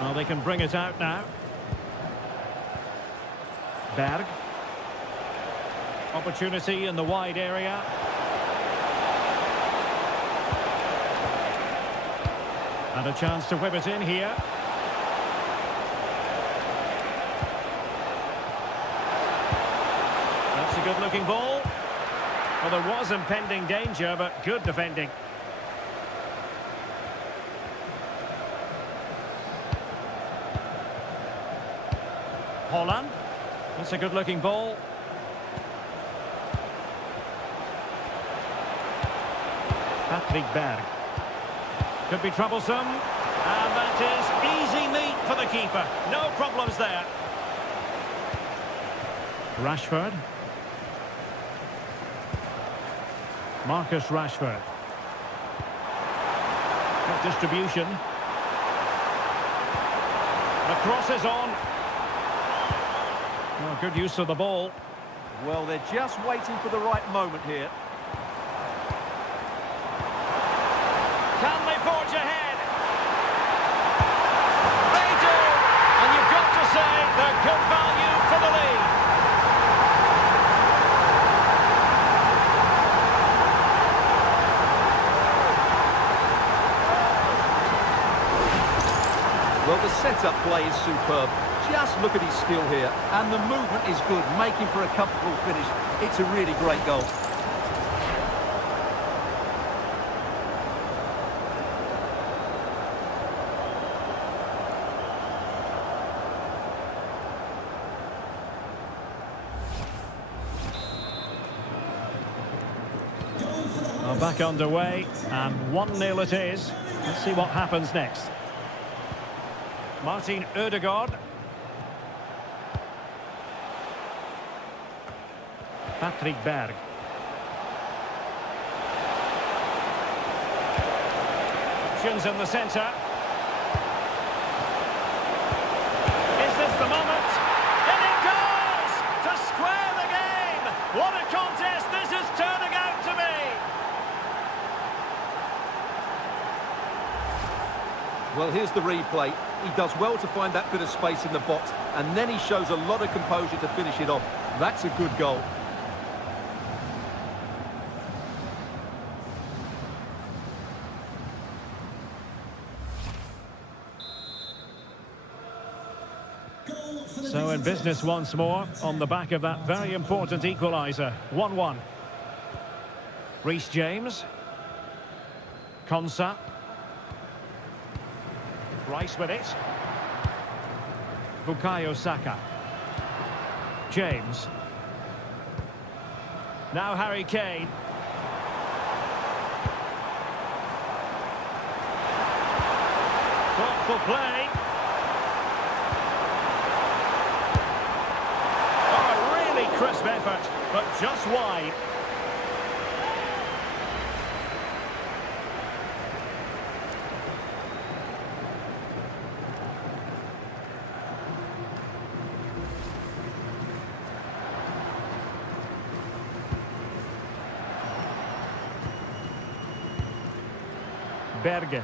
Well, they can bring it out now. Berg. Opportunity in the wide area. And a chance to whip it in here. That's a good-looking ball. Well, there was impending danger, but good defending. Holland. That's a good-looking ball. Patrick Berg. Could be troublesome. And that is easy meat for the keeper. No problems there. Rashford. Marcus Rashford. Good distribution. The cross is on. Well, good use of the ball. Well, they're just waiting for the right moment here. Can they forge ahead? They do! And you've got to say they're good value for the lead. Well, the set-up play is superb. Just look at his skill here. And the movement is good, making for a comfortable finish. It's a really great goal. Well, back underway, and 1-0 it is. Let's see what happens next. Martin Ødegaard. Patrick Berg. Options in the centre. Is this the moment? And it goes! To square the game! What a contest this is turning out to be! Well, here's the replay. He does well to find that bit of space in the box, and then he shows a lot of composure to finish it off. That's a good goal. So in business once more, on the back of that very important equaliser. 1-1. Reece James. Konsa. Rice with it. Bukayo Saka. James. Now Harry Kane. Thoughtful play. Oh, a really crisp effort, but just wide. Berge.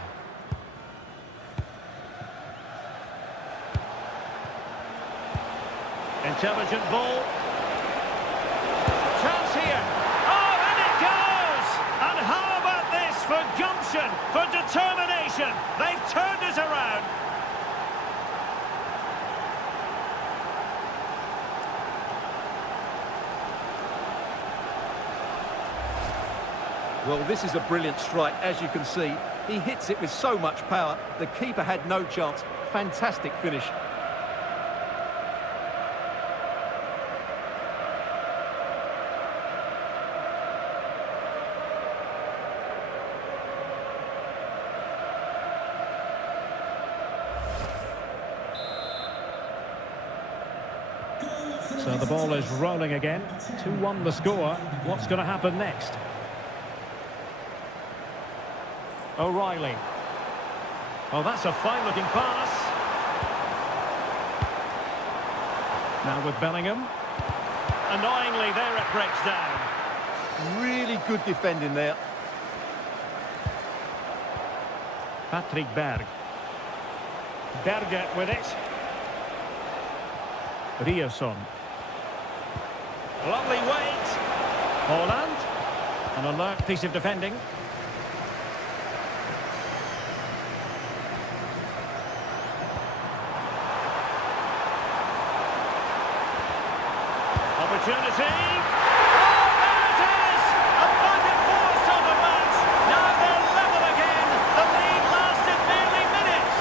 Intelligent ball. Chance here. Oh, and it goes! And how about this for gumption, for determination? They've turned it around. Well, this is a brilliant strike, as you can see. He hits it with so much power. The keeper had no chance. Fantastic finish. So the ball is rolling again. 2-1 the score. What's going to happen next? O'Reilly. Oh, that's a fine-looking pass. Now with Bellingham. Annoyingly, there it breaks down. Really good defending there. Patrick Berg. Berger with it. Ryerson. Lovely weight. Holland. An alert piece of defending. Opportunity. Oh, there it is! A fighting force on the match. Now they're level again. The lead lasted nearly minutes.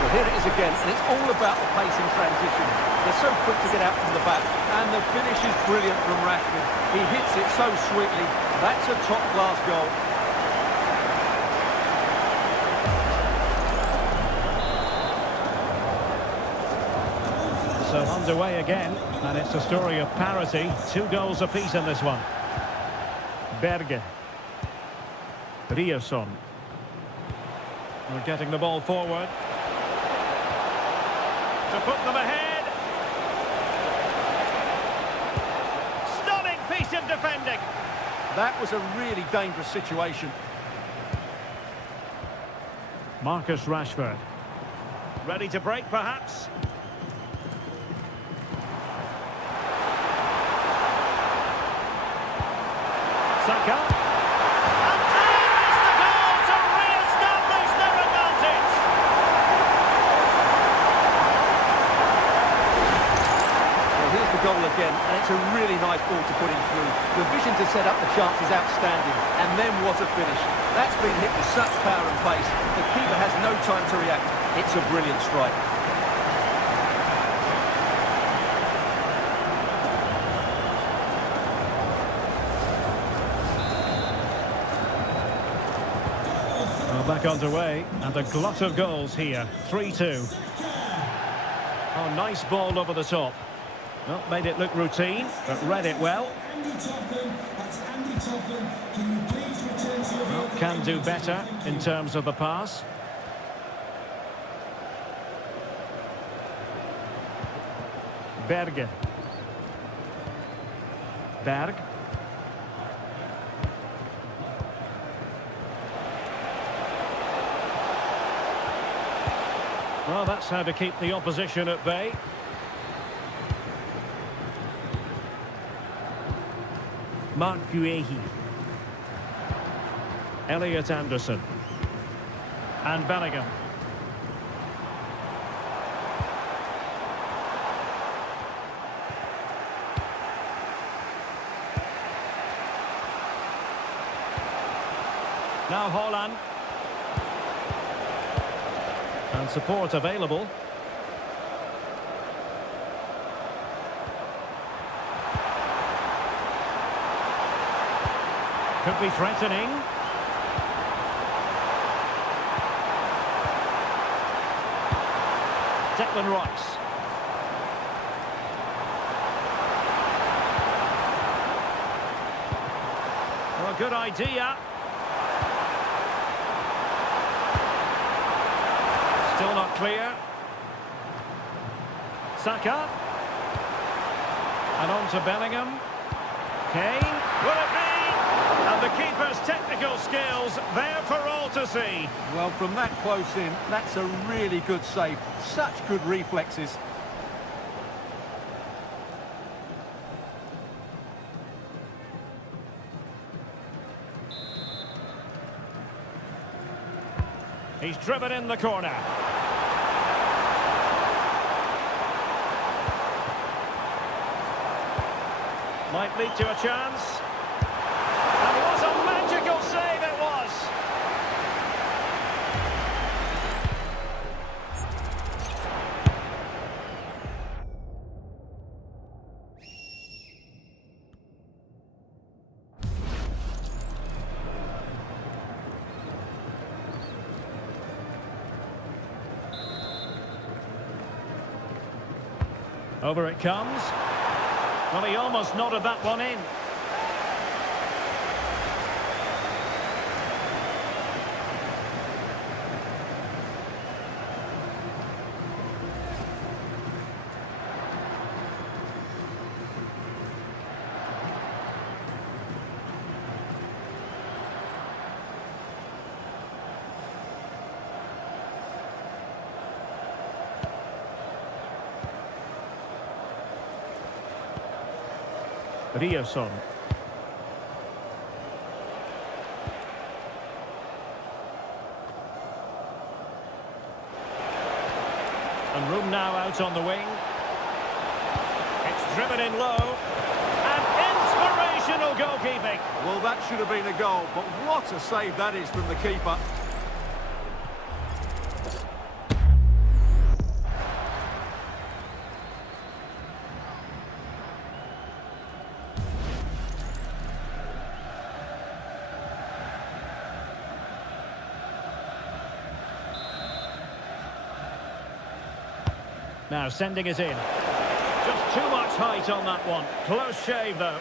Well, here it is again, and it's all about the pace in transition. They're so quick to get out from the back, and the finish is brilliant from Rashford. He hits it so sweetly. That's a top-class goal. So underway again, and it's a story of parity. 2 goals apiece in this one. Berge. Ryerson. We're getting the ball forward. To put them ahead. Stunning piece of defending. That was a really dangerous situation. Marcus Rashford. Ready to break, perhaps? Saka. And there is the goal to re-establish their advantage. Well, here's the goal again, and it's a really nice ball to put him through. The vision to set up the chance is outstanding, and then what a finish. That's been hit with such power and pace. The keeper has no time to react. It's a brilliant strike. Back underway, and a glut of goals here. 3-2. Oh, nice ball over the top. Well, made it look routine, but read it well. Well, can do better in terms of the pass. Berge. Berg. Well, that's how to keep the opposition at bay. Mark Guehi. Elliot Anderson. And Bellingham. Now Holland. And support available. Could be threatening. Declan Rice. Well, a good idea. Still not clear. Saka. And on to Bellingham. Kane. Will it be? And the keeper's technical skills there for all to see. Well, from that close in, that's a really good save. Such good reflexes. He's driven in the corner. Might lead to a chance. Over it comes. Well, he almost nodded that one in. Rioson. And room now out on the wing. It's driven in low. And inspirational goalkeeping. Well, that should have been a goal, but what a save that is from the keeper. Now sending it in. Just too much height on that one. Close shave, though.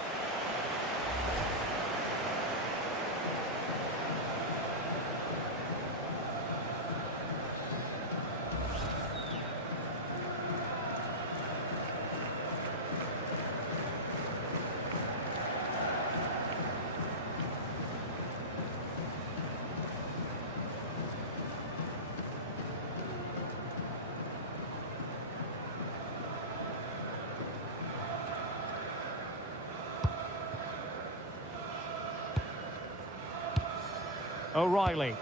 O'Reilly.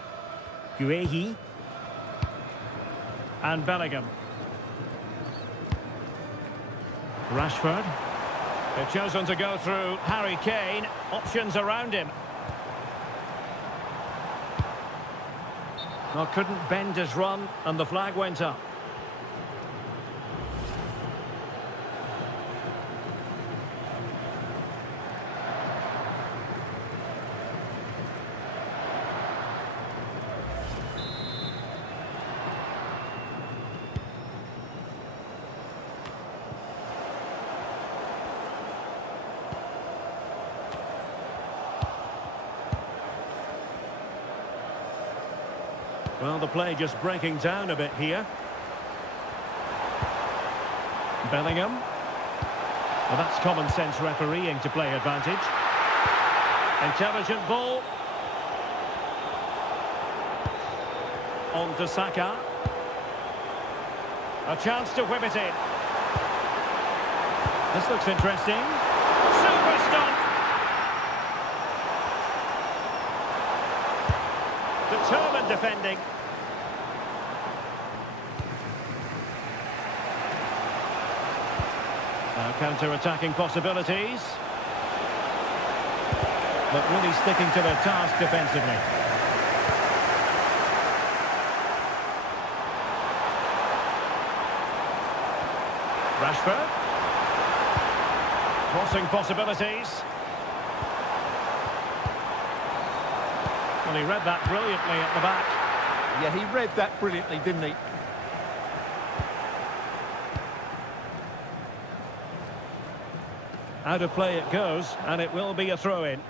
Guehi. And Bellingham. Rashford. They've chosen to go through Harry Kane. Options around him. Well, couldn't bend his run, and the flag went up. Well, the play just breaking down a bit here. Bellingham. Well, that's common sense refereeing to play advantage. Intelligent ball. On to Saka. A chance to whip it in. This looks interesting. Super stop. Determined defending. Now counter-attacking possibilities. But really sticking to their task defensively. Rashford. Crossing possibilities. Well, he read that brilliantly at the back. Yeah, he read that brilliantly, didn't he? Out of play it goes, and it will be a throw-in.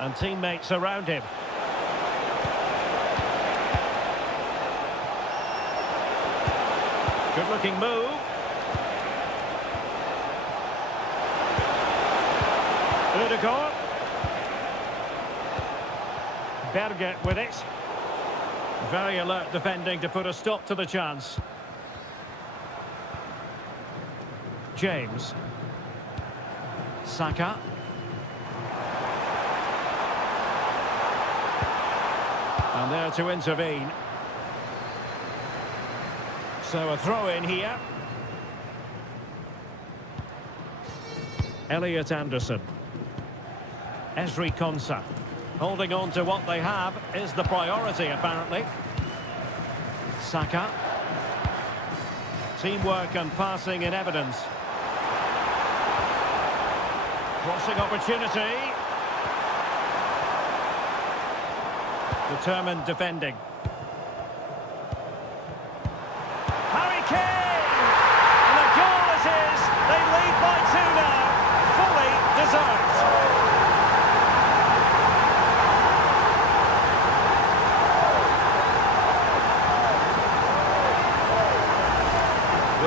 And teammates around him. Good-looking move. Ødegaard. Berger with it. Very alert defending to put a stop to the chance. James. Saka. And there to intervene. So a throw-in here. Elliot Anderson. Esri Konsa. Holding on to what they have is the priority, apparently. Saka. Teamwork and passing in evidence. Crossing opportunity. Determined defending.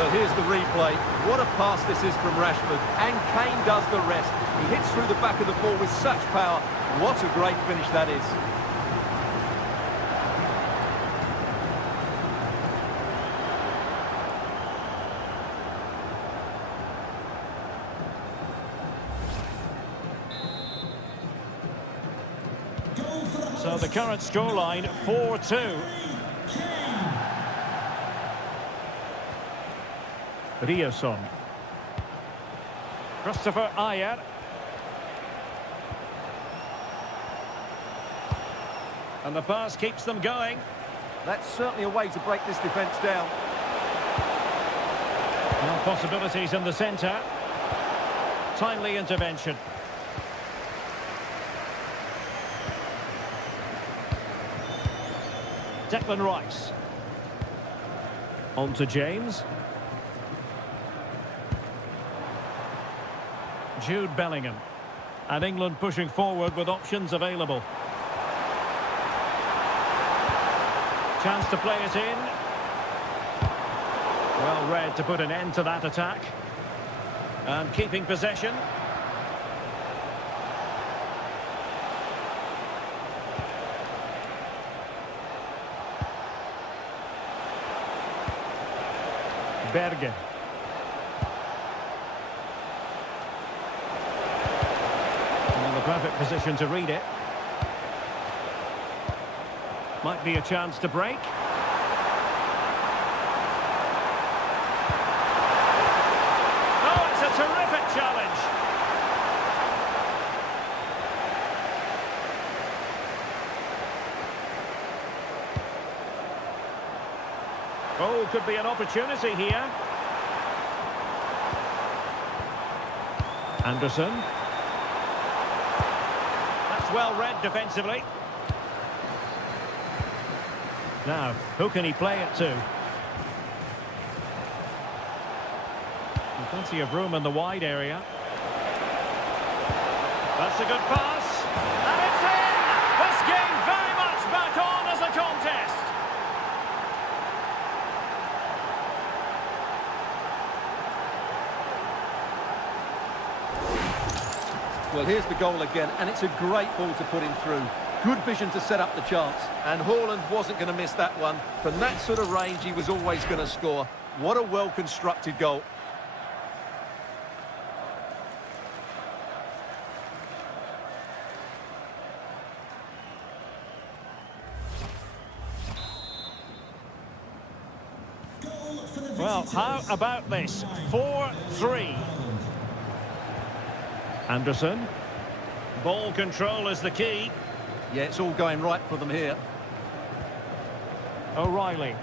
Well, here's the replay. What a pass this is from Rashford. And Kane does the rest. He hits through the back of the ball with such power. What a great finish that is. So the current scoreline, 4-2. Rioson. Christopher Ayer. And the pass keeps them going. That's certainly a way to break this defence down. Now possibilities in the centre. Timely intervention. Declan Rice. On to James. Jude Bellingham. And England pushing forward with options available. Chance to play it in. Well read to put an end to that attack. And keeping possession. Berge. In the perfect position to read it. Might be a chance to break. Oh, it's a terrific challenge. Oh, could be an opportunity here. Anderson. That's well read defensively. Now, who can he play it to? Plenty of room in the wide area. That's a good pass. And it's in! This game very much back on as a contest. Well, here's the goal again, and it's a great ball to put him through. Good vision to set up the chance, and Haaland wasn't going to miss that one. From that sort of range, he was always going to score. What a well-constructed goal. Well, how about this? 4-3. Anderson. Ball control is the key. Yeah, it's all going right for them here. O'Reilly.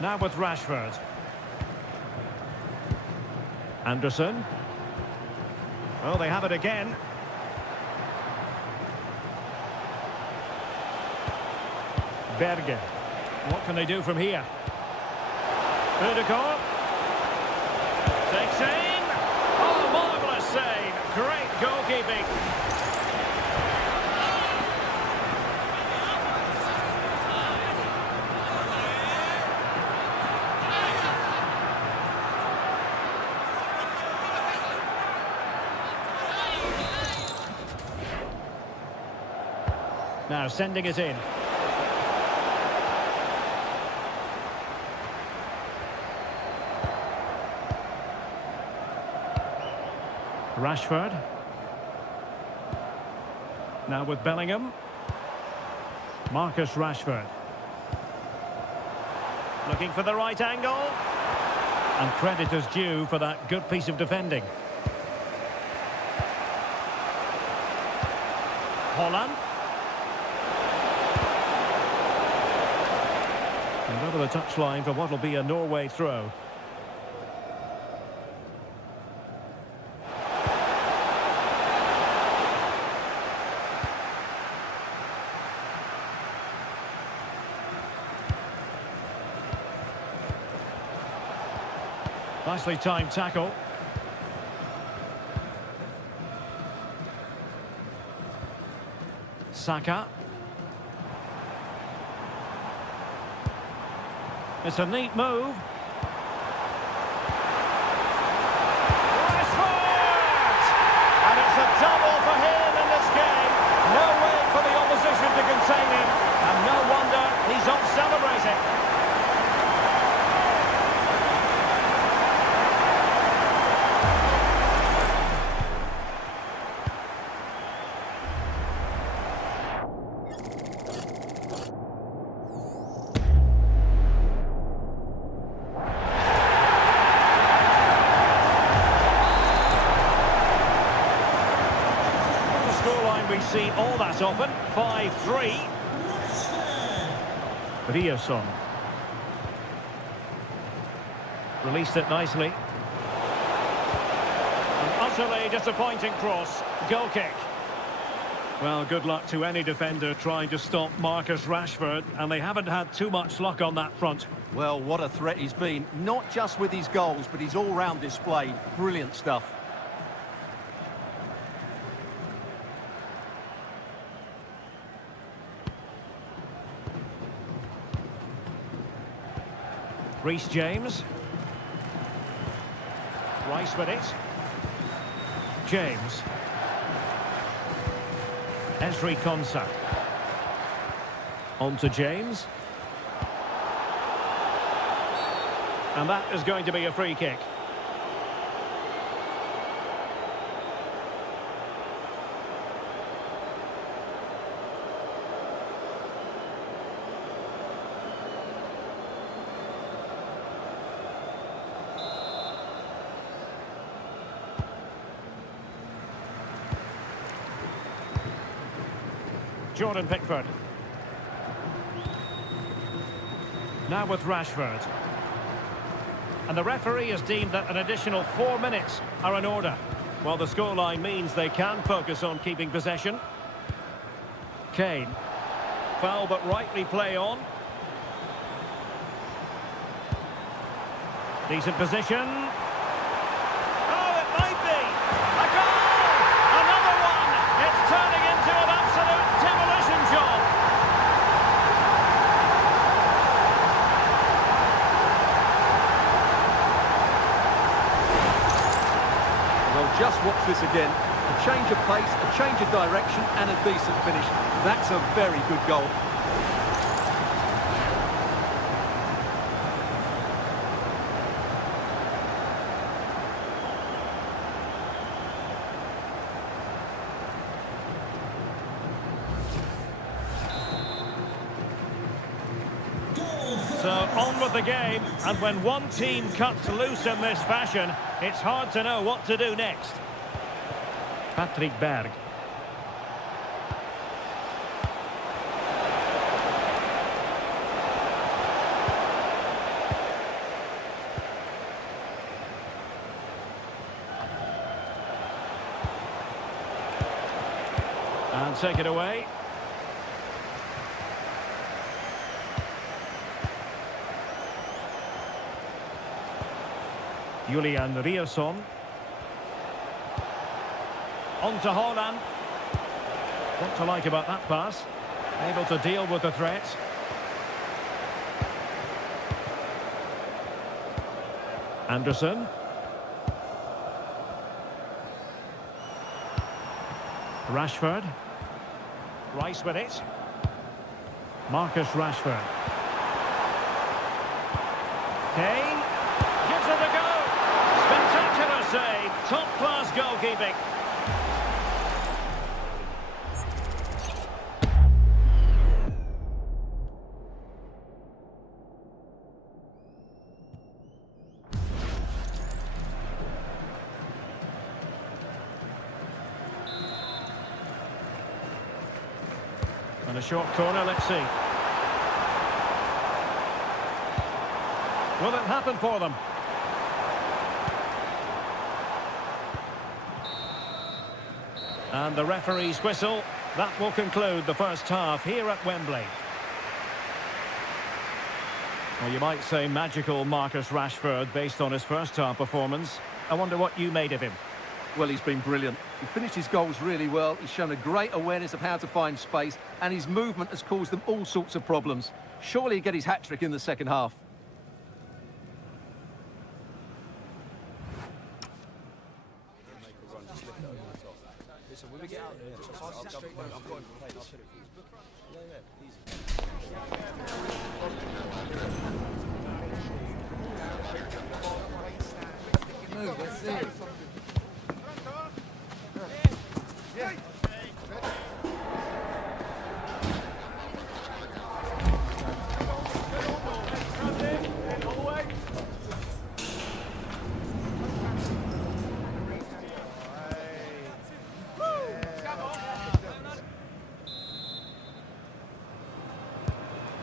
Now with Rashford. Anderson. Oh, they have it again. Berge. What can they do from here? Udegaard. Takes aim. Oh, marvellous save. Great goalkeeping. Now sending it in. Rashford. Now with Bellingham. Marcus Rashford. Looking for the right angle. And credit is due for that good piece of defending. Holland. And over the touchline for what will be a Norway throw. Nicely timed tackle. Saka. It's a neat move. And it's a double for him in this game. No way for the opposition to contain him. And no wonder he's off celebrating. We see all that often. 5-3. Rioson. Released it nicely. An utterly disappointing cross. Goal kick. Well, good luck to any defender trying to stop Marcus Rashford, and they haven't had too much luck on that front. Well, what a threat he's been. Not just with his goals, but his all-round display. Brilliant stuff. Reece James. Rice with it. James. Ezri Konsa. On to James. And that is going to be a free kick. Jordan Pickford. Now with Rashford. And the referee has deemed that an additional 4 minutes are in order. Well, the scoreline means they can focus on keeping possession. Kane. Foul but rightly play on. Decent position. Oh, it might be! A goal! Another one! It's turning into an absolute demolition job. Well, just watch this again. A change of pace, a change of direction, and a decent finish. That's a very good goal. So on with the game, and when one team cuts loose in this fashion, it's hard to know what to do next. Patrick Berg. And take it away. Julian Rioson. On to Haaland. What to like about that pass? Able to deal with the threat. Anderson. Rashford. Rice with it. Marcus Rashford. Kane. Gives it a go. Spectacular save. Top-class goalkeeping. And a short corner, let's see. Will it happen for them? And the referee's whistle. That will conclude the first half here at Wembley. Well, you might say magical Marcus Rashford based on his first half performance. I wonder what you made of him. Well, he's been brilliant. He finished his goals really well. He's shown a great awareness of how to find space, and his movement has caused them all sorts of problems. Surely he'll get his hat-trick in the second half.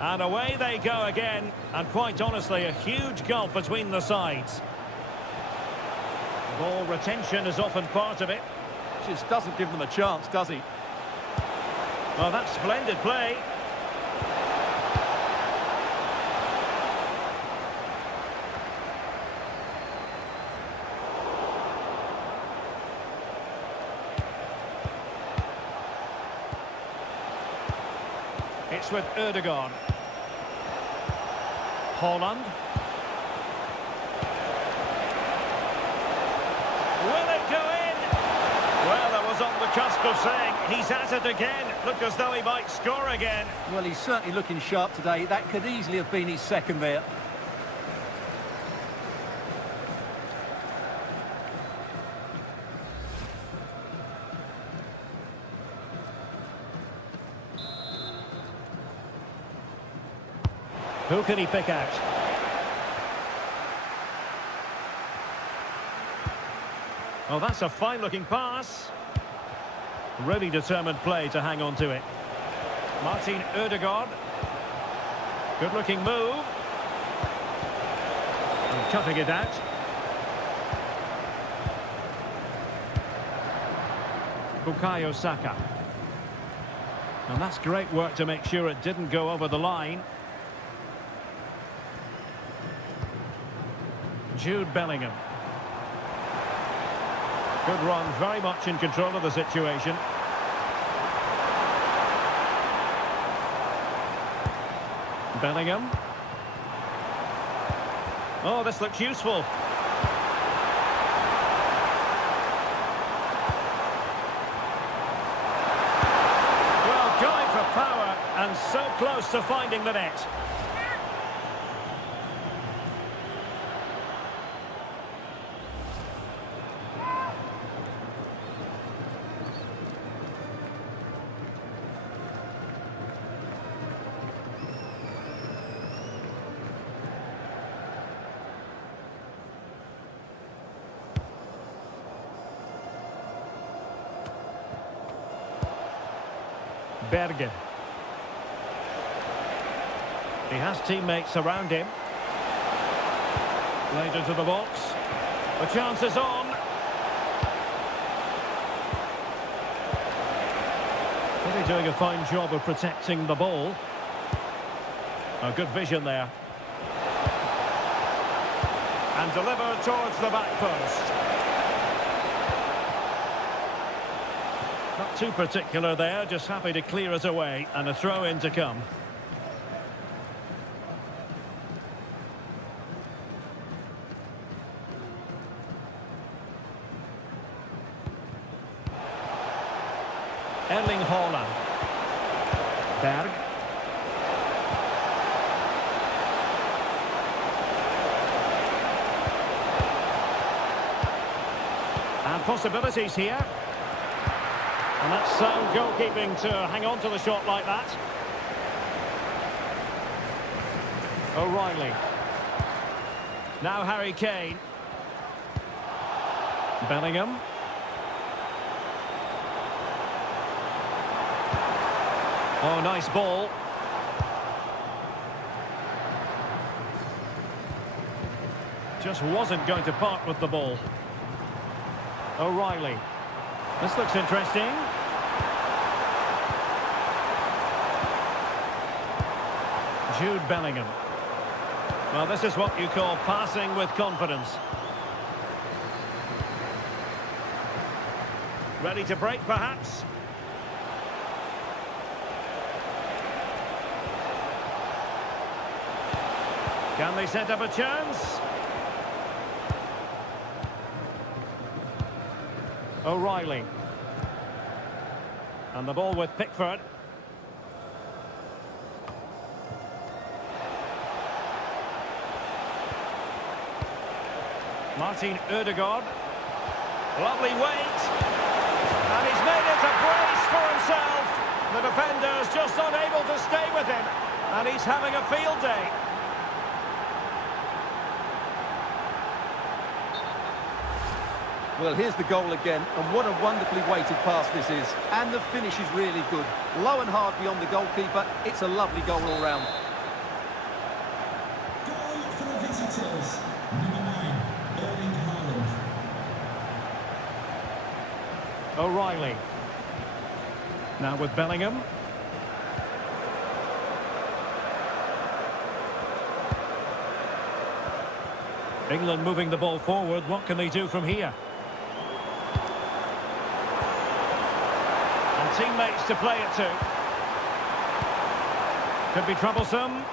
And away they go again. And quite honestly, a huge gulf between the sides. Ball retention is often part of it. Just doesn't give them a chance, does he? Oh, that's splendid play. It's with Ødegaard. Haaland. Will it go in? Well, I was on the cusp of saying he's at it again. Look as though he might score again. Well, he's certainly looking sharp today. That could easily have been his second there. Who can he pick out? Oh, that's a fine-looking pass. Really determined play to hang on to it. Martin Ødegaard. Good-looking move. And cutting it out. Bukayo Saka. And that's great work to make sure it didn't go over the line. Jude Bellingham. Good run, very much in control of the situation. Bellingham. Oh, this looks useful. Well, going for power and so close to finding the net. Berge. He has teammates around him. Laid into the box. The chance is on. Really doing a fine job of protecting the ball. A good vision there. And delivered towards the back post. Not too particular there, just happy to clear it away, and a throw-in to come. Erling Haaland. Berg. And possibilities here. And that's sound goalkeeping to hang on to the shot like that. O'Reilly. Now Harry Kane. Bellingham. Oh, nice ball. Just wasn't going to part with the ball. O'Reilly. This looks interesting. Jude Bellingham. Well, this is what you call passing with confidence. Ready to break, perhaps? Can they set up a chance? O'Reilly. And the ball with Pickford. Martin Ødegaard. Lovely weight. And he's made it a brace for himself. The defender's just unable to stay with him. And he's having a field day. Well, here's the goal again, and what a wonderfully weighted pass this is. And the finish is really good. Low and hard beyond the goalkeeper. It's a lovely goal all round. visitors, number 9, Erling Haaland. O'Reilly. Now with Bellingham. England moving the ball forward. What can they do from here? And teammates to play it to. Could be troublesome.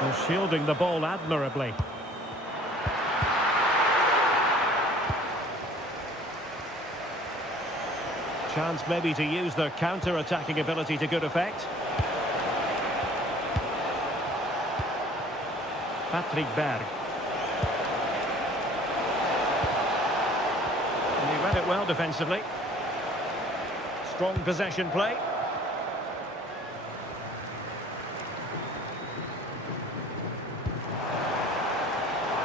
Well, shielding the ball admirably. Chance maybe to use their counter-attacking ability to good effect. Patrick Berg. And he read it well defensively. Strong possession play.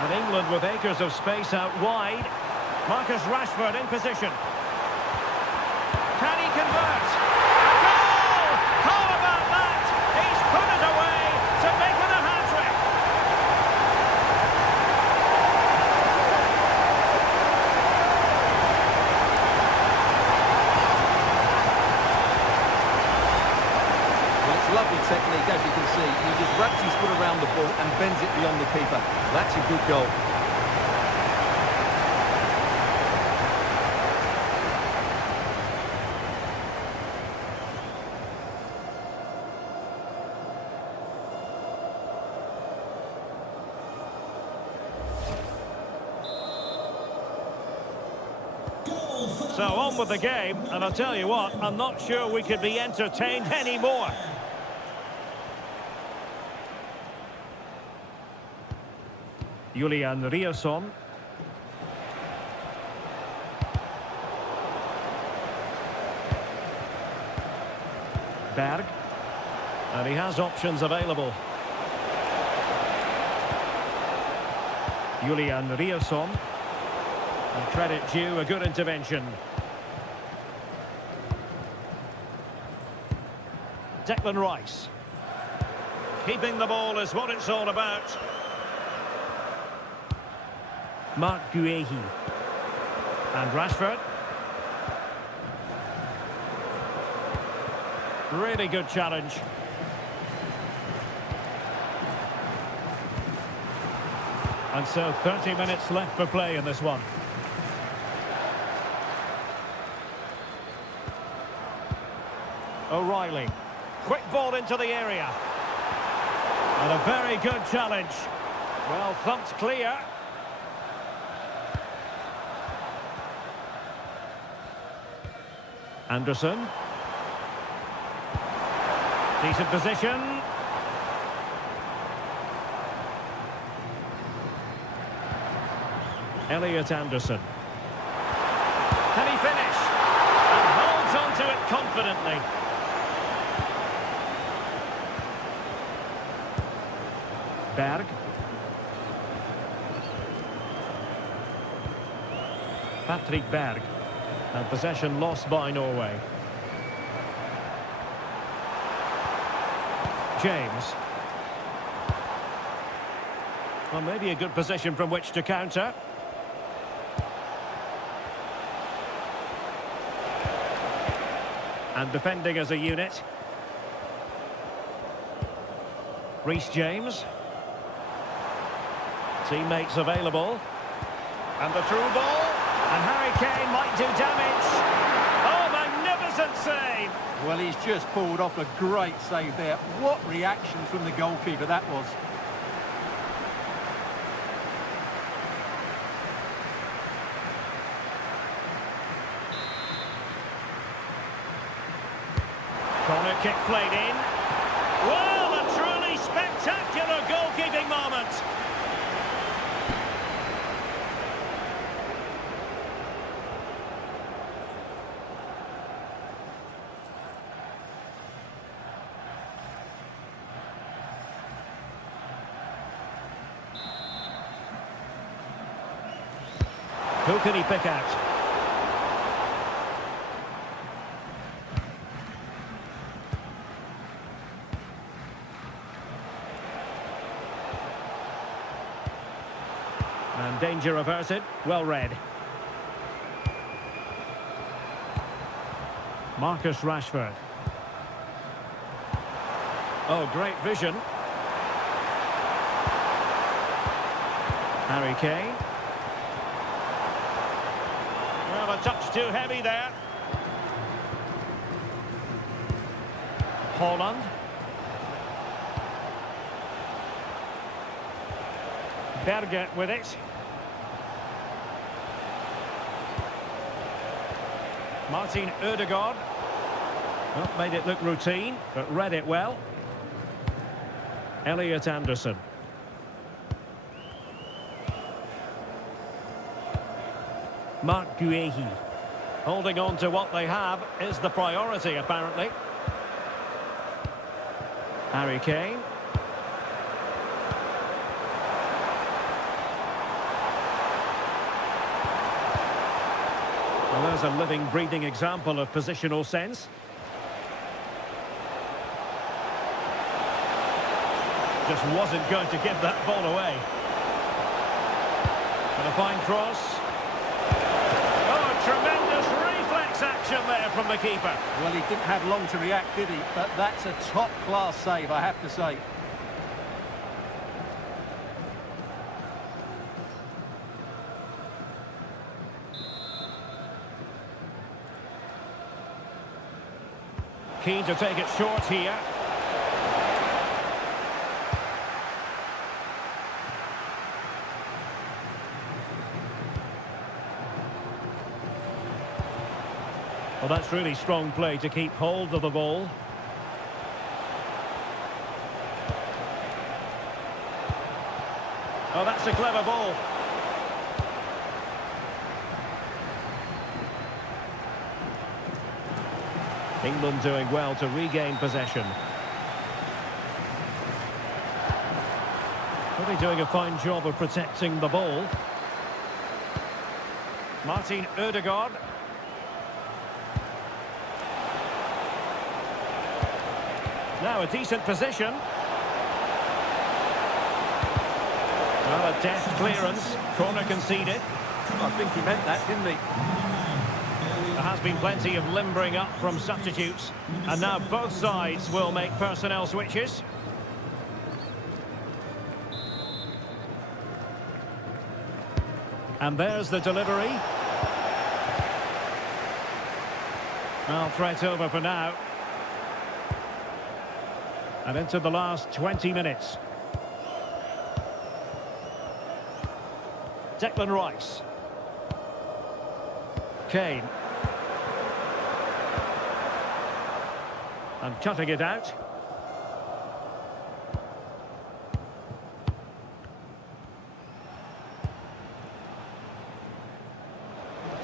And England with acres of space out wide. Marcus Rashford in position. Can he convert? A goal! How about that? He's put it away to make it a hat-trick. Well, it's lovely technique, as you can see. He just wraps his foot around the ball and bends it beyond the keeper. That's a good goal. So on with the game, and I'll tell you what, I'm not sure we could be entertained anymore. Julian Riasson. Berg. And he has options available. Julian Riasson. And credit due, a good intervention. Declan Rice. Keeping the ball is what it's all about. Mark Guehi. And Rashford. Really good challenge. And so 30 minutes left for play in this one. O'Reilly. Quick ball into the area. And a very good challenge. Well thumped clear. Anderson. Decent position. Elliot Anderson. Can he finish? And holds on to it confidently. Berg. Patrick Berg. And possession lost by Norway. James. Well, maybe a good position from which to counter. And defending as a unit. Reece James. Teammates available. And the through ball. And Harry Kane might do damage. Oh, magnificent save! Well, he's just pulled off a great save there. What reaction from the goalkeeper that was. Corner kick played in. Well, a truly spectacular goalkeeping moment. Who can he pick out? And danger averted. Well read. Marcus Rashford. Oh, great vision. Harry Kane. Well, a touch too heavy there. Holland. Berger with it. Martin Ødegaard. Well, made it look routine, but read it well. Elliot Anderson. Mark Guehi. Holding on to what they have is the priority, apparently. Harry Kane. Well, there's a living, breathing example of positional sense. Just wasn't going to give that ball away. And a fine cross. Oh, tremendous reflex action there from the keeper. Well, he didn't have long to react, did he? But that's a top-class save, I have to say. Keen to take it short here. Well, that's really strong play to keep hold of the ball. Oh, that's a clever ball. England doing well to regain possession. Really doing a fine job of protecting the ball. Martin Ødegaard. Now a decent position. Well, a deft clearance. Corner conceded. I think he meant that, didn't he? There has been plenty of limbering up from substitutes. And now both sides will make personnel switches. And there's the delivery. Well, threat over for now. And into the last 20 minutes. Declan Rice. Kane. And cutting it out.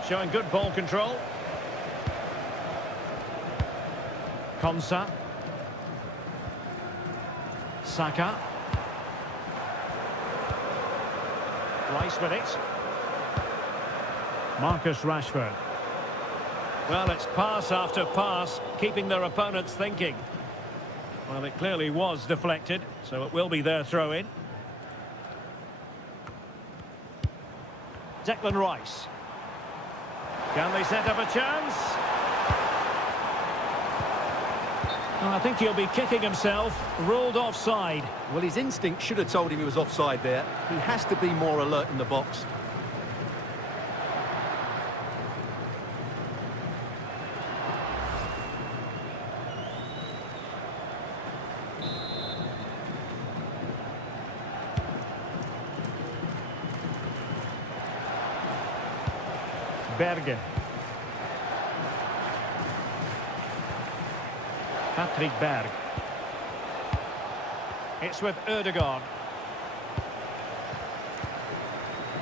Showing good ball control. Konsa. Saka. Rice with it. Marcus Rashford. Well, it's pass after pass, keeping their opponents thinking. Well, it clearly was deflected, so it will be their throw-in. Declan Rice. Can they set up a chance? Well, I think he'll be kicking himself, ruled offside. Well, his instinct should have told him he was offside there. He has to be more alert in the box. Berger. Patrick Berg. It's with Ødegaard.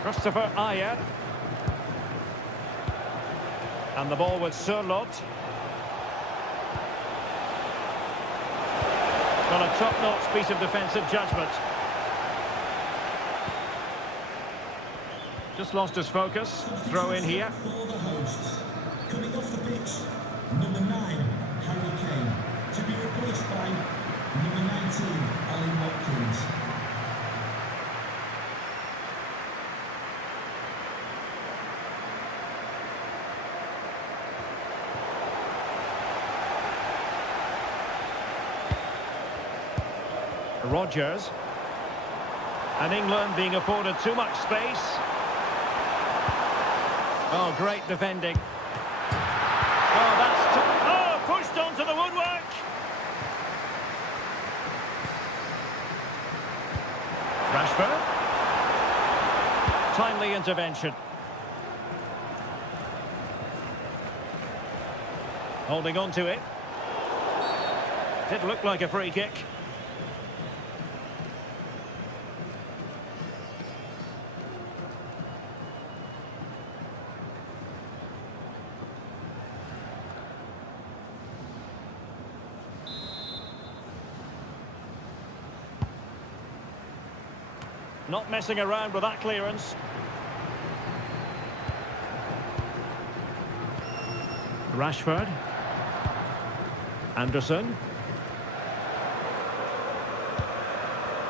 Christopher Ayer. And the ball with Sørloth. Got a top-notch piece of defensive judgment. Just lost his focus. Throw in here. For the hosts, coming off the pitch, number 9, Harry Kane, to be replaced by number 19, Ollie Watkins. Rodgers. And England being afforded too much space. Oh, great defending. Oh, pushed onto the woodwork. Rashford. Timely intervention. Holding on to it. Did look like a free kick. Not messing around with that clearance. Rashford. Anderson.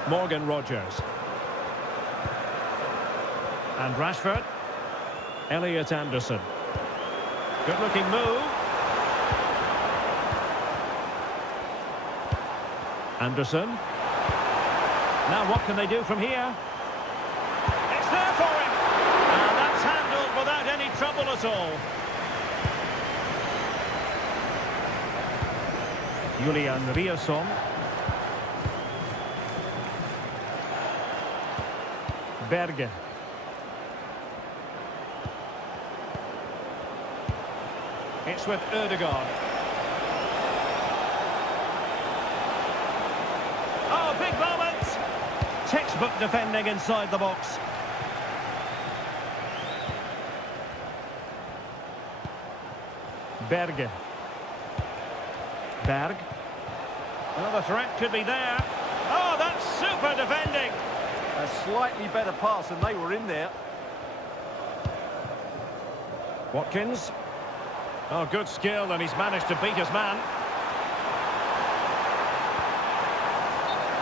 Morgan Rodgers. And Rashford. Elliot Anderson. Good looking move. Anderson. Now what can they do from here? It's there for him. And that's handled without any trouble at all. Julian Riasson. Berge. It's with Ødegaard. Oh, big moment! Textbook defending inside the box. Berge. Berg. Well, the threat could be there. Oh, that's super defending. A slightly better pass and they were in there. Watkins. Oh, good skill, and he's managed to beat his man.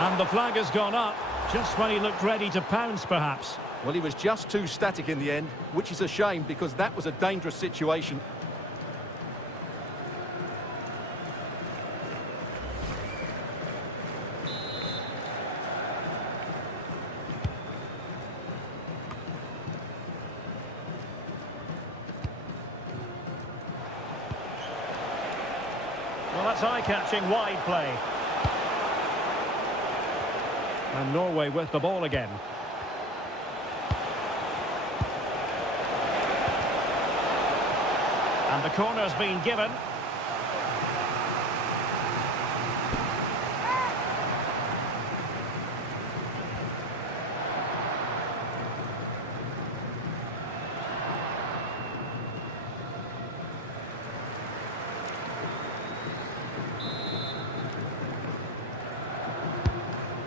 And the flag has gone up, just when he looked ready to pounce, perhaps. Well, he was just too static in the end, which is a shame because that was a dangerous situation. Well, that's eye-catching wide play. And Norway with the ball again. And the corner's been given.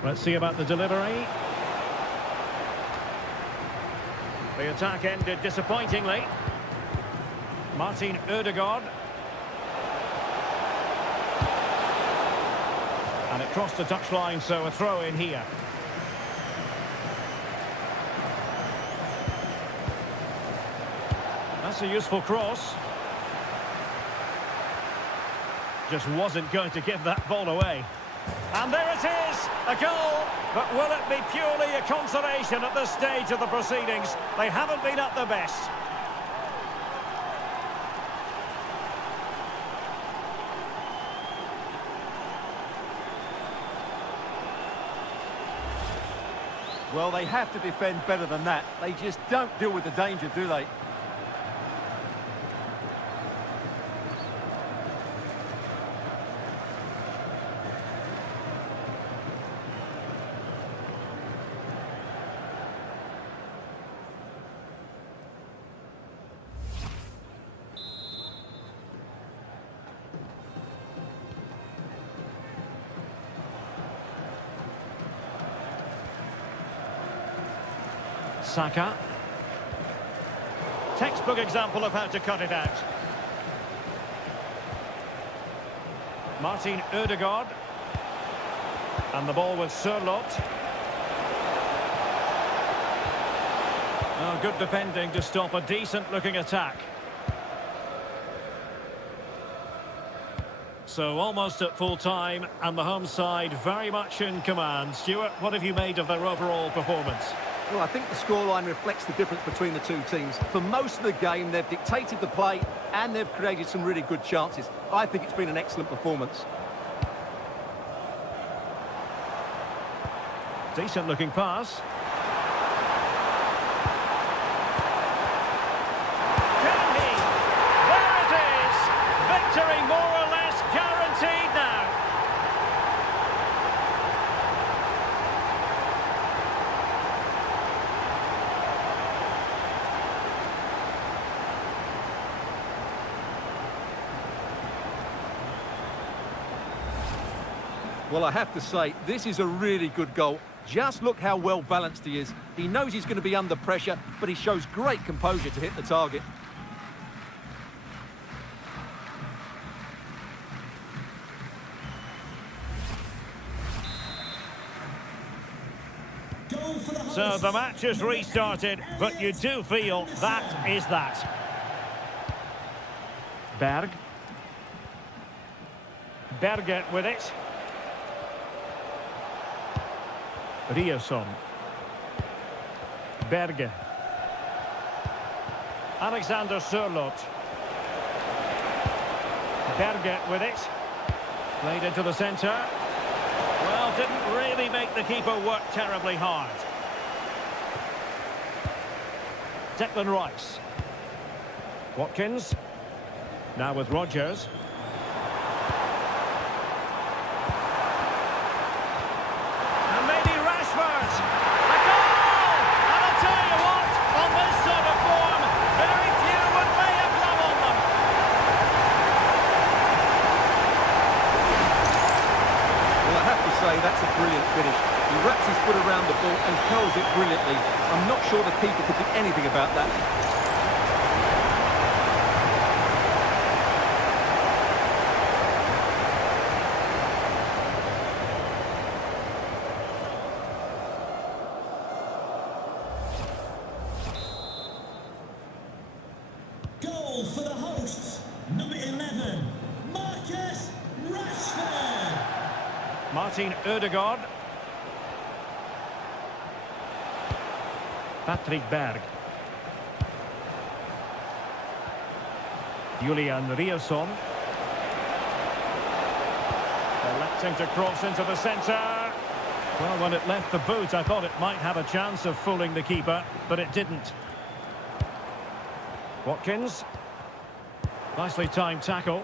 Let's see about the delivery. The attack ended disappointingly. Martin Ødegaard. And it crossed the touchline, so a throw in here. That's a useful cross. Just wasn't going to give that ball away. And there it is, a goal. But will it be purely a consolation at this stage of the proceedings? They haven't been at their best. Well, they have to defend better than that. They just don't deal with the danger, do they? Saka. Textbook example of how to cut it out. Martin Ødegaard. And the ball with Sørloth. Oh, good defending to stop a decent-looking attack. So almost at full time, and the home side very much in command. Stuart, what have you made of their overall performance? Well, I think the scoreline reflects the difference between the two teams. For most of the game, they've dictated the play and they've created some really good chances. I think it's been an excellent performance. Decent looking pass. Can he? There it is! Victory more or less guaranteed now. Well, I have to say, this is a really good goal. Just look how well balanced he is. He knows he's going to be under pressure, but he shows great composure to hit the target. Goal for the hosts. So the match has restarted, but you do feel that is that. Berg. Berge with it. Riasson. Berge. Alexander Sørloth. Berge with it. Played into the centre. Well, didn't really make the keeper work terribly hard. Declan Rice. Watkins. Now with Rodgers. That's a brilliant finish. He wraps his foot around the ball and curls it brilliantly. I'm not sure the keeper could do anything about that. Goal for the hosts, number 11, Marcus Rashford. Martin Ødegaard. Patrick Berg. Julian Riasson. Electing to cross into the centre. Well, when it left the boot, I thought it might have a chance of fooling the keeper, but it didn't. Watkins. Nicely timed tackle.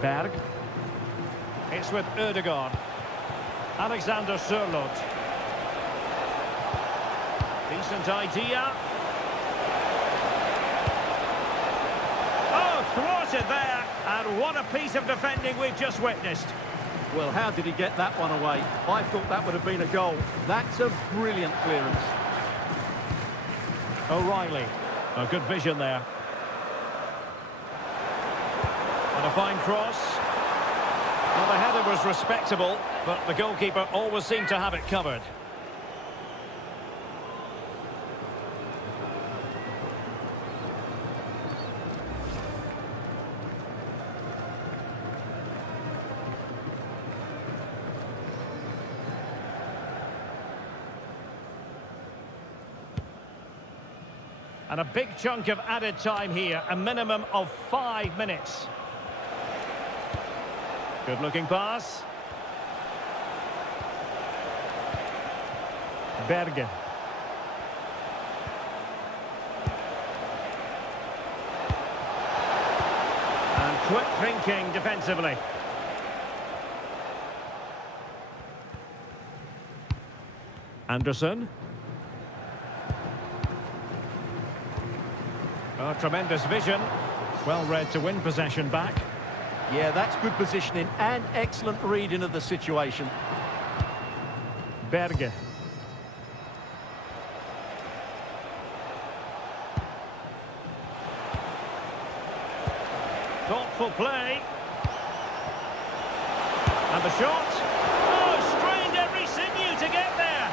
Berg. It's with Ødegaard. Alexander Sørloth. Decent idea. Oh, thwarted there. And what a piece of defending we've just witnessed. Well, how did he get that one away? I thought that would have been a goal. That's a brilliant clearance. O'Reilly. A good vision there. And a fine cross. Well, the header was respectable, but the goalkeeper always seemed to have it covered. And a big chunk of added time here, a minimum of 5 minutes. Good looking pass. Berge. And quick thinking defensively. Anderson. Oh, tremendous vision. Well read to win possession back. Yeah, that's good positioning and excellent reading of the situation. Berge. Thoughtful play. And the shot. Oh, strained every sinew to get there.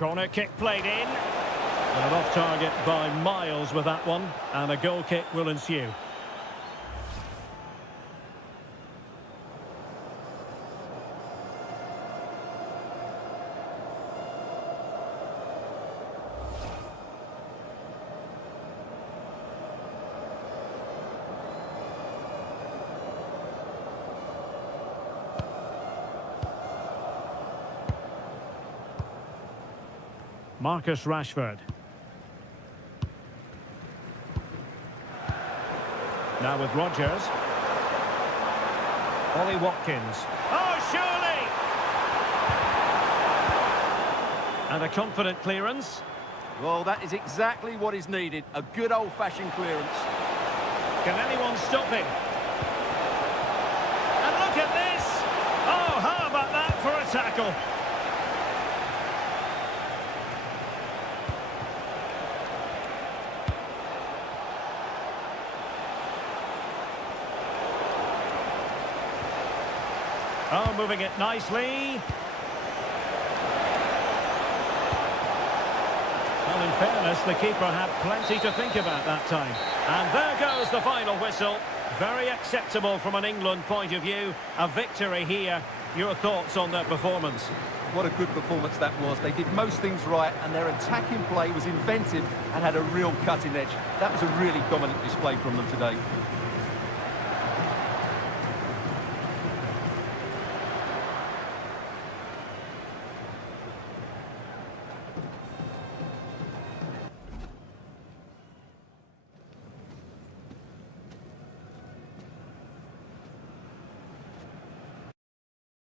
Corner kick played in. And off target by miles with that one. And a goal kick will ensue. Marcus Rashford. Now with Rodgers. Ollie Watkins. Oh, surely! And a confident clearance. Well, that is exactly what is needed. A good old-fashioned clearance. Can anyone stop him? And look at this! Oh, how about that for a tackle? Oh, moving it nicely. Well, in fairness, the keeper had plenty to think about that time. And there goes the final whistle. Very acceptable from an England point of view. A victory here. Your thoughts on their performance? What a good performance that was. They did most things right, and their attacking play was inventive and had a real cutting edge. That was a really dominant display from them today.